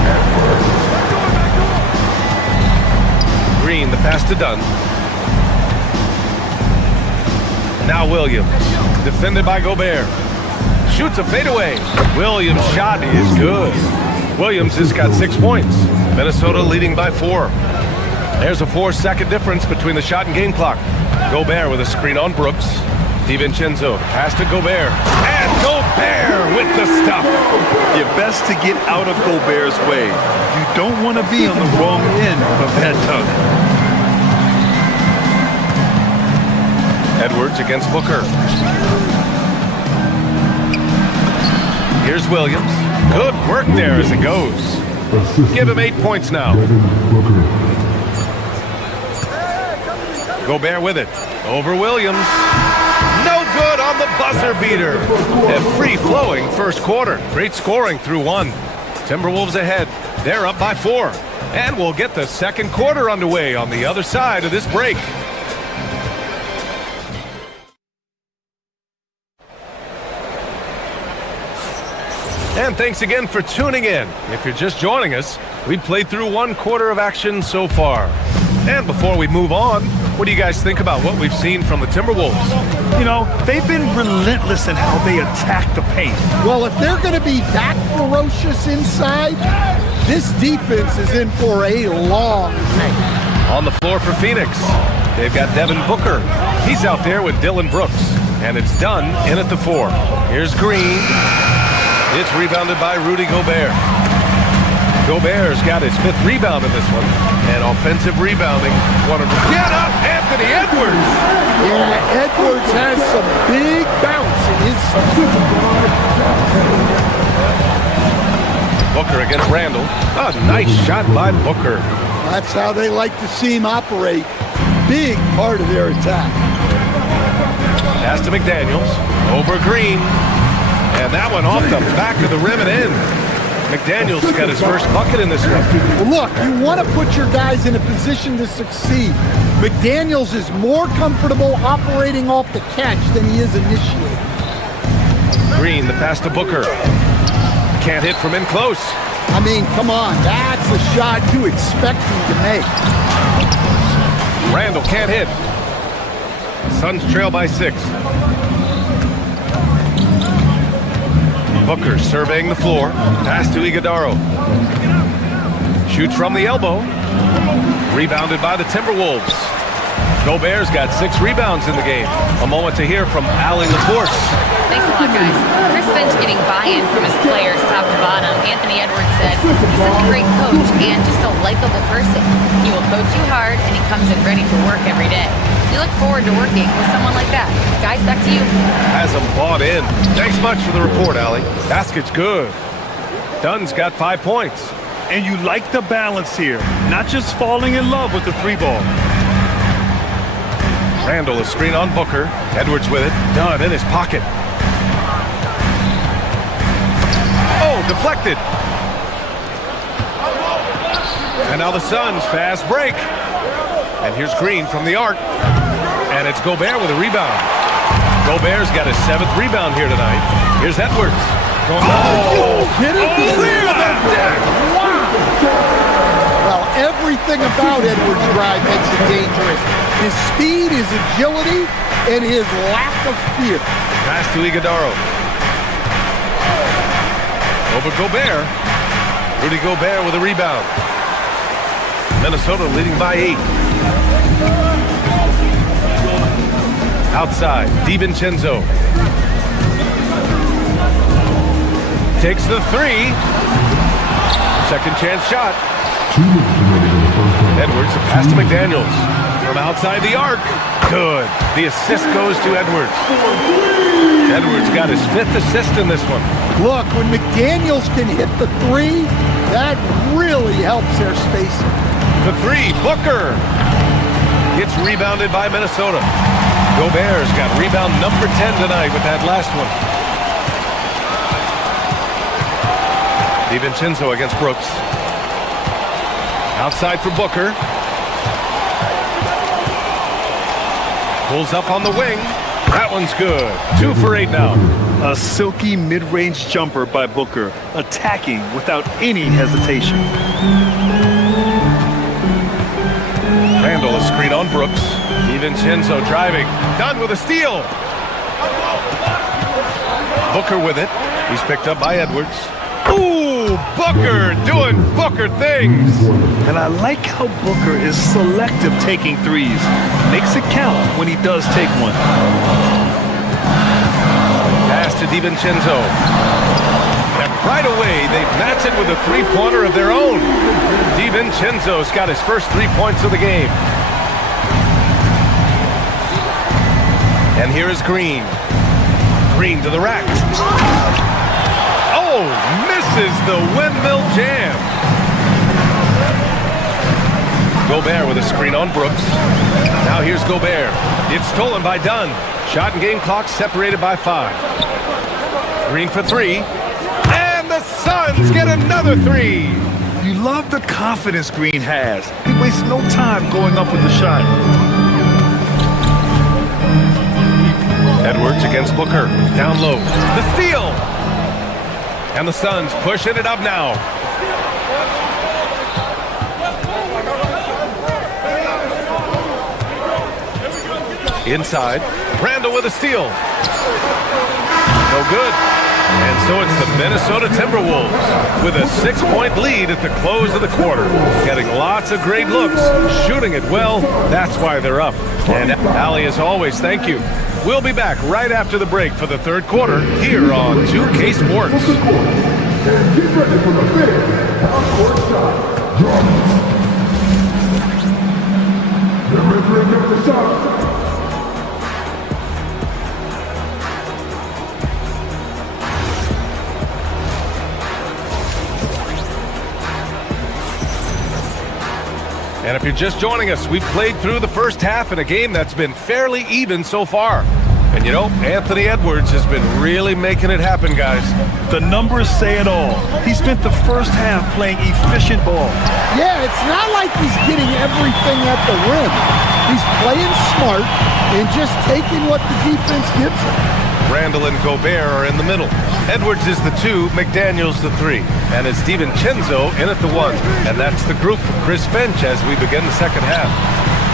Green, the pass to Dunn. Now Williams. Defended by Gobert. Shoots a fadeaway. Williams' shot is good. Williams has got 6 points. Minnesota leading by 4. There's a 4-second difference between the shot and game clock. Gobert with a screen on Brooks. DiVincenzo, pass to Gobert. And Gobert with the stuff. You're best to get out of Gobert's way. You don't want to be on the wrong end of that dunk. Edwards against Booker. Here's Williams. Good work there as it goes. Give him 8 points now. Gobert with it. Over Williams. No good on the buzzer beater. A free-flowing first quarter. Great scoring through 1. Timberwolves ahead. They're up by 4. And we'll get the second quarter underway on the other side of this break. And thanks again for tuning in. If you're just joining us, we've played through 1 quarter of action so far. And before we move on, what do you guys think about what we've seen from the Timberwolves? You know, they've been relentless in how they attack the paint. Well, if they're going to be that ferocious inside, this defense is in for a long night. On the floor for Phoenix, they've got Devin Booker. He's out there with Dylan Brooks. And it's Dunn in at the 4. Here's Green. It's rebounded by Rudy Gobert. Gobert's got his 5th rebound in this one. And offensive rebounding. Get up, Anthony Edwards! Yeah, Edwards has some big bounce in his Booker against Randle. A nice shot by Booker. That's how they like to see him operate. Big part of their attack. Pass to McDaniels. Over Green. And that one off the back of the rim and in. McDaniels got his first bucket in this one. Look, you want to put your guys in a position to succeed. McDaniels is more comfortable operating off the catch than he is initiating. Green, the pass to Booker. Can't hit from in close. I mean, come on, that's a shot you expect him to make. Randle can't hit. Suns trail by 6. Booker surveying the floor. Pass to Iguodaro. Shoots from the elbow. Rebounded by the Timberwolves. Gobert's got 6 rebounds in the game. A moment to hear from Allie LaForce. Thanks a lot, guys. Chris Finch getting buy-in from his players top to bottom. Anthony Edwards said, he's such a great coach and just a likable person. He will coach you hard, and he comes in ready to work every day. We look forward to working with someone like that. Guys, back to you. Has him bought in. Thanks much for the report, Allie. Basket's good. Dunn's got 5 points. And you like the balance here, not just falling in love with the 3-ball. Randle, a screen on Booker. Edwards with it. Dunn in his pocket. Oh, deflected. And now the Suns fast break. And here's Green from the arc. And it's Gobert with a rebound. Gobert's got his 7th rebound here tonight. Here's Edwards. Clear the deck. Wow. Well, everything about Edwards' drive makes it dangerous. His speed, his agility, and his lack of fear. Pass to Iguodaro. Over Gobert. Rudy Gobert with a rebound. Minnesota leading by 8. Outside, DiVincenzo. Takes the 3. Second chance shot. Edwards, a pass to McDaniels. From outside the arc. Good. The assist goes to Edwards. Edwards got his 5th assist in this one. Look, when McDaniels can hit the 3, that really helps their spacing. The 3, Booker. It's rebounded by Minnesota. Gobert's got rebound number 10 tonight with that last one. DiVincenzo against Brooks. Outside for Booker. Pulls up on the wing. That one's good. 2 for 8 now. A silky mid-range jumper by Booker, attacking without any hesitation. Randall, a screen on Brooks. DiVincenzo driving. Done with a steal. Booker with it. He's picked up by Edwards. Ooh, Booker doing Booker things. And I like how Booker is selective taking threes. Makes it count when he does take one. Pass to DiVincenzo. And right away, they match it with a three-pointer of their own. DiVincenzo's got his first 3 points of the game. And here is Green. Green to the rack. Oh, misses the windmill jam. Gobert with a screen on Brooks. Now here's Gobert. It's stolen by Dunn. Shot and game clock separated by 5. Green for 3. And the Suns get another 3. You love the confidence Green has. He wastes no time going up with the shot. Edwards against Booker. Down low. The steal. And the Suns pushing it up now. Inside. Randall with a steal. No good. And so it's the Minnesota Timberwolves with a 6-point lead at the close of the quarter. Getting lots of great looks, shooting it well. That's why they're up. And Ali, as always, thank you. We'll be back right after the break for the third quarter here on 2K Sports. Get ready for the big half-court shot. Get ready for the shot. And if you're just joining us, we've played through the first half in a game that's been fairly even so far. And you know, Anthony Edwards has been really making it happen, guys. The numbers say it all. He spent the first half playing efficient ball. Yeah, it's not like he's getting everything at the rim. He's playing smart and just taking what the defense gives him. Randall and Gobert are in the middle. Edwards is the 2, McDaniels the 3. And it's DiVincenzo in at the 1. And that's the group for Chris Finch as we begin the second half.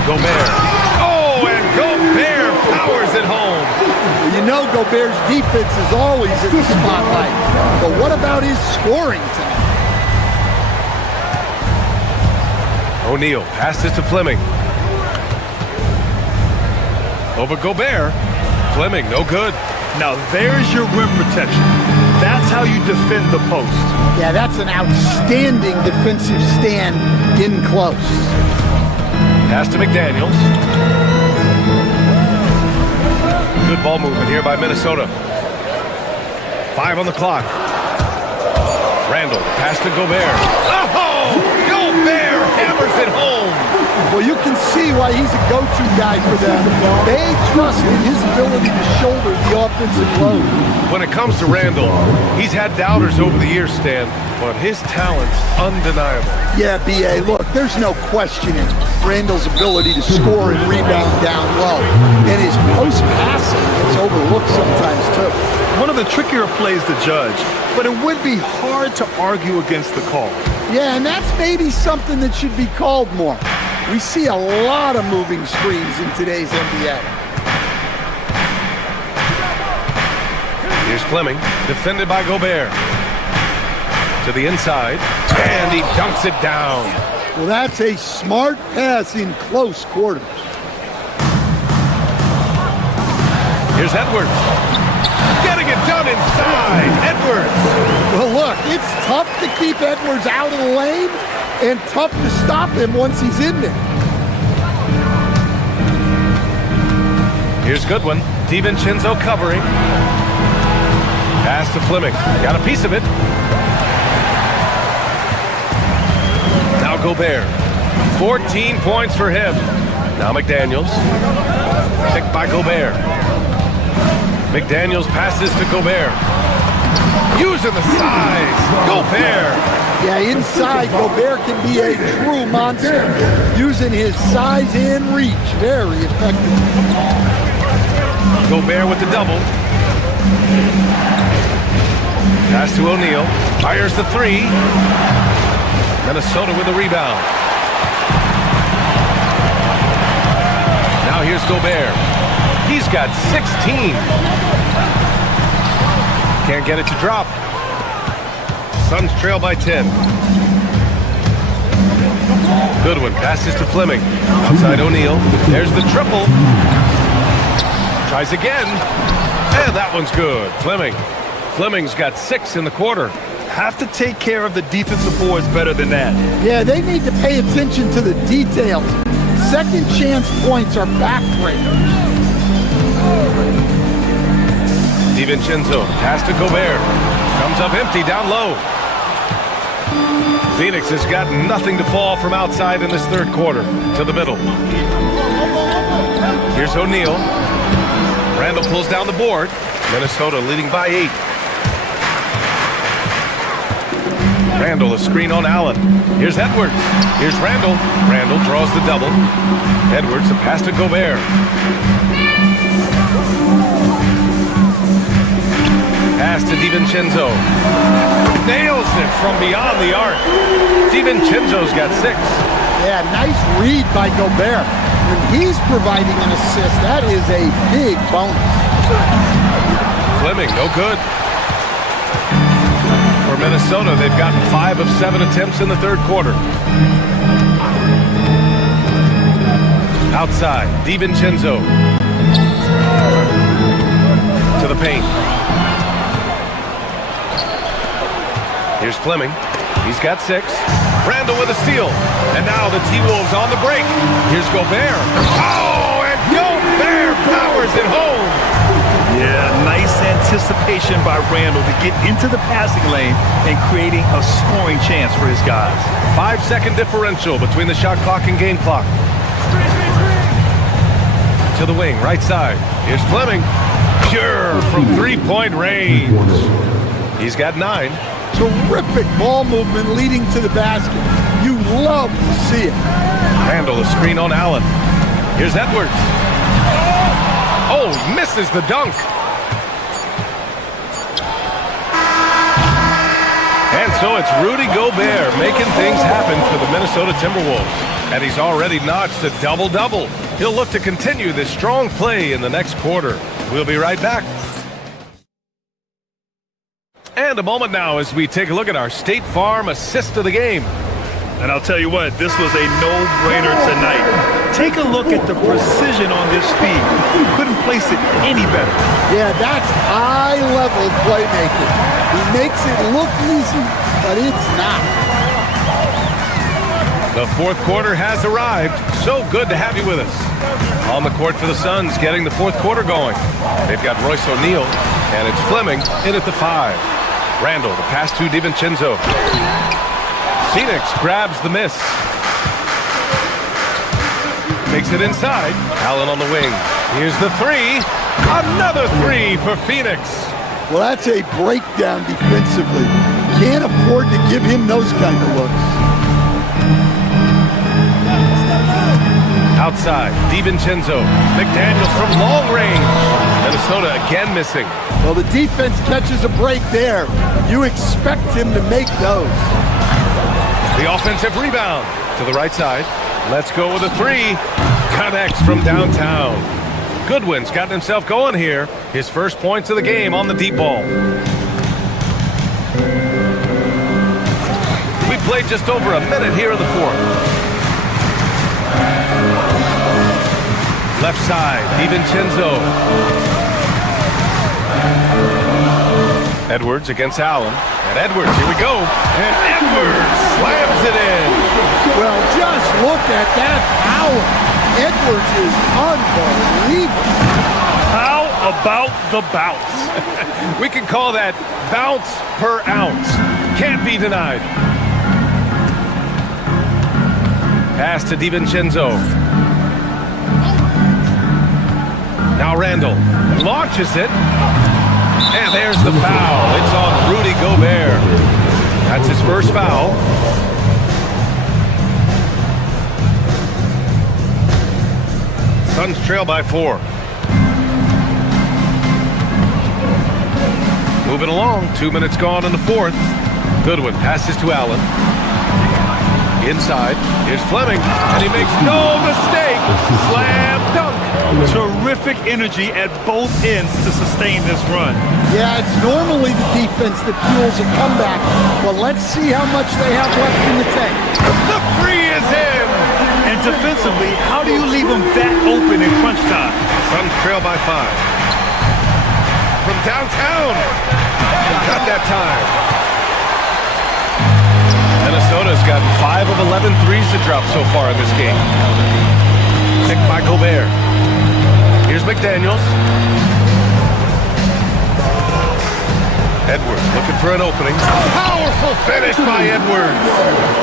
Gobert. Oh, and Gobert powers it home. You know Gobert's defense is always in the spotlight. But what about his scoring tonight? O'Neal passes to Fleming. Over Gobert. Fleming, no good. Now there's your rim protection. That's how you defend the post. Yeah, that's an outstanding defensive stand in close. Pass to McDaniels. Good ball movement here by Minnesota. 5 on the clock. Randall, pass to Gobert. Oh! Gobert hammers it home. Well, you can see why he's a go-to guy for them. They trust in his ability to shoulder the offensive load. When it comes to Randall, he's had doubters over the years, Stan, but his talent's undeniable. Yeah, B.A., look, there's no questioning Randall's ability to score and rebound down low. And his post-passing gets overlooked sometimes, too. One of the trickier plays to judge, but it would be hard to argue against the call. Yeah, and that's maybe something that should be called more. We see a lot of moving screens in today's NBA. Here's Fleming, defended by Gobert. To the inside, and he dunks it down. Well, that's a smart pass in close quarters. Here's Edwards. Getting it done inside. Edwards. Well, look, it's tough to keep Edwards out of the lane, and tough to stop him once he's in there. Here's Goodwin. DiVincenzo covering. Pass to Fleming. Got a piece of it. Now Gobert. 14 points for him. Now McDaniels. Picked by Gobert. McDaniels passes to Gobert. Using the size. Gobert. Yeah, inside, Gobert can be a true monster. Using his size and reach. Very effective. Gobert with the double. Pass to O'Neal. Fires the three. Minnesota with a rebound. Now here's Gobert. He's got 16. Can't get it to drop. Suns trail by 10. Goodwin passes to Fleming. Outside O'Neal. There's the triple. Tries again. And that one's good. Fleming's got 6 in the quarter. Have to take care of the defensive boards better than that. Yeah, they need to pay attention to the details. Second chance points are backbreakers. DiVincenzo, pass to Gobert. Comes up empty, down low. Phoenix has got nothing to fall from outside in this third quarter. To the middle. Here's O'Neal. Randall pulls down the board. Minnesota leading by 8. Randall, a screen on Allen. Here's Edwards. Here's Randall. Randall draws the double. Edwards, a pass to Gobert. Pass to DiVincenzo. Nails it from beyond the arc. DiVincenzo's got 6. Yeah, nice read by Gobert. When he's providing an assist, that is a big bonus. Fleming, no good. For Minnesota, they've gotten 5 of 7 attempts in the third quarter. Outside, DiVincenzo. To the paint. Here's Fleming. He's got 6. Randall with a steal. And now the T-Wolves on the break. Here's Gobert. Oh, and Gobert powers it home. Yeah, nice anticipation by Randall to get into the passing lane and creating a scoring chance for his guys. 5-second differential between the shot clock and game clock. To the wing, right side. Here's Fleming. Pure from three-point range. He's got 9. Terrific ball movement leading to the basket. You love to see it. Randall, a screen on Allen. Here's Edwards. Oh, misses the dunk. And so it's Rudy Gobert making things happen for the Minnesota Timberwolves. And he's already notched a double-double. He'll look to continue this strong play in the next quarter. We'll be right back. And a moment now as we take a look at our State Farm assist of the game. And I'll tell you what, this was a no-brainer tonight. Take a look at the precision on this feed. You couldn't place it any better. Yeah, that's high-level playmaking. He makes it look easy, but it's not. The fourth quarter has arrived. So good to have you with us. On the court for the Suns, getting the fourth quarter going. They've got Royce O'Neal, and it's Fleming in at the 5. Randall, the pass to DiVincenzo. Phoenix grabs the miss. Takes it inside. Allen on the wing. Here's the 3. Another 3 for Phoenix. Well, that's a breakdown defensively. Can't afford to give him those kind of looks. Outside, DiVincenzo. McDaniels from long range. Minnesota again missing. Well, the defense catches a break there. You expect him to make those. The offensive rebound to the right side. Let's go with a 3. Connects from downtown. Goodwin's gotten himself going here. His first points of the game on the deep ball. We played just over a minute here in the fourth. Left side, DiVincenzo. Edwards against Allen. And Edwards, here we go. And Edwards slams it in. at that power. Edwards is unbelievable. How about the bounce? We can call that bounce per ounce. Can't be denied. Pass to DiVincenzo. Now Randall launches it. And there's the foul. It's on Rudy Gobert. That's his first foul. Suns trail by 4. Moving along. 2 minutes gone in the fourth. Goodwin passes to Allen. Inside. Here's Fleming. And he makes no mistake. Slam dunk. Terrific energy at both ends to sustain this run. Yeah, it's normally the defense that fuels a comeback, but let's see how much they have left in the tank. The free is in! And defensively, how do you leave them that open in crunch time? Suns trail by 5. From downtown! Not that time. Minnesota's gotten 5 of 11 threes to drop so far in this game. Picked by Gobert. Here's McDaniels. Edwards looking for an opening. Powerful finish by Edwards.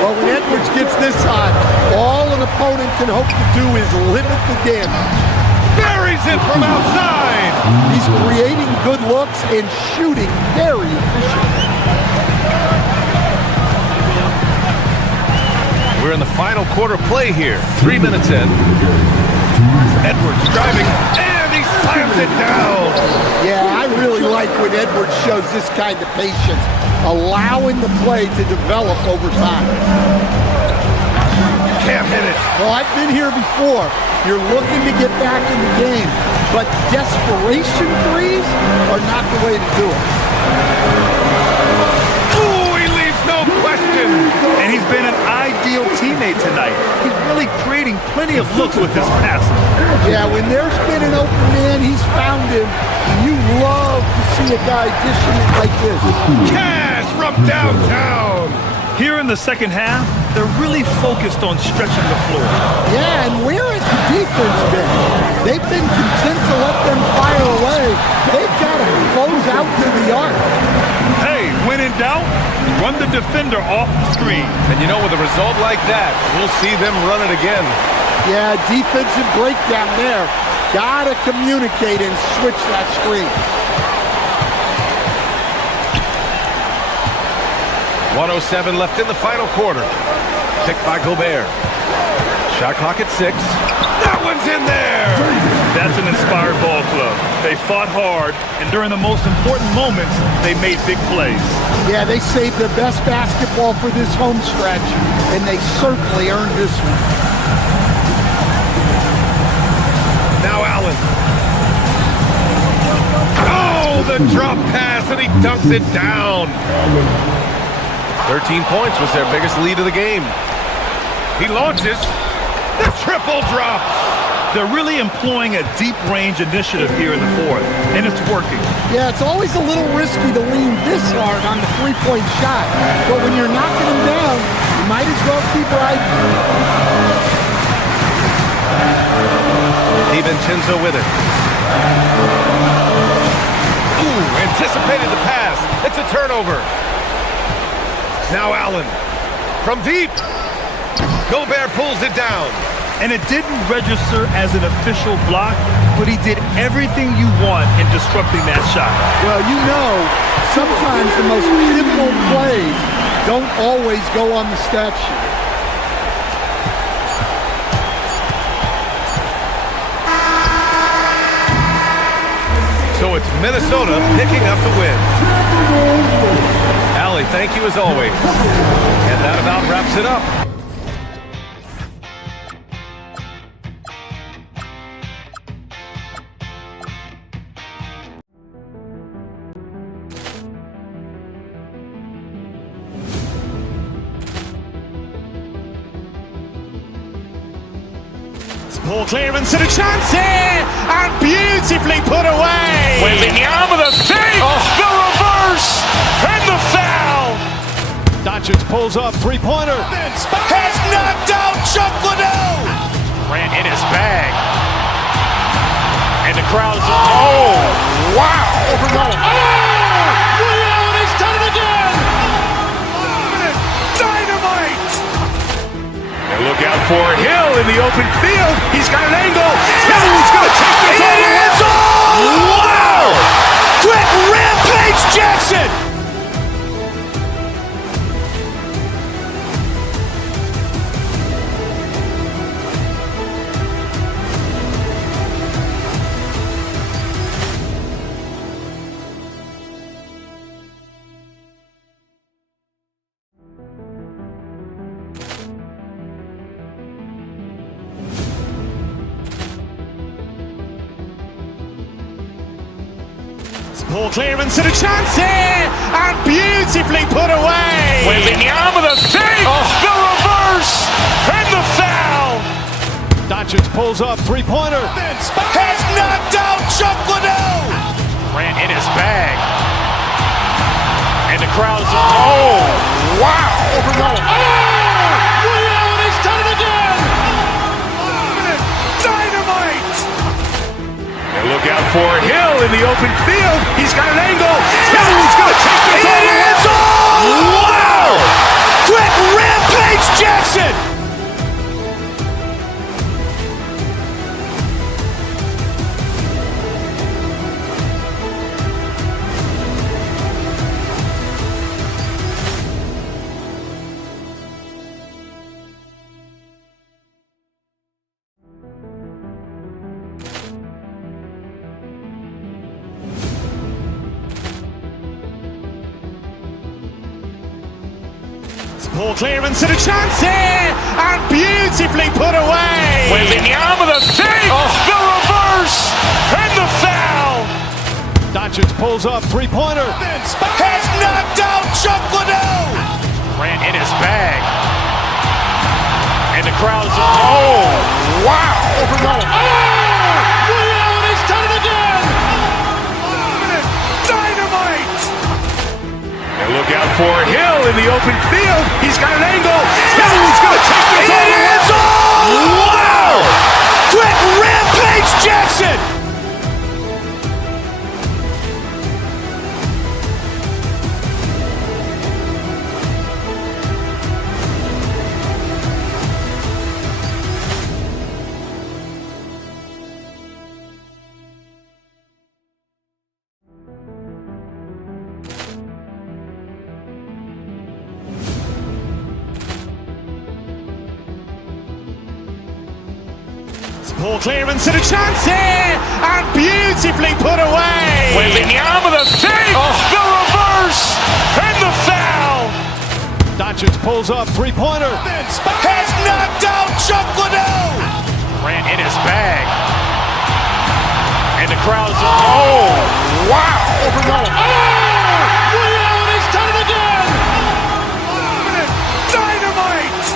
Well, when Edwards gets this hot, all an opponent can hope to do is limit the damage. Buries it from outside. He's creating good looks and shooting very efficiently. We're in the final quarter play here. 3 minutes in. Edwards driving, and he slams it down. Yeah, I really like when Edwards shows this kind of patience, allowing the play to develop over time. Can't hit it. Well, I've been here before. You're looking to get back in the game, but desperation threes are not the way to do it. Ooh, he leaves no question. And he's been an ideal teammate tonight. He's really creating plenty of looks with his passing. Yeah, when there's been an open man, he's found him. You love to see a guy dishing it like this. Cash from downtown. Here in the second half, they're really focused on stretching the floor. Yeah, and where has the defense been? They've been content to let them fire away. They've got to close out to the arc. Hey, when in doubt, run the defender off the screen. And you know, with a result like that, we'll see them run it again. Yeah, defensive breakdown there. Gotta communicate and switch that screen. 1:07 left in the final quarter. Picked by Gobert. Shot clock at 6. That one's in there! That's an inspired ball club. They fought hard, and during the most important moments, they made big plays. Yeah, they saved their best basketball for this home stretch, and they certainly earned this one. Now Allen. Oh, the drop pass, and he dunks it down. 13 points was their biggest lead of the game. He launches. The triple drops. They're really employing a deep range initiative here in the fourth, and it's working. Yeah, it's always a little risky to lean this hard on the three-point shot, but when you're knocking them down, you might as well keep riding. DiVincenzo with it. Ooh, anticipated the pass. It's a turnover. Now Allen from deep. Gobert pulls it down. And it didn't register as an official block, but he did everything you want in disrupting that shot. Well, you know, sometimes the most pivotal plays don't always go on the stat sheet. So it's Minnesota picking up the win. Allie, thank you as always. And that about wraps it up. Poor clearance and a chance here, and beautifully put away. With the arm of the fake, the reverse, and the foul. Doncic pulls up, three-pointer. Has knocked out Chuck Liddell. Grant in his bag. And the crowd's oh, wow. Overrun. Ray Allen has done it again. Dynamite. And look out for Hill in the open field. He's got an angle. Hill's going to take this all the way. Wow. Quick rampage Jackson. Poor clearance and a chance here, and beautifully put away. With the arm of the thing, the reverse, and the foul. Doncic pulls up, three-pointer. Has knocked out Chuck Liddell. Grant in his bag. And the crowd's oh, wow. Overrun. Ray Allen has done it again. Dynamite. And look out for Hill in the open field. He's got an angle. Hill's going to take this all the way. Wow! Quick rampage Jackson. Poor clearance and a chance here, and beautifully put away. With the arm of the thing, the reverse, and the foul. Doncic pulls up, three-pointer. Has knocked out Chuck Liddell. Grant in his bag. And the crowd's oh, wow. Overrun. Ray Allen has done it again. Dynamite. And look out for Hill in the open field. He's got an angle. Hill's going to take this all the way. Wow! Quick rampage Jackson. Poor clearance and a chance here, and beautifully put away. With the arm of the thing, the reverse, and the foul. Doncic pulls up, three-pointer. Has knocked out Chuck Liddell. Grant in his bag. And the crowd's oh, wow. Overrun. Ray Allen has done it again. Dynamite.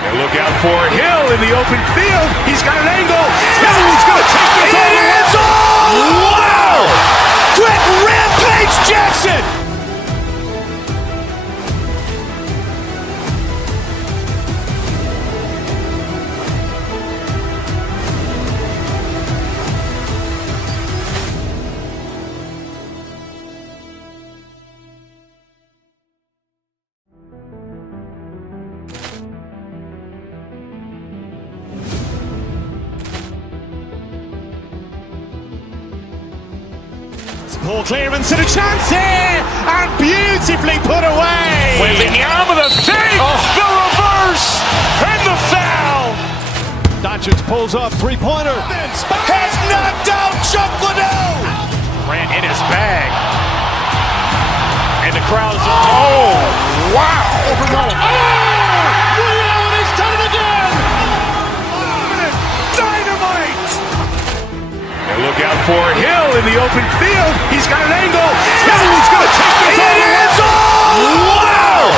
And look out for Hill in the open field. He's got an angle. Hill's going to take this all the way. Wow! Quick rampage Jackson. Poor clearance and a chance here, and beautifully put away. With the arm of the thing, the reverse, and the foul. Doncic pulls up, three-pointer. Has knocked out Chuck Liddell. Grant in his bag. And the crowd's oh, wow. Overrun. Ray Allen has done it again. Dynamite. And look out for Hill in the open field. He's got an angle. Hill's going to take this all the way. Wow!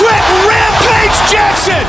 Quick rampage Jackson.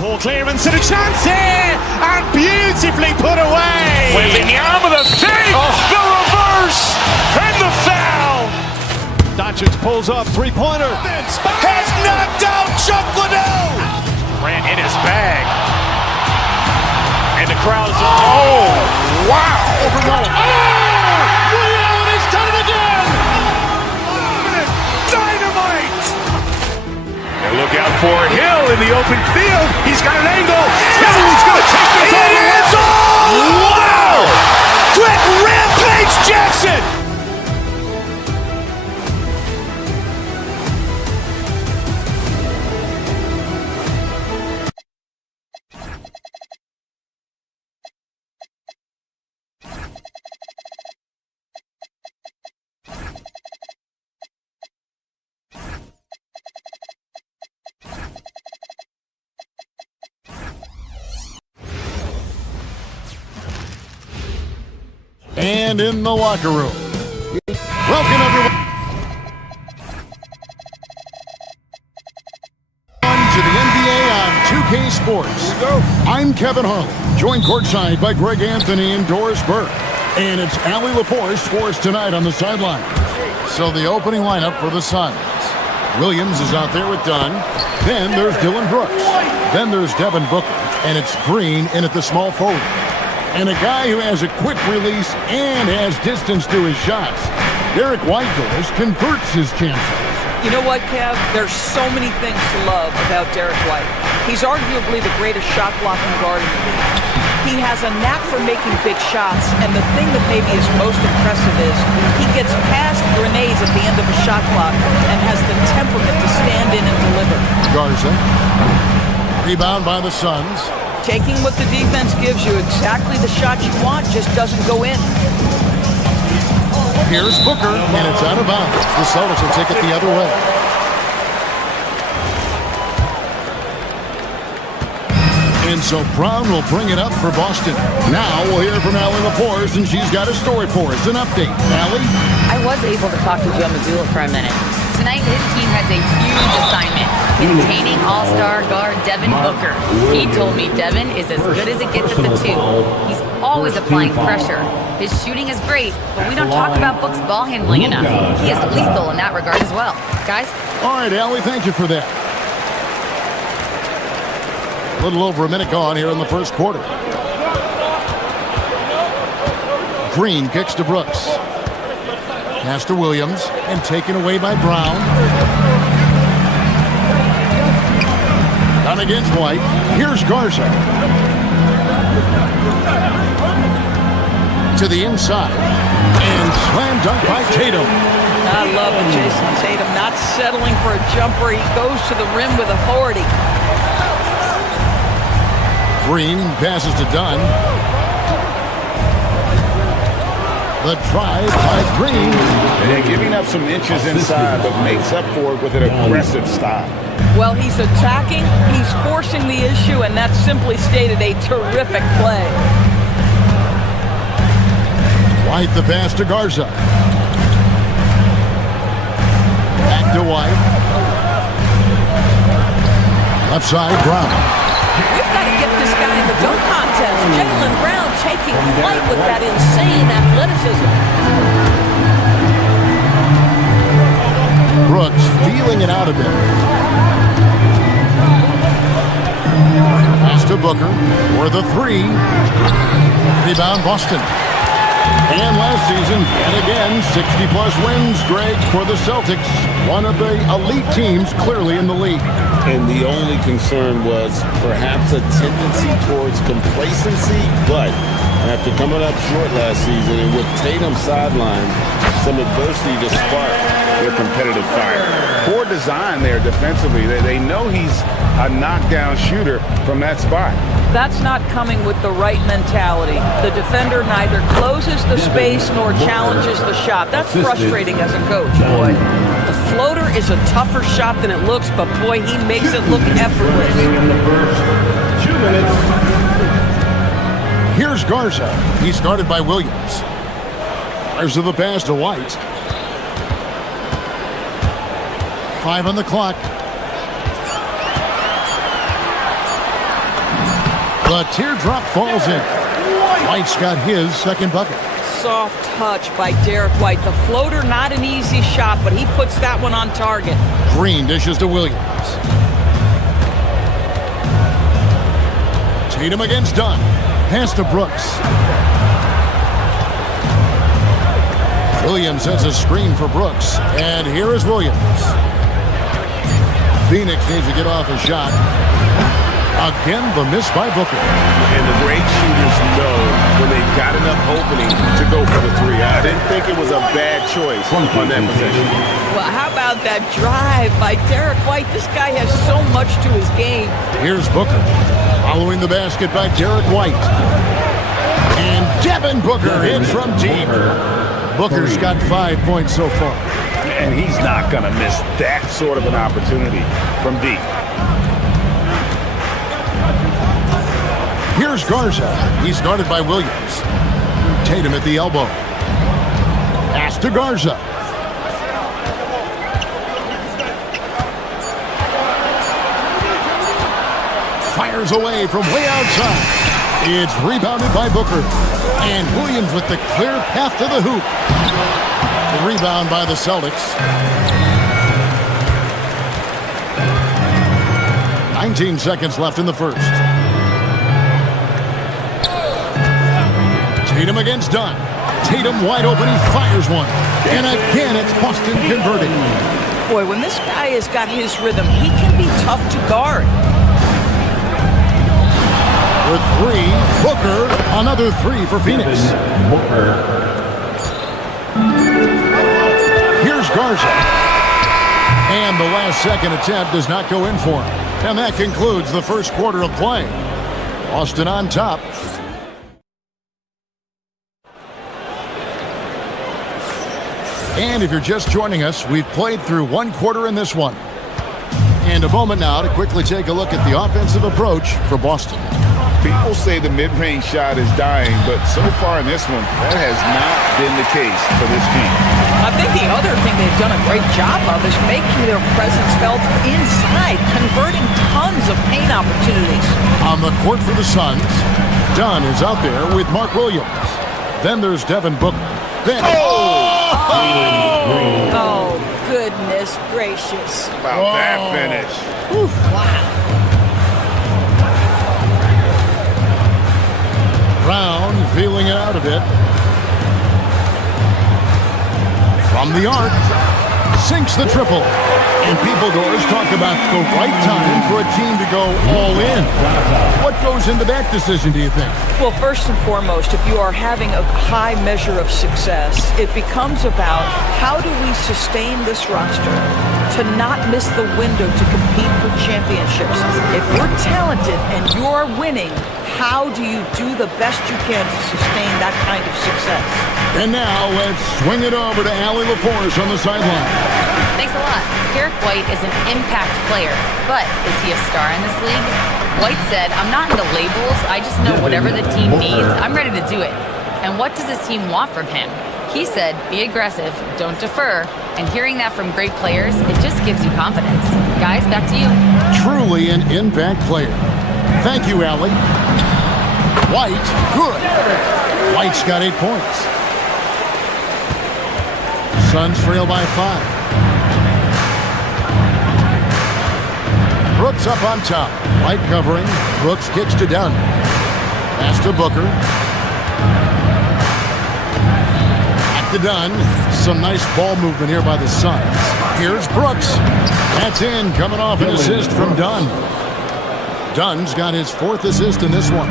Poor clearance and a chance here, and beautifully put away. Wembanyama the save, the reverse, and the foul. Doncic pulls up, three-pointer. Has knocked out Chuck Liddell. Ran in his bag. And the crowd is... Oh, wow. Ray Allen has done it again. Dynamite. And look out for Hill in the open field. He's got an angle. Hill's going to take this all the way. Wow. Quick rampage Jackson. And in the locker room. Welcome, everyone, to the NBA on 2K Sports. I'm Kevin Harlan, joined courtside by Greg Anthony and Doris Burke. And it's Allie LaForce for us tonight on the sideline. So the opening lineup for the Suns. Williams is out there with Dunn. Then there's Dylan Brooks. Then there's Devin Booker. And it's Green in at the small forward. And a guy who has a quick release and has distance to his shots. Derek White converts his chances. You know what, Kev? There's so many things to love about Derek White. He's arguably the greatest shot-blocking guard in the league. He has a knack for making big shots, and the thing that maybe is most impressive is he gets past grenades at the end of a shot clock and has the temperament to stand in and deliver. Garza. Rebound by the Suns. Taking what the defense gives you, exactly the shot you want, just doesn't go in. Here's Booker, and it's out of bounds. The Celtics will take it the other way. And so Brown will bring it up for Boston. Now we'll hear from Allie LaForce, and she's got a story for us. An update. Allie? I was able to talk to Joe Mazzulla for a minute. Tonight, his team has a huge assignment, containing all-star guard Devin Booker. He told me Devin is as good as it gets at the two. He's always applying pressure. His shooting is great, but we don't talk about Book's ball handling enough. He is lethal in that regard as well. Guys? All right, Allie, thank you for that. A little over a minute gone here in the first quarter. Green kicks to Brooks. Pass to Williams, and taken away by Brown. Down against White. Here's Garza. To the inside. And slam dunk by Tatum. I love it, Jason Tatum. Not settling for a jumper. He goes to the rim with authority. Green passes to Dunn. The drive by Green. Yeah, giving up some inches inside, but makes up for it with an aggressive stop. Well, he's attacking, he's forcing the issue, and that's simply stated a terrific play. White the pass to Garza. Back to White. Left side, Brown. We've got to get this guy in the dunk contest. Jaylen Brown taking flight with that insane athleticism. Brooks feeling it out of him. Pass to Booker for the three. Rebound Boston. And last season, and again, 60-plus wins, Greg, for the Celtics. One of the elite teams clearly in the league. And the only concern was perhaps a tendency towards complacency, but after coming up short last season and with Tatum sidelined, some adversity to spark their competitive fire. Poor design there defensively. They know he's a knockdown shooter from that spot. That's not coming with the right mentality. The defender neither closes the space nor challenges the shot. That's frustrating as a coach, boy. The floater is a tougher shot than it looks, but boy, he makes it look effortless. Here's Garza. He's guarded by Williams. Garza the pass to White. 5 on the clock. The teardrop falls in. White's got his second bucket. Soft touch by Derek White. The floater, not an easy shot, but he puts that one on target. Green dishes to Williams. Tatum against Dunn. Pass to Brooks. Williams sets a screen for Brooks. And here is Williams. Phoenix needs to get off a shot. Again, the miss by Booker. And the great shooters know when they've got enough opening to go for the three. I didn't think it was a bad choice on that possession. Well, how about that drive by Derek White? This guy has so much to his game. Here's Booker. Following the basket by Derek White. And Devin Booker hits from deep. Booker's got 5 points so far. And he's not going to miss that sort of an opportunity from deep. Here's Garza. He's guarded by Williams. Tatum at the elbow. Pass to Garza. Fires away from way outside. It's rebounded by Booker. And Williams with the clear path to the hoop. The rebound by the Celtics. 19 seconds left in the first. Tatum against Dunn. Tatum wide open. He fires one. And again, it's Boston converting. Boy, when this guy has got his rhythm, he can be tough to guard. With three, Booker, another three for Phoenix. Here's Garza. And the last second attempt does not go in for him. And that concludes the first quarter of play. Boston on top. And if you're just joining us, we've played through one quarter in this one. And a moment now to quickly take a look at the offensive approach for Boston. People say the mid-range shot is dying, but so far in this one, that has not been the case for this team. I think the other thing they've done a great job of is making their presence felt inside, converting tons of paint opportunities. On the court for the Suns, Dunn is out there with Mark Williams. Then there's Devin Booker. Then, oh, goodness gracious. About that finish. Oof, wow. Brown feeling it out a bit. From the arc, sinks the triple. And people doors talk about the right time for a team to go all in. What goes into that decision, do you think? Well, first and foremost, if you are having a high measure of success, it becomes about how do we sustain this roster to not miss the window to compete for championships. If you're talented and you're winning, how do you do the best you can to sustain that kind of success? And now let's swing it over to Allie LaForce on the sideline. Thanks a lot. Derek White is an impact player, but is he a star in this league? White said, I'm not into labels, I just know whatever the team needs, I'm ready to do it. And what does his team want from him? He said, be aggressive, don't defer, and hearing that from great players, it just gives you confidence. Guys, back to you. Truly an impact player. Thank you, Allie. White, good. White's got 8 points. Suns trail by 5. Brooks up on top. White covering. Brooks kicks to Dunn. Pass to Booker. Back to Dunn. Some nice ball movement here by the Suns. Here's Brooks. That's in. Coming off an assist from Dunn. Dunn's got his 4th assist in this one.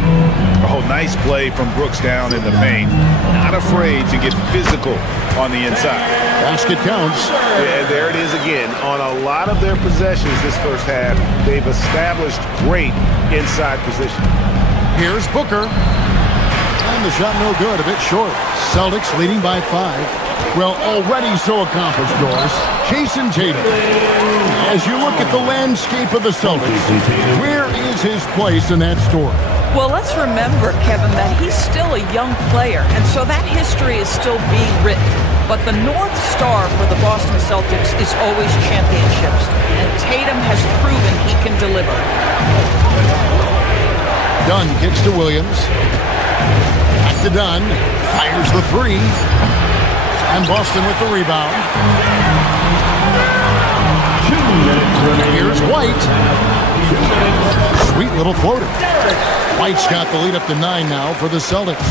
Oh, nice play from Brooks down in the paint. Not afraid to get physical on the inside. Basket counts. Yeah, there it is again. On a lot of their possessions this first half, they've established great inside position. Here's Booker. And the shot no good, a bit short. Celtics leading by 5. Well, already so accomplished, Doris. Jason Tatum. As you look at the landscape of the Celtics, where is his place in that story? Well, let's remember, Kevin, that he's still a young player, and so that history is still being written. But the North Star for the Boston Celtics is always championships, and Tatum has proven he can deliver. Dunn kicks to Williams. Back to Dunn. Fires the three. And Boston with the rebound. Here's White. Sweet little floater. White's got the lead up to 9 now for the Celtics.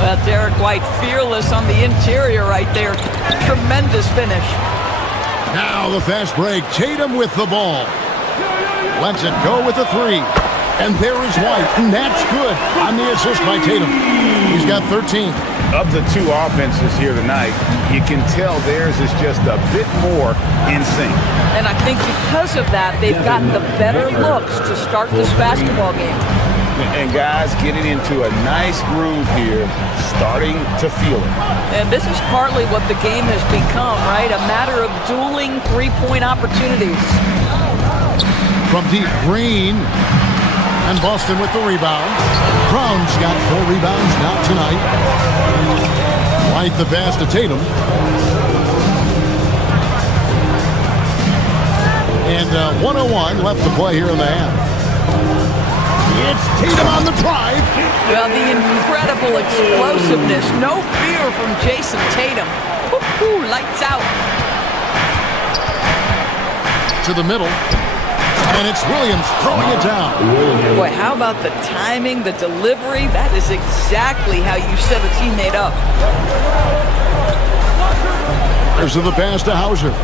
Well, Derek White fearless on the interior right there. Tremendous finish. Now the fast break. Tatum with the ball. Lets it go with the three. And there is White. And that's good on the assist by Tatum. He's got 13. Of the two offenses here tonight, you can tell theirs is just a bit more in sync. And I think because of that, they've gotten the better looks to start this basketball game. And guys getting into a nice groove here, starting to feel it. And this is partly what the game has become, right? A matter of dueling three-point opportunities. From deep, Green. And Boston with the rebound. Brown's got 4 rebounds now tonight. White the pass to Tatum. And 1:01 left to play here in the half. It's Tatum on the drive. Well, the incredible explosiveness. No fear from Jason Tatum. Woo-hoo, lights out. To the middle. And it's Williams throwing it down. Boy, how about the timing, the delivery? That is exactly how you set a teammate up. There's the pass to Hauser.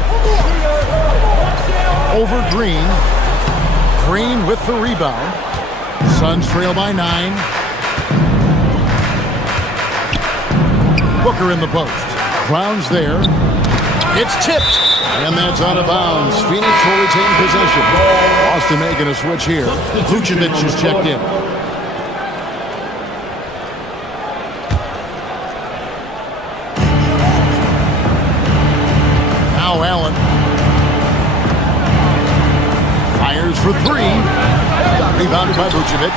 Over Green. Green with the rebound. Suns trail by 9. Booker in the post. Brown's there. It's tipped. And that's out of bounds. Phoenix will retain possession. Boston making a switch here. Vucevic has checked in. Now Allen. Fires for 3. Rebounded by Vucevic.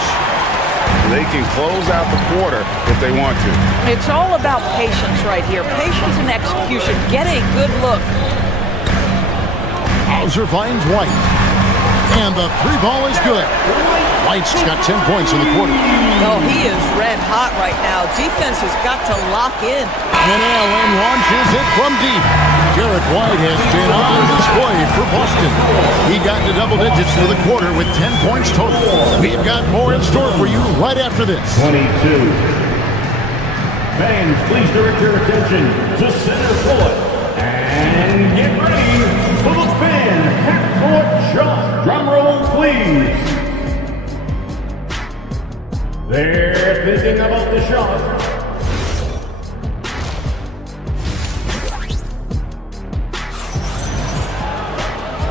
They can close out the quarter if they want to. It's all about patience right here. Patience and execution. Get a good look. Hauser finds White. And the 3 ball is good. White's got 10 points in the quarter. Oh, he is red hot right now. Defense has got to lock in. And Allen launches it from deep. Derek White has been on display for Boston. He got to double digits for the quarter with 10 points total. We've got more in store for you right after this. 22. Fans, please direct your attention to center court. And get ready for the fan half-court shot. Drum roll, please. They're thinking about the shot.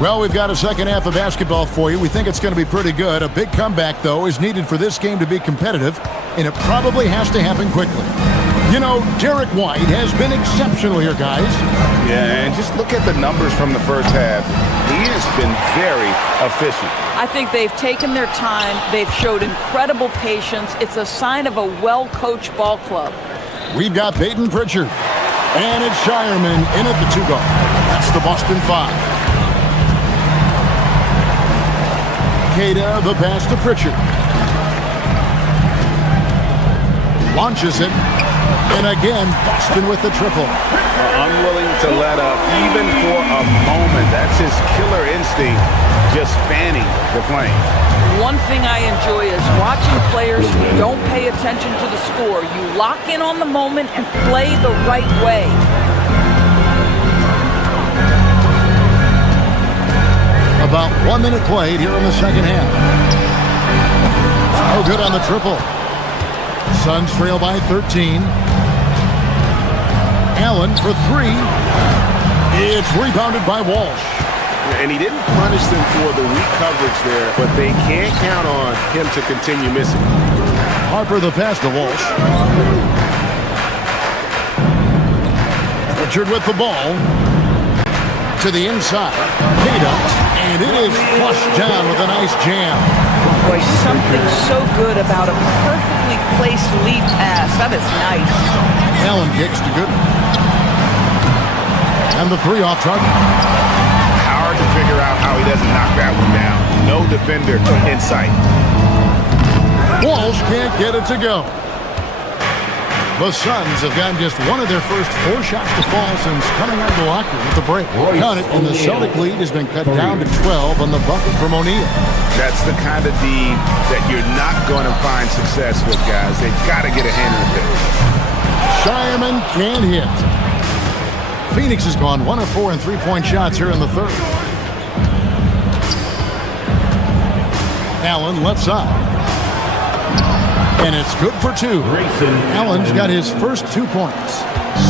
Well, we've got a second half of basketball for you. We think it's going to be pretty good. A big comeback, though, is needed for this game to be competitive, and it probably has to happen quickly. You know, Derek White has been exceptional here, guys. Yeah, and just look at the numbers from the first half. He has been very efficient. I think they've taken their time. They've showed incredible patience. It's a sign of a well-coached ball club. We've got Peyton Pritchard, and it's Shireman in at the 2-guard. That's the Boston 5. Queta, the pass to Pritchard. Launches it. And again, Boston with the triple. Unwilling to let up, even for a moment. That's his killer instinct, just fanning the flame. One thing I enjoy is watching players who don't pay attention to the score. You lock in on the moment and play the right way. About 1 minute played here in the second half. Oh, good on the triple. Suns trail by 13. Allen for 3. It's rebounded by Walsh. And he didn't punish them for the weak coverage there, but they can't count on him to continue missing. Harper the pass to Walsh. Pritchard with the ball. To the inside. Queta. And it is flushed down with a nice jam. Boy, something so good about a perfectly placed lead pass. That is nice. Allen kicks to Gooden. And the 3 off target. Hard to figure out how he doesn't knock that one down. No defender in sight. Walsh can't get it to go. The Suns have gotten just one of their first 4 shots to fall since coming out of the locker room with the break. Count it, and the Celtic lead has been cut down to 12 on the bucket from O'Neal. That's the kind of D that you're not going to find success with, guys. They've got to get a hand in the pitch. Shireman can't hit. Phoenix has gone 1 of 4 in 3-point shots here in the third. Allen left side. And it's good for 2. Allen's got his first 2 points.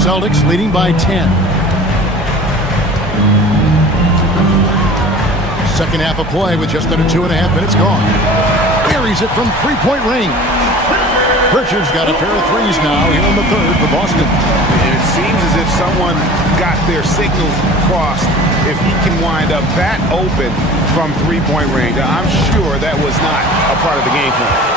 Celtics leading by 10. Second half of play with just under 2.5 minutes gone. Buries it from 3-point range. Pritchard's got a pair of threes now here in the third for Boston. And it seems as if someone got their signals crossed if he can wind up that open from 3-point range. I'm sure that was not a part of the game plan.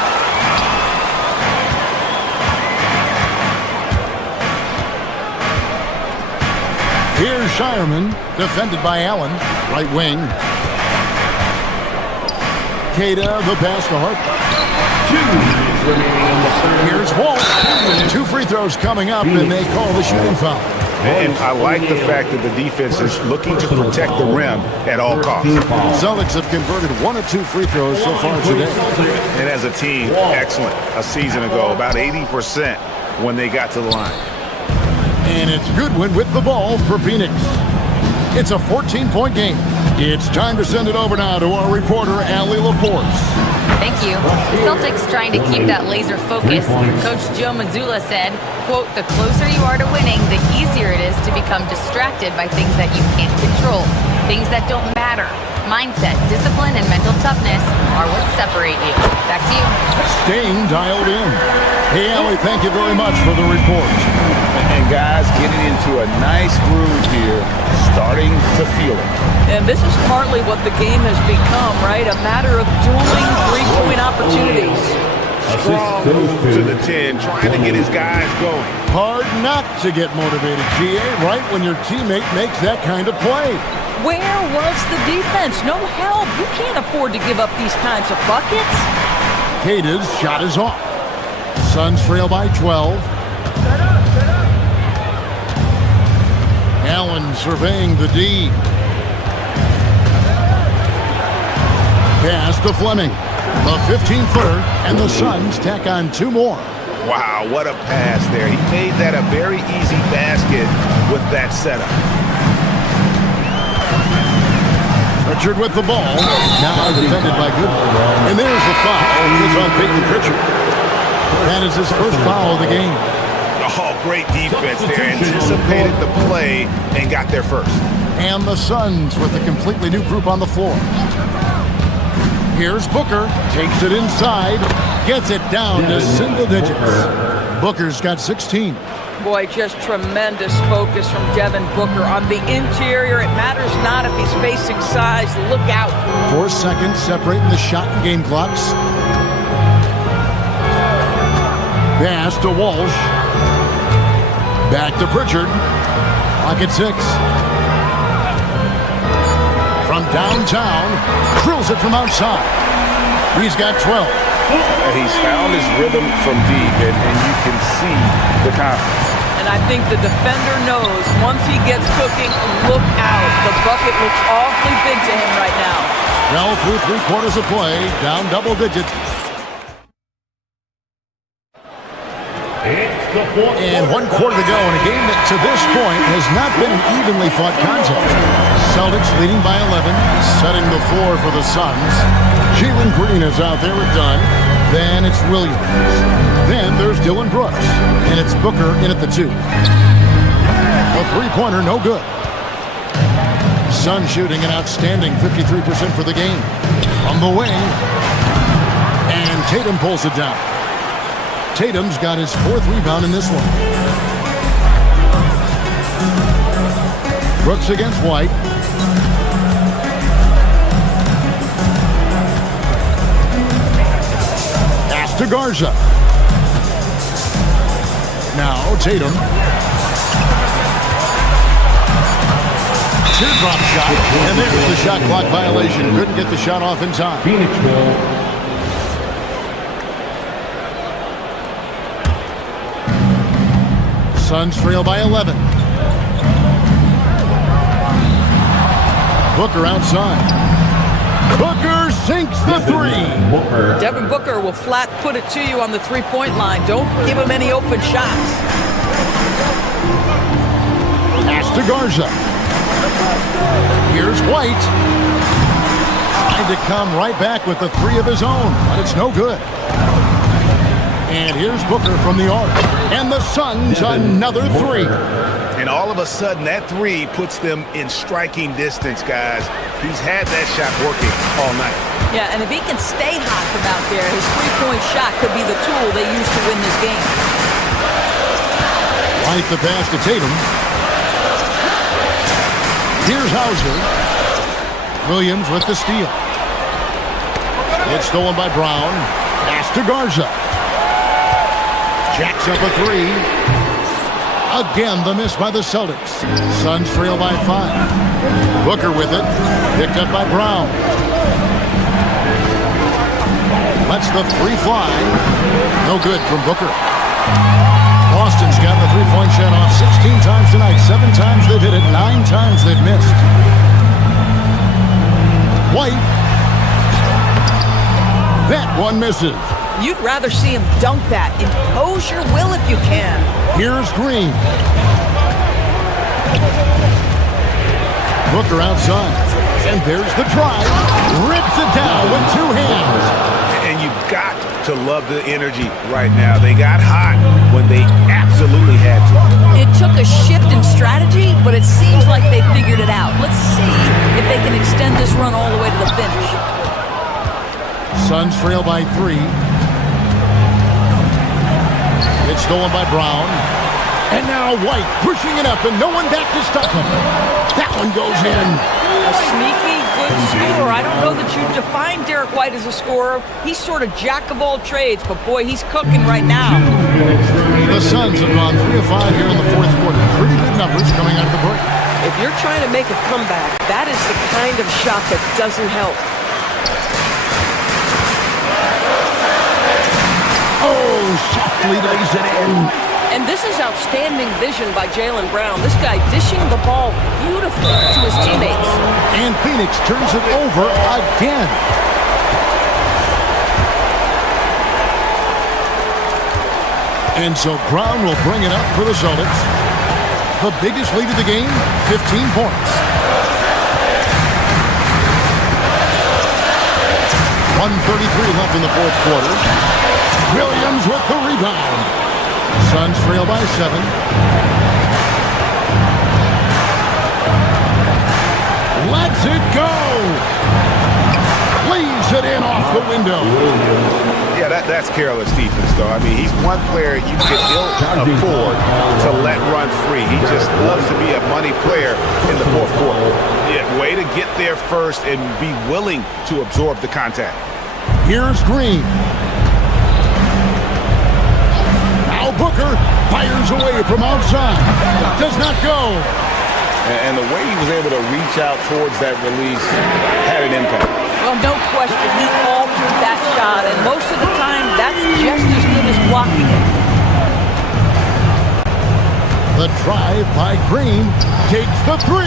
Here's Shireman, defended by Allen, right wing. Keita, the pass to Harper. Here's Walsh. 2 free throws coming up, and they call the shooting foul. And I like the fact that the defense is looking to protect the rim at all costs. Celtics have converted 1 of 2 free throws so far today. And as a team, excellent. A season ago, about 80% when they got to the line. And it's Goodwin with the ball for Phoenix. It's a 14-point game. It's time to send it over now to our reporter, Allie LaForce. Thank you. The Celtics trying to keep that laser focus. Coach Joe Mazzulla said, quote, "The closer you are to winning, the easier it is to become distracted by things that you can't control, things that don't matter. Mindset, discipline, and mental toughness are what separate you." Back to you. Staying dialed in. Hey, Allie, thank you very much for the report. And guys, getting into a nice groove here, starting to feel it. And this is partly what the game has become, right? A matter of dueling 3-point opportunities. Strong move to the 10, trying to get his guys going. Hard not to get motivated, GA, right when your teammate makes that kind of play. Where was the defense? No help. You can't afford to give up these kinds of buckets. Keita's shot is off. Suns trail by 12. Allen surveying the D. Pass to Fleming. A 15-footer, and the Suns tack on 2 more. Wow, what a pass there. He made that a very easy basket with that setup. Pritchard with the ball. Now defended by Goodwin. And there's the foul. It's on Peyton Pritchard. That is his first foul of the game. Oh, great defense there. Anticipated the play and got there first. And the Suns with a completely new group on the floor. Here's Booker. Takes it inside. Gets it down to single digits. Booker's got 16. Boy, just tremendous focus from Devin Booker. On the interior, it matters not if he's facing size. Look out. 4 seconds separating the shot and game clocks. Pass to Walsh. Back to Pritchard. Clock at 6. From downtown, drills it from outside. He's got 12. He's found his rhythm from deep, and you can see the confidence. And I think the defender knows once he gets cooking, look out. The bucket looks awfully big to him right now. Well, through 3 quarters of play, down double digits. And 1 quarter to go in a game that to this point has not been an evenly fought contest. Celtics leading by 11, setting the floor for the Suns. Jalen Green is out there with Dunn. Then it's Williams. Then there's Dylan Brooks. And it's Booker in at the 2. A 3-pointer, no good. Suns shooting an outstanding 53% for the game. On the wing. And Tatum pulls it down. Tatum's got his 4th rebound in this one. Brooks against White. Pass to Garza. Now Tatum. Teardrop shot. And there's the shot clock violation. Couldn't get the shot off in time. Phoenix ball. Suns trail by 11. Booker outside. Booker sinks the three. Devin Booker will flat put it to you on the three-point line. Don't give him any open shots. Pass to Garza. Here's White. Trying to come right back with the three of his own, but it's no good. And here's Booker from the arc. And the Suns another three. And all of a sudden, that three puts them in striking distance, guys. He's had that shot working all night. Yeah, and if he can stay hot from out there, his three-point shot could be the tool they use to win this game. White the pass to Tatum. Here's Hauser. Williams with the steal. It's stolen by Brown. Pass to Garza. Jacks up a three. Again, the miss by the Celtics. Suns trail by 5. Booker with it. Picked up by Brown. Lets the three fly. No good from Booker. Boston's got the three-point shot off 16 times tonight. 7 times they've hit it. 9 times they've missed. White. That one misses. You'd rather see him dunk that. Impose your will if you can. Here's Green. Booker outside. And there's the drive. Rips it down with 2 hands. And you've got to love the energy right now. They got hot when they absolutely had to. It took a shift in strategy, but it seems like they figured it out. Let's see if they can extend this run all the way to the finish. Suns trail by 3. It's stolen by Brown. And now White pushing it up and no one back to stop him. That one goes in. A sneaky good scorer. I don't know that you define Derek White as a scorer. He's sort of jack of all trades, but boy, he's cooking right now. The Suns have gone 3 of 5 here in the fourth quarter. Pretty good numbers coming out of the break. If you're trying to make a comeback, that is the kind of shot that doesn't help. Oh, softly lays it in. And this is outstanding vision by Jaylen Brown. This guy dishing the ball beautifully to his teammates. And Phoenix turns it over again. And so Brown will bring it up for the Celtics. The biggest lead of the game, 15 points. 1:33 left in the fourth quarter. Williams with the rebound. Suns trail by 7. Lets it go. Leaves it in off the window. Yeah, that's careless defense, though. I mean, he's one player you could ill afford to let run free. He just loves to be a money player in the fourth quarter. Yeah, way to get there first and be willing to absorb the contact. Here's Green. Booker fires away from outside. Does not go. And the way he was able to reach out towards that release had an impact. Well, no question. He altered that shot, and most of the time, that's just as good as blocking it. The drive by Green takes the 3.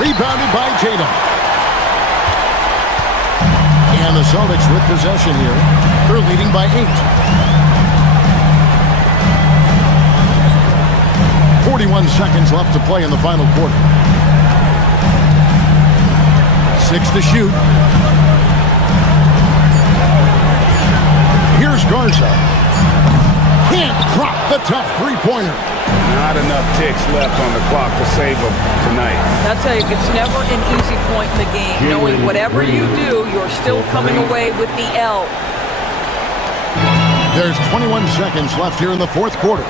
Rebounded by Tatum. And the Celtics with possession here. They're leading by 8. 41 seconds left to play in the final quarter. 6 to shoot. Here's Garza. Can't drop the tough three-pointer. Not enough ticks left on the clock to save them tonight. I'll tell you, it's never an easy point in the game. Knowing whatever you do, you're still coming away with the L. There's 21 seconds left here in the fourth quarter.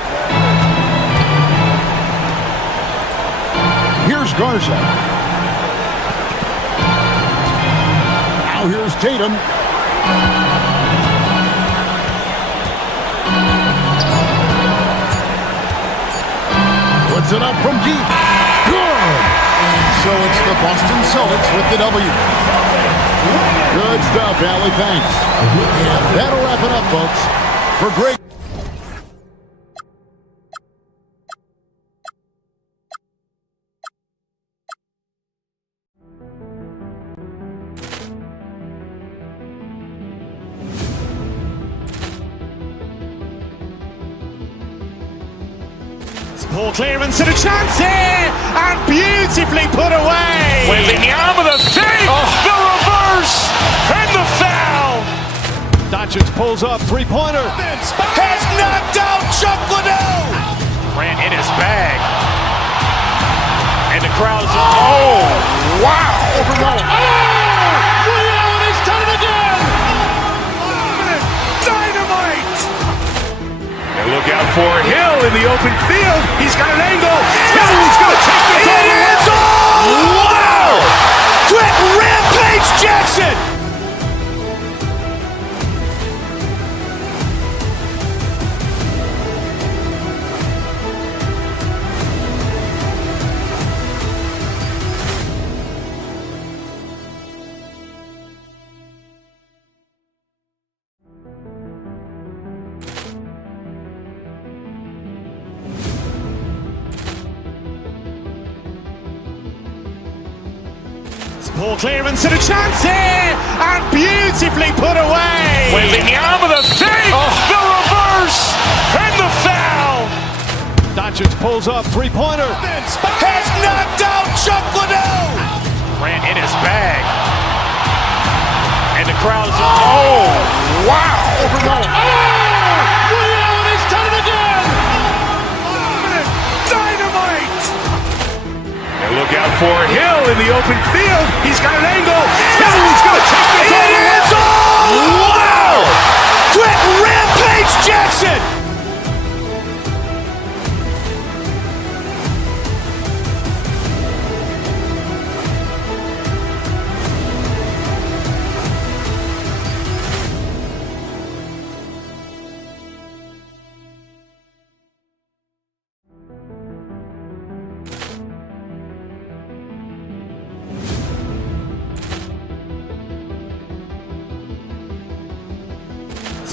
Here's Garza. Now here's Tatum. Puts it up from deep. Good! And so it's the Boston Celtics with the W. Good stuff, Allie. Thanks. And that'll wrap it up, folks. For Greg. Poor clearance and a chance here, and beautifully put away. Wembanyama with a fake, the reverse, and the foul. Doncic pulls up, three-pointer. Has knocked out Chuck Liddell. Ran in his bag. And the crowd is, oh, wow. Liddell, and he's done it again. Dynamite. And look out for Hill in the open field. He's got an angle. He's going to take this all the way. Wow. Quick Rampage Jackson. Poor clearance and a chance here, and beautifully put away. Wembanyama with a fake, the reverse, and the foul. Doncic pulls up, three-pointer. Has knocked out Chuck Liddell. Ran in his bag. And the crowd is, oh, wow. Liddell, and he's done it again. Dynamite. And look out for Hill in the open field. He's got an angle. He's going to take this all the way. Wow. Quick Rampage Jackson.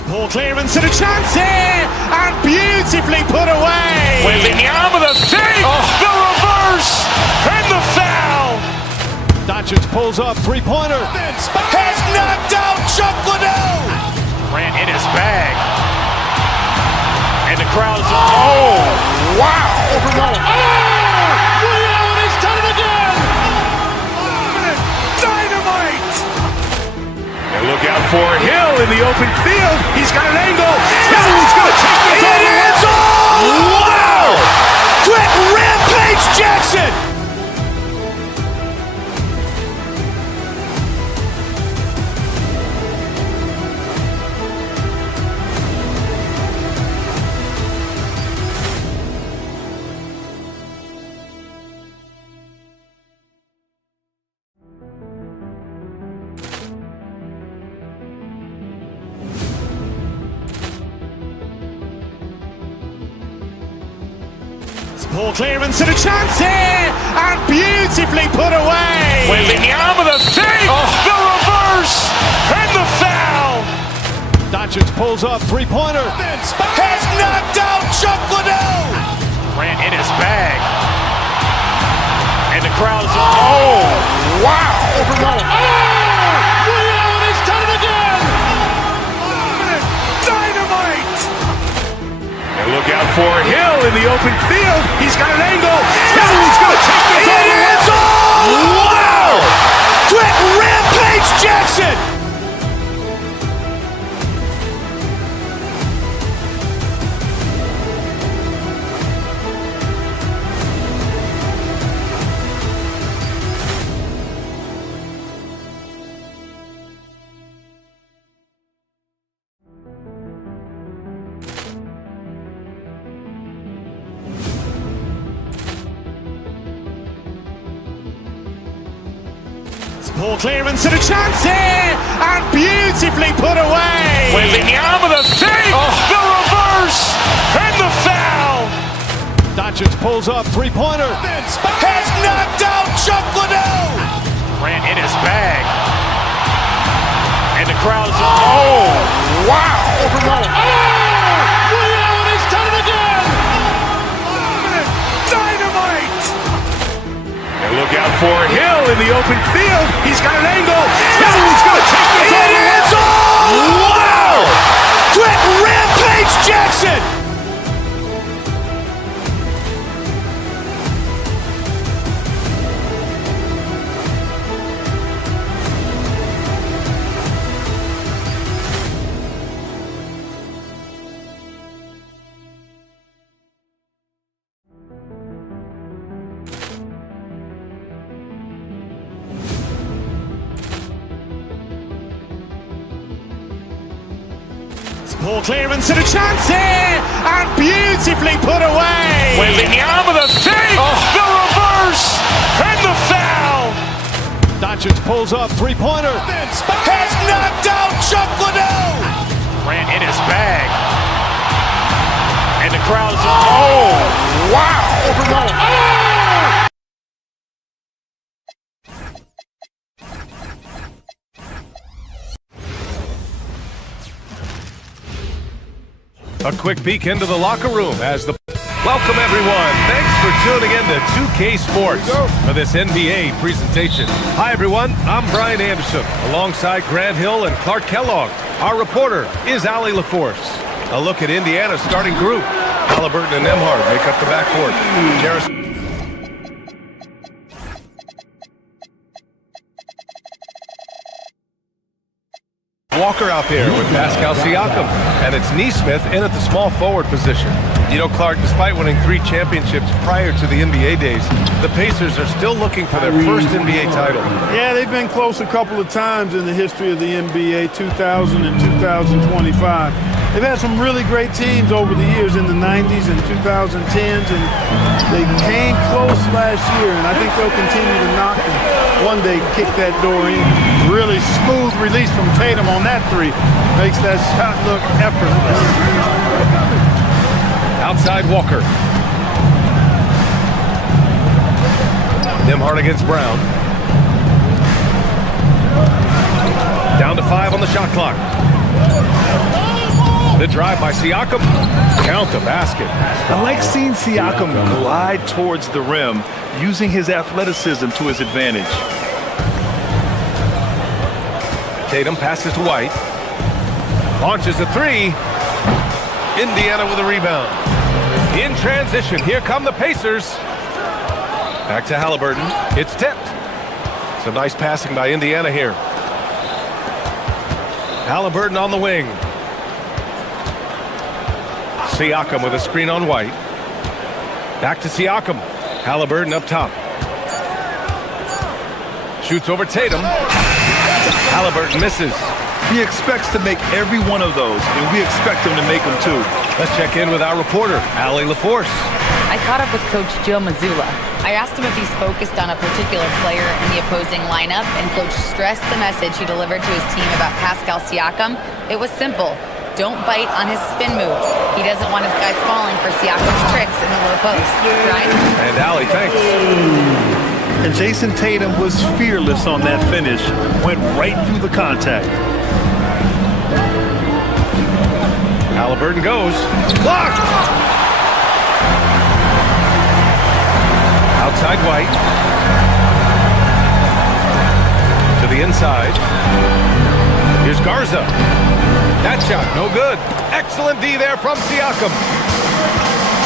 Poor clearance and a chance here, and beautifully put away. Wembanyama with a fake, the reverse, and the foul. Doncic pulls up, three-pointer. Has knocked out Chuck Liddell. Ran in his bag. And the crowd is, oh, wow. Liddell, and he's done it again. Dynamite. And look out for Hill in the open field. He's got an angle. He's going to take this all the way. Wow. Quick Rampage Jackson. Poor clearance and a chance here, and beautifully put away. Wembanyama with a fake, the reverse, and the foul. Doncic pulls up, three-pointer. Has knocked out Chuck Liddell. Ran in his bag. And the crowd is, oh, wow. Liddell, and he's done it again. Dynamite. And look out for Hill in the open field. He's got an angle. He's going to take this all the way. Wow. Quick Rampage Jackson. Poor clearance and a chance here, and beautifully put away. Wembanyama with a fake, the reverse, and the foul. Doncic pulls up, three-pointer. Has knocked out Chuck Liddell. Ran in his bag. And the crowd is, oh, wow. Liddell, and he's done it again. Dynamite. And look out for Hill in the open field. He's got an angle. He's going to take this all the way. Wow. Quick Rampage Jackson. Poor clearance and a chance here, and beautifully put away. With the arm of the fake, the reverse, and the foul. Doncic pulls up, three-pointer. Has knocked out Chuck Liddell. Ran in his bag. And the crowd is, oh, wow. Oh! A quick peek into the locker room as the... Welcome, everyone. Thanks for tuning in to 2K Sports for this NBA presentation. Hi, everyone. I'm Brian Anderson, alongside Grant Hill and Clark Kellogg. Our reporter is Allie LaForce. A look at Indiana's starting group. Halliburton and Nembhard make up the backcourt. Jarris... Walker out there with Pascal Siakam, and it's Nesmith in at the small forward position. You know, Clark, despite winning 3 championships prior to the NBA days, the Pacers are still looking for their first NBA title. Yeah, they've been close a couple of times in the history of the NBA, 2000 and 2025. They've had some really great teams over the years in the 90s and 2010s, and they came close last year, and I think they'll continue to knock and one day kick that door in. Really smooth release from Tatum on that three. Makes that shot look effortless. Outside Walker. Nembhard against Brown. Down to 5 on the shot clock. The drive by Siakam. Count the basket. I like seeing Siakam glide towards the rim, using his athleticism to his advantage. Tatum passes to White. Launches a 3. Indiana with a rebound. In transition, here come the Pacers. Back to Halliburton. It's tipped. Some nice passing by Indiana here. Halliburton on the wing. Siakam with a screen on White. Back to Siakam. Halliburton up top. Shoots over Tatum. Halliburton misses. He expects to make every one of those, and we expect him to make them too. Let's check in with our reporter, Allie LaForce. I caught up with Coach Joe Mazzulla. I asked him if he's focused on a particular player in the opposing lineup, and Coach stressed the message he delivered to his team about Pascal Siakam. It was simple. Don't bite on his spin move. He doesn't want his guys falling for Siakam's tricks in the low post. Right? And Allie, thanks. And Jason Tatum was fearless on that finish. Went right through the contact. Halliburton goes. Blocked! Outside White. To the inside. Here's Garza. That shot, no good. Excellent D there from Siakam.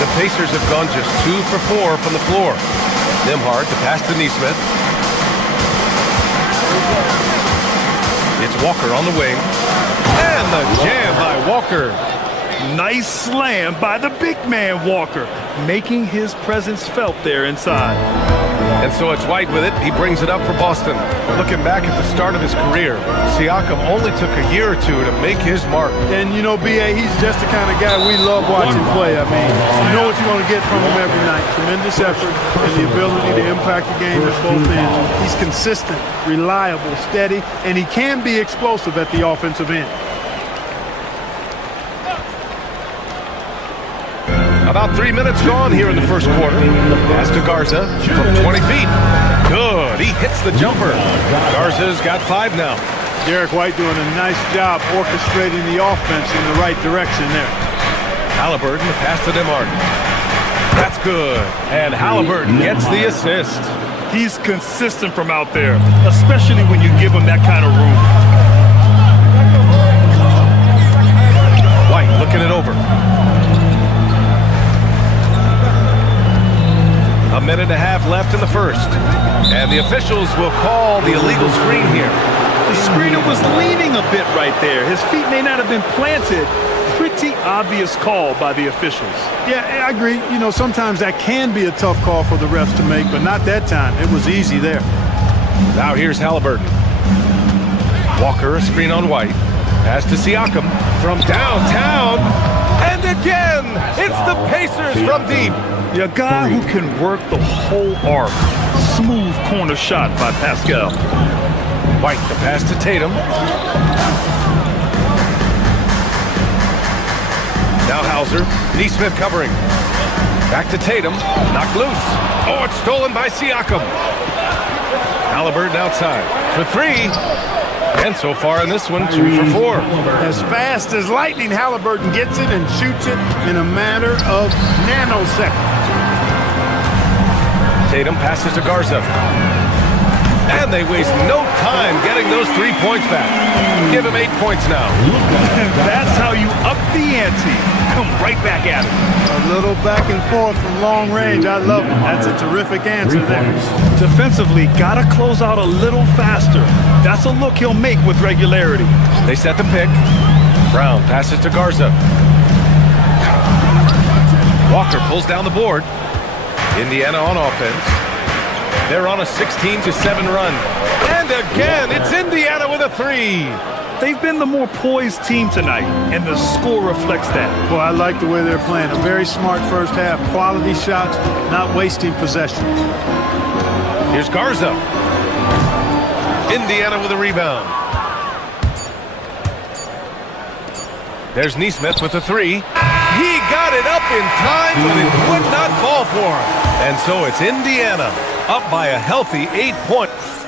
The Pacers have gone just 2 for 4 from the floor. Nembhard to pass to Nesmith. It's Walker on the wing. And the jam by Walker. Nice slam by the big man Walker, making his presence felt there inside. And so it's White with it. He brings it up for Boston. Looking back at the start of his career, Siakam only took a year or 2 to make his mark. And you know, B.A., he's just the kind of guy we love watching play. I mean, you know what you're going to get from him every night. Tremendous effort and the ability to impact the game at both ends. He's consistent, reliable, steady, and he can be explosive at the offensive end. About 3 minutes gone here in the first quarter. Pass to Garza from 20 feet. Good. He hits the jumper. Garza's got 5 now. Derek White doing a nice job orchestrating the offense in the right direction there. Halliburton, the pass to Nembhard. That's good. And Halliburton gets the assist. He's consistent from out there, especially when you give him that kind of room. White looking it over. A minute and a half left in the first. And the officials will call the illegal screen here. The screener was leaning a bit right there. His feet may not have been planted. Pretty obvious call by the officials. Yeah, I agree. You know, sometimes that can be a tough call for the refs to make, but not that time. It was easy there. Now here's Halliburton. Walker, a screen on White. Pass to Siakam from downtown. And again, it's the Pacers from deep. A guy who can work the whole arc. Smooth corner shot by Pascal. White, the pass to Tatum. Now Hauser. Neesmith covering. Back to Tatum. Knocked loose. Oh, it's stolen by Siakam. Halliburton outside for three. And so far in this one, 2 for 4. As fast as lightning, Halliburton gets it and shoots it in a matter of nanoseconds. Tatum passes to Garza. And they waste no time getting those 3 points back. Give him 8 points now. That's how you up the ante. Come right back at it. A little back and forth from long range. I love it. That's a terrific answer there. Defensively, gotta close out a little faster. That's a look he'll make with regularity. They set the pick. Brown passes to Garza. Walker pulls down the board. Indiana on offense. They're on a 16-7 run. And again, it's Indiana with a 3. They've been the more poised team tonight, and the score reflects that. Well, I like the way they're playing. A very smart first half. Quality shots, not wasting possessions. Here's Garza. Indiana with a rebound. There's Neesmith with a 3. He got it up in time, but it would not fall for him. And so it's Indiana up by a healthy 8 points.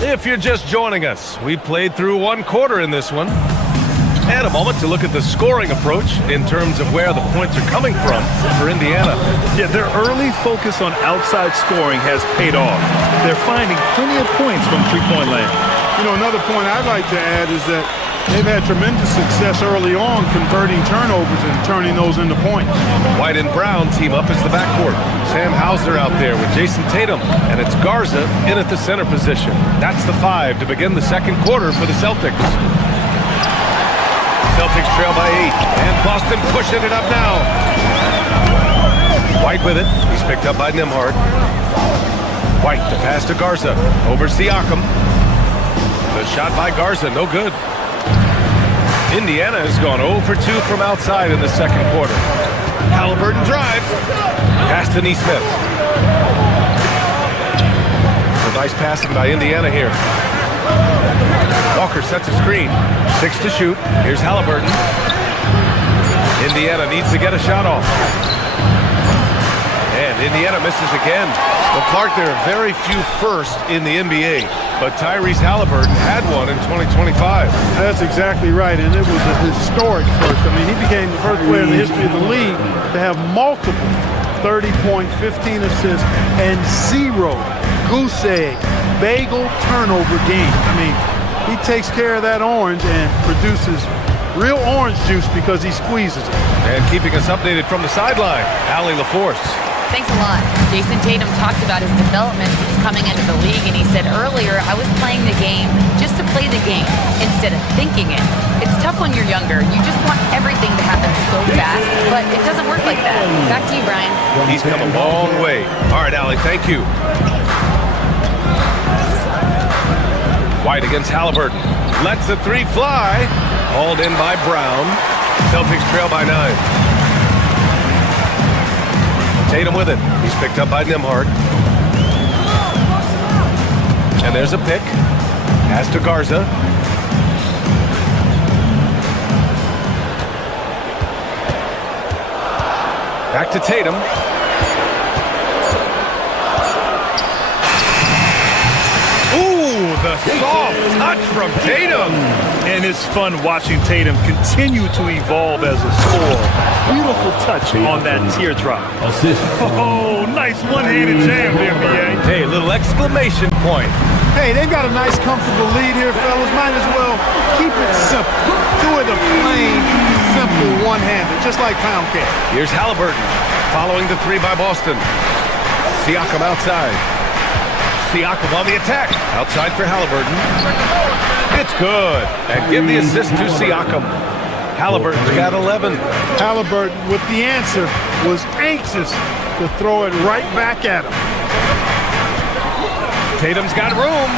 If you're just joining us, we played through 1 quarter in this one. And a moment to look at the scoring approach in terms of where the points are coming from for Indiana. Yeah, their early focus on outside scoring has paid off. They're finding plenty of points from three-point land. You know, another point I'd like to add is that they've had tremendous success early on converting turnovers and turning those into points. White and Brown team up as the backcourt. Sam Hauser out there with Jason Tatum, and it's Garza in at the center position. That's the 5 to begin the second quarter for the Celtics. Celtics trail by 8, and Boston pushing it up now. White with it. He's picked up by Nembhard. White to pass to Garza. Over Siakam. The shot by Garza, no good. Indiana has gone 0 for 2 from outside in the second quarter. Halliburton drives. Pass to Neesmith. A nice passing by Indiana here. Walker sets a screen. 6 to shoot. Here's Halliburton. Indiana needs to get a shot off. And Indiana misses again. Well, Clark, there are very few firsts in the NBA, but Tyrese Halliburton had one in 2025. That's exactly right, and it was a historic first. I mean, he became the first player in the history of the league to have multiple 30-point, 15 assists, and 0 goose egg, bagel turnover games. I mean, he takes care of that orange and produces real orange juice because he squeezes it. And keeping us updated from the sideline, Allie LaForce. Thanks a lot. Jason Tatum talked about his development since coming into the league, and he said earlier, I was playing the game just to play the game instead of thinking it. It's tough when you're younger. You just want everything to happen so fast, but it doesn't work like that. Back to you, Brian. He's come a long way. All right, Allie, thank you. White against Halliburton. Lets the 3 fly. Hauled in by Brown. Celtics trail by 9. Tatum with it. He's picked up by Nembhard. And there's a pick. Pass to Garza. Back to Tatum. Ooh, the soft touch from Tatum. And it's fun watching Tatum continue to evolve as a scorer. Beautiful touch on that teardrop. Oh, nice one-handed jam there, B.A. Hey, little exclamation point. Hey, they've got a nice, comfortable lead here, fellas. Might as well keep it simple. Do it a plain, simple one-hander, just like pound cake. Here's Halliburton following the 3 by Boston. Siakam outside. Siakam on the attack. Outside for Halliburton. It's good. And give the assist to Siakam. Halliburton's got 11. Halliburton, with the answer, was anxious to throw it right back at him. Tatum's got room.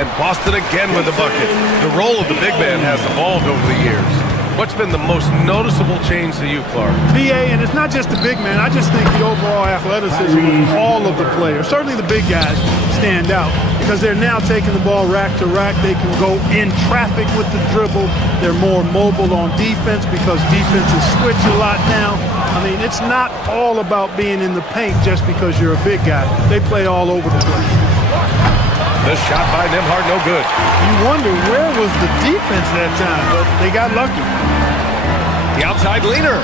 And Boston again with the bucket. The role of the big man has evolved over the years. What's been the most noticeable change to you, Clark? BA, and it's not just the big man. I just think the overall athleticism of all of the players, certainly the big guys, stand out because they're now taking the ball rack to rack. They can go in traffic with the dribble. They're more mobile on defense because defenses switch a lot now. I mean, it's not all about being in the paint just because you're a big guy. They play all over the place. The shot by Nembhard, no good. You wonder where was the defense that time, but they got lucky. The outside leaner.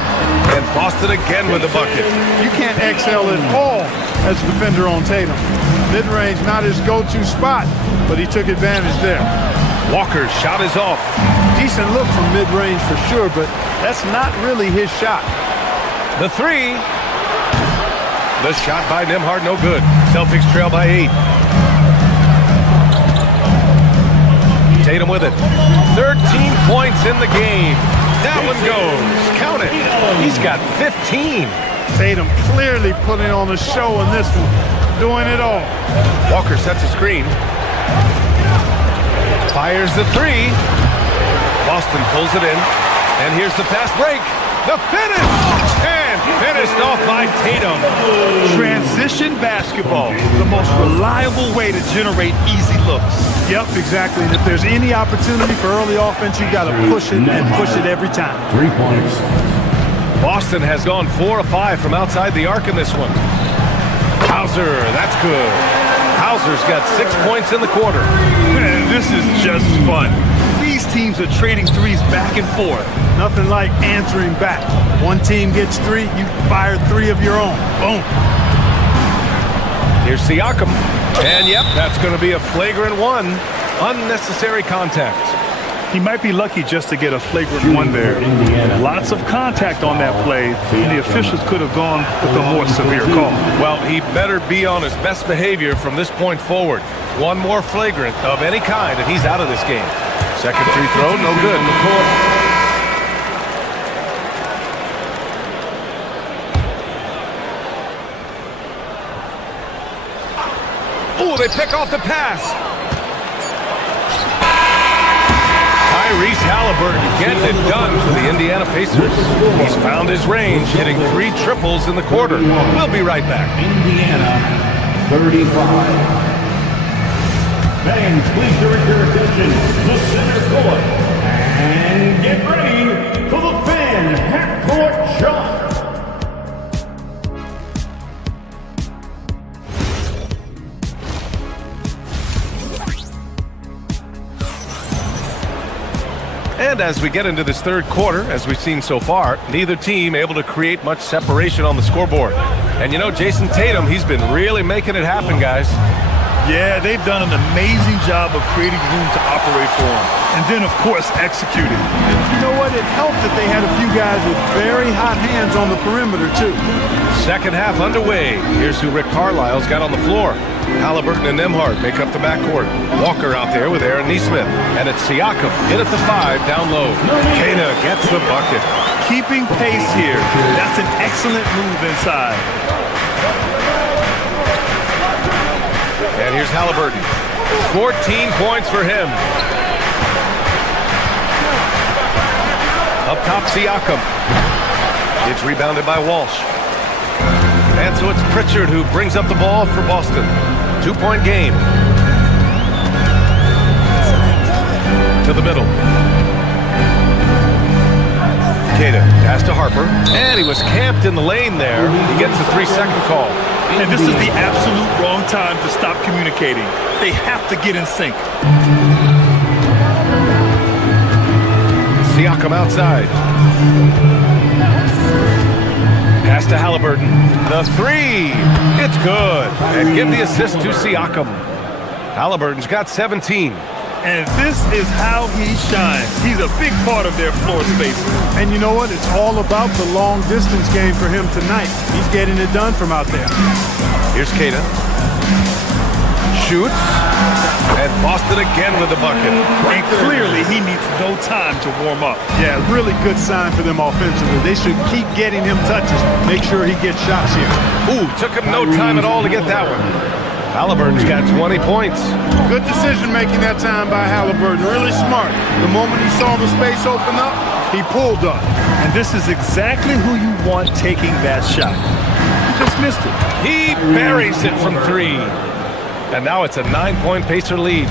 And Boston again with the bucket. You can't excel at all as a defender on Tatum. Mid-range, not his go-to spot, but he took advantage there. Walker's shot is off. Decent look from mid-range for sure, but that's not really his shot. The three. The shot by Nembhard, no good. Celtics trail by 8. Tatum with it. 13 points in the game. That one goes. Count it. He's got 15. Tatum clearly putting on a show in this one. Doing it all. Walker sets a screen. Fires the three. Boston pulls it in. And here's the fast break. The finish! And finished off by Tatum. Transition basketball, the most reliable way to generate easy looks. Yep, exactly. And if there's any opportunity for early offense, you got to push it and push it every time. 3 points. Boston has gone 4 of 5 from outside the arc in this one. Hauser, that's good. Hauser's got 6 points in the quarter. Man, this is just fun. These teams are trading threes back and forth. Nothing like answering back. One team gets 3, you fire 3 of your own. Boom. Here's Siakam. And yep, that's going to be a flagrant 1. Unnecessary contact. He might be lucky just to get a flagrant 1 there. Lots of contact on that play, and the officials could have gone with a more severe call. Well, he better be on his best behavior from this point forward. One more flagrant of any kind, and he's out of this game. Second free throw, no good. Ooh, they pick off the pass. Tyrese Halliburton getting it done for the Indiana Pacers. He's found his range, hitting 3 triples in the quarter. We'll be right back. Indiana, 35. Fans, please direct your attention to center court. And get ready for the fan half-court shot. And as we get into this third quarter, as we've seen so far, neither team able to create much separation on the scoreboard. And you know, Jason Tatum, he's been really making it happen, guys. Yeah, they've done an amazing job of creating room to operate for him. And then, of course, executing. And you know what? It helped that they had a few guys with very hot hands on the perimeter, too. Second half underway. Here's who Rick Carlisle's got on the floor. Halliburton and Nembhard make up the backcourt. Walker out there with Aaron Nesmith. And it's Siakam in at the 5 down low. Kana gets the bucket. Keeping pace here. That's an excellent move inside. And here's Halliburton. 14 points for him. Up top, Siakam. It's rebounded by Walsh. And so it's Pritchard who brings up the ball for Boston. 2-point game. To the middle. Kana pass to Harper. And he was camped in the lane there. He gets a 3-second call. And this is the absolute wrong time to stop communicating. They have to get in sync. Siakam outside. Pass to Halliburton. The 3. It's good. And give the assist to Siakam. Halliburton's got 17. And this is how he shines. He's a big part of their floor space. And you know what? It's all about the long distance game for him tonight. He's getting it done from out there. Here's Kana. Shoots. And Boston again with the bucket. And clearly he needs no time to warm up. Yeah, really good sign for them offensively. They should keep getting him touches. Make sure he gets shots here. Ooh, took him no time at all to get that one. Halliburton's got 20 points. Good decision-making that time by Halliburton. Really smart. The moment he saw the space open up, he pulled up. And this is exactly who you want taking that shot. He just missed it. He buries it from 3. And now it's a 9-point Pacer lead.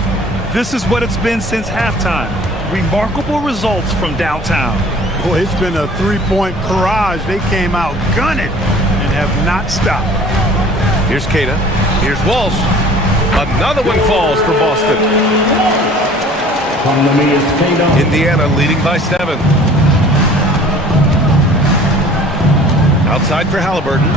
This is what it's been since halftime. Remarkable results from downtown. Boy, it's been a three-point barrage. They came out gunning and have not stopped. Here's Keita. Here's Walsh. Another one falls for Boston. Indiana leading by 7. Outside for Halliburton.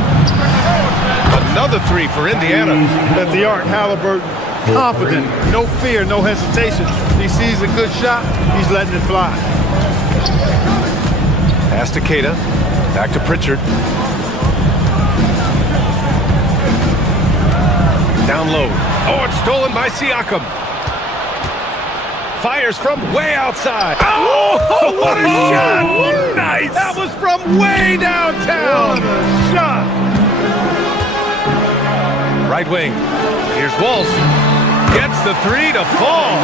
Another 3 for Indiana. At the arc, Halliburton, confident, no fear, no hesitation. He sees a good shot, he's letting it fly. Pass to Keita. Back to Pritchard. Down low. Oh, it's stolen by Siakam. Fires from way outside. Oh, what a shot! Nice! That was from way downtown! What a shot! Right wing. Here's Walsh. Gets the 3 to fall.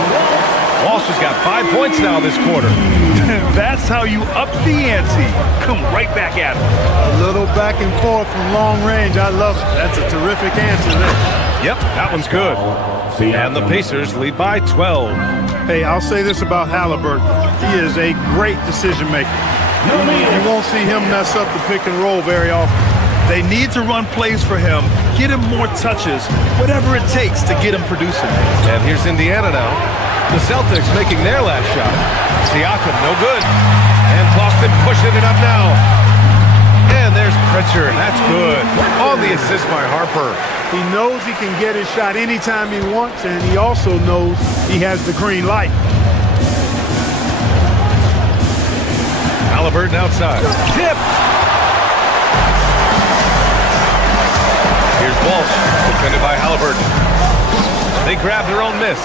Walsh has got 5 points now this quarter. That's how you up the ante. Come right back at him. A little back and forth from long range. I love it. That's a terrific answer there. Yep, that one's good. And the Pacers lead by 12. Hey, I'll say this about Halliburton. He is a great decision maker. You won't see him mess up the pick and roll very often. They need to run plays for him, get him more touches, whatever it takes to get him producing. And here's Indiana now. The Celtics making their last shot. Siakam, no good. And Boston pushing it up now. And there's Pritchard. That's good. On the assist by Harper. He knows he can get his shot anytime he wants, and he also knows he has the green light. Halliburton outside. Tipped. Here's Walsh, defended by Halliburton. They grab their own miss.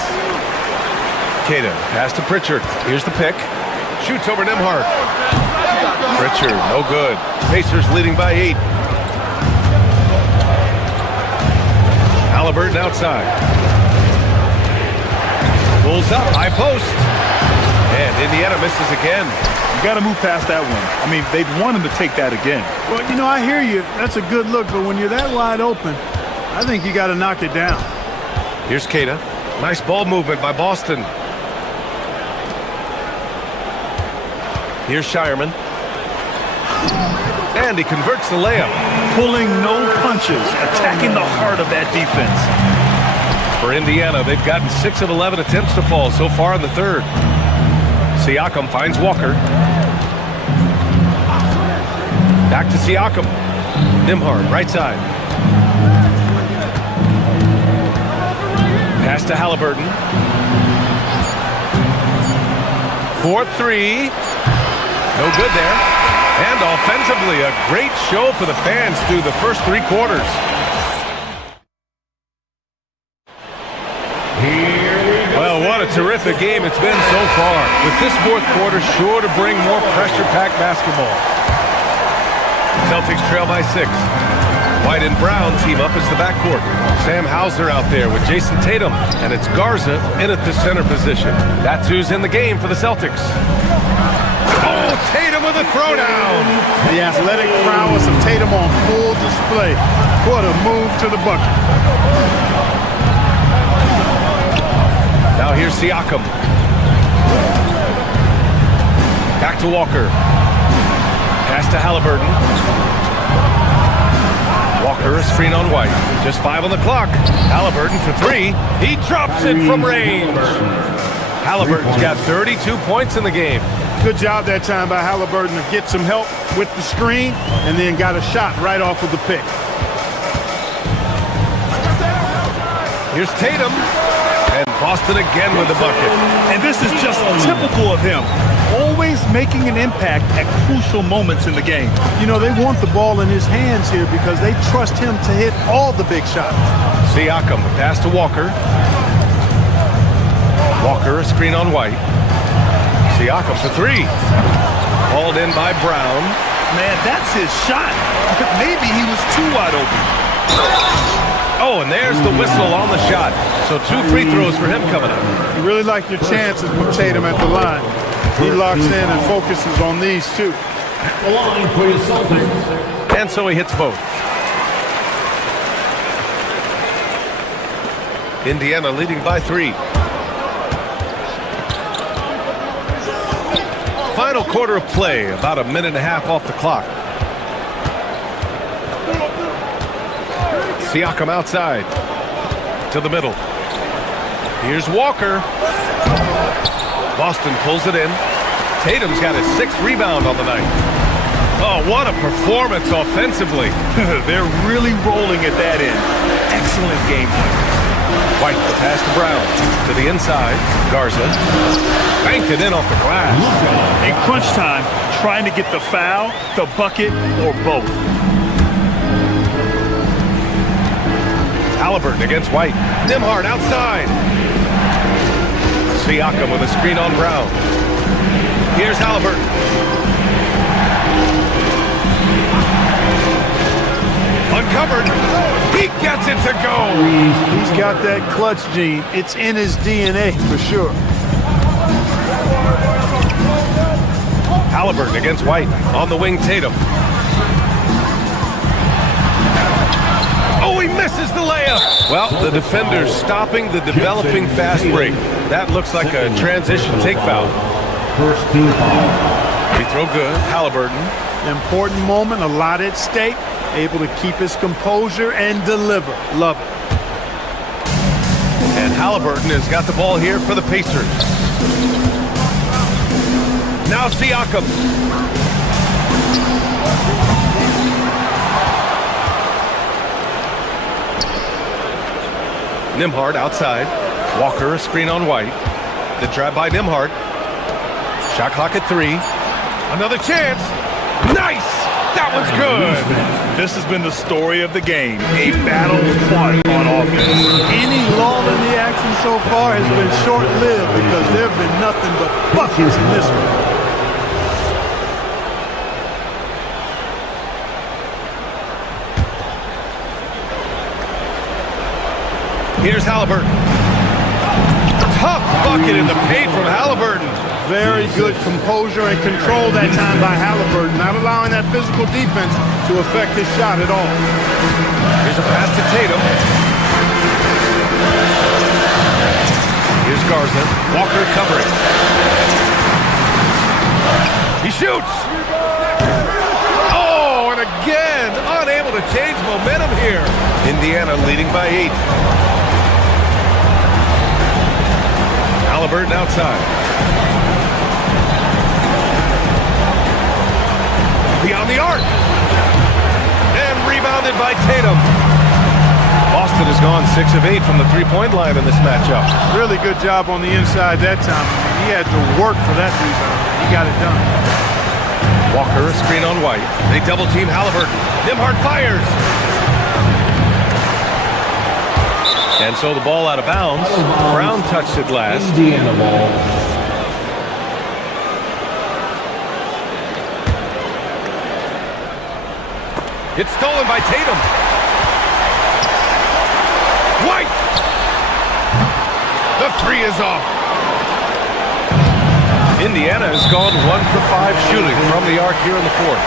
Keita, pass to Pritchard. Here's the pick. Shoots over Nembhard. Pritchard, no good. Pacers leading by 8. Halliburton outside. Pulls up, high post. And Indiana misses again. You got to move past that one. I mean, they'd want him to take that again. Well, you know, I hear you. That's a good look, but when you're that wide open, I think you got to knock it down. Here's Keita. Nice ball movement by Boston. Here's Shireman. And he converts the layup. Pulling no punches, attacking the heart of that defense. For Indiana, they've gotten 6 of 11 attempts to fall so far in the third. Siakam finds Walker. Back to Siakam. Nembhard, right side. Pass to Halliburton. 4-3. No good there. And offensively, a great show for the fans through the first 3 quarters. Well, what a terrific game it's been so far. With this fourth quarter sure to bring more pressure-packed basketball. Celtics trail by 6. White and Brown team up as the backcourt. Sam Hauser out there with Jason Tatum, and it's Garza in at the center position. That's who's in the game for the Celtics. Oh, Tatum with a throwdown. The athletic prowess of Tatum on full display. What a move to the bucket. Now here's Siakam. Back to Walker. Pass to Halliburton. Walker, a screen on White. Just 5 on the clock. Halliburton for 3. He drops it from range. Halliburton's got 32 points in the game. Good job that time by Halliburton to get some help with the screen and then got a shot right off of the pick. Here's Tatum. And Boston again with the bucket. And this is just typical of him. Always making an impact at crucial moments in the game. You know, they want the ball in his hands here because they trust him to hit all the big shots. Siakam, the pass to Walker. Walker, a screen on White. Siakam for 3. Hauled in by Brown. Man, that's his shot. Maybe he was too wide open. Oh, and there's the whistle on the shot. So 2 free throws for him coming up. You really like your chances with Tatum at the line. He locks in and focuses on these two. The line for your Celtics. And so he hits both. Indiana leading by 3. Final quarter of play, about a minute and a half off the clock. Siakam outside to the middle. Here's Walker. Boston pulls it in. Tatum's got his 6th rebound on the night. Oh, what a performance offensively. They're really rolling at that end. Excellent game plan. White the pass to Brown. To the inside. Garza. Banked it in off the glass. In crunch time, trying to get the foul, the bucket, or both. Halliburton against White. Nembhard outside. Siakam with a screen on Brown. Here's Halliburton. Uncovered. He gets it to go. He's got that clutch gene. It's in his DNA for sure. Halliburton against White. On the wing, Tatum. Oh, he misses the layup. Well, the defender's stopping the developing fast break. That looks like a transition take foul. First team foul. Free throw good. Halliburton. Important moment, a lot at stake. Able to keep his composure and deliver. Love it. And Halliburton has got the ball here for the Pacers. Now Siakam. Nembhard outside. Walker a screen on White. The drive by Nembhard. Shot clock at 3. Another chance. Nice! That one's good. This has been the story of the game. A battle fought on offense. Any lull in the action so far has been short-lived because there have been nothing but buckets in this one. Here's Halliburton. Tough bucket in the paint from Halliburton. Very good composure and control that time by Halliburton, not allowing that physical defense to affect his shot at all. Here's a pass to Tatum. Here's Garza. Walker covering. He shoots. Oh, and again, unable to change momentum here. Indiana leading by 8. Halliburton outside. Beyond the arc. And rebounded by Tatum. Boston has gone 6 of 8 from the three-point line in this matchup. Really good job on the inside that time. He had to work for that rebound. He got it done. Walker, a screen on White. They double-team Halliburton. Nembhard fires. And so the ball out of bounds. Brown touched it last. Indiana ball. It's stolen by Tatum. White! The 3 is off. Indiana has gone 1 for 5 shooting from the arc here in the 4th.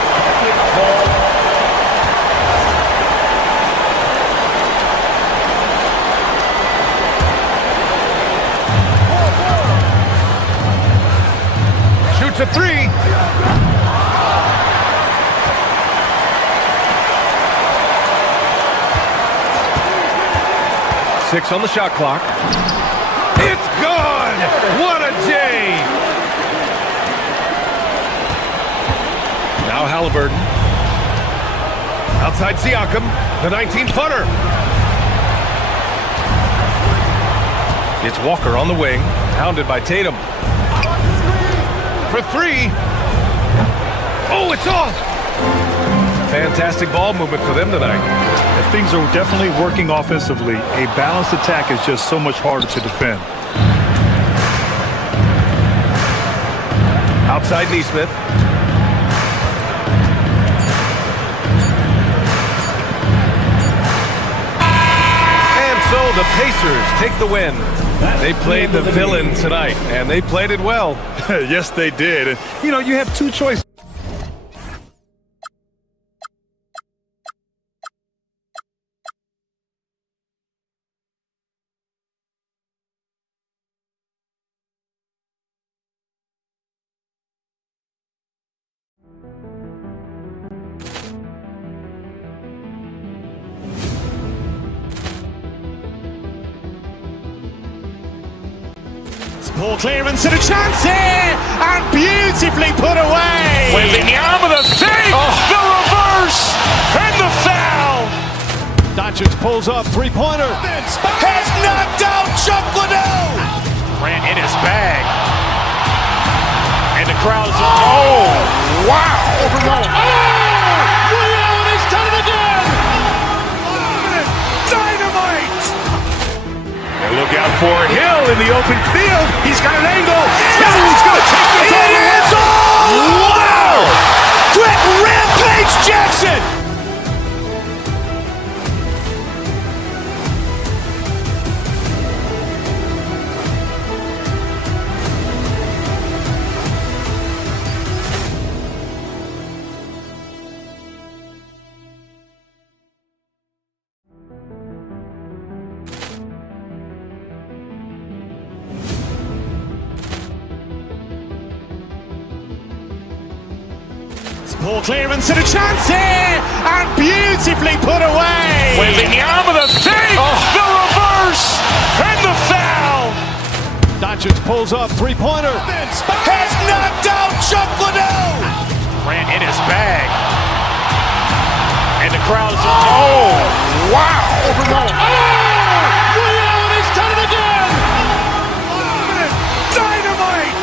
Shoots a 3. 6 on the shot clock. It's good! What a J! Now Halliburton. Outside Siakam, the 19-footer. It's Walker on the wing, hounded by Tatum. For 3. Oh, it's off! Fantastic ball movement for them tonight. Things are definitely working offensively. A balanced attack is just so much harder to defend. Outside Neesmith. the Pacers take the win. They played the villain tonight, and they played it well. Yes, they did. And, you have two choices. Ball clearance and a chance here, and beautifully put away. Waving the arm of the thing, the reverse, and the foul. Doncic pulls up, three-pointer. Has knocked out Chuck Liddell. Grant in his bag. And the crowd's, wow. Leon has done it again. Dynamite. Look out for Hill in the open field. He's got an angle. He's going to take this all the way. Wow! Quick rampage Jackson. Ball clearance and a chance here, and beautifully put away. Waving the arm of the thing, the reverse, and the foul. Doncic pulls up, three-pointer. Has knocked out Chuck Liddell. Grant in his bag. And the crowd's, wow. Leon has done it again. Dynamite.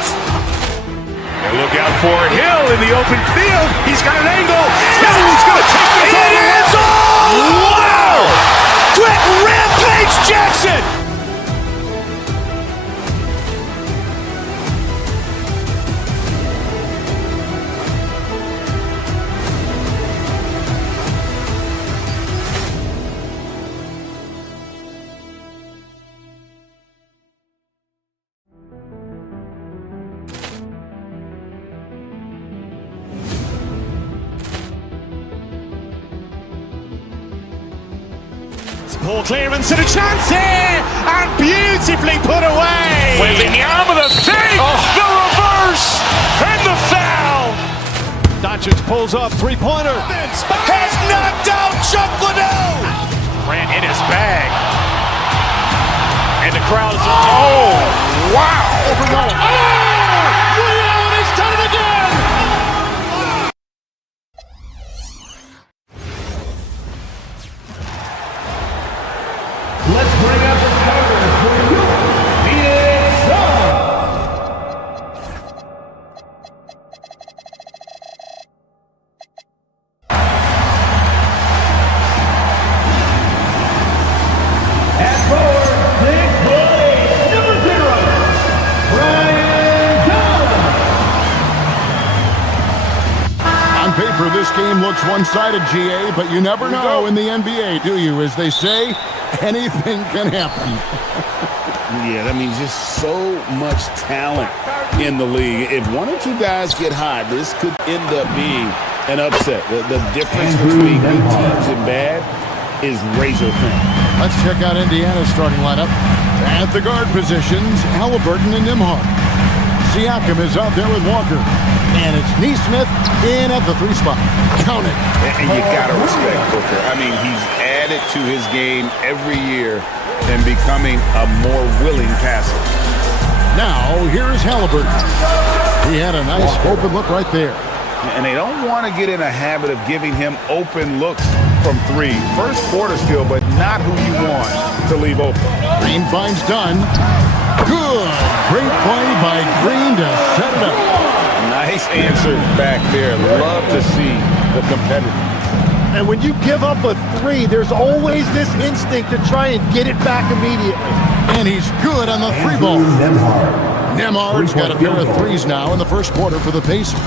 And look out for Hill in the open field. He's got an angle. He's going to take this all the way. Wow! Quick rampage Jackson. Ball clearance and a chance here, and beautifully put away. Waving the arm of the thing, the reverse, and the foul. Doncic pulls up, three-pointer. Has knocked out Chuck Liddell. Grant in his bag. And the crowd's, wow. Leon has done it again. Let's bring up the starters for your Phoenix Suns. At forward, 6'8", number 0, Brian Donovan. On paper, this game looks one-sided, GA, but you never know in the NBA, do you? As they say, anything can happen. Yeah, that means just so much talent in the league. If one or two guys get hot, this could end up being an upset. The difference between good teams and bad is razor thin. Let's check out Indiana's starting lineup. At the guard positions, Halliburton and Nembhard. Siakam is out there with Walker. And it's Neesmith in at the 3 spot. Count it. And you got to respect Booker. I mean, he's added to his game every year and becoming a more willing passer. Now, here's Halliburton. He had a nice open look right there. And they don't want to get in a habit of giving him open looks from 3. First quarter still, but not who you want to leave open. Green finds Dunn. Good. Great play by Green to set it up. Nice answer back there. Love to see the competitiveness. And when you give up a 3, there's always this instinct to try and get it back immediately. And he's good on the 3 ball. Nembhard's got a pair of threes now in the first quarter for the Pacers.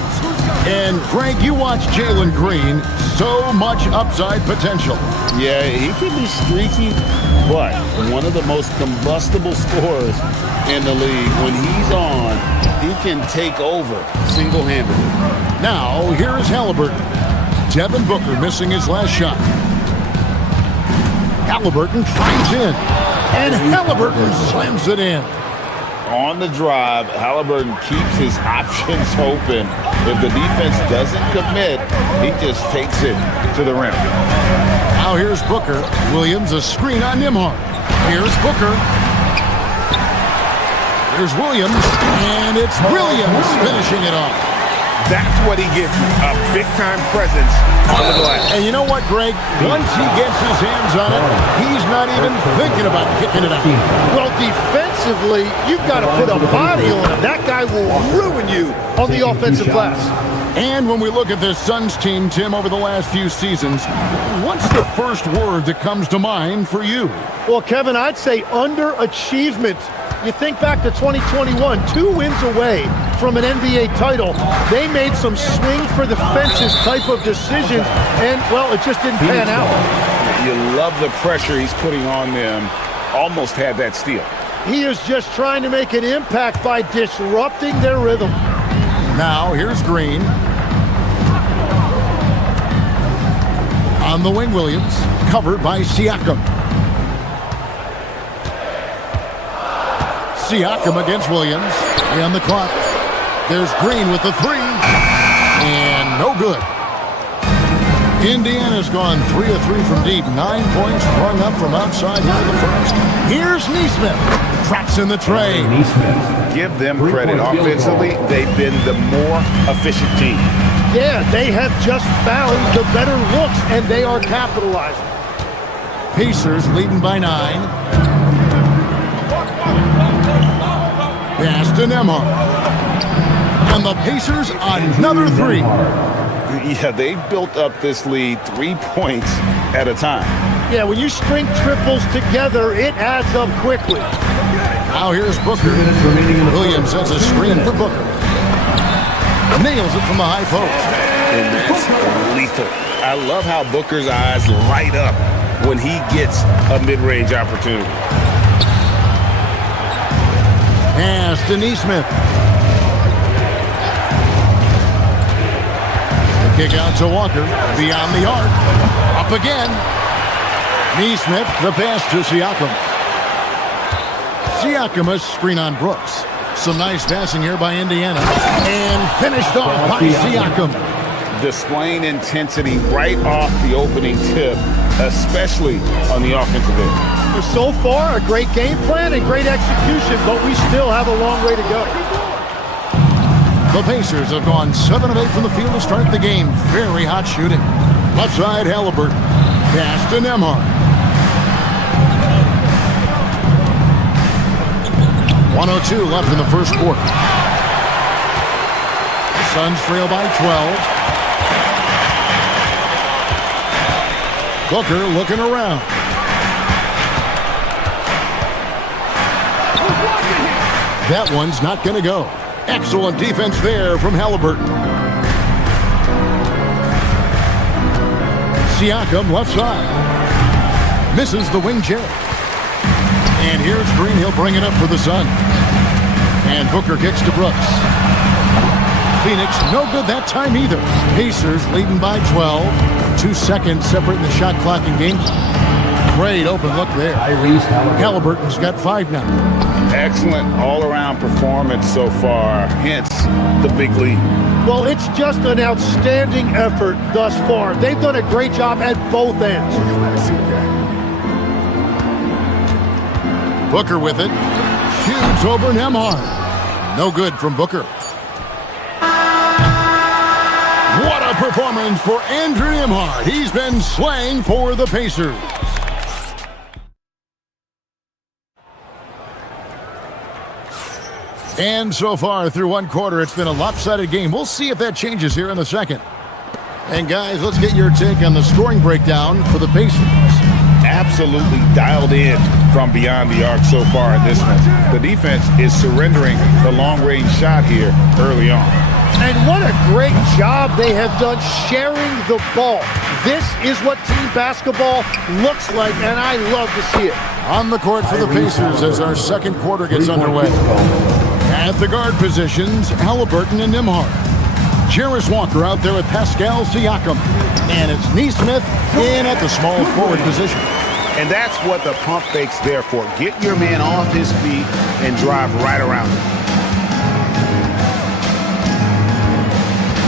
And, Greg, you watch Jalen Green. So much upside potential. Yeah, he can be streaky, but one of the most combustible scorers in the league. When he's on, he can take over single-handedly. Now, here is Halliburton. Devin Booker missing his last shot. Halliburton finds in, and Halliburton slams it in. On the drive, Halliburton keeps his options open. If the defense doesn't commit, he just takes it to the rim. Now here's Booker. Williams, a screen on Nembhard. Here's Booker. Here's Williams, and it's Williams finishing it off. That's what he gives you, a big-time presence on the glass. And you know what, Greg? Once he gets his hands on it, he's not even thinking about kicking it out. Well, defensively, you've got to put a body on him. That guy will ruin you on the offensive glass. And when we look at this Suns team, Tim, over the last few seasons, what's the first word that comes to mind for you? Well, Kevin, I'd say underachievement. You think back to 2021, 2 wins away from an NBA title. They made some swing for the fences type of decisions, and, well, it just didn't pan out. You love the pressure he's putting on them. Almost had that steal. He is just trying to make an impact by disrupting their rhythm. Now, here's Green. On the wing, Williams, covered by Siakam. Siakam against Williams. On the clock. There's Green with the three. And no good. Indiana's gone 3 of 3 from deep. 9 points rung up from outside here in the first. Here's Nesmith. Traps in the tray. Give them credit. Offensively, they've been the more efficient team. Yeah, they have just found the better looks, and they are capitalizing. Pacers leading by 9. Pass to Nembhard. And the Pacers another 3. Yeah, they built up this lead 3 points at a time. Yeah, when you string triples together, it adds up quickly. Now here's Booker. Williams sets a screen for Booker. Nails it from the high post. And that's lethal. I love how Booker's eyes light up when he gets a mid-range opportunity. Pass to Nesmith. The kick out to Walker. Beyond the arc. Up again. Nesmith, the pass to Siakam. Siakam, a screen on Brooks. Some nice passing here by Indiana. And finished off by Siakam. Displaying intensity right off the opening tip, especially on the offensive end. So far, a great game plan and great execution, but we still have a long way to go. The Pacers have gone 7 of 8 from the field to start the game. Very hot shooting. Left side, Halliburton. Pass to Nembhard. 1:02 left in the first quarter. Suns trail by 12. Booker looking around. That one's not going to go. Excellent defense there from Halliburton. Siakam left side. Misses the wing chair. And here's Green. He'll bring it up for the Sun. And Booker kicks to Brooks. Phoenix, no good that time either. Pacers leading by 12. 2 seconds separating the shot clock and game clock. Great open look there. Halliburton's got 5 now. Excellent all-around performance so far, hence the big lead. Well, it's just an outstanding effort thus far. They've done a great job at both ends. Booker with it. Shoots over Nembhard. No good from Booker. What a performance for Andrew Nembhard. He's been slaying for the Pacers. And so far through one quarter, it's been a lopsided game. We'll see if that changes here in the second. And guys, let's get your take on the scoring breakdown for the Pacers. absolutely dialed in from beyond the arc so far in this one. The defense is surrendering the long-range shot here early on. And what a great job they have done sharing the ball. This is what team basketball looks like, and I love to see it. On the court for the Pacers as our second quarter gets underway. At the guard positions, Halliburton and Nembhard. Jarris Walker out there with Pascal Siakam. And it's Neesmith in at the small forward position. And that's what the pump fake's there for. Get your man off his feet and drive right around him.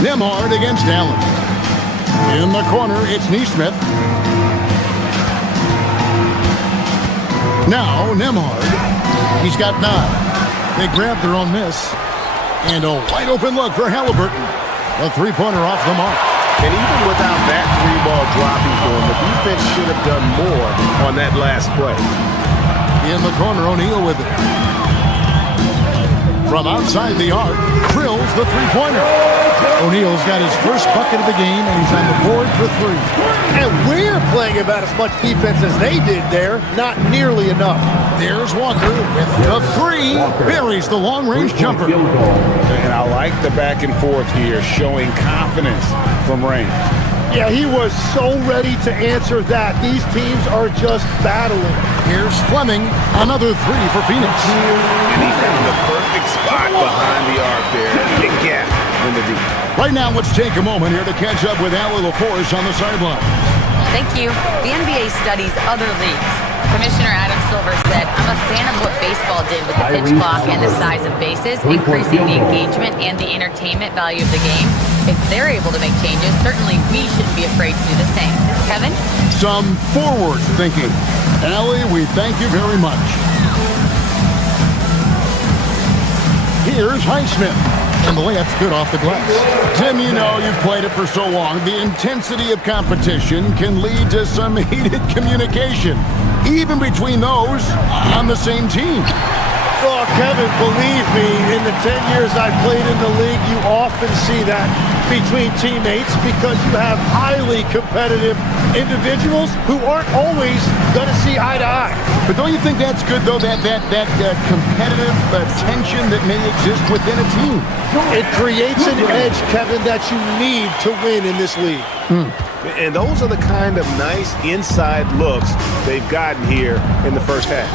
Nembhard against Allen. In the corner, it's Neesmith. Now, Nembhard. He's got 9. They grab their own miss. And a wide open look for Halliburton. A three-pointer off the mark. And even without that three-ball dropping for him, the defense should have done more on that last play. In the corner, O'Neal with it. From outside the arc, drills the three-pointer. O'Neal's got his first bucket of the game, and he's on the board for 3. And we're playing about as much defense as they did there. Not nearly enough. There's Walker with the 3. Buries the long-range jumper. And I like the back and forth here, showing confidence from range. Yeah, he was so ready to answer that. These teams are just battling. Here's Fleming, another 3 for Phoenix. And he found the perfect spot behind the arc there. Big gap in the deep. Right now, let's take a moment here to catch up with Allie LaForce on the sideline. Thank you. The NBA studies other leagues. Commissioner Adam Silver said, I'm a fan of what baseball did with the pitch clock and the size of bases, increasing the engagement and the entertainment value of the game. If they're able to make changes, certainly we shouldn't be afraid to do the same. Kevin? Some forward thinking. Allie, we thank you very much. Here's Highsmith. And the layup's good off the glass. Tim, you know you've played it for so long. The intensity of competition can lead to some heated communication, even between those on the same team. Oh, Kevin, believe me, in the 10 years I've played in the league, you often see that between teammates because you have highly competitive individuals who aren't always going to see eye to eye. But don't you think that's good, though, that competitive tension that may exist within a team? It creates an edge, Kevin, that you need to win in this league. And those are the kind of nice inside looks they've gotten here in the first half.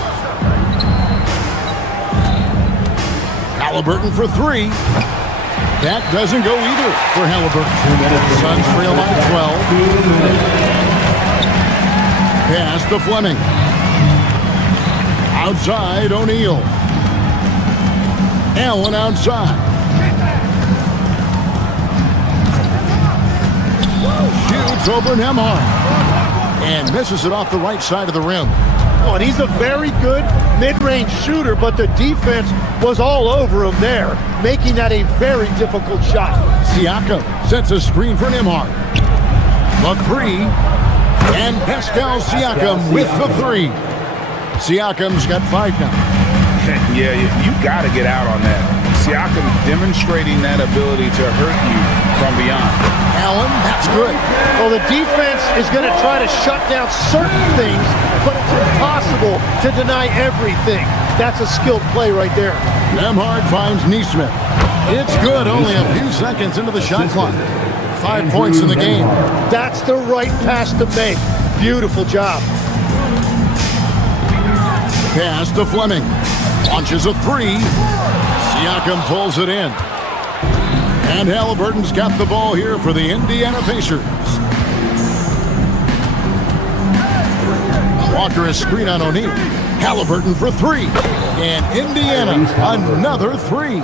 Halliburton for 3. That doesn't go either for Halliburton. Suns trail by 12. Pass to Fleming. Outside, O'Neal. Allen outside. Shoots over Nembhard. And misses it off the right side of the rim. Oh, and he's a very good mid-range shooter, but the defense was all over him there, making that a very difficult shot. Siakam sets a screen for Nembhard. The 3. And Pascal Siakam with the 3. Siakam's got 5 now. Yeah, you got to get out on that. Siakam demonstrating that ability to hurt you from beyond. Allen, that's good. Well, the defense is going to try to shut down certain things, but it's impossible to deny everything. That's a skilled play right there. Nembhard finds Neesmith. It's good, only a few seconds into the shot clock. 5 points in the game. That's the right pass to make. Beautiful job. Pass to Fleming. Launches a 3. Siakam pulls it in. And Halliburton's got the ball here for the Indiana Pacers. Walker is screen on O'Neal. Halliburton for 3. And Indiana, another 3.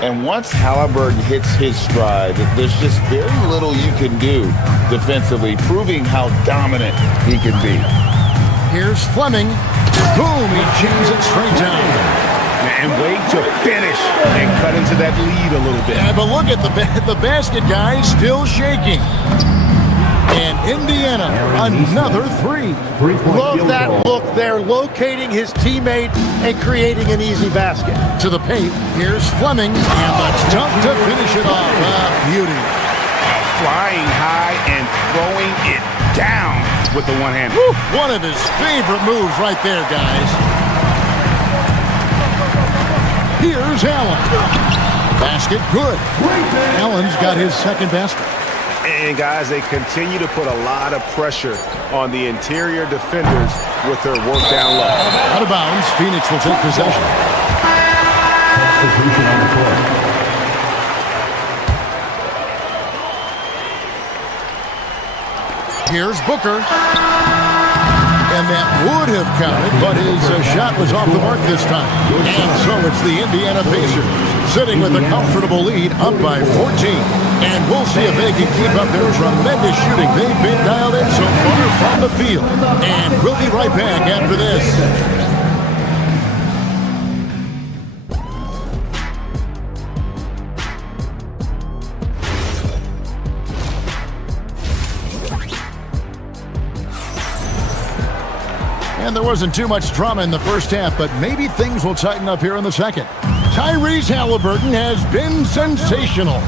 And once Halliburton hits his stride, there's just very little you can do defensively, proving how dominant he can be. Here's Fleming. Boom, he jams it straight down. And wait to finish and cut into that lead a little bit. Yeah, but look at the basket guy still shaking. And Indiana, another 3. Love that look there, locating his teammate and creating an easy basket. To the paint, here's Fleming, and the dunk to finish it off. Beauty. Flying high and throwing it down with the one-hander. One of his favorite moves right there, guys. Here's Allen. Basket good. Allen's got his second basket. And, guys, they continue to put a lot of pressure on the interior defenders with their work down low. Out of bounds, Phoenix will take possession. Substitution on the court. Here's Booker. And that would have counted, but his shot was off the mark this time. And so it's the Indiana Pacers sitting with a comfortable lead up by 14. And we'll see if they can keep up their tremendous shooting they've been dialed in so far from the field. And we'll be right back after this. And there wasn't too much drama in the first half, but maybe things will tighten up here in the second. Tyrese Haliburton has been sensational.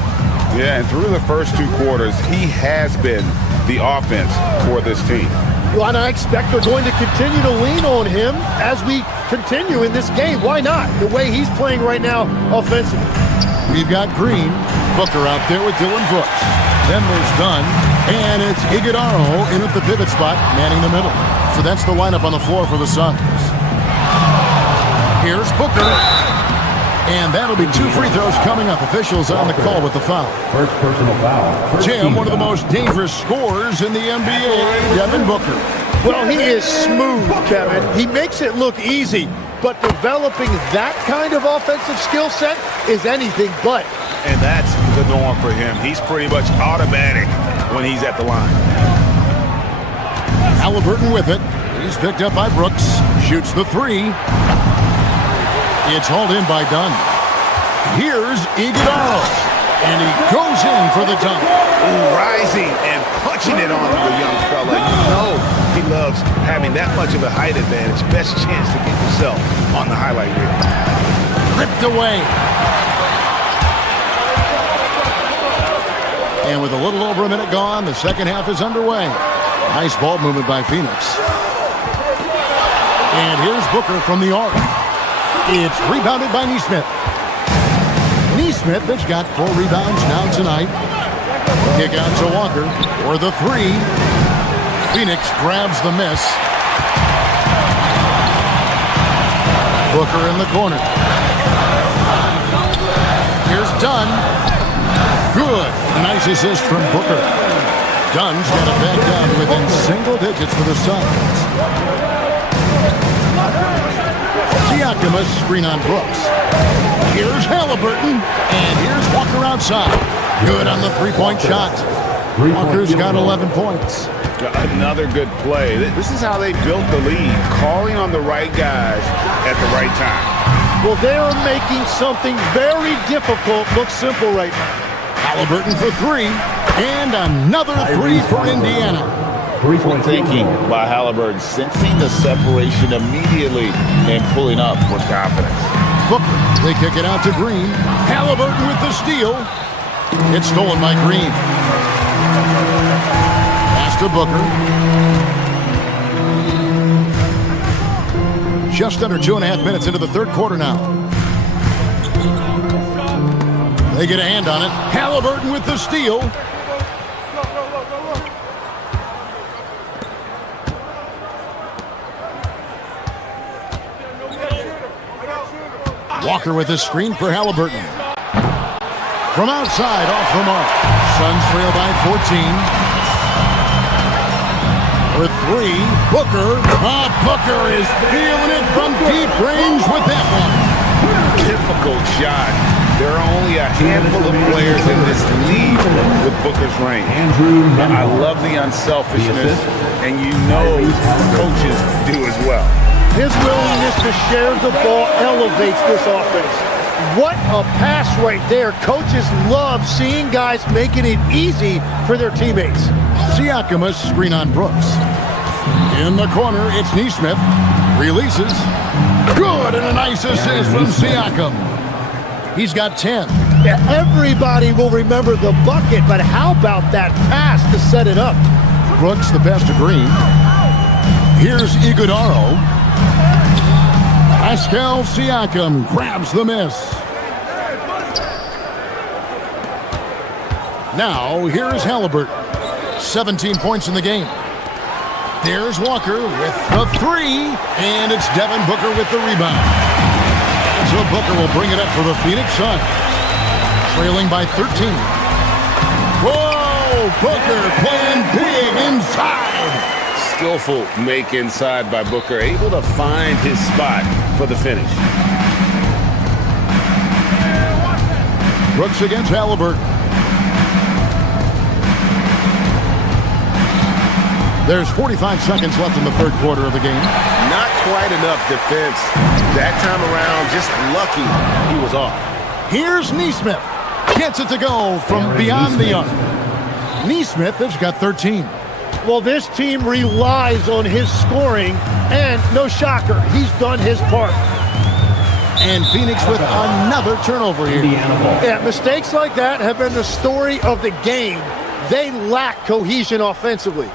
Yeah, and through the first two quarters, he has been the offense for this team. Well, and I expect they're going to continue to lean on him as we continue in this game. Why not? The way he's playing right now offensively. We've got Green, Booker out there with Dylan Brooks. Then there's Dunn, and it's Iguodala in at the pivot spot, manning the middle. So that's the lineup on the floor for the Suns. Here's Booker. And that'll be 2 free throws coming up. Officials on the call with the foul. First personal foul. Jim, one of the most dangerous scorers in the NBA, Devin Booker. Well, he is smooth, Kevin. He makes it look easy, but developing that kind of offensive skill set is anything but. And that's the norm for him. He's pretty much automatic when he's at the line. Haliburton with it. He's picked up by Brooks. Shoots the 3. It's hauled in by Dunn. Here's Iguodala. And he goes in for the dunk. Rising and punching it on the young fella. You know he loves having that much of a height advantage. Best chance to get yourself on the highlight reel. Ripped away. And with a little over a minute gone, the second half is underway. Nice ball movement by Phoenix. And here's Booker from the arc. It's rebounded by Nesmith. Nesmith has got 4 rebounds now tonight. Kick out to Walker for the 3. Phoenix grabs the miss. Booker in the corner. Here's Dunn. Good. Nice assist from Booker. Dunn's got it back down within single digits for the Suns. Siakam, screen on Brooks. Here's Haliburton, and here's Walker outside. Good on the 3-point shot. Walker's got 11 points. Another good play. This is how they built the lead, calling on the right guys at the right time. Well, they are making something very difficult look simple right now. Haliburton for 3, and another 3 for Indiana. Quick thinking by Haliburton, sensing the separation immediately and pulling up with confidence. Booker, they kick it out to Green. Haliburton with the steal. It's stolen by Green. Pass to Booker. Just under 2.5 minutes into the third quarter now. They get a hand on it. Haliburton with the steal. Walker with his screen for Haliburton. From outside, off the mark. Suns trail by 14. For 3, Booker. Booker is feeling it from deep range with that one. Difficult shot. There are only a handful of players in this league with Booker's range. I love the unselfishness, and you know coaches do as well. His willingness to share the ball elevates this offense. What a pass right there. Coaches love seeing guys making it easy for their teammates. Siakam, screen on Brooks. In the corner, it's Nesmith. Releases. Good, and a nice assist from Siakam. He's got 10. Yeah, everybody will remember the bucket, but how about that pass to set it up? Brooks, the pass to Green. Here's Iguodaro. Pascal Siakam grabs the miss. Now, here's Halliburton. 17 points in the game. There's Walker with the three, and it's Devin Booker with the rebound. So Booker will bring it up for the Phoenix Suns, trailing by 13. Whoa, Booker playing big inside. Skillful make inside by Booker, able to find his spot for the finish. Brooks against Halliburton. There's 45 seconds left in the third quarter of the game. Not quite enough defense that time around. Just lucky he was off. Here's Nesmith. Gets it to go from beyond the arc. Nesmith has got 13. Well, this team relies on his scoring, and no shocker, he's done his part. And Phoenix with another turnover here. Yeah, mistakes like that have been the story of the game. They lack cohesion offensively.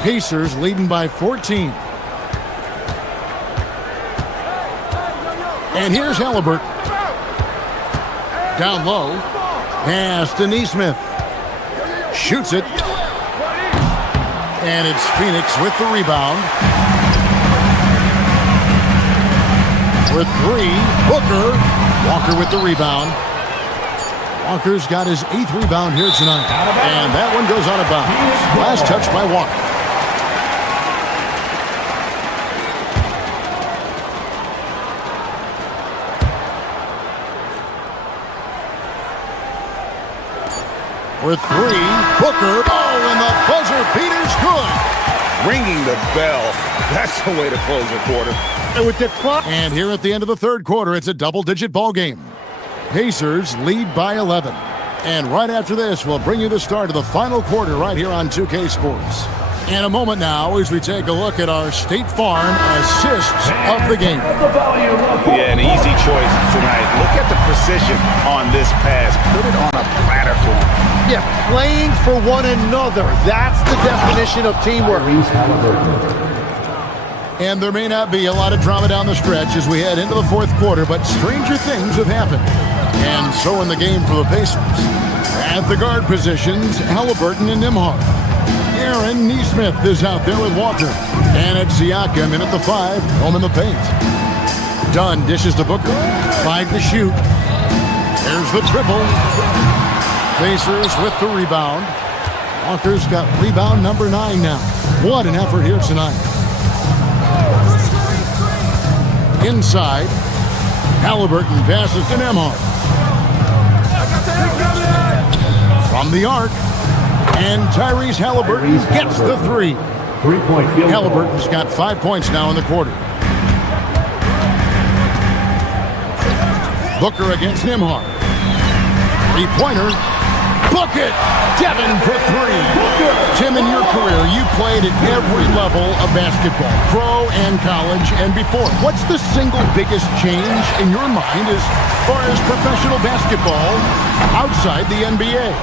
Pacers leading by 14. And here's Halliburton. Down low. Pass to Nesmith. Shoots it. And it's Phoenix with the rebound. For three, Booker. Walker with the rebound. Walker's got his 8th rebound here tonight. And that one goes out of bounds. Last touch by Walker. For three, Booker. Oh, and the buzzer beater's good. Ringing the bell. That's the way to close the quarter. And with the clock. And here at the end of the third quarter, it's a double-digit ball game. Pacers lead by 11. And right after this, we'll bring you the start of the final quarter right here on 2K Sports. In a moment now, as we take a look at our State Farm assists of the game. Yeah, an easy choice tonight. Look at the precision on this pass. Put it on a platter for him. Yeah, playing for one another. That's the definition of teamwork. And there may not be a lot of drama down the stretch as we head into the fourth quarter, but stranger things have happened. And so in the game for the Pacers. At the guard positions, Halliburton and Nembhard. Aaron Nesmith is out there with Walker. And it's Siakam in at the 5, home in the paint. Dunn dishes to Booker. 5 to shoot. There's the triple. Pacers with the rebound. Walker's got rebound number 9 now. What an effort here tonight. Inside, Halliburton passes to Nembhard. From the arc, and Tyrese Halliburton gets the 3. 3-point field. Halliburton's got 5 points now in the quarter. Booker against Nembhard. 3-pointer. Bucket! Devin for 3. Tim, in your career, you played at every level of basketball, pro and college and before. What's the single biggest change in your mind as far as professional basketball outside the NBA?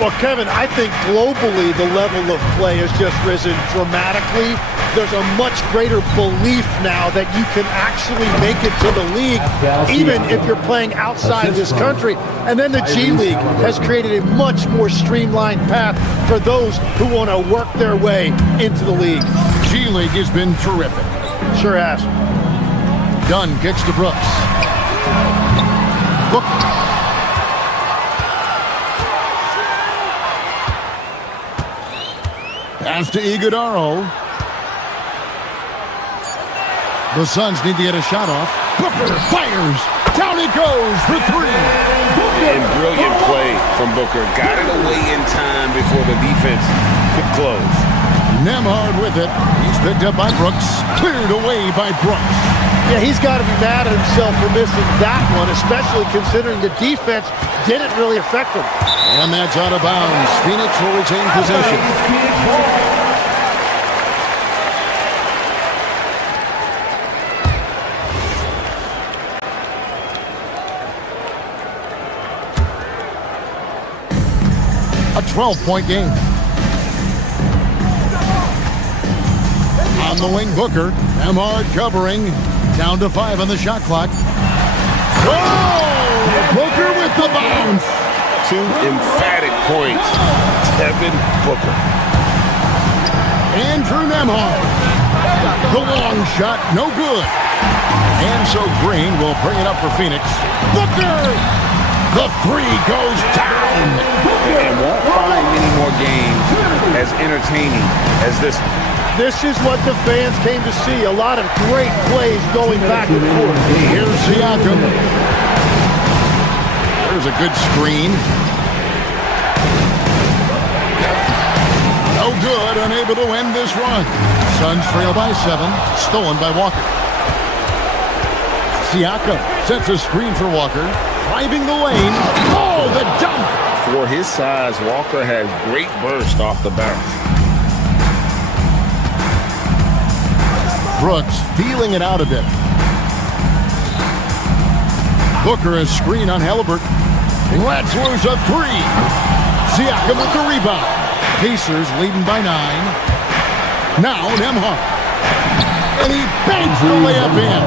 Well, Kevin, I think globally the level of play has just risen dramatically. There's a much greater belief now that you can actually make it to the league, even if you're playing outside of this country. And then the G League has created a much more streamlined path for those who want to work their way into the league. G League has been terrific. Sure has. Dunn kicks to Brooks. Booker. Pass to Iguodaro. The Suns need to get a shot off. Booker fires. Down it goes for 3. And brilliant play from Booker. Got it away in time before the defense could close. Nembhard with it. He's picked up by Brooks. Cleared away by Brooks. Yeah, he's got to be mad at himself for missing that one, especially considering the defense didn't really affect him. And that's out of bounds. Phoenix will retain possession. A 12-point game. On the wing, Booker. Nembhard covering. Down to 5 on the shot clock. Oh! Booker with the bounce. 2 emphatic points. Devin Booker. Andrew Nembhard. The long shot, no good. And so Green will bring it up for Phoenix. Booker! The 3 goes down. And won't find many more games as entertaining as this one. This is what the fans came to see. A lot of great plays going back and forth. Here's Siakam. There's a good screen. No good, unable to end this run. Suns trail by 7, stolen by Walker. Siakam sets a screen for Walker, driving the lane. Oh, the dunk! For his size, Walker has great burst off the bounce. Brooks feeling it out a bit. Booker a screen on Halliburton. Let's lose a 3. Siakam with the rebound. Pacers leading by 9. Now Nembhard. And he banks the layup in.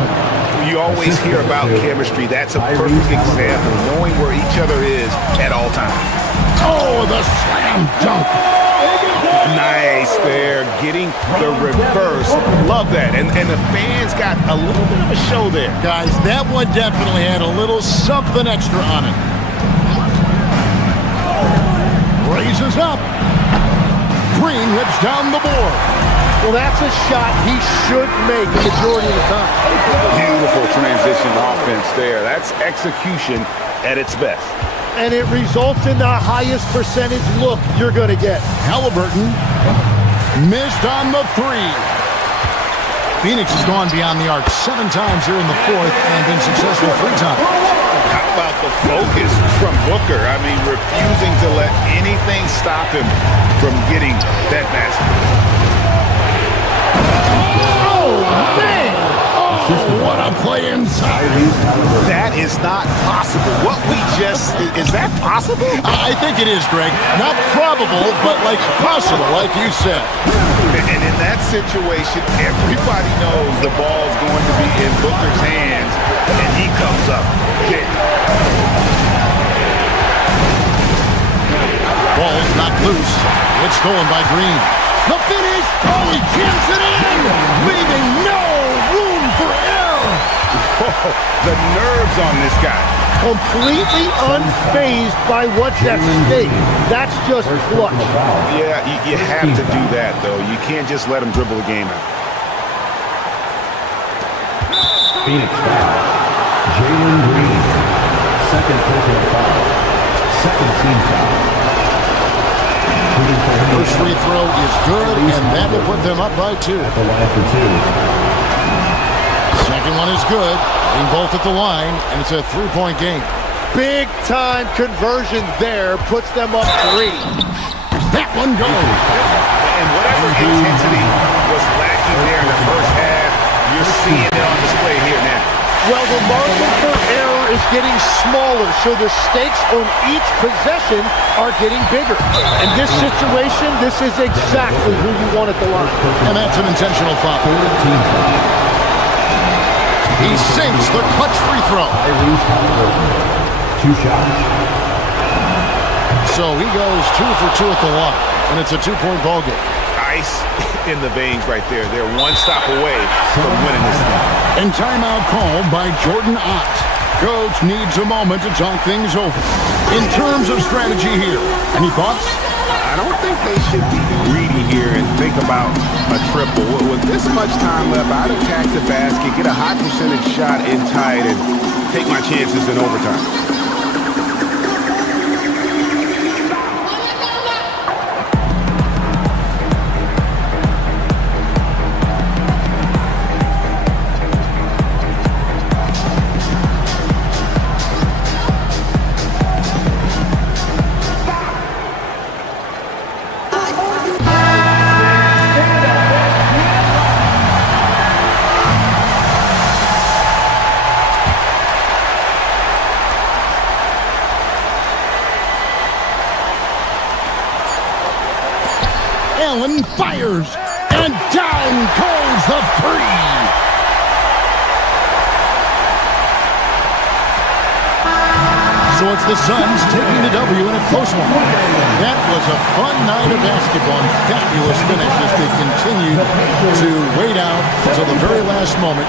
You always hear about chemistry. That's a perfect example, knowing where each other is at all times. Oh, the slam dunk. Nice there, getting the reverse. Love that. And the fans got a little bit of a show there. Guys, that one definitely had a little something extra on it. Raises up. Green whips down the board. Well, that's a shot he should make the majority of the time. Beautiful transition offense there. That's execution at its best. And it results in the highest percentage look you're going to get. Halliburton missed on the 3. Phoenix has gone beyond the arc 7 times here in the 4th and been successful 3 times. How about the focus from Booker? I mean, refusing to let anything stop him from getting that basket. Oh, man! Oh, what a play inside. That is not possible. What we just... Is that possible? I think it is, Greg. Not probable, but like possible, like you said. And in that situation, everybody knows the ball's going to be in Booker's hands, and he comes up big. Ball's knocked loose. It's stolen by Green. The finish! Oh, he jams it in! Leaving no room for error! Oh, the nerves on this guy. Completely unfazed by what's at stake. That's just clutch. Yeah, you have to do that, though. You can't just let him dribble the game out. Phoenix foul. Jalen Green. Second personal foul. Second team foul. First free throw is good, and that will put them up by 2. At the line for 2. Second one is good. Being both at the line, and it's a 3-point game. Big time conversion there puts them up 3. That one goes. And whatever intensity was lacking there in the first half, you're seeing it on display here now. Well, the margin for error is getting smaller, so the stakes on each possession are getting bigger. In this situation, this is exactly who you want at the line. And that's an intentional foul. He sinks the clutch free throw. 2 shots. So he goes 2 for 2 at the line, and it's a 2-point ball game. Ice in the veins right there. They're one stop away from winning this thing. And timeout called by Jordan Ott. Coach needs a moment to talk things over. In terms of strategy here, any thoughts? I don't think they should be greedy here and think about a triple. With this much time left, I'd attack the basket, get a high percentage shot in tight, and take my chances in overtime. Allen fires, and down goes the three. So it's the Suns taking the W in a close one. That was a fun night of basketball and fabulous finish as they continue to wait out until the very last moment.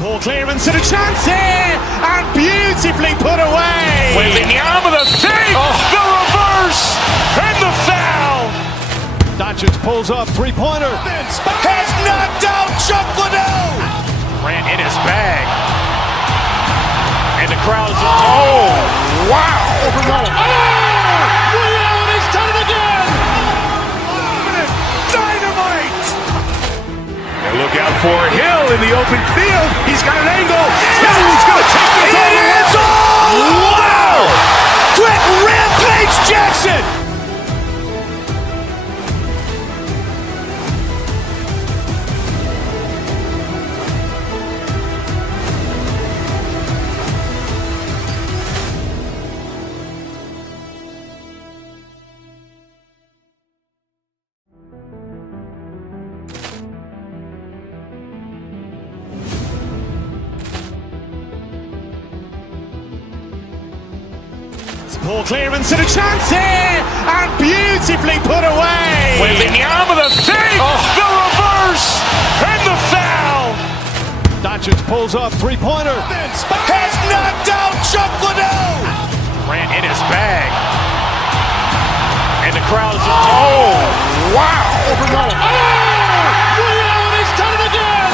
Ball clearance and a chance here, and beautifully put away. Waving the arm of the thing, the reverse, and the foul. Doncic pulls up, three-pointer. Has knocked out Chuck Liddell. Grant in his bag. And the crowd's, oh, wow. Ray Allen has done it again. Dynamite. Look out for Hill in the open field. He's got an angle. He's going to take this all the way. Wow! Quick rampage Jackson. Ball clearance and a chance here, and beautifully put away. Waving the arm of the thing, the reverse, and the foul. Doncic pulls up, three-pointer. Has knocked out Chuck Liddell. Grant in his bag. And the crowd's, oh, wow. Ray Allen has done it again.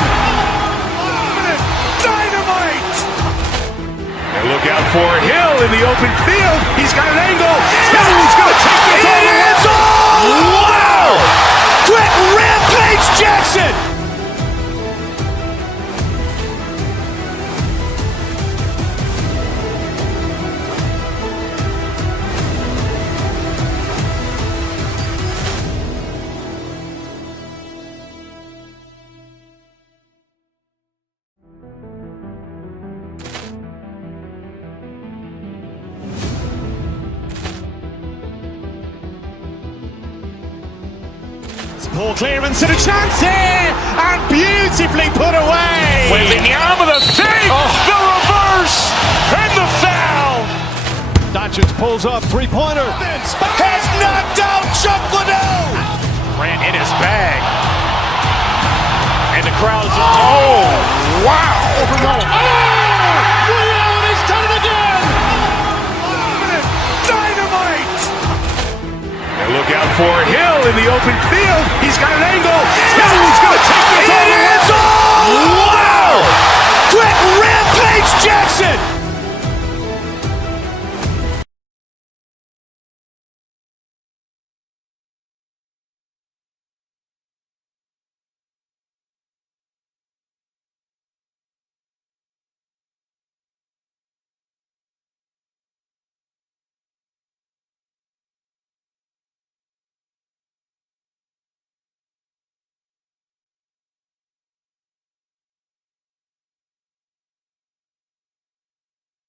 Dynamite. And look out for Hill in the open field. He's got an angle. He's going to take this all the way. Wow! Quick rampage Jackson. Ball clearance and a chance here, and beautifully put away. Waving the arm of the thing, the reverse, and the foul. Doncic pulls up, three-pointer. Has knocked out Chuck Liddell. Grant in his bag. And the crowd's, oh, wow. Ray Allen has done it again. Dynamite. And look out for Hill in the open field. He's got an angle. He's going to take this all the way. Wow! Quick rampage Jackson.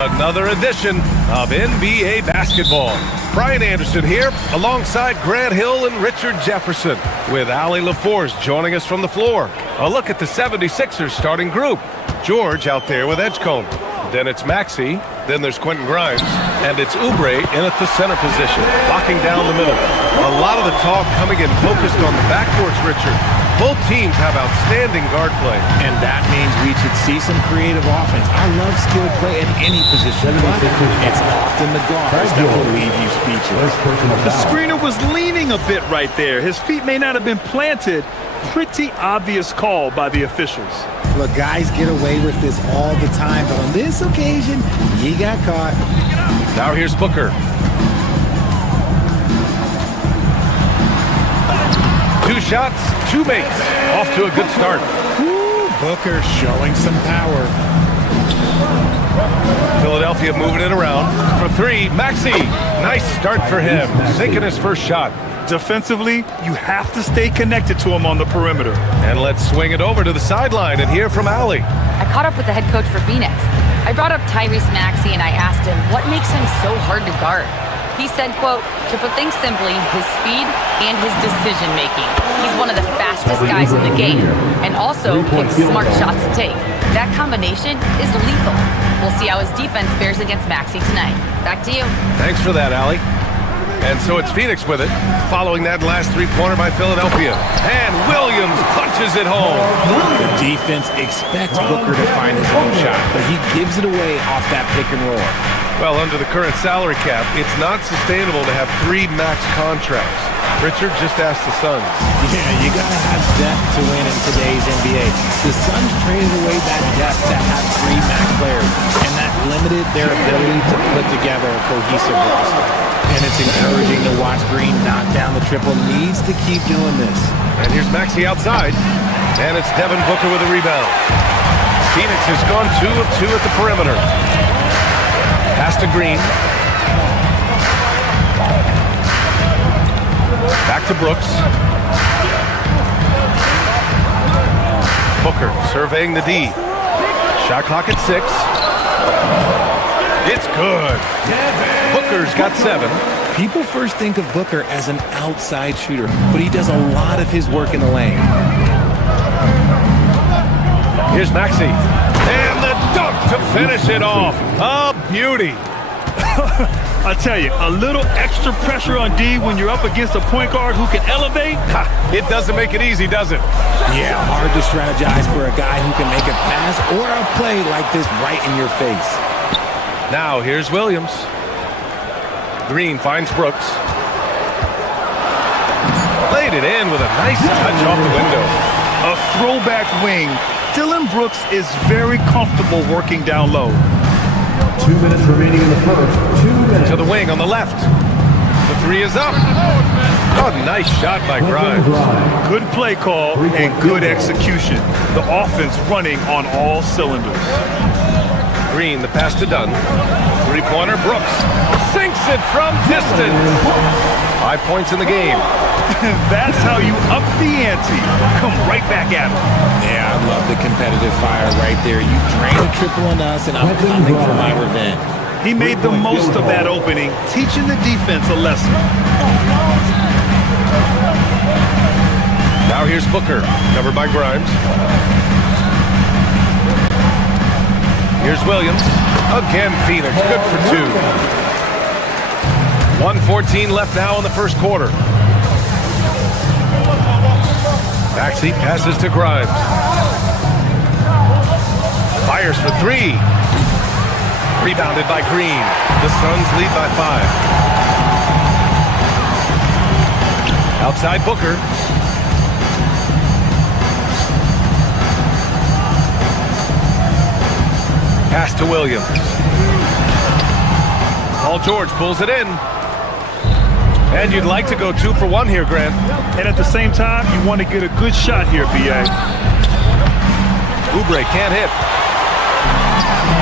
Another edition of NBA basketball. Brian Anderson here alongside Grant Hill and Richard Jefferson with Allie LaForce joining us from the floor. A look at the 76ers starting group. George out there with Edgecombe. Then it's Maxey. Then there's Quentin Grimes. And it's Oubre in at the center position, locking down the middle. A lot of the talk coming in focused on the backcourts, Richard. Both teams have outstanding guard play. And that means we should see some creative offense. I love skill play at any position, but it's often the guards that will leave you speechless. The screener was leaning a bit right there. His feet may not have been planted. Pretty obvious call by the officials. Look, guys get away with this all the time, but on this occasion, he got caught. Now here's Booker. Two shots, two makes. Off to a good start. Woo, Booker showing some power. Philadelphia Philadelphia moving it around. For three, Maxey. Nice start for him. Sinking his first shot. Defensively, you have to stay connected to him on the perimeter. And let's swing it over to the sideline and hear from Allie. I caught up with the head coach for Phoenix. I brought up Tyrese Maxey and I asked him what makes him so hard to guard. He said, quote, to put things simply, his speed and his decision making. He's one of the fastest guys in the game and also picks smart shots to take. That combination is lethal. We'll see how his defense fares against Maxey tonight. Back to you. Thanks for that, Allie. And so it's Phoenix with it, following that last three-pointer by Philadelphia. And Williams punches it home. The defense expects Booker to find his own shot, but he gives it away off that pick and roll. Well, under the current salary cap, it's not sustainable to have 3 max contracts. Richard just asked the Suns. Yeah, you gotta have depth to win in today's NBA. The Suns traded away that depth to have 3 max players, and that limited their ability to put together a cohesive roster. And it's encouraging to watch Green knock down the triple. Needs to keep doing this. And here's Maxey outside. And it's Devin Booker with a rebound. Phoenix has gone 2 of 2 at the perimeter. Pass to Green. Back to Brooks. Booker surveying the D. Shot clock at 6. It's good. Booker's got 7. People first think of Booker as an outside shooter, but he does a lot of his work in the lane. Here's Maxey. And the dunk to finish it off. A beauty. I tell you, a little extra pressure on D when you're up against a point guard who can elevate. It doesn't make it easy, does it? Yeah, hard to strategize for a guy who can make a pass or a play like this right in your face. Now here's Williams. Green finds Brooks. Laid it in with a nice touch off the window. A throwback wing. Dylan Brooks is very comfortable working down low. 2 minutes remaining in the first. 2 minutes. To the wing on the left. The 3 is up. Oh, nice shot by Grimes. Good play call and good execution. The offense running on all cylinders. Green, the pass to Dunn. 3-pointer, Brooks. Sinks it from distance. 5 points in the game. That's how you up the ante. Come right back at him. Yeah, I love the competitive fire right there. You drain a triple on us, and I'm coming for my revenge. He made the most of that opening, teaching the defense a lesson. Now here's Booker, covered by Grimes. Here's Williams. Again, Phoenix, good for 2. 1:14 left now in the first quarter. Maxey passes to Grimes. Fires for 3. Rebounded by Green. The Suns lead by 5. Outside Booker. Pass to Williams. Paul George pulls it in. And you'd like to go 2 for 1 here, Grant. And at the same time, you want to get a good shot here, B.A. Oubre can't hit.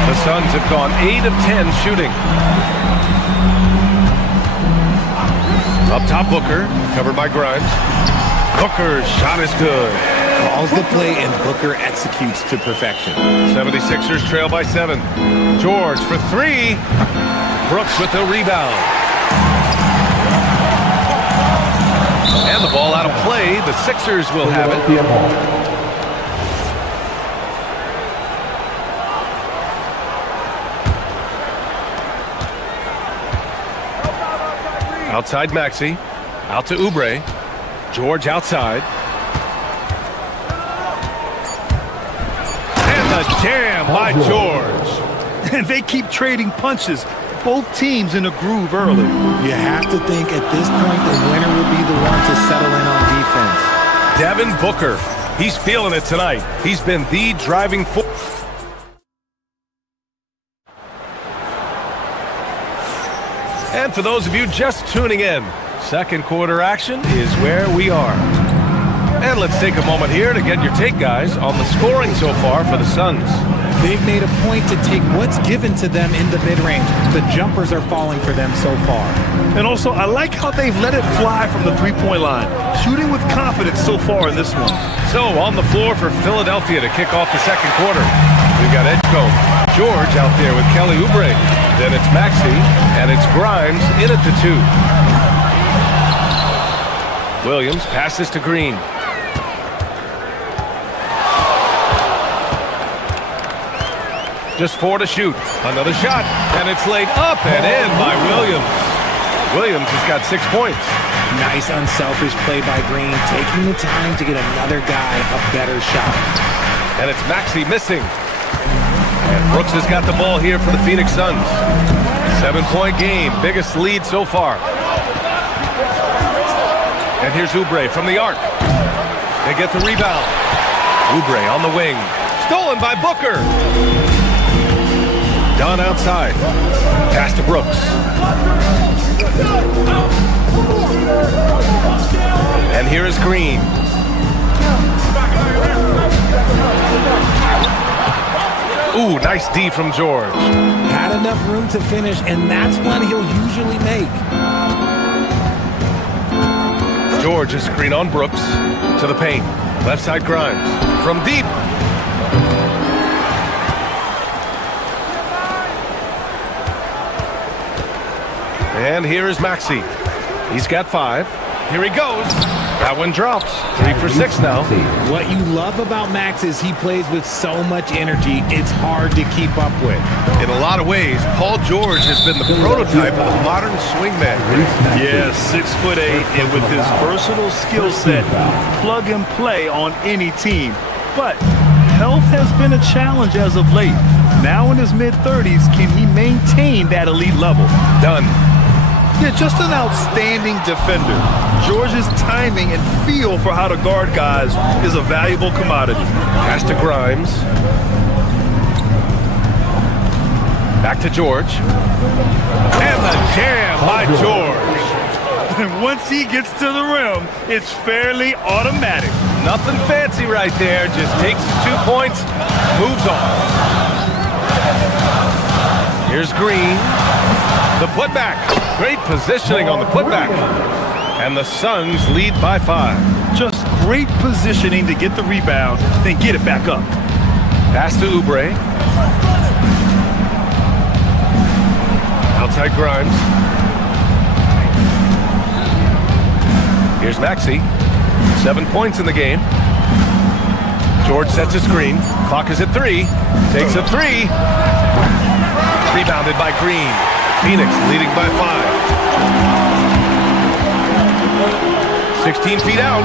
The Suns have gone 8 of 10 shooting. Up top, Booker, covered by Grimes. Booker's shot is good. Calls the play and Booker executes to perfection. 76ers trail by 7. George for 3. Brooks with the rebound. And the ball out of play. The Sixers will have it. Outside Maxey. Out to Oubre. George outside. And the jam by George. And they keep trading punches. Both teams in a groove early. You have to think at this point the winner will be the one to settle in on defense. Devin Booker. He's feeling it tonight. He's been the driving force. And for those of you just tuning in, second quarter action is where we are. And let's take a moment here to get your take, guys, on the scoring so far for the Suns. They've made a point to take what's given to them in the mid-range. The jumpers are falling for them so far. And also, I like how they've let it fly from the three-point line, shooting with confidence so far in this one. So on the floor for Philadelphia to kick off the second quarter. We've got Edgecombe, George out there with Kelly Oubre. Then it's Maxey, and it's Grimes in at the 2. Williams passes to Green. Just 4 to shoot. Another shot, and it's laid up and in by Williams. Williams has got 6 points. Nice unselfish play by Green, taking the time to get another guy a better shot. And it's Maxey missing. And Brooks has got the ball here for the Phoenix Suns. 7-point game, biggest lead so far. And here's Oubre from the arc. They get the rebound. Oubre on the wing. Stolen by Booker. Dunn outside. Pass to Brooks. And here is Green. Ooh, nice D from George. Had enough room to finish, and that's one he'll usually make. George is screen on Brooks. To the paint. Left side Grimes. From deep. And here is Maxey. He's got 5. Here he goes. That one drops. 3 for 6 now. What you love about Max is he plays with so much energy, it's hard to keep up with. In a lot of ways, Paul George has been the prototype of a modern swingman. Yeah, 6'8", and with his versatile skill set, plug and play on any team. But health has been a challenge as of late. Now in his mid-30s, can he maintain that elite level? Done. Yeah, just an outstanding defender. George's timing and feel for how to guard guys is a valuable commodity. Pass to Grimes. Back to George. And the jam by George. And once he gets to the rim, it's fairly automatic. Nothing fancy right there. Just takes his 2 points, moves on. Here's Green. The putback. Great positioning on the putback. And the Suns lead by 5. Just great positioning to get the rebound, then get it back up. Pass to Oubre. Outside Grimes. Here's Maxey. 7 points in the game. George sets a screen. Clock is at 3. Takes a 3. Rebounded by Green. Phoenix leading by 5. 16 feet out.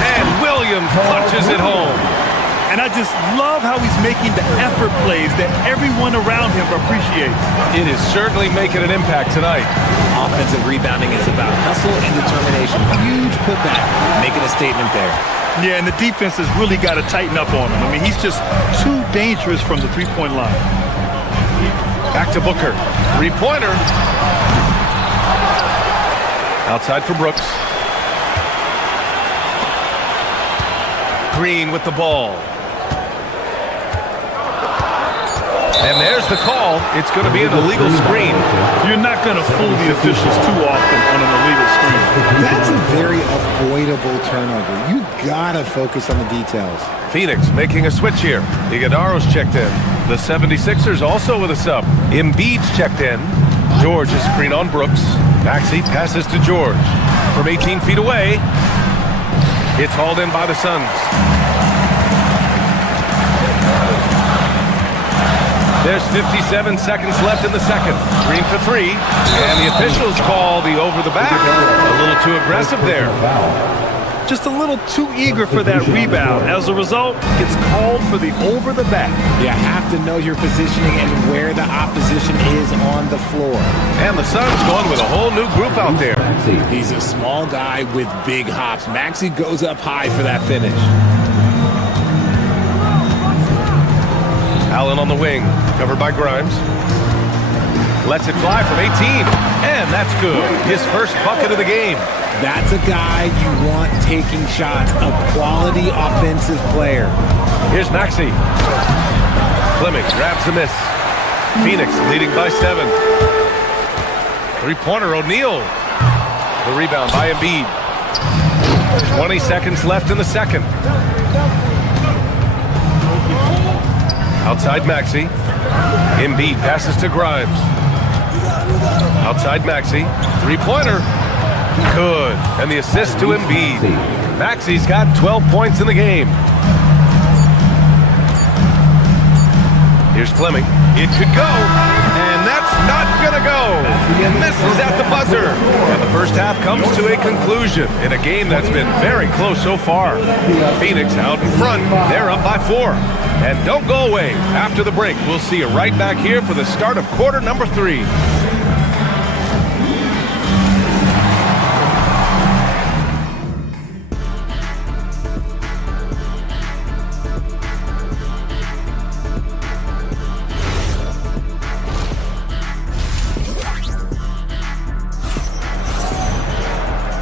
And Williams punches it home. And I just love how he's making the effort plays that everyone around him appreciates. It is certainly making an impact tonight. Offensive rebounding is about hustle and determination. Huge putback, making a statement there. Yeah, and the defense has really got to tighten up on him. I mean, he's just too dangerous from the three-point line. Back to Booker. 3-pointer. Outside for Brooks. Green with the ball. And there's the call. It's going to be an illegal screen. You're not going to fool the officials too often on an illegal screen. That's a very avoidable turnover. You gotta focus on the details. Phoenix making a switch here. Iguodala's checked in. The 76ers also with a sub. Embiid's checked in. George is screen on Brooks. Maxey passes to George. From 18 feet away, it's hauled in by the Suns. There's 57 seconds left in the second. Green for 3. And the officials call the over the back. A little too aggressive there. Just a little too eager for that rebound. As a result, gets called for the over the back. You have to know your positioning and where the opposition is on the floor. And the Suns going with a whole new group out there. He's a small guy with big hops. Maxey goes up high for that finish. Allen on the wing, covered by Grimes. Lets it fly from 18, and that's good. His first bucket of the game. That's a guy you want taking shots, a quality offensive player. Here's Maxey. Fleming grabs the miss. Phoenix leading by 7. Three-pointer, O'Neal. The rebound by Embiid. 20 seconds left in the second. Outside Maxey. Embiid passes to Grimes. Outside Maxey. Three-pointer. Good. And the assist to Embiid. Maxey's got 12 points in the game. Here's Fleming. It could go. And that's not going to go. Misses at the buzzer. And the first half comes to a conclusion in a game that's been very close so far. Phoenix out in front. They're up by 4. And don't go away. After the break, we'll see you right back here for the start of quarter number 3.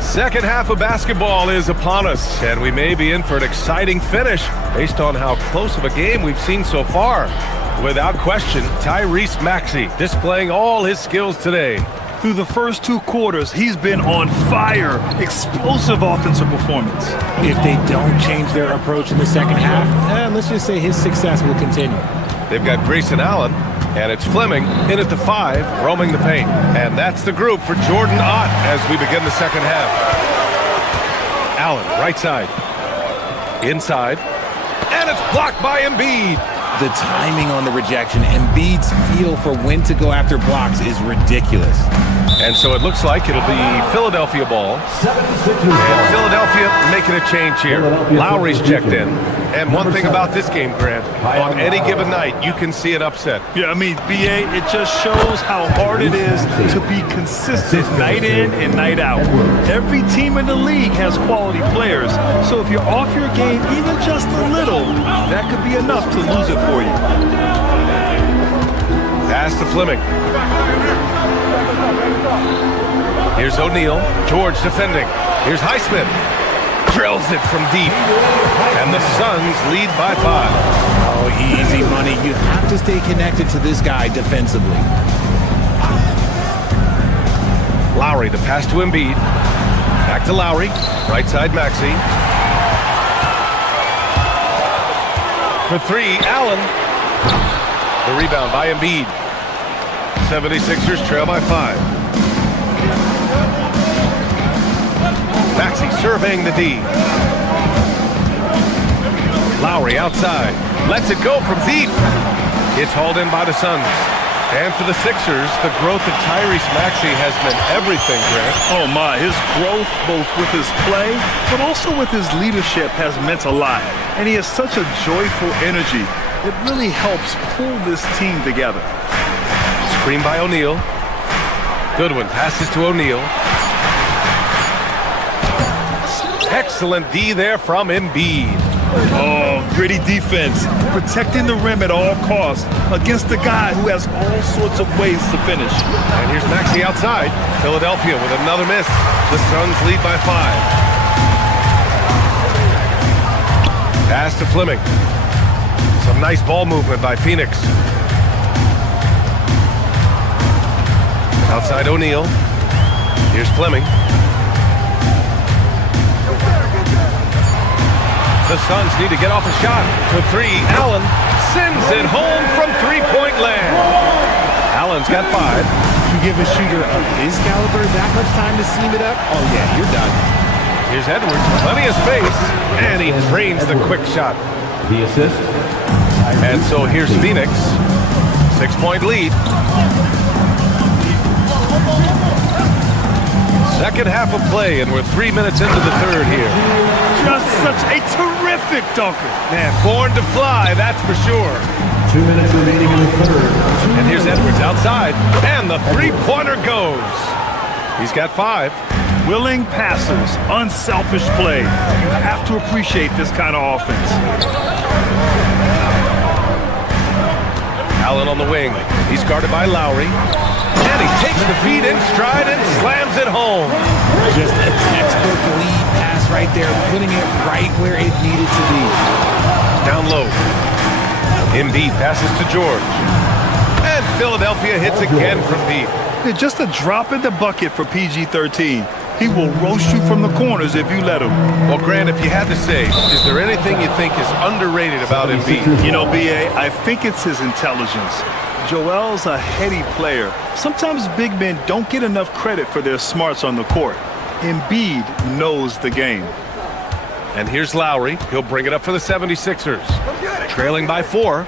Second half of basketball is upon us, and we may be in for an exciting finish based on how close of a game we've seen so far. Without question, Tyrese Maxey displaying all his skills today. Through the first 2 quarters, he's been on fire. Explosive offensive performance. If they don't change their approach in the second half, let's just say his success will continue. They've got Grayson Allen, and it's Fleming in at the 5, roaming the paint. And that's the group for Jordan Ott as we begin the second half. Allen, right side. Inside. And it's blocked by Embiid. The timing on the rejection, Embiid's feel for when to go after blocks is ridiculous. And so it looks like it'll be Philadelphia ball. And Philadelphia making a change here. Lowry's checked in. And one thing about this game, Grant, on any given night, you can see an upset. Yeah, I mean, BA, it just shows how hard it is to be consistent night in and night out. Every team in the league has quality players, so if you're off your game even just a little, that could be enough to lose it for you. Pass to Fleming. Here's O'Neal. George defending. Here's Highsmith. Drills it from deep. And the Suns lead by 5. Oh, easy money. You have to stay connected to this guy defensively. Lowry, the pass to Embiid. Back to Lowry. Right side Maxey. For 3, Allen. The rebound by Embiid. 76ers trail by 5. Maxey surveying the D. Lowry outside. Lets it go from deep. It's hauled in by the Suns. And for the Sixers, the growth of Tyrese Maxey has been everything, Grant. Oh my, his growth both with his play, but also with his leadership has meant a lot. And he has such a joyful energy. It really helps pull this team together. Screen by O'Neal. Goodwin passes to O'Neal. Excellent D there from Embiid. Oh, gritty defense. Protecting the rim at all costs against a guy who has all sorts of ways to finish. And here's Maxey outside. Philadelphia with another miss. The Suns lead by 5. Pass to Fleming. Some nice ball movement by Phoenix. Outside O'Neal. Here's Fleming. The Suns need to get off a shot. For 3, Allen sends it home from three-point land. Allen's got 5. You give a shooter of his caliber that much time to seam it up? Oh, yeah, you're done. Here's Edwards, plenty of space, and he drains the quick shot. The assist. And so here's Phoenix. 6-point lead. Second half of play, and we're 3 minutes into the third here. Just such a terrific dunker. Man, born to fly, that's for sure. 2 minutes remaining in the third. And here's Edwards outside, and the three-pointer goes. He's got 5. Willing passes, unselfish play. You have to appreciate this kind of offense. Allen on the wing. He's guarded by Lowry. And he takes the feed in stride and slams it home. Just a textbook lead pass right there, putting it right where it needed to be. down low. Embiid passes to George. And Philadelphia hits again from deep. Just a drop in the bucket for PG-13. He will roast you from the corners if you let him. Well, Grant, if you had to say, is there anything you think is underrated about Embiid? You know, B.A., I think it's his intelligence. Joel's a heady player. Sometimes big men don't get enough credit for their smarts on the court. Embiid knows the game. And here's Lowry. He'll bring it up for the 76ers. Trailing by 4.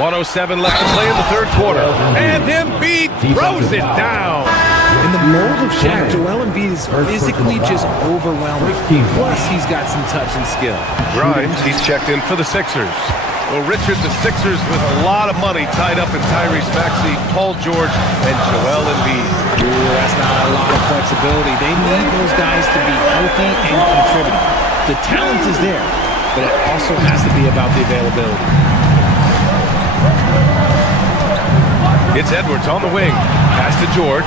.107 left to play in the third quarter. And Embiid throws it down. In the mold of Shaq, Joel Embiid is physically just overwhelming. Plus, he's got some touch and skill. Grimes, he's checked in for the Sixers. Well, Richard, the Sixers with a lot of money tied up in Tyrese Maxey, Paul George, and Joel Embiid. Ooh, that's not a lot of flexibility. They need those guys to be healthy and contributing. The talent is there, but it also has to be about the availability. It's Edwards on the wing. Pass to George.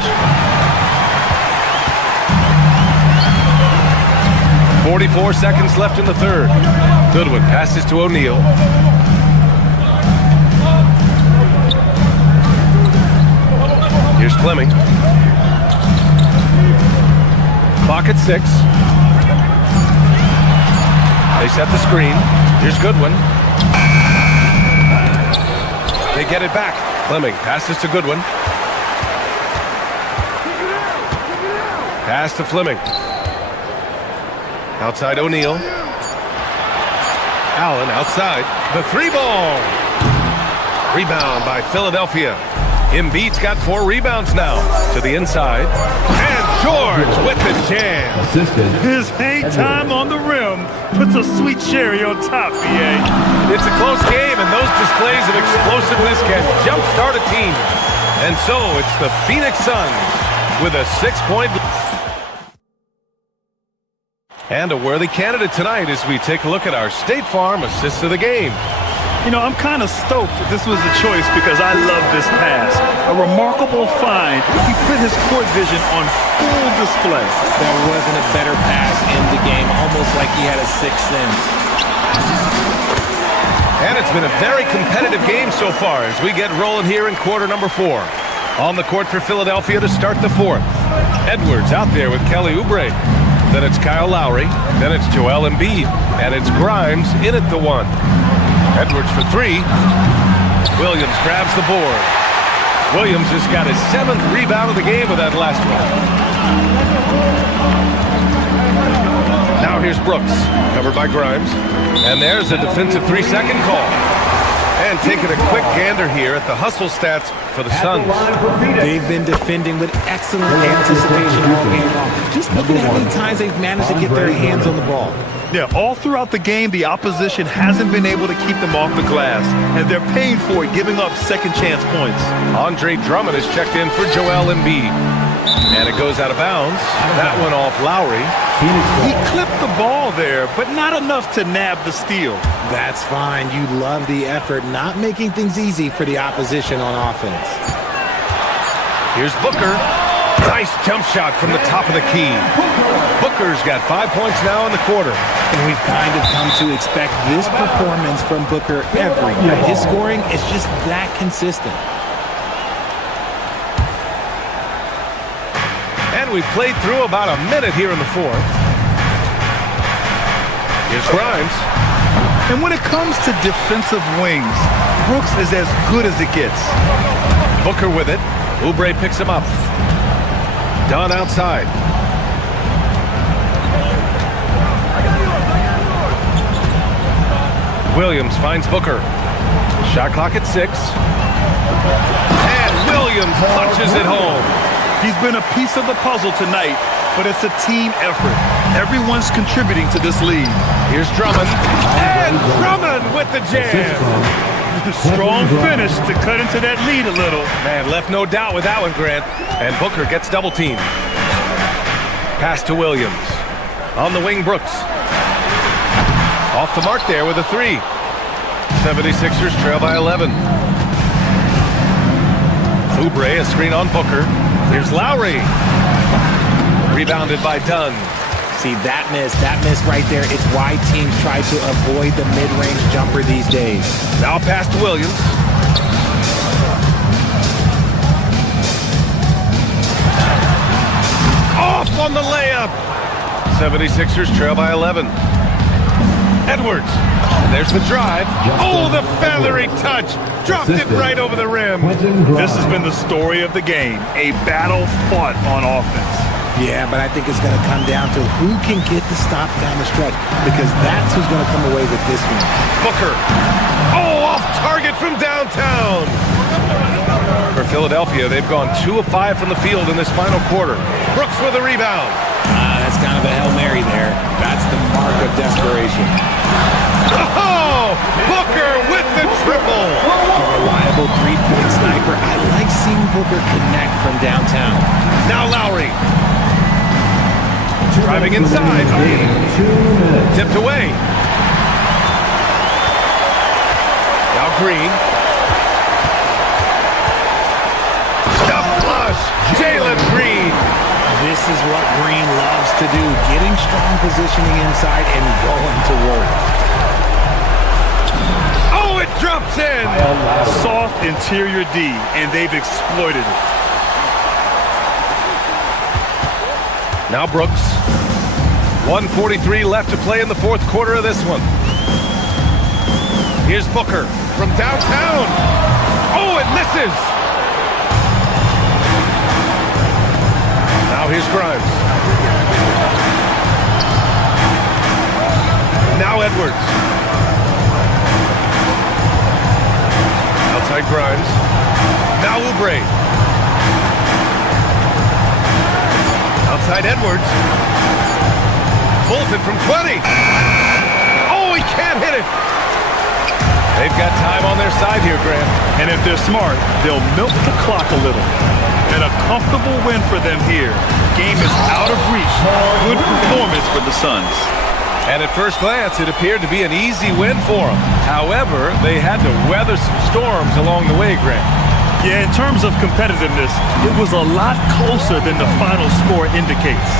44 seconds left in the third. Goodwin passes to O'Neal. Here's Fleming. Clock at 6. They set the screen. Here's Goodwin. They get it back. Fleming passes to Goodwin. Pass to Fleming. Outside O'Neal. Allen outside. The 3-ball. Rebound by Philadelphia. Embiid's got 4 rebounds now. To the inside. And George with the jam. His hang time on the rim puts a sweet cherry on top, B.A. It's a close game, and those displays of explosiveness can jumpstart a team. And so it's the Phoenix Suns with a 6-point lead. And a worthy candidate tonight as we take a look at our State Farm assist of the game. You know, I'm kind of stoked that this was a choice because I love this pass. A remarkable find. He put his court vision on full display. There wasn't a better pass in the game, almost like he had a sixth sense. And it's been a very competitive game so far as we get rolling here in quarter number 4. On the court for Philadelphia to start the 4th. Edwards out there with Kelly Oubre. Then it's Kyle Lowry. Then it's Joel Embiid. And it's Grimes in at the 1. Edwards for 3. Williams grabs the board. Williams has got his 7th rebound of the game with that last one. Now here's Brooks, covered by Grimes. And there's a defensive 3-second call. And taking a quick gander here at the hustle stats for the Suns. They've been defending with excellent anticipation all game long. Just look at how many times they've managed to get their hands on the ball. Yeah, all throughout the game, the opposition hasn't been able to keep them off the glass, and they're paying for it, giving up second chance points. Andre Drummond is checked in for Joel Embiid. And it goes out of bounds. That one off Lowry. He clipped the ball there, but not enough to nab the steal. That's fine. You love the effort, not making things easy for the opposition on offense. Here's Booker. Nice jump shot from the top of the key. Booker's got 5 points now in the quarter. And we've kind of come to expect this performance from Booker every night. His scoring is just that consistent. And we've played through about a minute here in the 4th. Here's Grimes. And when it comes to defensive wings, Brooks is as good as it gets. Booker with it. Oubre picks him up. Dunn outside. Williams finds Booker. Shot clock at 6. And Williams punches it home. He's been a piece of the puzzle tonight, but it's a team effort. Everyone's contributing to this lead. Here's Drummond. And Drummond with the jam. Strong finish to cut into that lead a little. Man, left no doubt with that one, Grant. And Booker gets double teamed. Pass to Williams. On the wing, Brooks. Off the mark there with a 3. 76ers trail by 11. Oubre, a screen on Booker. Here's Lowry. Rebounded by Dunn. See, that miss right there, it's why teams try to avoid the mid-range jumper these days. Now pass to Williams. Off on the layup. 76ers trail by 11. Edwards. And there's the drive. Oh, the feathery touch. Dropped it right over the rim. This has been the story of the game. A battle fought on offense. Yeah, but I think it's going to come down to who can get the stops down the stretch, because that's who's going to come away with this one. Booker. Oh, off target from downtown. For Philadelphia, they've gone 2 of 5 from the field in this final quarter. Brooks with a rebound. That's kind of a Hail Mary there. That's the mark of desperation. Oh, Booker with the triple. A reliable three-point sniper. I like seeing Booker connect from downtown. Now Lowry. Driving inside. Tipped away. Now Green. The flush. Jalen Green. This is what Green loves to do. Getting strong positioning inside and going to work. Oh, it drops in. Soft interior D, and they've exploited it. Now Brooks. 1:43 left to play in the fourth quarter of this one. Here's Booker from downtown. Oh, it misses. Now here's Grimes. Now Edwards. Outside Grimes. Now Oubre. Outside Edwards. Pulls it from 20. Oh, he can't hit it. They've got time on their side here, Grant. And if they're smart, they'll milk the clock a little. And a comfortable win for them here. Game is out of reach. Good performance for the Suns. And at first glance, it appeared to be an easy win for them. However, they had to weather some storms along the way, Grant. Yeah, in terms of competitiveness, it was a lot closer than the final score indicates.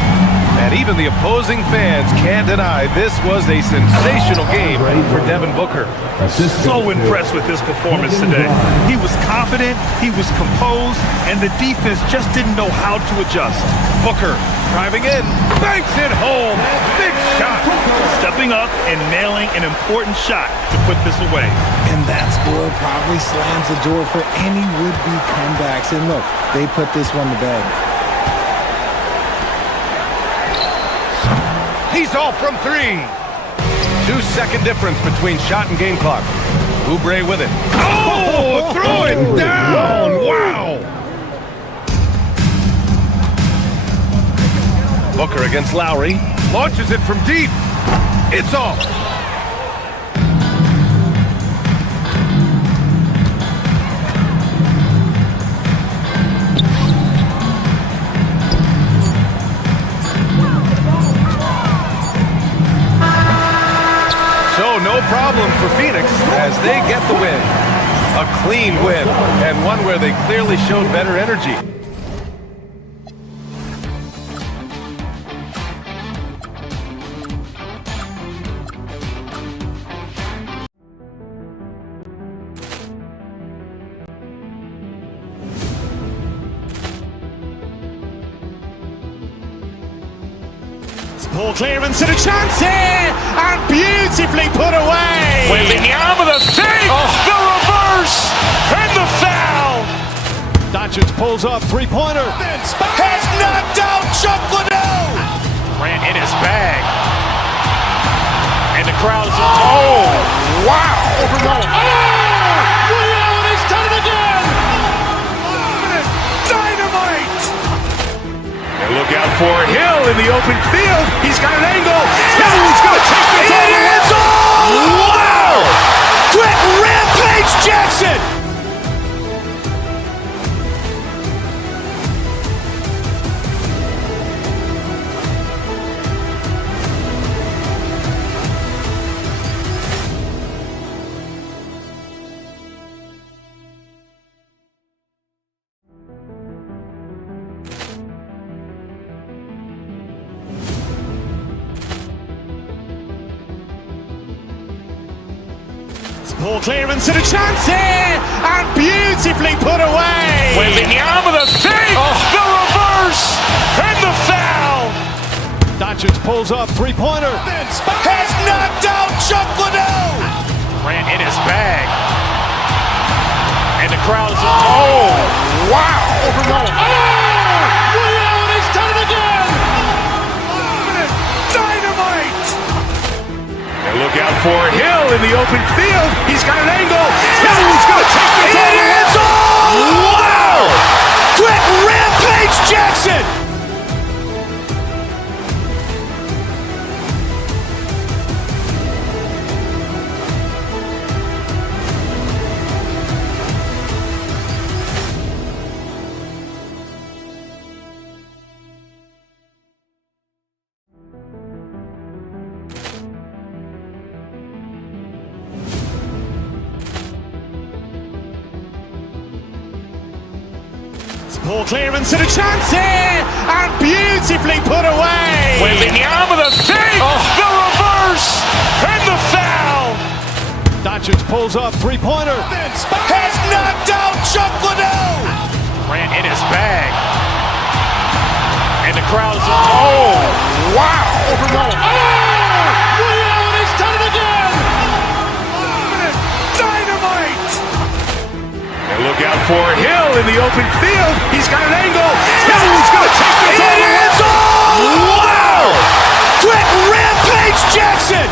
And even the opposing fans can't deny this was a sensational game for Devin Booker. So impressed with his performance today. He was confident, he was composed, and the defense just didn't know how to adjust. Booker driving in, banks it home, big shot. Stepping up and nailing an important shot to put this away. And that score probably slams the door for any would-be comebacks. And look, they put this one to bed. He's off from 3. 2-second difference between shot and game clock. Oubre with it. Oh, throw it down. Wow. Booker against Lowry. Launches it from deep. It's off. So no problem for Phoenix as they get the win. A clean win and one where they clearly showed better energy. Ball clearance and a chance here, and beautifully put away. Wembanyama the fake, the reverse, and the foul. Doncic pulls up, three-pointer. Has knocked out Chuck Liddell. Grant in his bag. And the crowd is... Oh, wow. Overruled. Oh! Allen has done it again! Dynamite. And look out for Hill in the open field. He's got an angle. He's going to take this all the way. It's all! Wow! Quick Rampage Jackson! Ball clearance and a chance here, and beautifully put away. Wembanyama with a save, the reverse, and the foul. Doncic pulls up, three-pointer. Has knocked out Chuck Liddell. Grant in his bag. And the crowd is, wow. Liddell, he's done it again. Dynamite. And look out for Hill in the open field. He's got an angle. Hill's going to take this all the way. Wow. Quick Rampage Jackson. Ball clearance and a chance here, and beautifully put away. Wembanyama with a save, the reverse, and the foul. Doncic pulls up, three-pointer. Has knocked out Chuck Liddell. Grant in his bag. And the crowd is, wow. Liddell, he's done it again. Dynamite. And look out for Hill in the open field. He's got an angle. Hill's going to take this all the way. Wow. Quick Rampage Jackson.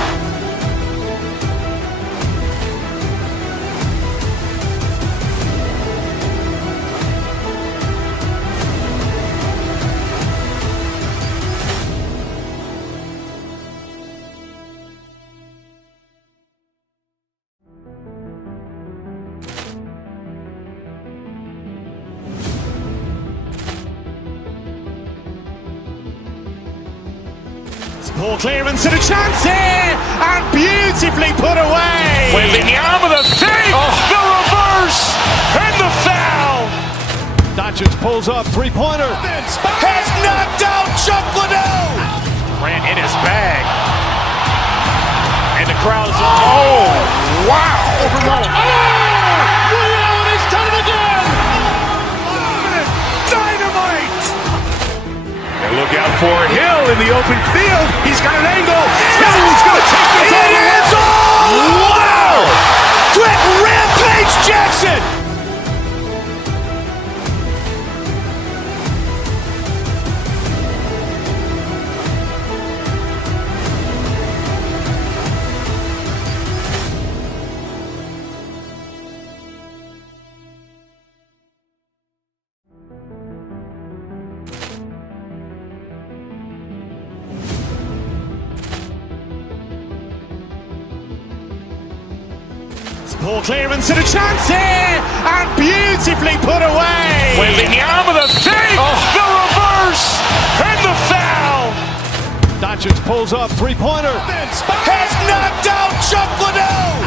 Ball clearance and a chance here, and beautifully put away. Wembanyama with a save, the reverse, and the foul. Doncic pulls up, three-pointer. Has knocked out Chuck Liddell. Grant in his bag. And the crowd is, wow. Liddell, he's done it again. Dynamite. And look out for Hill in the open field. He's got an angle. Hill's going to take this all the way. Wow. Quick Rampage Jackson. Ball clearance and a chance here, and beautifully put away. Wembanyama with a save, the reverse, and the foul. Doncic pulls up, three-pointer. Has knocked out Chuck Liddell.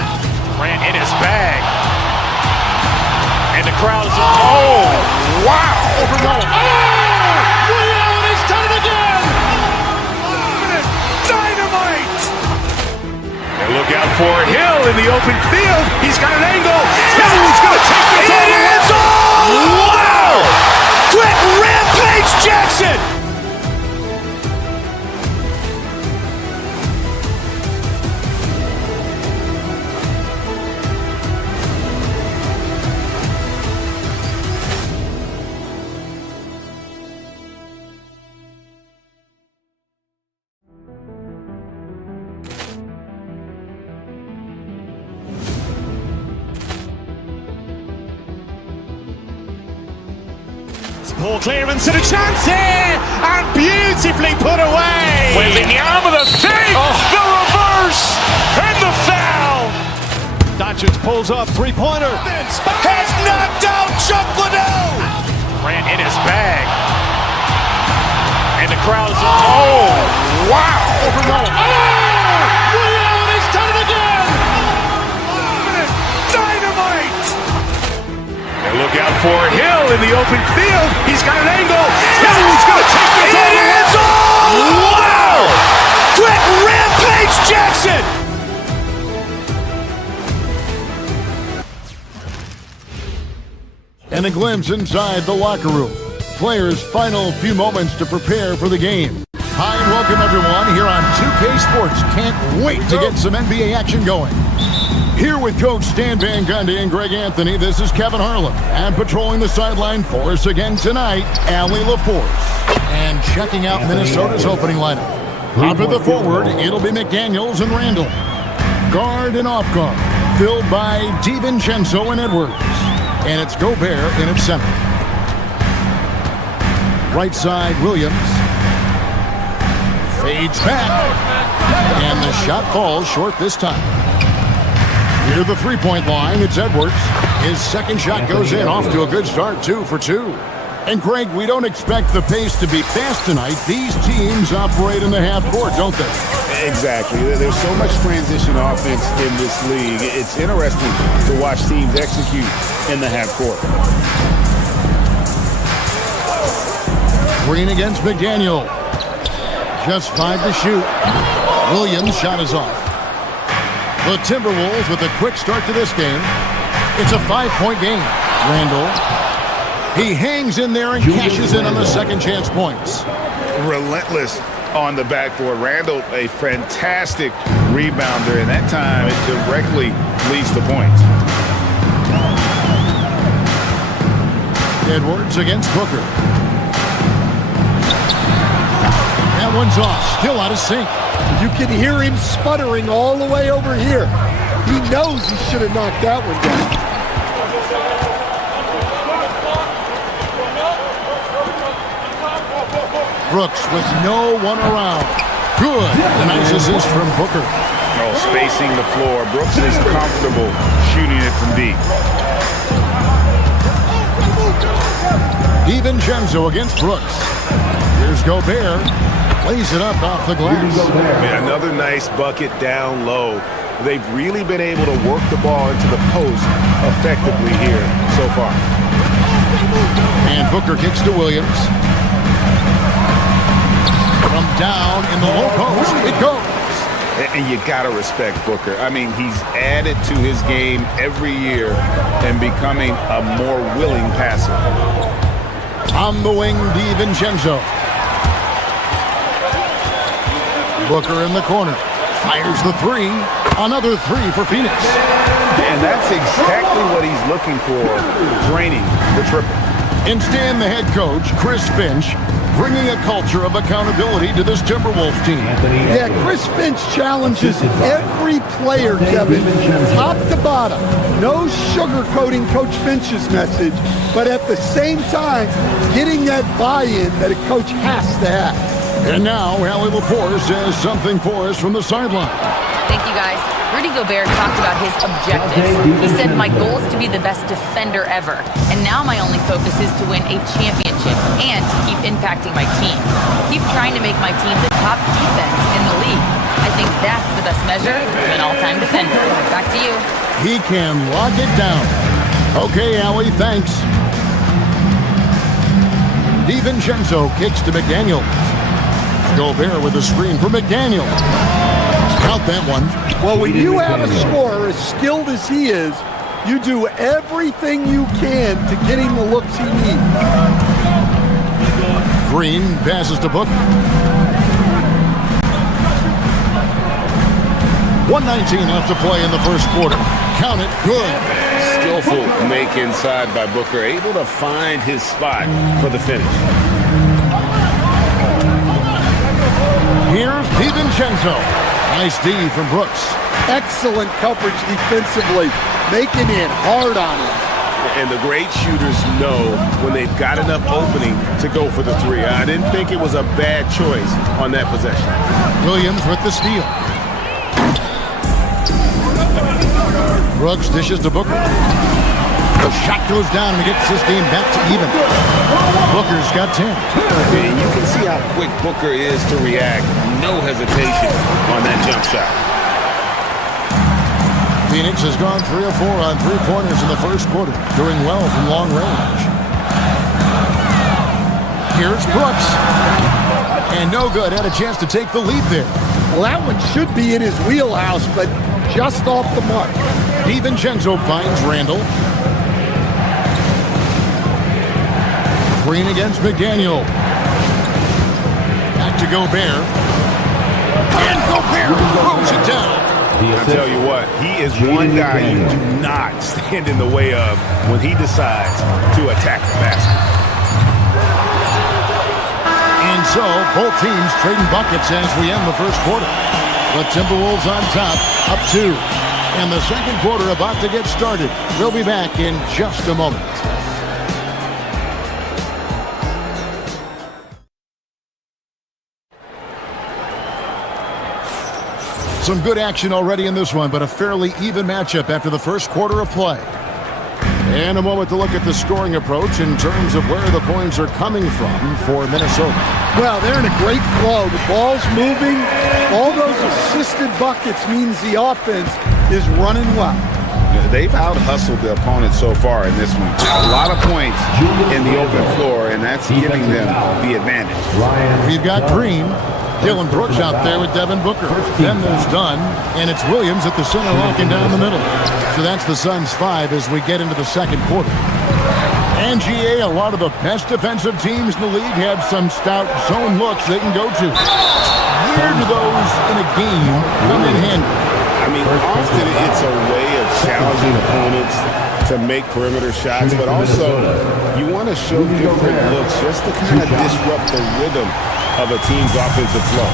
Grant in his bag. And the crowd is, wow. Liddell, he's done it again. Dynamite. And look out for Hill in the open field. He's got an angle. Hill's going to take this all the way. Wow. Quick Rampage Jackson. Ball clearance and a chance here, and beautifully put away. Wembanyama with a save, the reverse, and the foul. Doncic pulls up, three-pointer. Has knocked out Chuck Liddell. Grant in his bag. And the crowd is, wow. Liddell, he's done it again. Dynamite. And look out for Hill in the open field. He's got an angle. Hill's going to take this all the way. Wow. Quick Rampage Jackson. And a glimpse inside the locker room. Players' final few moments to prepare for the game. Hi and welcome everyone here on 2K Sports. Can't wait to get some NBA action going. Here with Coach Stan Van Gundy and Greg Anthony, this is Kevin Harlan. And patrolling the sideline for us again tonight, Allie LaForce. And checking out Minnesota's opening lineup. Under the forward, it'll be McDaniels and Randall. Guard and off guard, filled by DiVincenzo and Edwards. And it's Gobert in its center. Right side, Williams. Fades back. And the shot falls short this time. Near the three-point line, it's Edwards. His second shot goes in, off to a good start, 2 for 2. And Greg, we don't expect the pace to be fast tonight. These teams operate in the half court, don't they? Exactly. There's so much transition offense in this league. It's interesting to watch teams execute in the half court. Green against McDaniel. Just 5 to shoot. Williams' shot is off. The Timberwolves with a quick start to this game. It's a 5-point game. Randall. He hangs in there and cashes in on the second chance points. Relentless on the backboard. Randall, a fantastic rebounder, and that time it directly leads to points. Edwards against Booker. That one's off, still out of sync. You can hear him sputtering all the way over here. He knows he should have knocked that one down. Brooks with no one around. Good. A nice assist from Booker. Oh, spacing the floor. Brooks is comfortable shooting it from deep. DiVincenzo against Brooks. Here's Gobert. Lays it up off the glass. Man, another nice bucket down low. They've really been able to work the ball into the post effectively here so far. And Booker kicks to Williams. From down in the low post, it goes. And you got to respect Booker. I mean, he's added to his game every year and becoming a more willing passer. On the wing, DiVincenzo. Booker in the corner. Fires the three. Another 3 for Phoenix. And that's exactly what he's looking for, draining the triple. And Stan, the head coach, Chris Finch, bringing a culture of accountability to this Timberwolves team. Yeah, Chris Finch challenges every player, Kevin, top to bottom. No sugarcoating Coach Finch's message, but at the same time, getting that buy-in that a coach has to have. And now, Allie LaForce has something for us from the sideline. Thank you, guys. Rudy Gobert talked about his objectives. He said, my goal is to be the best defender ever. And now my only focus is to win a championship and to keep impacting my team. Keep trying to make my team the top defense in the league. I think that's the best measure of an all-time defender. Back to you. He can lock it down. Okay, Allie, thanks. DiVincenzo kicks to McDaniels. Gobert with a screen for McDaniels. Count that one. Well, when you have a scorer as skilled as he is, you do everything you can to get him the looks he needs. Green passes to Booker. 1:19 left to play in the first quarter. Count it, good. Skillful make inside by Booker, able to find his spot for the finish. Here's DiVincenzo. Nice D from Brooks. Excellent coverage defensively, making it hard on him. And the great shooters know when they've got enough opening to go for the 3. I didn't think it was a bad choice on that possession. Williams with the steal. Brooks dishes to Booker. The shot goes down and he gets this game back to even. Booker's got 10. And you can see how quick Booker is to react. No hesitation on that jump shot. Phoenix has gone 3 of 4 on 3-pointers in the first quarter, doing well from long range. Here's Brooks. And no good, had a chance to take the lead there. Well, that one should be in his wheelhouse, but just off the mark. DiVincenzo finds Randall. Green against McDaniel. Back to Gobert. And Gobert throws it down. I tell you what, he is one guy you do not stand in the way of when he decides to attack the basket. And so, both teams trading buckets as we end the first quarter. The Timberwolves on top, up 2. And the second quarter about to get started. We'll be back in just a moment. Some good action already in this one, but a fairly even matchup after the first quarter of play. And a moment to look at the scoring approach in terms of where the points are coming from for Minnesota. Well, they're in a great flow. The ball's moving. All those assisted buckets means the offense is running well. They've out-hustled the opponent so far in this one. A lot of points in the open floor, and that's giving them the advantage. We've got Green. Dylan Brooks out there with Devin Booker. Then there's Dunn, and it's Williams at the center locking down the middle. So that's the Suns' 5 as we get into the second quarter. And GA, a lot of the best defensive teams in the league have some stout zone looks they can go to. Where do those in a game come in handy? I mean, often it's a way of challenging opponents to make perimeter shots, but also you want to show different looks just to kind of disrupt the rhythm of a team's offensive flow.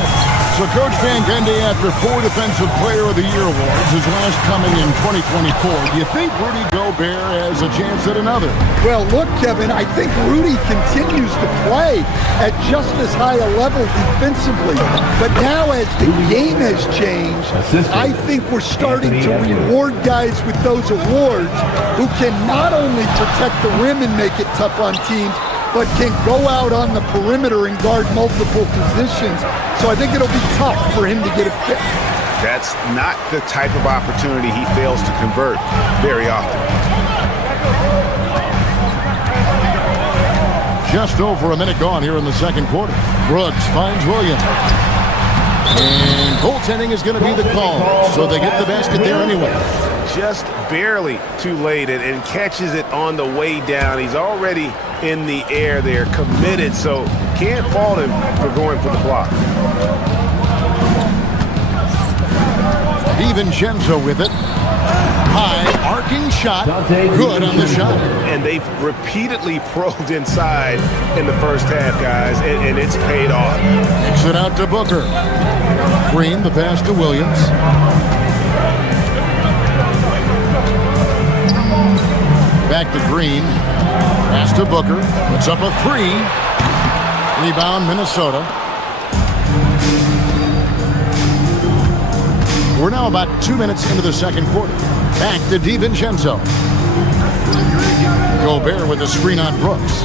So Coach Van Gundy, after 4 Defensive Player of the Year awards, his last coming in 2024, do you think Rudy Gobert has a chance at another? Well, look, Kevin, I think Rudy continues to play at just as high a level defensively. But now as the game has changed, I think we're starting to reward guys with those awards who can not only protect the rim and make it tough on teams, but can go out on the perimeter and guard multiple positions. So I think it'll be tough for him to get a fit. That's not the type of opportunity he fails to convert very often. Just over a minute gone here in the second quarter. Brooks finds Williams. And goaltending is going to be the call, so they get the basket there anyway. Just barely too late and catches it on the way down. He's already in the air there, committed, so can't fault him for going for the block. DiVincenzo with it. High, arcing shot. Good on the shot. And they've repeatedly probed inside in the first half, guys, and it's paid off. Kicks it out to Booker. Green, the pass to Williams. Back to Green. Pass to Booker. Puts up a 3. Rebound, Minnesota. We're now about 2 minutes into the second quarter. Back to DiVincenzo. Gobert with a screen on Brooks.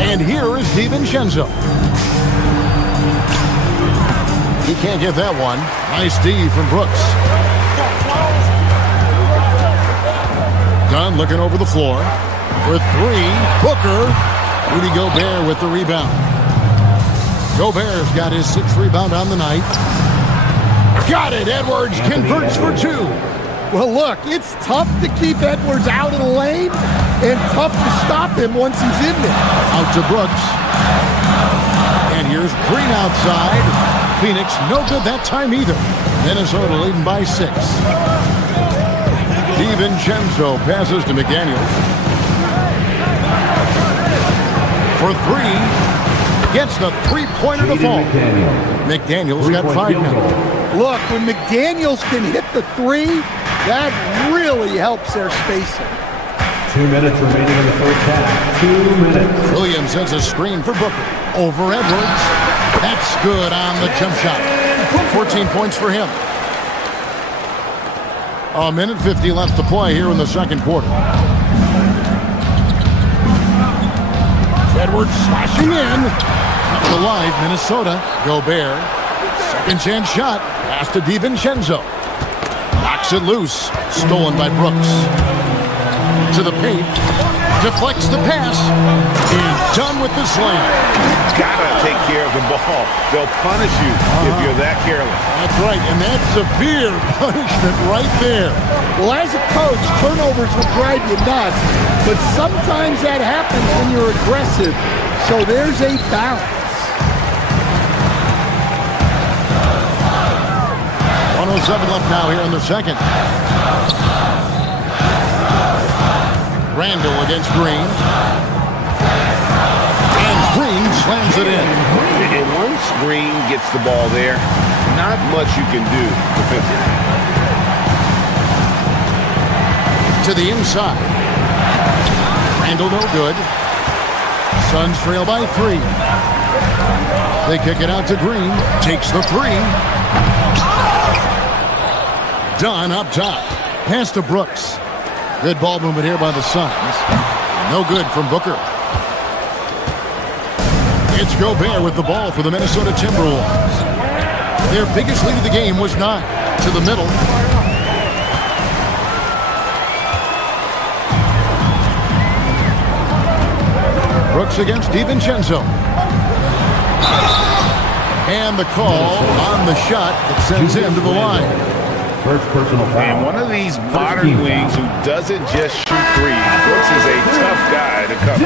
And here is DiVincenzo. He can't get that one. Nice D from Brooks. Dunn looking over the floor. For 3, Booker. Rudy Gobert with the rebound. Gobert's got his 6th rebound on the night. Got it. Edwards converts for 2. Well, look, it's tough to keep Edwards out of the lane and tough to stop him once he's in there. Out to Brooks. And here's Green outside. Phoenix, no good that time either. Minnesota leading by 6. DiVincenzo passes to McDaniels. For 3. Gets the 3-pointer to fall. McDaniels got 5 now. Look, when McDaniels can hit the 3, that really helps their spacing. 2 minutes remaining in the first half. 2 minutes. Williams sends a screen for Booker. Over Edwards. That's good on the jump shot. 14 points for him. A minute 50 left to play here in the second quarter. Edwards slashing in. Up the line, Minnesota. Gobert. Second chance shot. Pass to DiVincenzo. Knocks it loose. Stolen by Brooks. To the paint. Deflects the pass. And done with the slam. Gotta take care of the ball ball. They'll punish you if you're that careless. That's right, and that's severe punishment right there. Well, as a coach, turnovers will drive you nuts, but sometimes that happens when you're aggressive. So there's a balance. 107 left now here in the second. Randall against Green. And Green slams it in. And once Green gets the ball there, not much you can do defensively. To the inside. Randall no good. Suns trail by 3. They kick it out to Green. Takes the 3. Dunn up top. Pass to Brooks. Good ball movement here by the Suns. No good from Booker. It's Gobert with the ball for the Minnesota Timberwolves. Their biggest lead of the game was 9. To the middle. Brooks against DiVincenzo. And the call on the shot that sends him to the line. First personal foul. And one of these modern wings who doesn't just shoot threes. Brooks is a tough guy to cover.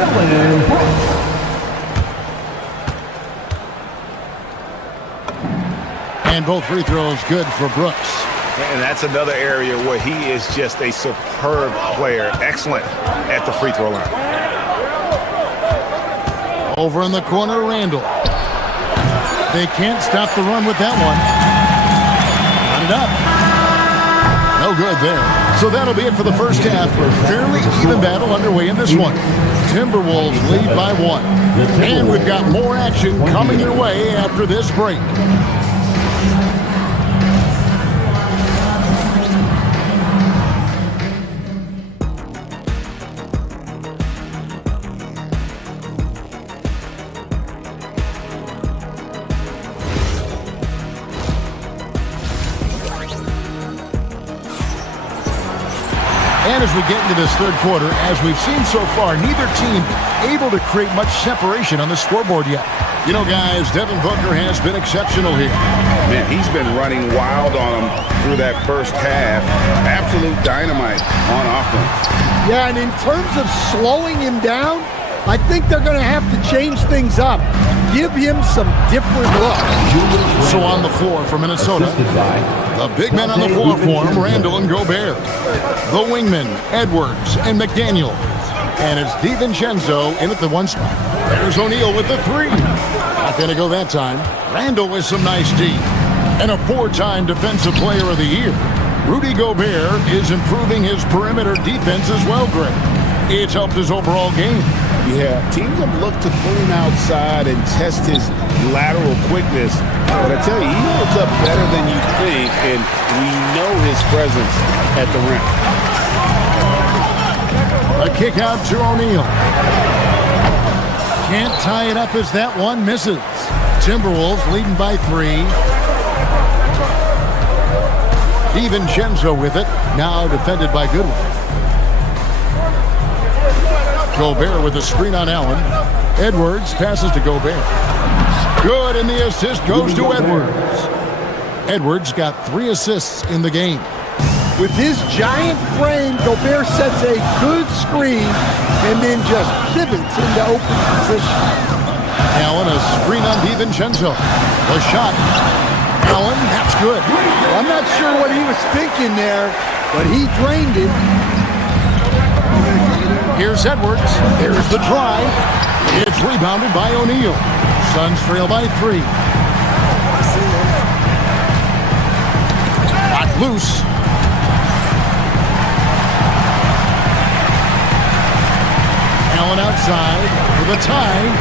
And both free throws good for Brooks. And that's another area where he is just a superb player. Excellent at the free throw line. Over in the corner, Randall. They can't stop the run with that one. Got it up. No good there. So that'll be it for the first half. A fairly even battle underway in this one. Timberwolves lead by 1. And we've got more action coming your way after this break. And as we get into this third quarter, as we've seen so far, neither team able to create much separation on the scoreboard yet. You know, guys, Devin Booker has been exceptional here. Man, he's been running wild on them through that first half. Absolute dynamite on offense. Yeah, and in terms of slowing him down, I think they're going to have to change things up. Give him some different looks. So on the floor for Minnesota, the big men on the floor for him, Randall and Gobert. The wingmen, Edwards and McDaniel. And it's DiVincenzo in at the 1 spot. There's O'Neal with the 3. Not going to go that time. Randall with some nice D. And a 4-time Defensive Player of the Year. Rudy Gobert is improving his perimeter defense as well, Greg. It's helped his overall game. Yeah, teams have looked to pull him outside and test his lateral quickness. But I tell you, he holds up better than you think, and we know his presence at the rim. A kick out to O'Neal. Can't tie it up as that one misses. Timberwolves leading by 3. DiVincenzo with it, now defended by Goodwin. Gobert with a screen on Allen. Edwards passes to Gobert. Good, and the assist goes to Edwards. Edwards got 3 assists in the game. With his giant frame, Gobert sets a good screen and then just pivots into open position. Allen, a screen on DiVincenzo. A shot. Allen, that's good. I'm not sure what he was thinking there, but he drained it. Here's Edwards. There's the drive. It's rebounded by O'Neal. Suns trail by 3. Got loose. Allen outside for the tie.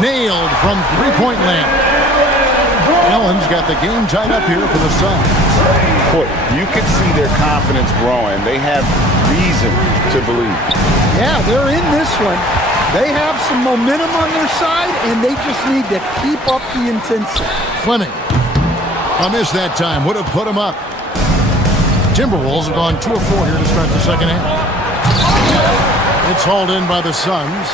Nailed from three-point land. Allen's got the game tied up here for the Suns. Boy, you can see their confidence growing. They have reason to believe. Yeah, they're in this one. They have some momentum on their side, and they just need to keep up the intensity. Fleming. A miss that time. Would have put him up. Timberwolves have gone 2 of 4 here to start the second half. It's hauled in by the Suns.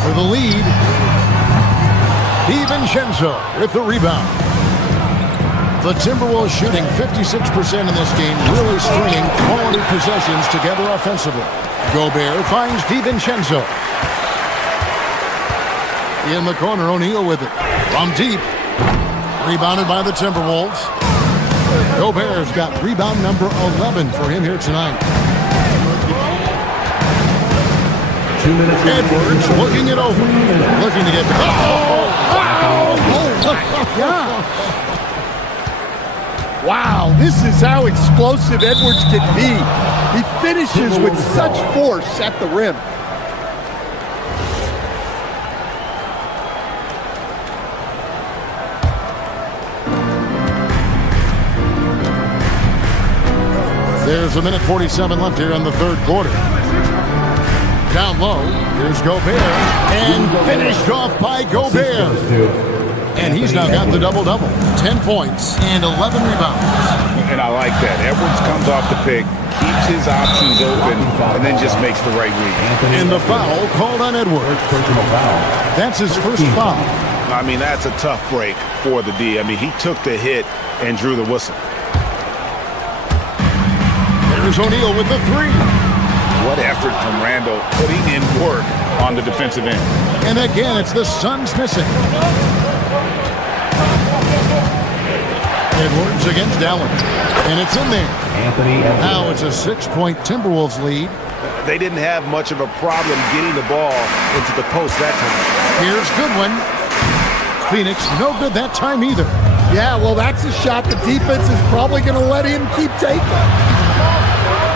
For the lead. DiVincenzo with the rebound. The Timberwolves shooting 56% in this game, really stringing quality possessions together offensively. Gobert finds DiVincenzo. In the corner, O'Neal with it. From deep. Rebounded by the Timberwolves. Gobert's got rebound number 11 for him here tonight. 2 minutes. Edwards looking it over. Looking to get... Oh my gosh. Wow, this is how explosive Edwards can be. He finishes with such force at the rim. There's a minute 47 left here in the third quarter. Down low, here's Gobert, and finished off by Gobert. And he's now got the double-double. 10 points and 11 rebounds. And I like that. Edwards comes off the pick, keeps his options open, and then just makes the right read. And the foul called on Edwards. That's his first foul. I mean, that's a tough break for the D. I mean, he took the hit and drew the whistle. There's O'Neal with the three. What effort from Randall putting in work on the defensive end. And again, it's the Suns missing. Edwards against Allen. And it's in there. Now it's a 6-point Timberwolves lead. They didn't have much of a problem getting the ball into the post that time. Here's Goodwin. Phoenix, no good that time either. Yeah, well, that's a shot the defense is probably going to let him keep taking.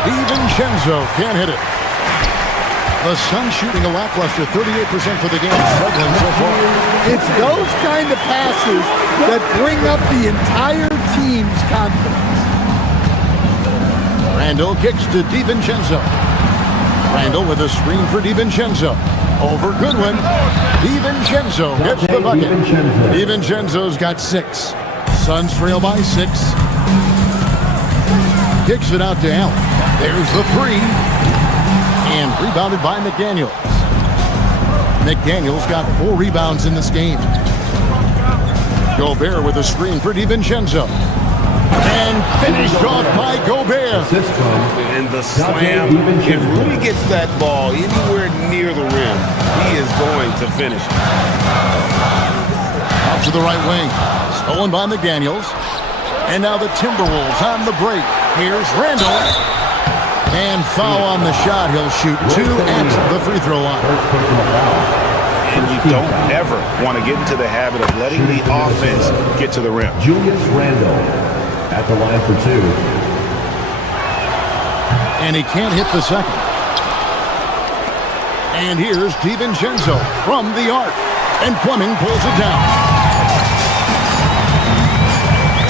DiVincenzo can't hit it. The Suns shooting a lackluster 38% for the game, struggling so far. It's those kind of passes that bring up the entire team's confidence. Randall kicks to DiVincenzo. Randall with a screen for DiVincenzo. Over Goodwin. DiVincenzo gets the bucket. DiVincenzo's got 6. Suns trail by 6. Kicks it out to Allen. There's the three. And rebounded by McDaniels. McDaniels got 4 rebounds in this game. Gobert with a screen for DiVincenzo. And finished off by Gobert. And the slam. If Rudy gets that ball anywhere near the rim, he is going to finish. Out to the right wing. Stolen by McDaniels. And now the Timberwolves on the break. Here's Randall. And foul on the shot. He'll shoot 2 at the free throw line. And you don't ever want to get into the habit of letting the offense get to the rim. Julius Randle at the line for 2. And he can't hit the second. And here's DiVincenzo from the arc. And Fleming pulls it down.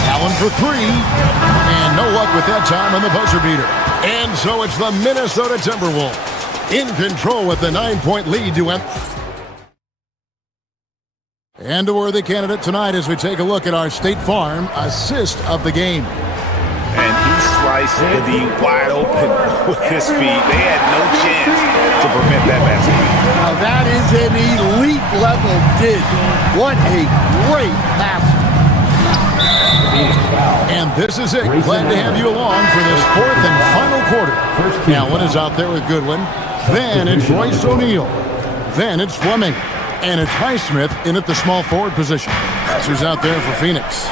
Allen for 3. And no luck with that time on the buzzer beater. And so it's the Minnesota Timberwolves in control with the 9-point lead to end. And a worthy candidate tonight as we take a look at our State Farm assist of the game. And he sliced the wide open with his feet. They had no chance to prevent that basket. Now that is an elite level dig. What a great pass. And this is it. Glad to have you along for this 4th and final quarter. Allen is out there with Goodwin. Then it's Royce O'Neal. Then it's Fleming. And it's Highsmith in at the small forward position. That's who's out there for Phoenix.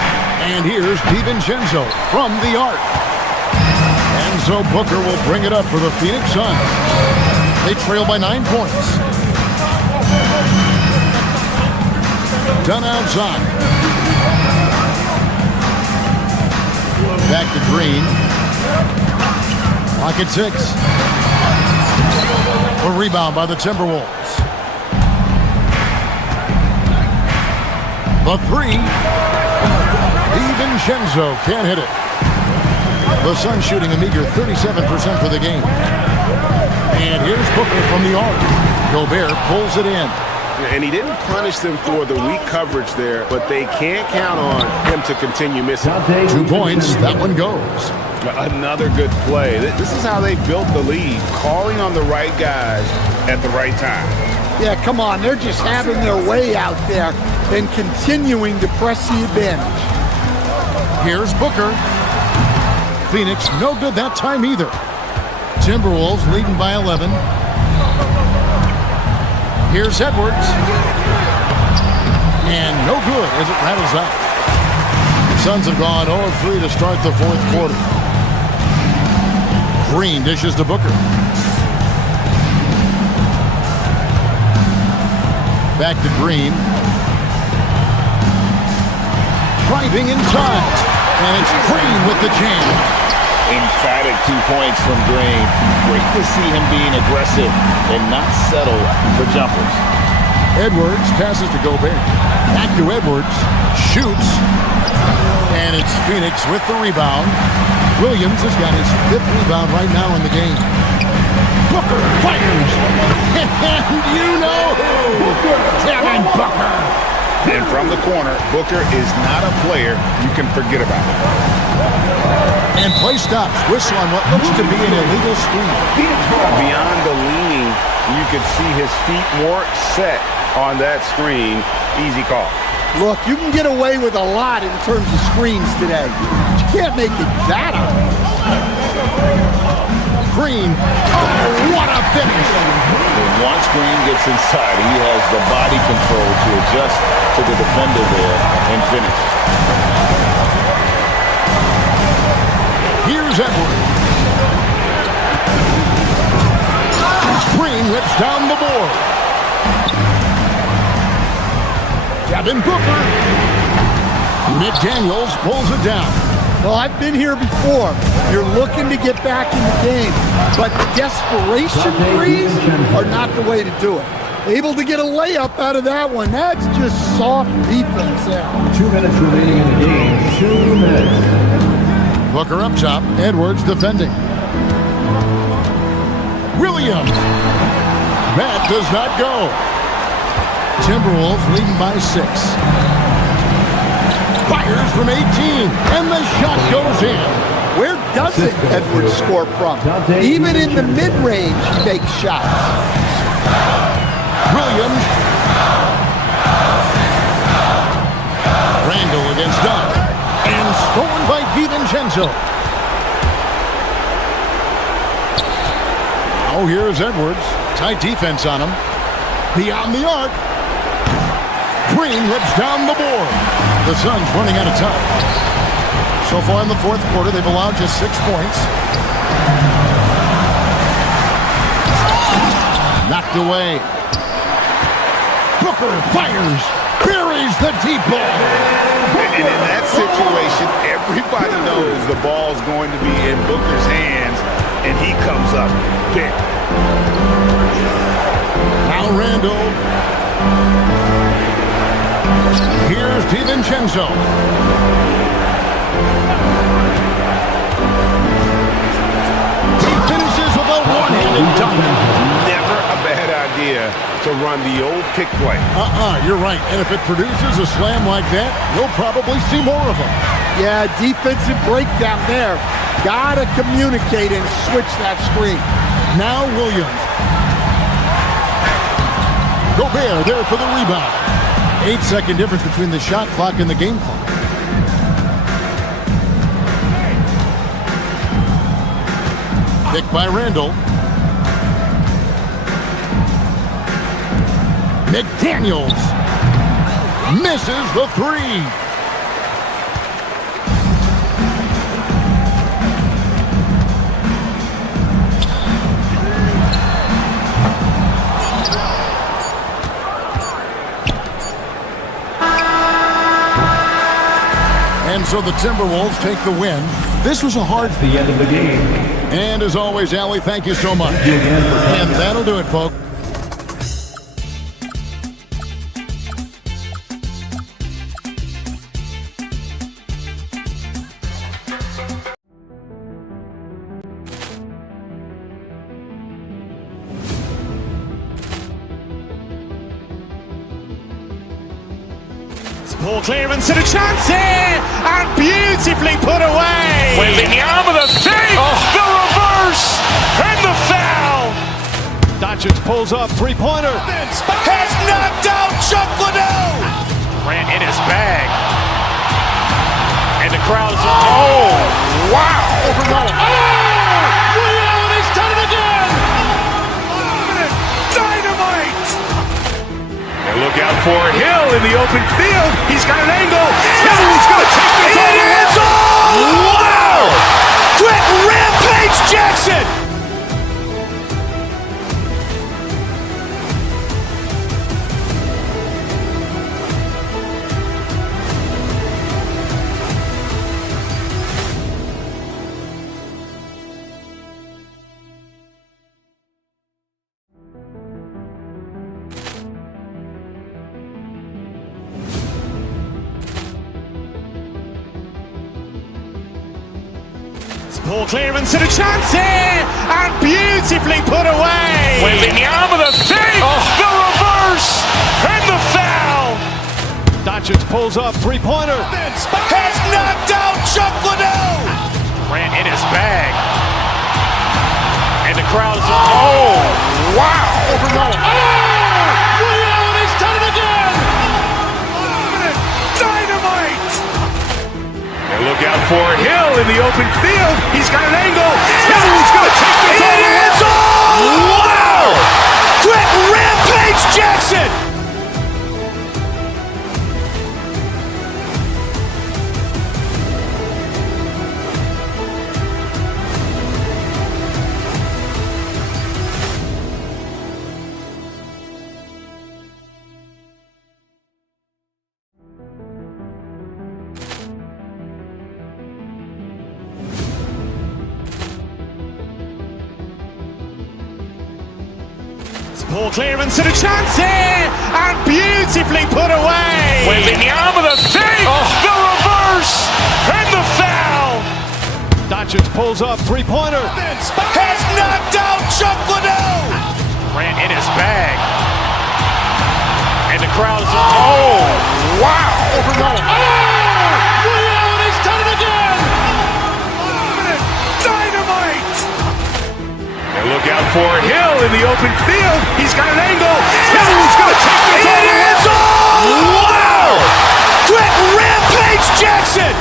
And here's DiVincenzo from the arc. And so Booker will bring it up for the Phoenix Suns. They trail by 9 points. Done outside. Back to Green. Clock at 6. A rebound by the Timberwolves. The 3. DiVincenzo can't hit it. The Suns shooting a meager 37% for the game. And here's Booker from the arc. Gobert pulls it in. And he didn't punish them for the weak coverage there, but they can't count on him to continue missing. 2 points. That one goes. Another good play. This is how they built the lead, calling on the right guys at the right time. Yeah, come on. They're just having their way out there and continuing to press the advantage. Here's Booker. Phoenix, no good that time either. Timberwolves leading by 11. Here's Edwards. And no good as it rattles out. The Suns have gone 0-3 to start the fourth quarter. Green dishes to Booker. Back to Green. Driving inside. And it's Green with the jam. Emphatic 2 points from Green. Great to see him being aggressive and not settle for jumpers. Edwards passes to Gobert. Back to Edwards. Shoots. And it's Phoenix with the rebound. Williams has got his 5th rebound right now in the game. Booker fires. And you know who? Devin Booker. And from the corner, Booker is not a player you can forget about. And play stops. Whistle on what looks to be an illegal screen. Beyond the leaning, you could see his feet more set on that screen. Easy call. Look, you can get away with a lot in terms of screens today. But you can't make it that obvious. Green. Oh, what a finish. Once Green gets inside, he has the body control to adjust to the defender there and finish. Here's Edwards. Green rips down the board. Devin Booker. McDaniels pulls it down. Well, I've been here before. You're looking to get back in the game, but desperation threes are not the way to do it. Able to get a layup out of that one. That's just soft defense there. 2 minutes remaining in the game. 2 minutes. Booker up top. Edwards defending. Williams. That does not go. Timberwolves leading by 6. Fires from 18, and the shot goes in. Where doesn't Edwards score from? Even in the mid-range, he makes shots. Williams. Randall against Dunn. And stolen by DiVincenzo. Oh, here's Edwards. Tight defense on him. Beyond the arc. Green rips down the board. The Suns running out of time. So far in the fourth quarter, they've allowed just 6 points. Knocked away. Booker fires. Buries the deep ball. And in that situation, everybody knows the ball's going to be in Booker's hands, and he comes up big. Now Randall. Here's DiVincenzo. He finishes with a one-handed dunk. Never a bad idea to run the old kick play. You're right. And if it produces a slam like that, you'll probably see more of them. Yeah, defensive breakdown there. Gotta communicate and switch that screen. Now Williams. Gobert there for the rebound. 8-second difference between the shot clock and the game clock. Picked by Randall. McDaniels misses the three. And so the Timberwolves take the win. This was a hard... The end of the game. And as always, Allie, thank you so much. And that'll do it, folks. Ball clearance and a chance here, and beautifully put away. Waving the arm of the fake, the reverse, and the foul. Doncic pulls up, three-pointer. Has knocked out Chuck Liddell. Grant in his bag. And the crowd is... Oh, wow. Ray Allen has done it again. Dynamite. And look out for Hill in the open field. He's got an angle. Hill's going to take this all the way. Wow. Quick Rampage Jackson. Ball clearance and a chance here, and beautifully put away. Waving the arm of the thing, the reverse, and the foul. Doncic pulls up, three-pointer. Has knocked out Chuck Liddell. Grant in his bag. And the crowd is... Oh, wow. Ray Allen has done it again. Dynamite. And look out for Hill in the open field. He's got an angle. Hill's going to take this all the way. Wow. Quick Rampage Jackson. Ball clearance and a chance here, and beautifully put away. Waving the arm of the thing, the reverse, and the foul. Doncic pulls up, three-pointer. Has knocked out Chuck Liddell. Grant in his bag. And the crowd is... Oh, wow. Ray Allen has done it again. Dynamite. And look out for Hill in the open field. He's got an angle. Hill's going to take this all the way. Wow. Quick Rampage Jackson.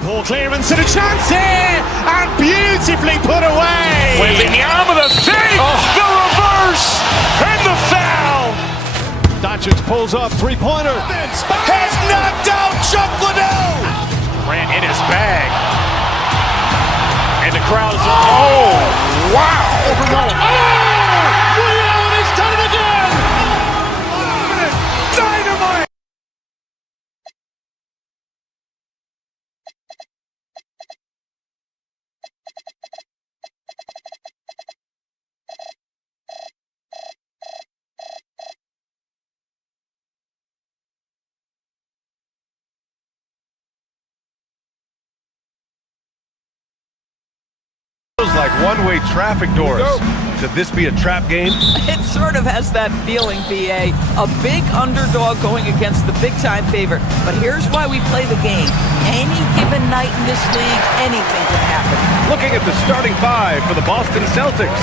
Ball clearance and a chance here, and beautifully put away. Waving the arm of the thing, the reverse, and the foul. Doncic pulls up, three-pointer. Has knocked out Chuck Liddell. Grant in his bag. And the crowd is... Oh, wow. Ray Allen has done it again. Dynamite. Like one-way traffic doors. Could this be a trap game? It sort of has that feeling, BA. A big underdog going against the big-time favorite. But here's why we play the game. Any given night in this league, anything can happen. Looking at the starting five for the Boston Celtics.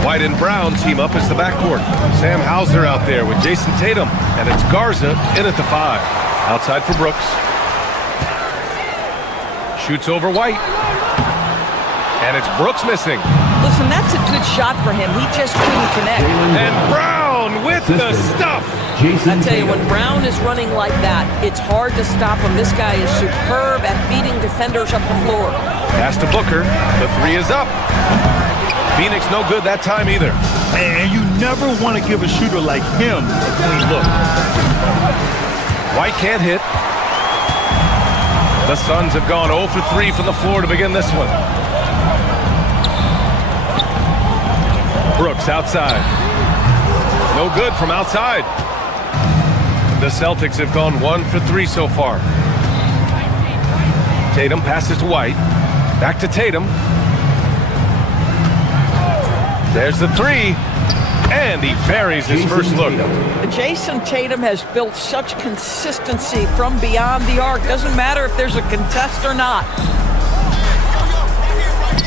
White and Brown team up as the backcourt. Sam Hauser out there with Jason Tatum. And it's Garza in at the five. Outside for Brooks. Shoots over White. And it's Brooks missing. Listen, that's a good shot for him. He just couldn't connect. And Brown with the stuff. I tell you, when Brown is running like that, it's hard to stop him. This guy is superb at beating defenders up the floor. Pass to Booker. The three is up. Phoenix no good that time either. And you never want to give a shooter like him a clean look. White can't hit. The Suns have gone 0 for 3 from the floor to begin this one. Brooks outside. No good from outside. The Celtics have gone 1 for 3 so far. Tatum passes to White. Back to Tatum. There's the three. And he buries his first look. Jason Tatum has built such consistency from beyond the arc. Doesn't matter if there's a contest or not.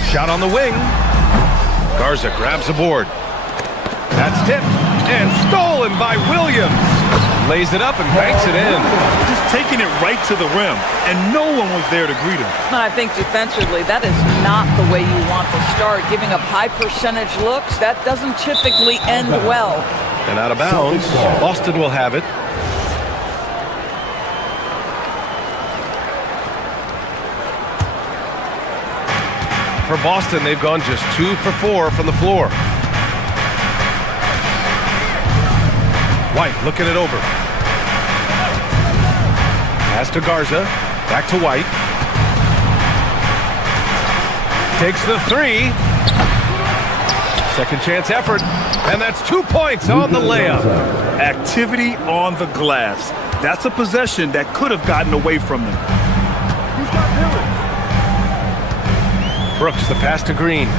Shot on the wing. Garza grabs the board. That's tipped and stolen by Williams. Lays it up and banks it in. Just taking it right to the rim, and no one was there to greet him. And I think defensively, that is not the way you want to start. Giving up high percentage looks, that doesn't typically end well. And out of bounds, Boston will have it. For Boston, they've gone just 2 for 4 from the floor. White looking it over. Pass to Garza. Back to White. Takes the three. Second chance effort. And that's 2 points on the layup. Activity on the glass. That's a possession that could have gotten away from them. Brooks, the pass to Green.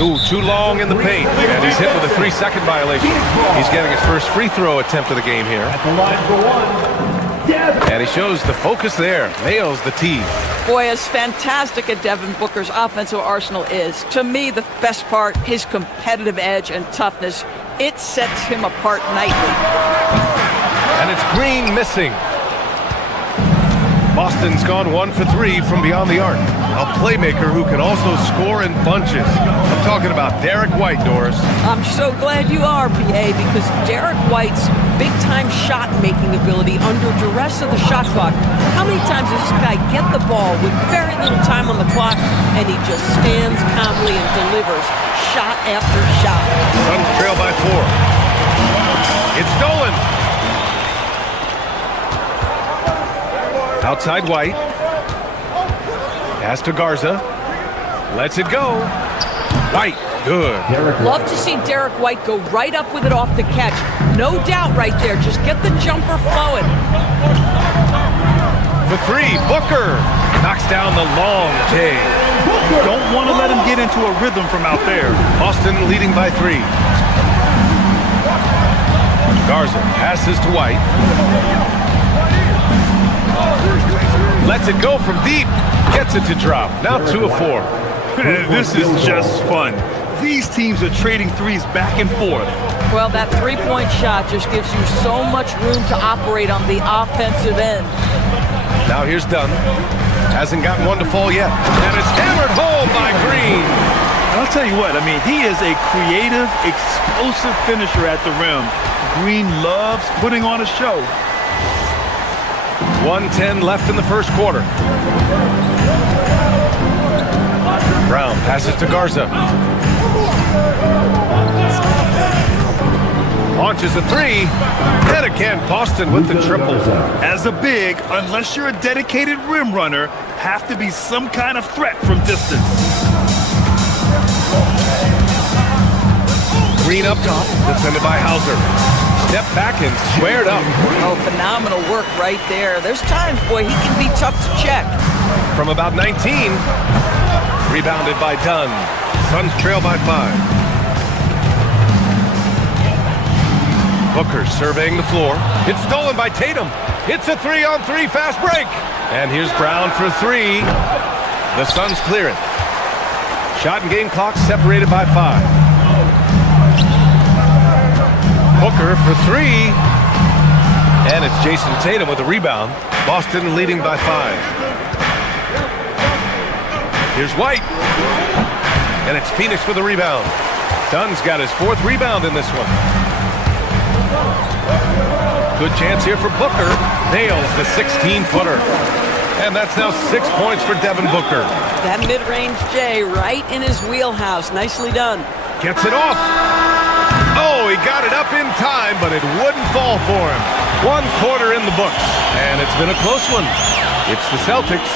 Ooh, too long in the paint. And he's hit with a 3-second violation. He's getting his first free throw attempt of the game here. At the line for one. And he shows the focus there. Nails the tee. Boy, as fantastic as Devin Booker's offensive arsenal is, to me, the best part, his competitive edge and toughness, it sets him apart nightly. And it's Green missing. Boston's gone 1 for 3 from beyond the arc. A playmaker who can also score in bunches. I'm talking about Derek White, Doris. I'm so glad you are, PA, because Derek White's big-time shot-making ability under duress of the shot clock. How many times does this guy get the ball with very little time on the clock, and he just stands calmly and delivers shot after shot? Suns trail by 4. It's stolen. Outside White. Pass to Garza. Lets it go. White. Good. Love to see Derek White go right up with it off the catch. No doubt right there. Just get the jumper flowing. For three, Booker knocks down the long J. Don't want to let him get into a rhythm from out there. Boston leading by 3. Garza passes to White. Lets it go from deep. Gets it to drop. Now 2 of 4. This is just fun. These teams are trading threes back and forth. Well, that three-point shot just gives you so much room to operate on the offensive end. Now here's Dunn. Hasn't gotten one to fall yet. And it's hammered home by Green. And I'll tell you what, I mean, he is a creative, explosive finisher at the rim. Green loves putting on a show. 1:10 left in the first quarter. Brown passes to Garza. Launches a 3. And again, Boston with the triple. As a big, unless you're a dedicated rim runner, have to be some kind of threat from distance. Green up top, defended by Hauser. Step back and squared up. Oh, phenomenal work right there. There's times, boy, he can be tough to check. From about 19. Rebounded by Dunn. Suns trail by 5. Booker surveying the floor. It's stolen by Tatum. It's a 3-on-3 fast break. And here's Brown for 3. The Suns clear it. Shot and game clock separated by 5. Booker for 3. And it's Jason Tatum with a rebound. Boston leading by 5. Here's White. And it's Phoenix with a rebound. Dunn's got his 4th rebound in this one. Good chance here for Booker. Nails the 16-footer. And that's now 6 points for Devin Booker. That mid-range J right in his wheelhouse. Nicely done. Gets it off. Oh, he got it up in time, but it wouldn't fall for him. 1 quarter in the books. And it's been a close one. It's the Celtics.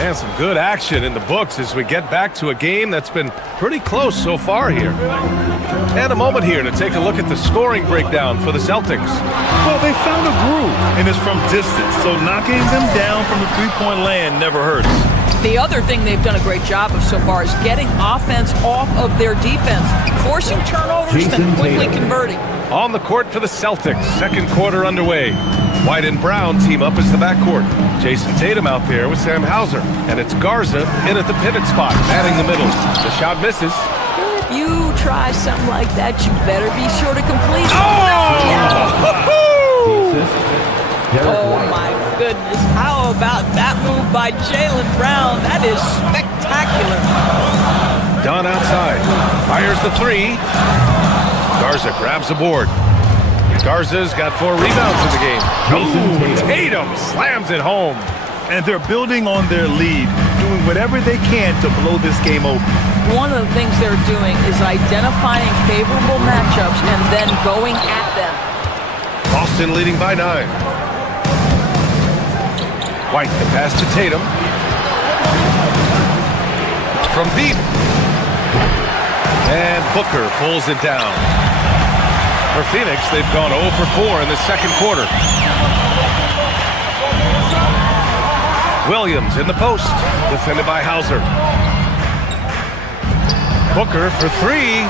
And some good action in the books as we get back to a game that's been pretty close so far here. And a moment here to take a look at the scoring breakdown for the Celtics. Well, they found a groove, and it's from distance, so knocking them down from the three-point land never hurts. The other thing they've done a great job of so far is getting offense off of their defense, forcing turnovers, then quickly converting. On the court for the Celtics, second quarter underway. White and Brown team up as the backcourt. Jason Tatum out there with Sam Hauser. And it's Garza in at the pivot spot, manning the middle. The shot misses. If you try something like that, you better be sure to complete it. Oh my goodness. How about that move by Jaylen Brown? That is spectacular. Dunn outside. Fires the three. Garza grabs the board. Garza's got 4 rebounds in the game. Ooh, Tatum slams it home. And they're building on their lead, doing whatever they can to blow this game open. One of the things they're doing is identifying favorable matchups and then going at them. Boston leading by 9. White, the pass to Tatum. From deep. And Booker pulls it down. For Phoenix, they've gone 0 for 4 in the second quarter. Williams in the post, defended by Hauser. Booker for 3.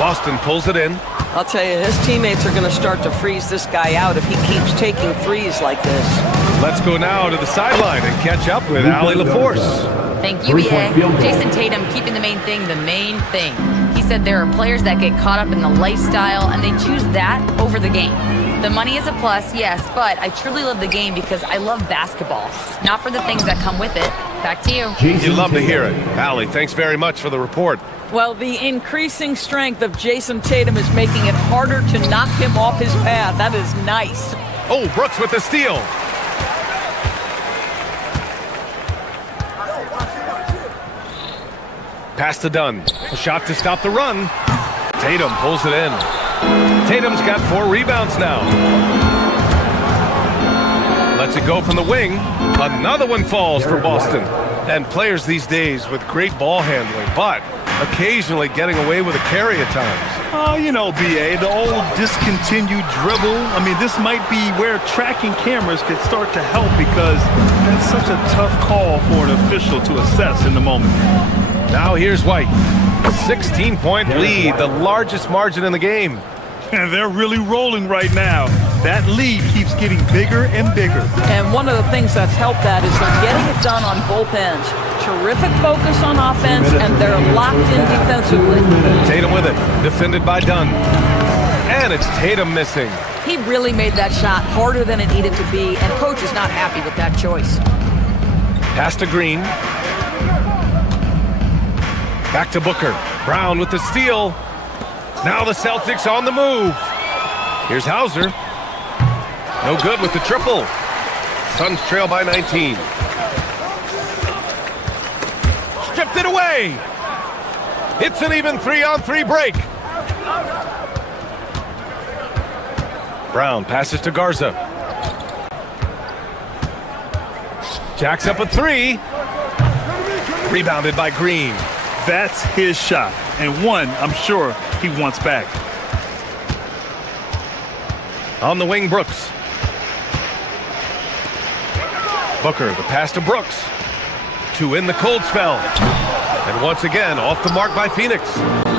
Boston pulls it in. I'll tell you, his teammates are going to start to freeze this guy out if he keeps taking threes like this. Let's go now to the sideline and catch up with Allie LaForce. Thank you, EA. Jason Tatum keeping the main thing the main thing. He said there are players that get caught up in the lifestyle and they choose that over the game. The money is a plus, yes, but I truly love the game because I love basketball, not for the things that come with it. Back to you. You love to hear it. Allie, thanks very much for the report. Well, the increasing strength of Jason Tatum is making it harder to knock him off his path. That is nice. Oh, Brooks with the steal. Pass to Dunn. A shot to stop the run. Tatum pulls it in. Tatum's got 4 rebounds now. Lets it go from the wing. Another one falls for Boston. And players these days with great ball handling, but occasionally getting away with a carry at times. Oh, you know, BA, the old discontinued dribble. I mean, this might be where tracking cameras could start to help because that's such a tough call for an official to assess in the moment. Now here's White. 16-point lead, the largest margin in the game. And they're really rolling right now. That lead keeps getting bigger and bigger. And one of the things that's helped that is they're getting it done on both ends. Terrific focus on offense, and they're locked in defensively. Tatum with it, defended by Dunn. And it's Tatum missing. He really made that shot harder than it needed to be, and coach is not happy with that choice. Pass to Green. Back to Booker. Brown with the steal. Now the Celtics on the move. Here's Hauser. No good with the triple. Suns trail by 19. Stripped it away. It's an even 3-on-3 break. Brown passes to Garza. Jacks up a 3. Rebounded by Green. That's his shot, and one I'm sure he wants back. On the wing, Brooks. Booker, the pass to Brooks. 2 in the cold spell. And once again, off the mark by Phoenix.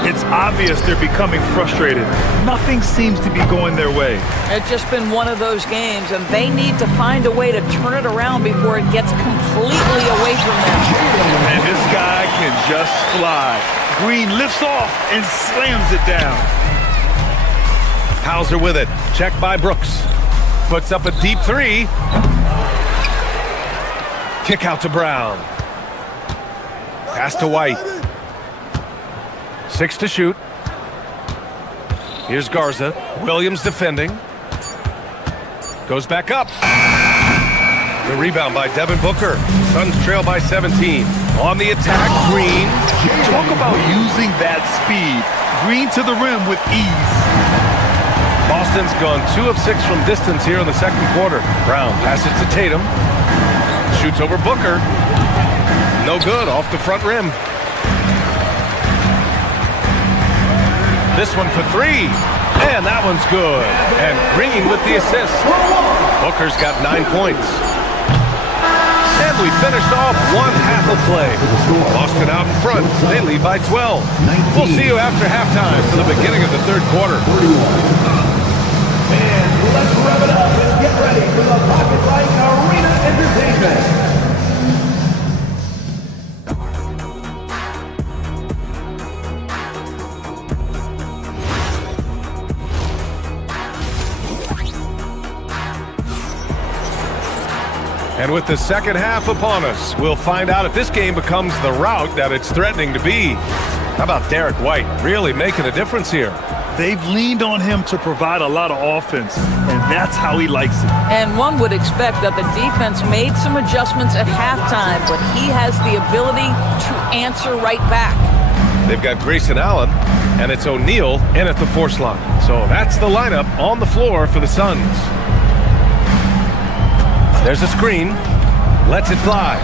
It's obvious they're becoming frustrated. Nothing seems to be going their way. It's just been one of those games, and they need to find a way to turn it around before it gets completely away from them. And this guy can just fly. Green lifts off and slams it down. Hauser with it. Checked by Brooks. Puts up a deep 3. Kick out to Brown. Pass to White. 6 to shoot. Here's Garza. Williams defending. Goes back up. The rebound by Devin Booker. Suns trail by 17. On the attack, Green. Talk about using that speed. Green to the rim with ease. Boston's gone 2 of 6 from distance here in the second quarter. Brown passes to Tatum. Shoots over Booker. No good, off the front rim. This one for three. And that one's good. And Green with the assist. Booker's got 9 points. And we finished off one half of play. Boston out in front. They lead by 12. We'll see you after halftime for the beginning of the third quarter. And let's rev it up and get ready for the Pocket Light Arena Entertainment. And with the second half upon us, we'll find out if this game becomes the rout that it's threatening to be. How about Derek White really making a difference here? They've leaned on him to provide a lot of offense, and that's how he likes it. And one would expect that the defense made some adjustments at halftime, but he has the ability to answer right back. They've got Grayson Allen, and it's O'Neal in at the force line. So that's the lineup on the floor for the Suns. There's a screen. Lets it fly.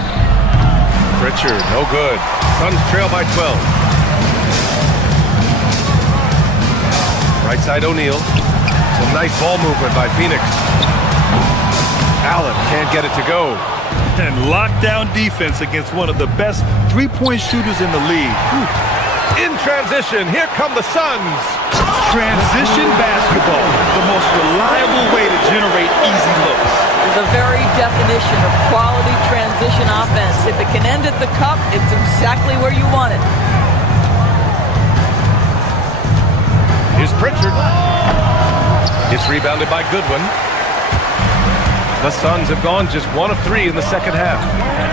Pritchard, no good. Suns trail by 12. Right side O'Neal. Some nice ball movement by Phoenix. Allen can't get it to go. And lockdown defense against one of the best three-point shooters in the league. In transition, here come the Suns. Transition basketball, the most reliable way to generate easy looks. The very definition of quality transition offense. If it can end at the cup, it's exactly where you want it. Here's Pritchard. It's rebounded by Goodwin. The Suns have gone just 1 of 3 in the second half.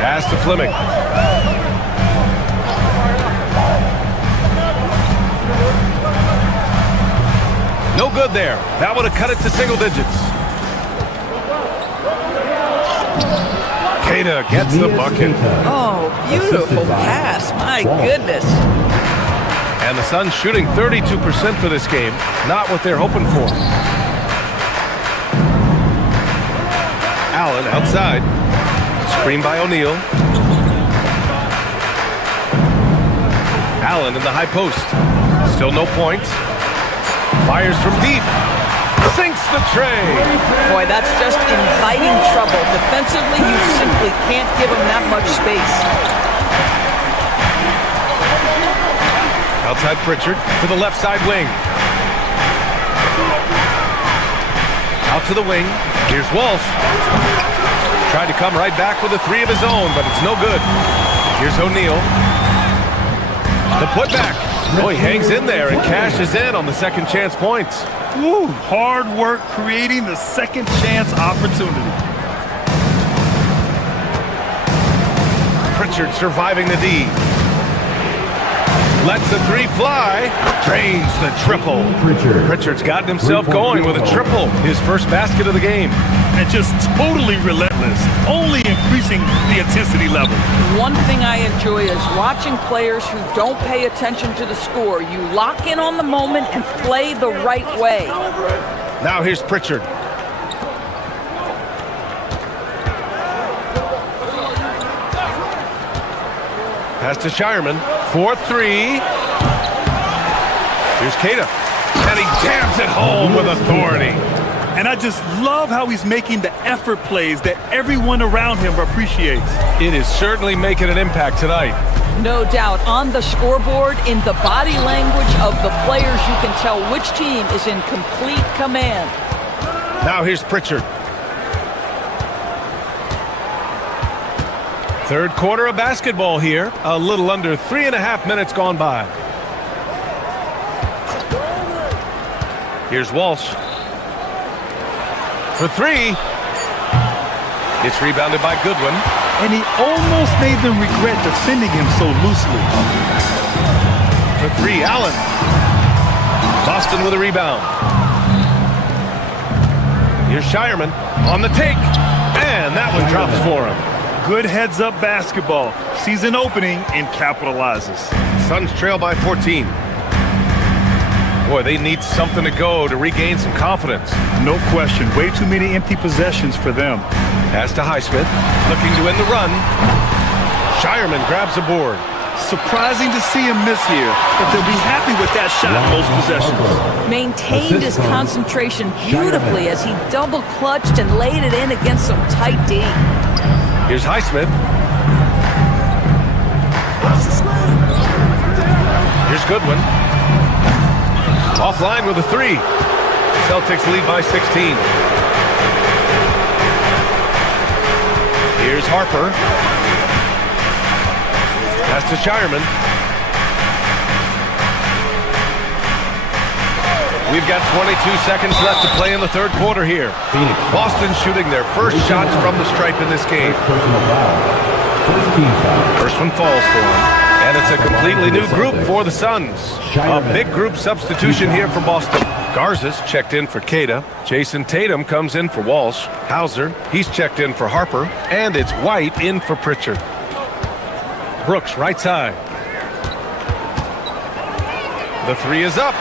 Pass to Fleming. No good there. That would have cut it to single digits. Keita gets the bucket. Oh, beautiful pass. My goodness. And the Suns shooting 32% for this game. Not what they're hoping for. Allen outside. Screen by O'Neal. Allen in the high post. Still no points. Fires from deep. Sinks the tray. Boy, that's just inviting trouble. Defensively, you simply can't give him that much space. Outside Pritchard to the left side wing. Out to the wing. Here's Walsh. Tried to come right back with a 3 of his own, but it's no good. Here's O'Neal. The putback. Oh, he hangs in there and cashes in on the second chance points. Woo, hard work creating the second chance opportunity. Pritchard surviving the D. Lets the 3 fly. Drains the triple. Pritchard's gotten himself going with a triple. His first basket of the game. And just totally relentless. Only increasing the intensity level. One thing I enjoy is watching players who don't pay attention to the score. You lock in on the moment and play the right way. Now here's Pritchard. Pass to Shireman. 4-3. Here's Keita. And he jams it home with authority. And I just love how he's making the effort plays that everyone around him appreciates. It is certainly making an impact tonight. No doubt. On the scoreboard, in the body language of the players, you can tell which team is in complete command. Now here's Pritchard. Third quarter of basketball here. A little under 3.5 minutes gone by. Here's Walsh. For 3. It's rebounded by Goodwin. And he almost made them regret defending him so loosely. For 3, Allen. Boston with a rebound. Here's Shireman on the take. And that one drops for him. Good heads-up basketball. Sees an opening and capitalizes. Suns trail by 14. Boy, they need something to go to regain some confidence. No question. Way too many empty possessions for them. Pass to Highsmith, looking to end the run. Shireman grabs a board. Surprising to see him miss here, but they'll be happy with that shot in most possessions. Maintained his concentration beautifully as he double clutched and laid it in against some tight D. Here's Highsmith. Here's Goodwin. Offline with a three. Celtics lead by 16. Here's Harper. Pass to Shireman. We've got 22 seconds left to play in the third quarter here. Boston shooting their first shots from the stripe in this game. First one falls for them. And it's a completely new group for the Suns. A big group substitution here for Boston. Garza's checked in for Queta. Jason Tatum comes in for Walsh. Hauser, he's checked in for Harper. And it's White in for Pritchard. Brooks, right side. The three is up.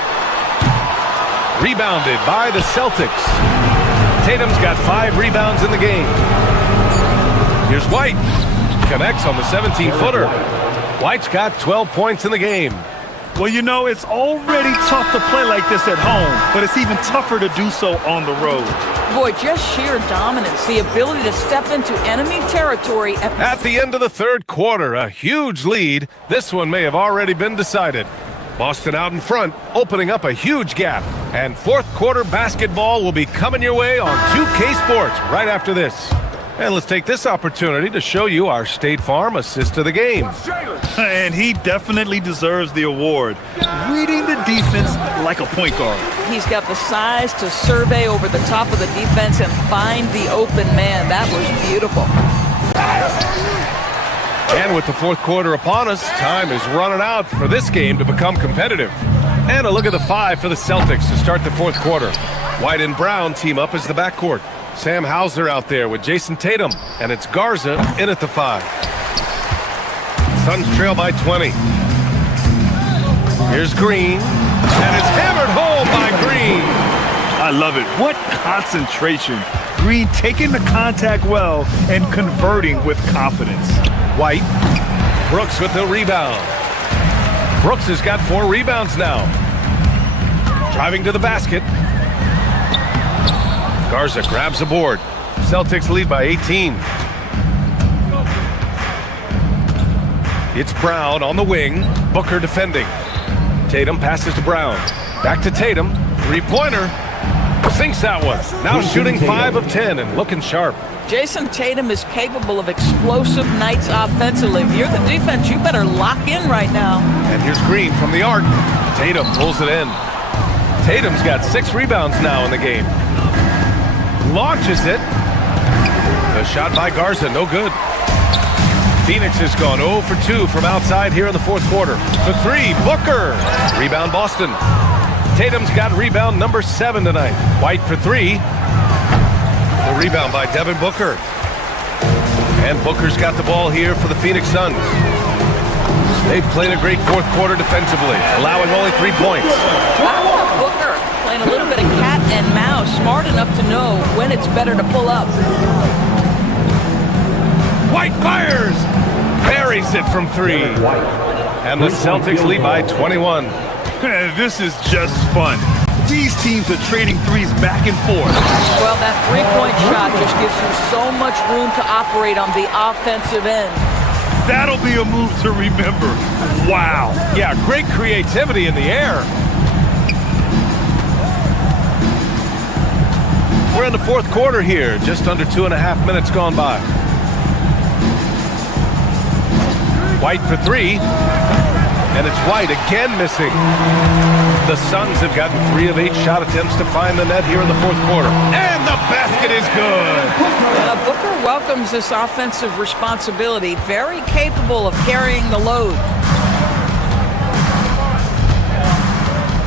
Rebounded by the Celtics. Tatum's got 5 rebounds in the game. Here's White. Connects on the 17-footer. White's got 12 points in the game. Well, you know, it's already tough to play like this at home, but it's even tougher to do so on the road. Boy, just sheer dominance, the ability to step into enemy territory. At the end of the third quarter, a huge lead. This one may have already been decided. Boston out in front, opening up a huge gap. And fourth quarter basketball will be coming your way on 2K Sports right after this. And let's take this opportunity to show you our State Farm assist of the game. And he definitely deserves the award. Reading the defense like a point guard. He's got the size to survey over the top of the defense and find the open man. That was beautiful. And with the fourth quarter upon us, time is running out for this game to become competitive. And a look at the 5 for the Celtics to start the fourth quarter. White and Brown team up as the backcourt. Sam Hauser out there with Jason Tatum, and it's Garza in at the 5. Suns trail by 20. Here's Green, and it's hammered home by Green. I love it. What concentration. Green taking the contact well and converting with confidence. White, Brooks with the rebound. Brooks has got 4 rebounds now. Driving to the basket. Garza grabs the board. Celtics lead by 18. It's Brown on the wing. Booker defending. Tatum passes to Brown. Back to Tatum. Three-pointer. Sinks that one. Now shooting 5 of 10 and looking sharp. Jason Tatum is capable of explosive nights offensively. If you're the defense, you better lock in right now. And here's Green from the arc. Tatum pulls it in. Tatum's got 6 rebounds now in the game. Launches it. The shot by Garza, no good. Phoenix has gone 0 for 2 from outside here in the fourth quarter. For 3, Booker. Rebound Boston. Tatum's got rebound number 7 tonight. White for 3. The rebound by Devin Booker. And Booker's got the ball here for the Phoenix Suns. They've played a great fourth quarter defensively, allowing only 3 points. Booker playing a little bit of cat and mouse, smart enough to know when it's better to pull up. White fires! Buries it from 3. And the Celtics lead by 21. This is just fun. These teams are trading threes back and forth. Well, that three-point shot just gives you so much room to operate on the offensive end. That'll be a move to remember. Wow. Yeah, great creativity in the air. We're in the fourth quarter here, just under 2.5 minutes gone by. White for 3, and it's White again missing. The Suns have gotten 3 of 8 shot attempts to find the net here in the fourth quarter. And the basket is good. Booker welcomes this offensive responsibility, very capable of carrying the load.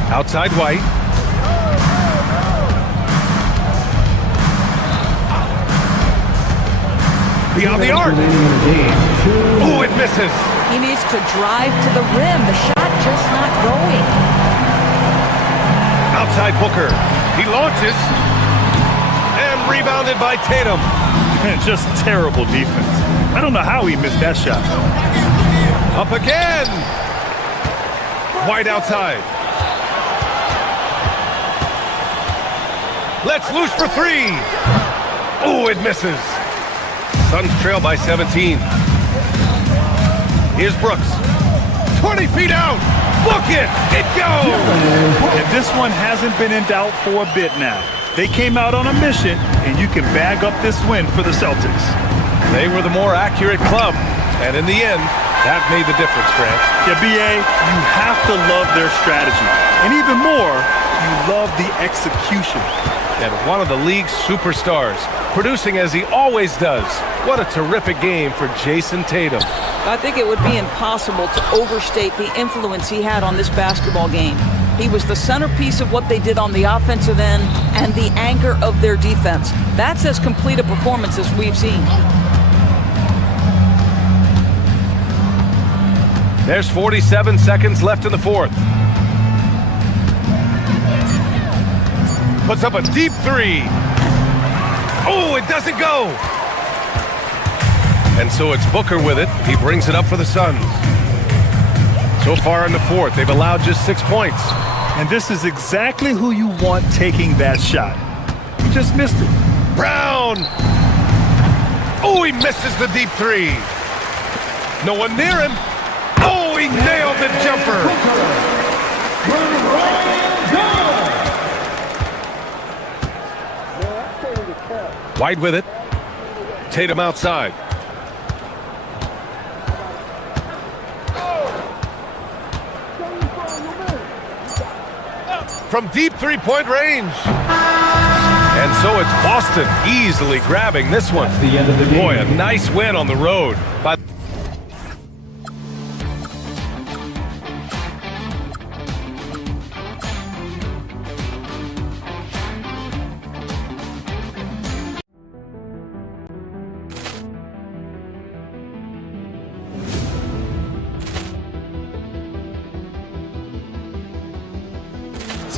Outside White. Beyond the arc. Oh, it misses. He needs to drive to the rim. The shot just not going. by Booker. He launches. And rebounded by Tatum. Just terrible defense. I don't know how he missed that shot. Up again. White outside. Let's loose for three. Oh, it misses. Suns trail by 17. Here's Brooks. 20 feet out. Book it. It goes. And this one hasn't been in doubt for a bit now. They came out on a mission, and you can bag up this win for the Celtics. They were the more accurate club, and in the end, that made the difference, Grant. Yeah, B.A., you have to love their strategy. And even more, you love the execution. And one of the league's superstars, producing as he always does. What a terrific game for Jason Tatum. I think it would be impossible to overstate the influence he had on this basketball game. He was the centerpiece of what they did on the offensive end and the anchor of their defense. That's as complete a performance as we've seen. There's 47 seconds left in the fourth. Puts up a deep three. Oh, it doesn't go. And so it's Booker with it. He brings it up for the Suns. So far in the fourth, they've allowed just 6 points. And this is exactly who you want taking that shot. He just missed it. Brown! Oh, he misses the deep three. No one near him. Oh, he nailed the jumper. White with it. Tatum outside. From deep three-point range. And so it's Boston easily grabbing this one. The end of the game. Boy, a nice win on the road. By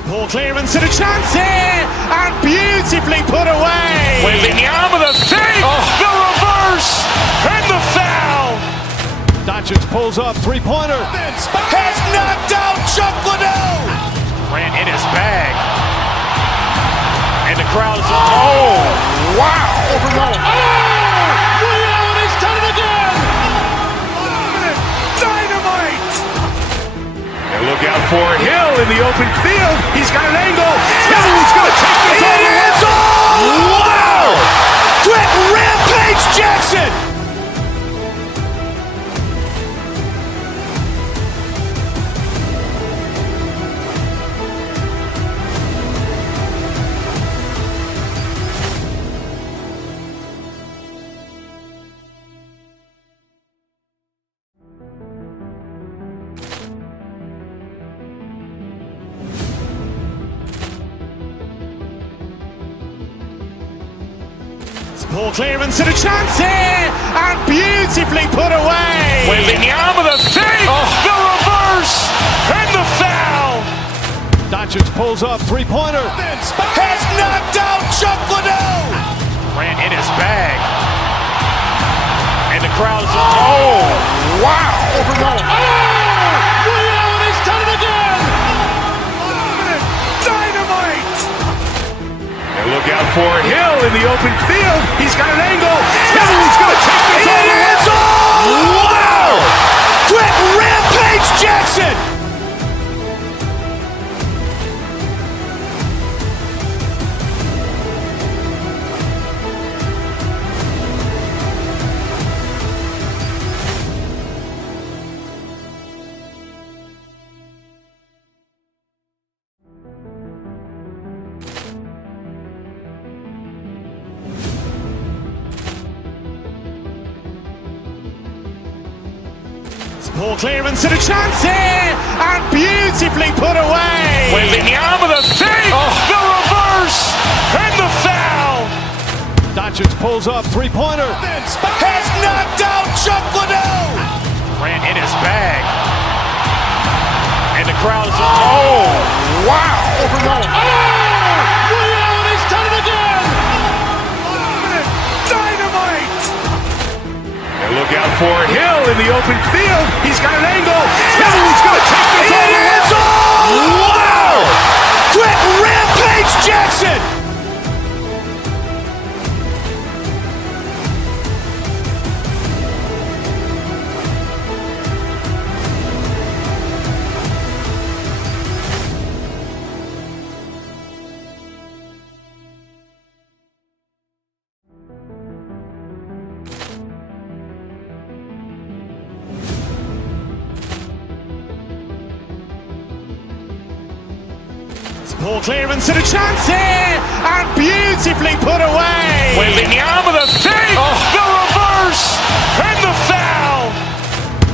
Ball clearance and a chance here, and beautifully put away. Wembanyama with a save, the reverse, and the foul. Doncic pulls up, three-pointer. Has knocked out Chuck Liddell. Ran in his bag, and the crowd is wow! Liddell, and he's done it again. Dynamite! And look out for Hill in the open field. He's got an angle. Hill's going to take this all the way. Wow! Quick Rampage Jackson! Ball clearance and a chance here, and beautifully put away. Wembanyama with a save, the reverse, and the foul. Doncic pulls up, three-pointer. Has knocked out Chuck Liddell. Ran in his bag, and the crowd is wow! Liddell, and he's done it again. Dynamite! And look out for Hill in the open field. He's got an angle. Hill's going to take this all the way. Wow! Quick Rampage Jackson! Ball clearance and a chance here, and beautifully put away. Wembanyama with a save, the reverse, and the foul. Doncic pulls up, three-pointer. Has knocked out Chuck Liddell. Ran in his bag, and the crowd is wow! Liddell, Ball clearance and a chance here, and beautifully put away. Wembanyama with a save, the reverse, and the foul.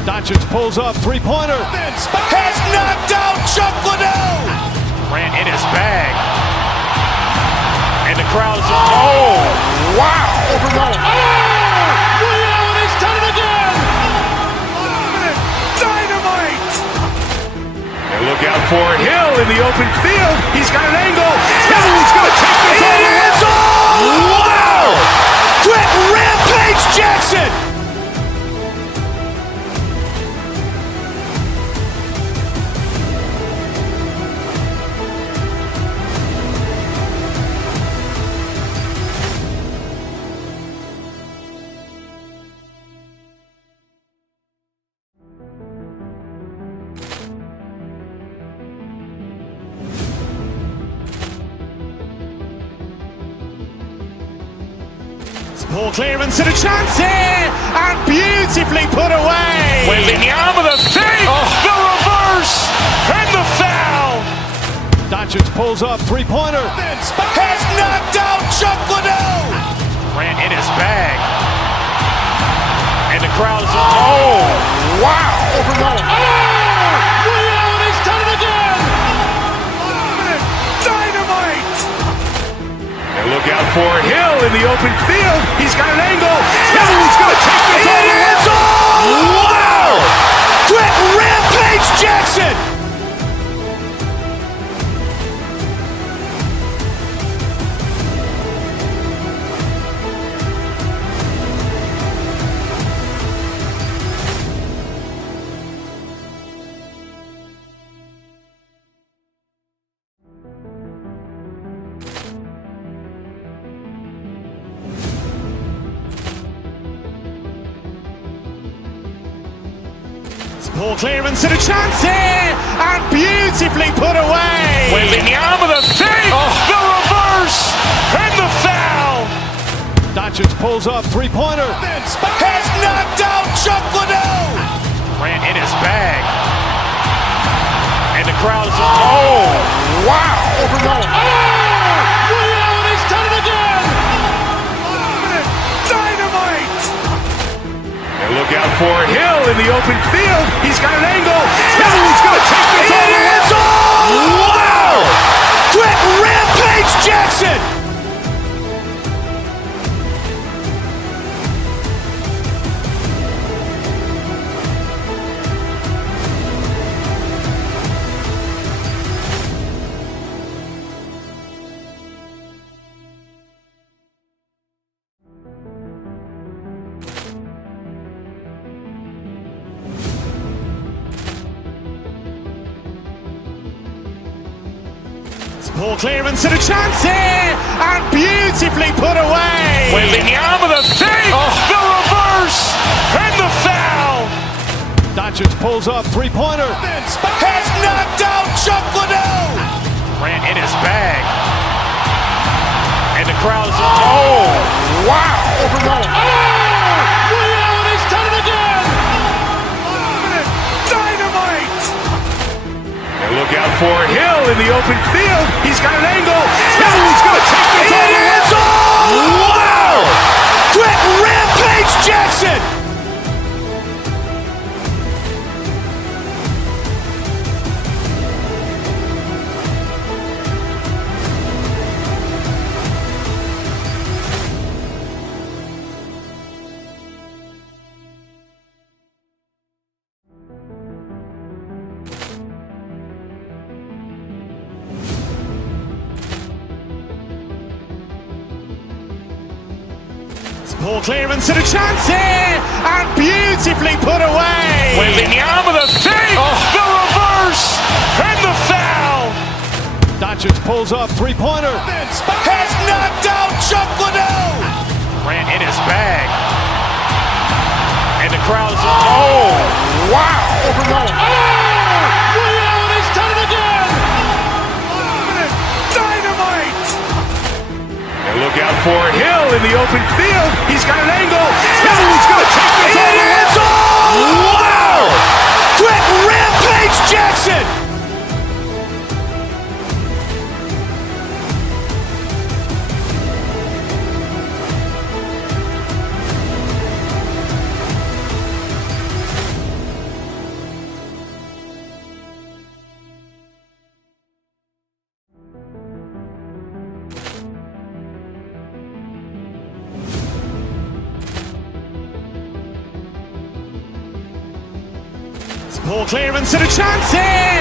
Doncic pulls up, three-pointer. Has knocked out Chuck Liddell. Ran in his bag. And the crowd is, oh, wow. Overrun. Allen has done it again. Dynamite. And look out for Hill in the open field. He's got an angle. He's going to take this all the way. Wow. Quick Rampage Jackson. Ball clearance and a chance here, and beautifully put away. Wembanyama with a save, the reverse, and the foul. Doncic pulls up, three-pointer. Has knocked out Chuck Liddell. Ran in his bag. And the crowd is, oh, wow. Overrun. Allen has done it again. Dynamite. And look out for Hill in the open field. He's got an angle. He's going to take this all the way. Wow. Quick Rampage Jackson. Ball clearance and a chance here, and beautifully put away. Wembanyama with a save, the reverse, and the foul. Doncic pulls up, three-pointer. Has knocked out Chuck Liddell. Ran in his bag. And the crowd is, oh, wow. Overrun. Allen has done it again. Dynamite. And look out for Hill in the open field. He's got an angle. He's going to take this all the way. Wow. Quick Rampage Jackson. Ball clearance and a chance here, and beautifully put away. Wembanyama with a save, the reverse, and the foul. Doncic pulls up, three-pointer. Has knocked out Chuck Liddell. Ran in his bag. And the crowd is, oh, wow. Overrun. Allen has done it again. Dynamite. And look out for Hill in the open field. He's got an angle. He's going to take this all the way. Wow. Quick Rampage Jackson. Ball clearance and a chance here, and beautifully put away. Wembanyama with a save, the reverse, and the foul. Doncic pulls up, three-pointer. Has knocked out Chuck Liddell. Ran in his bag. And the crowd is, oh, wow. Overrun. Allen has done it again. Dynamite. And look out for Hill in the open field. He's got an angle. He's going to take this all the way. Wow. Quick Rampage Jackson. Poor clearance and a chance here!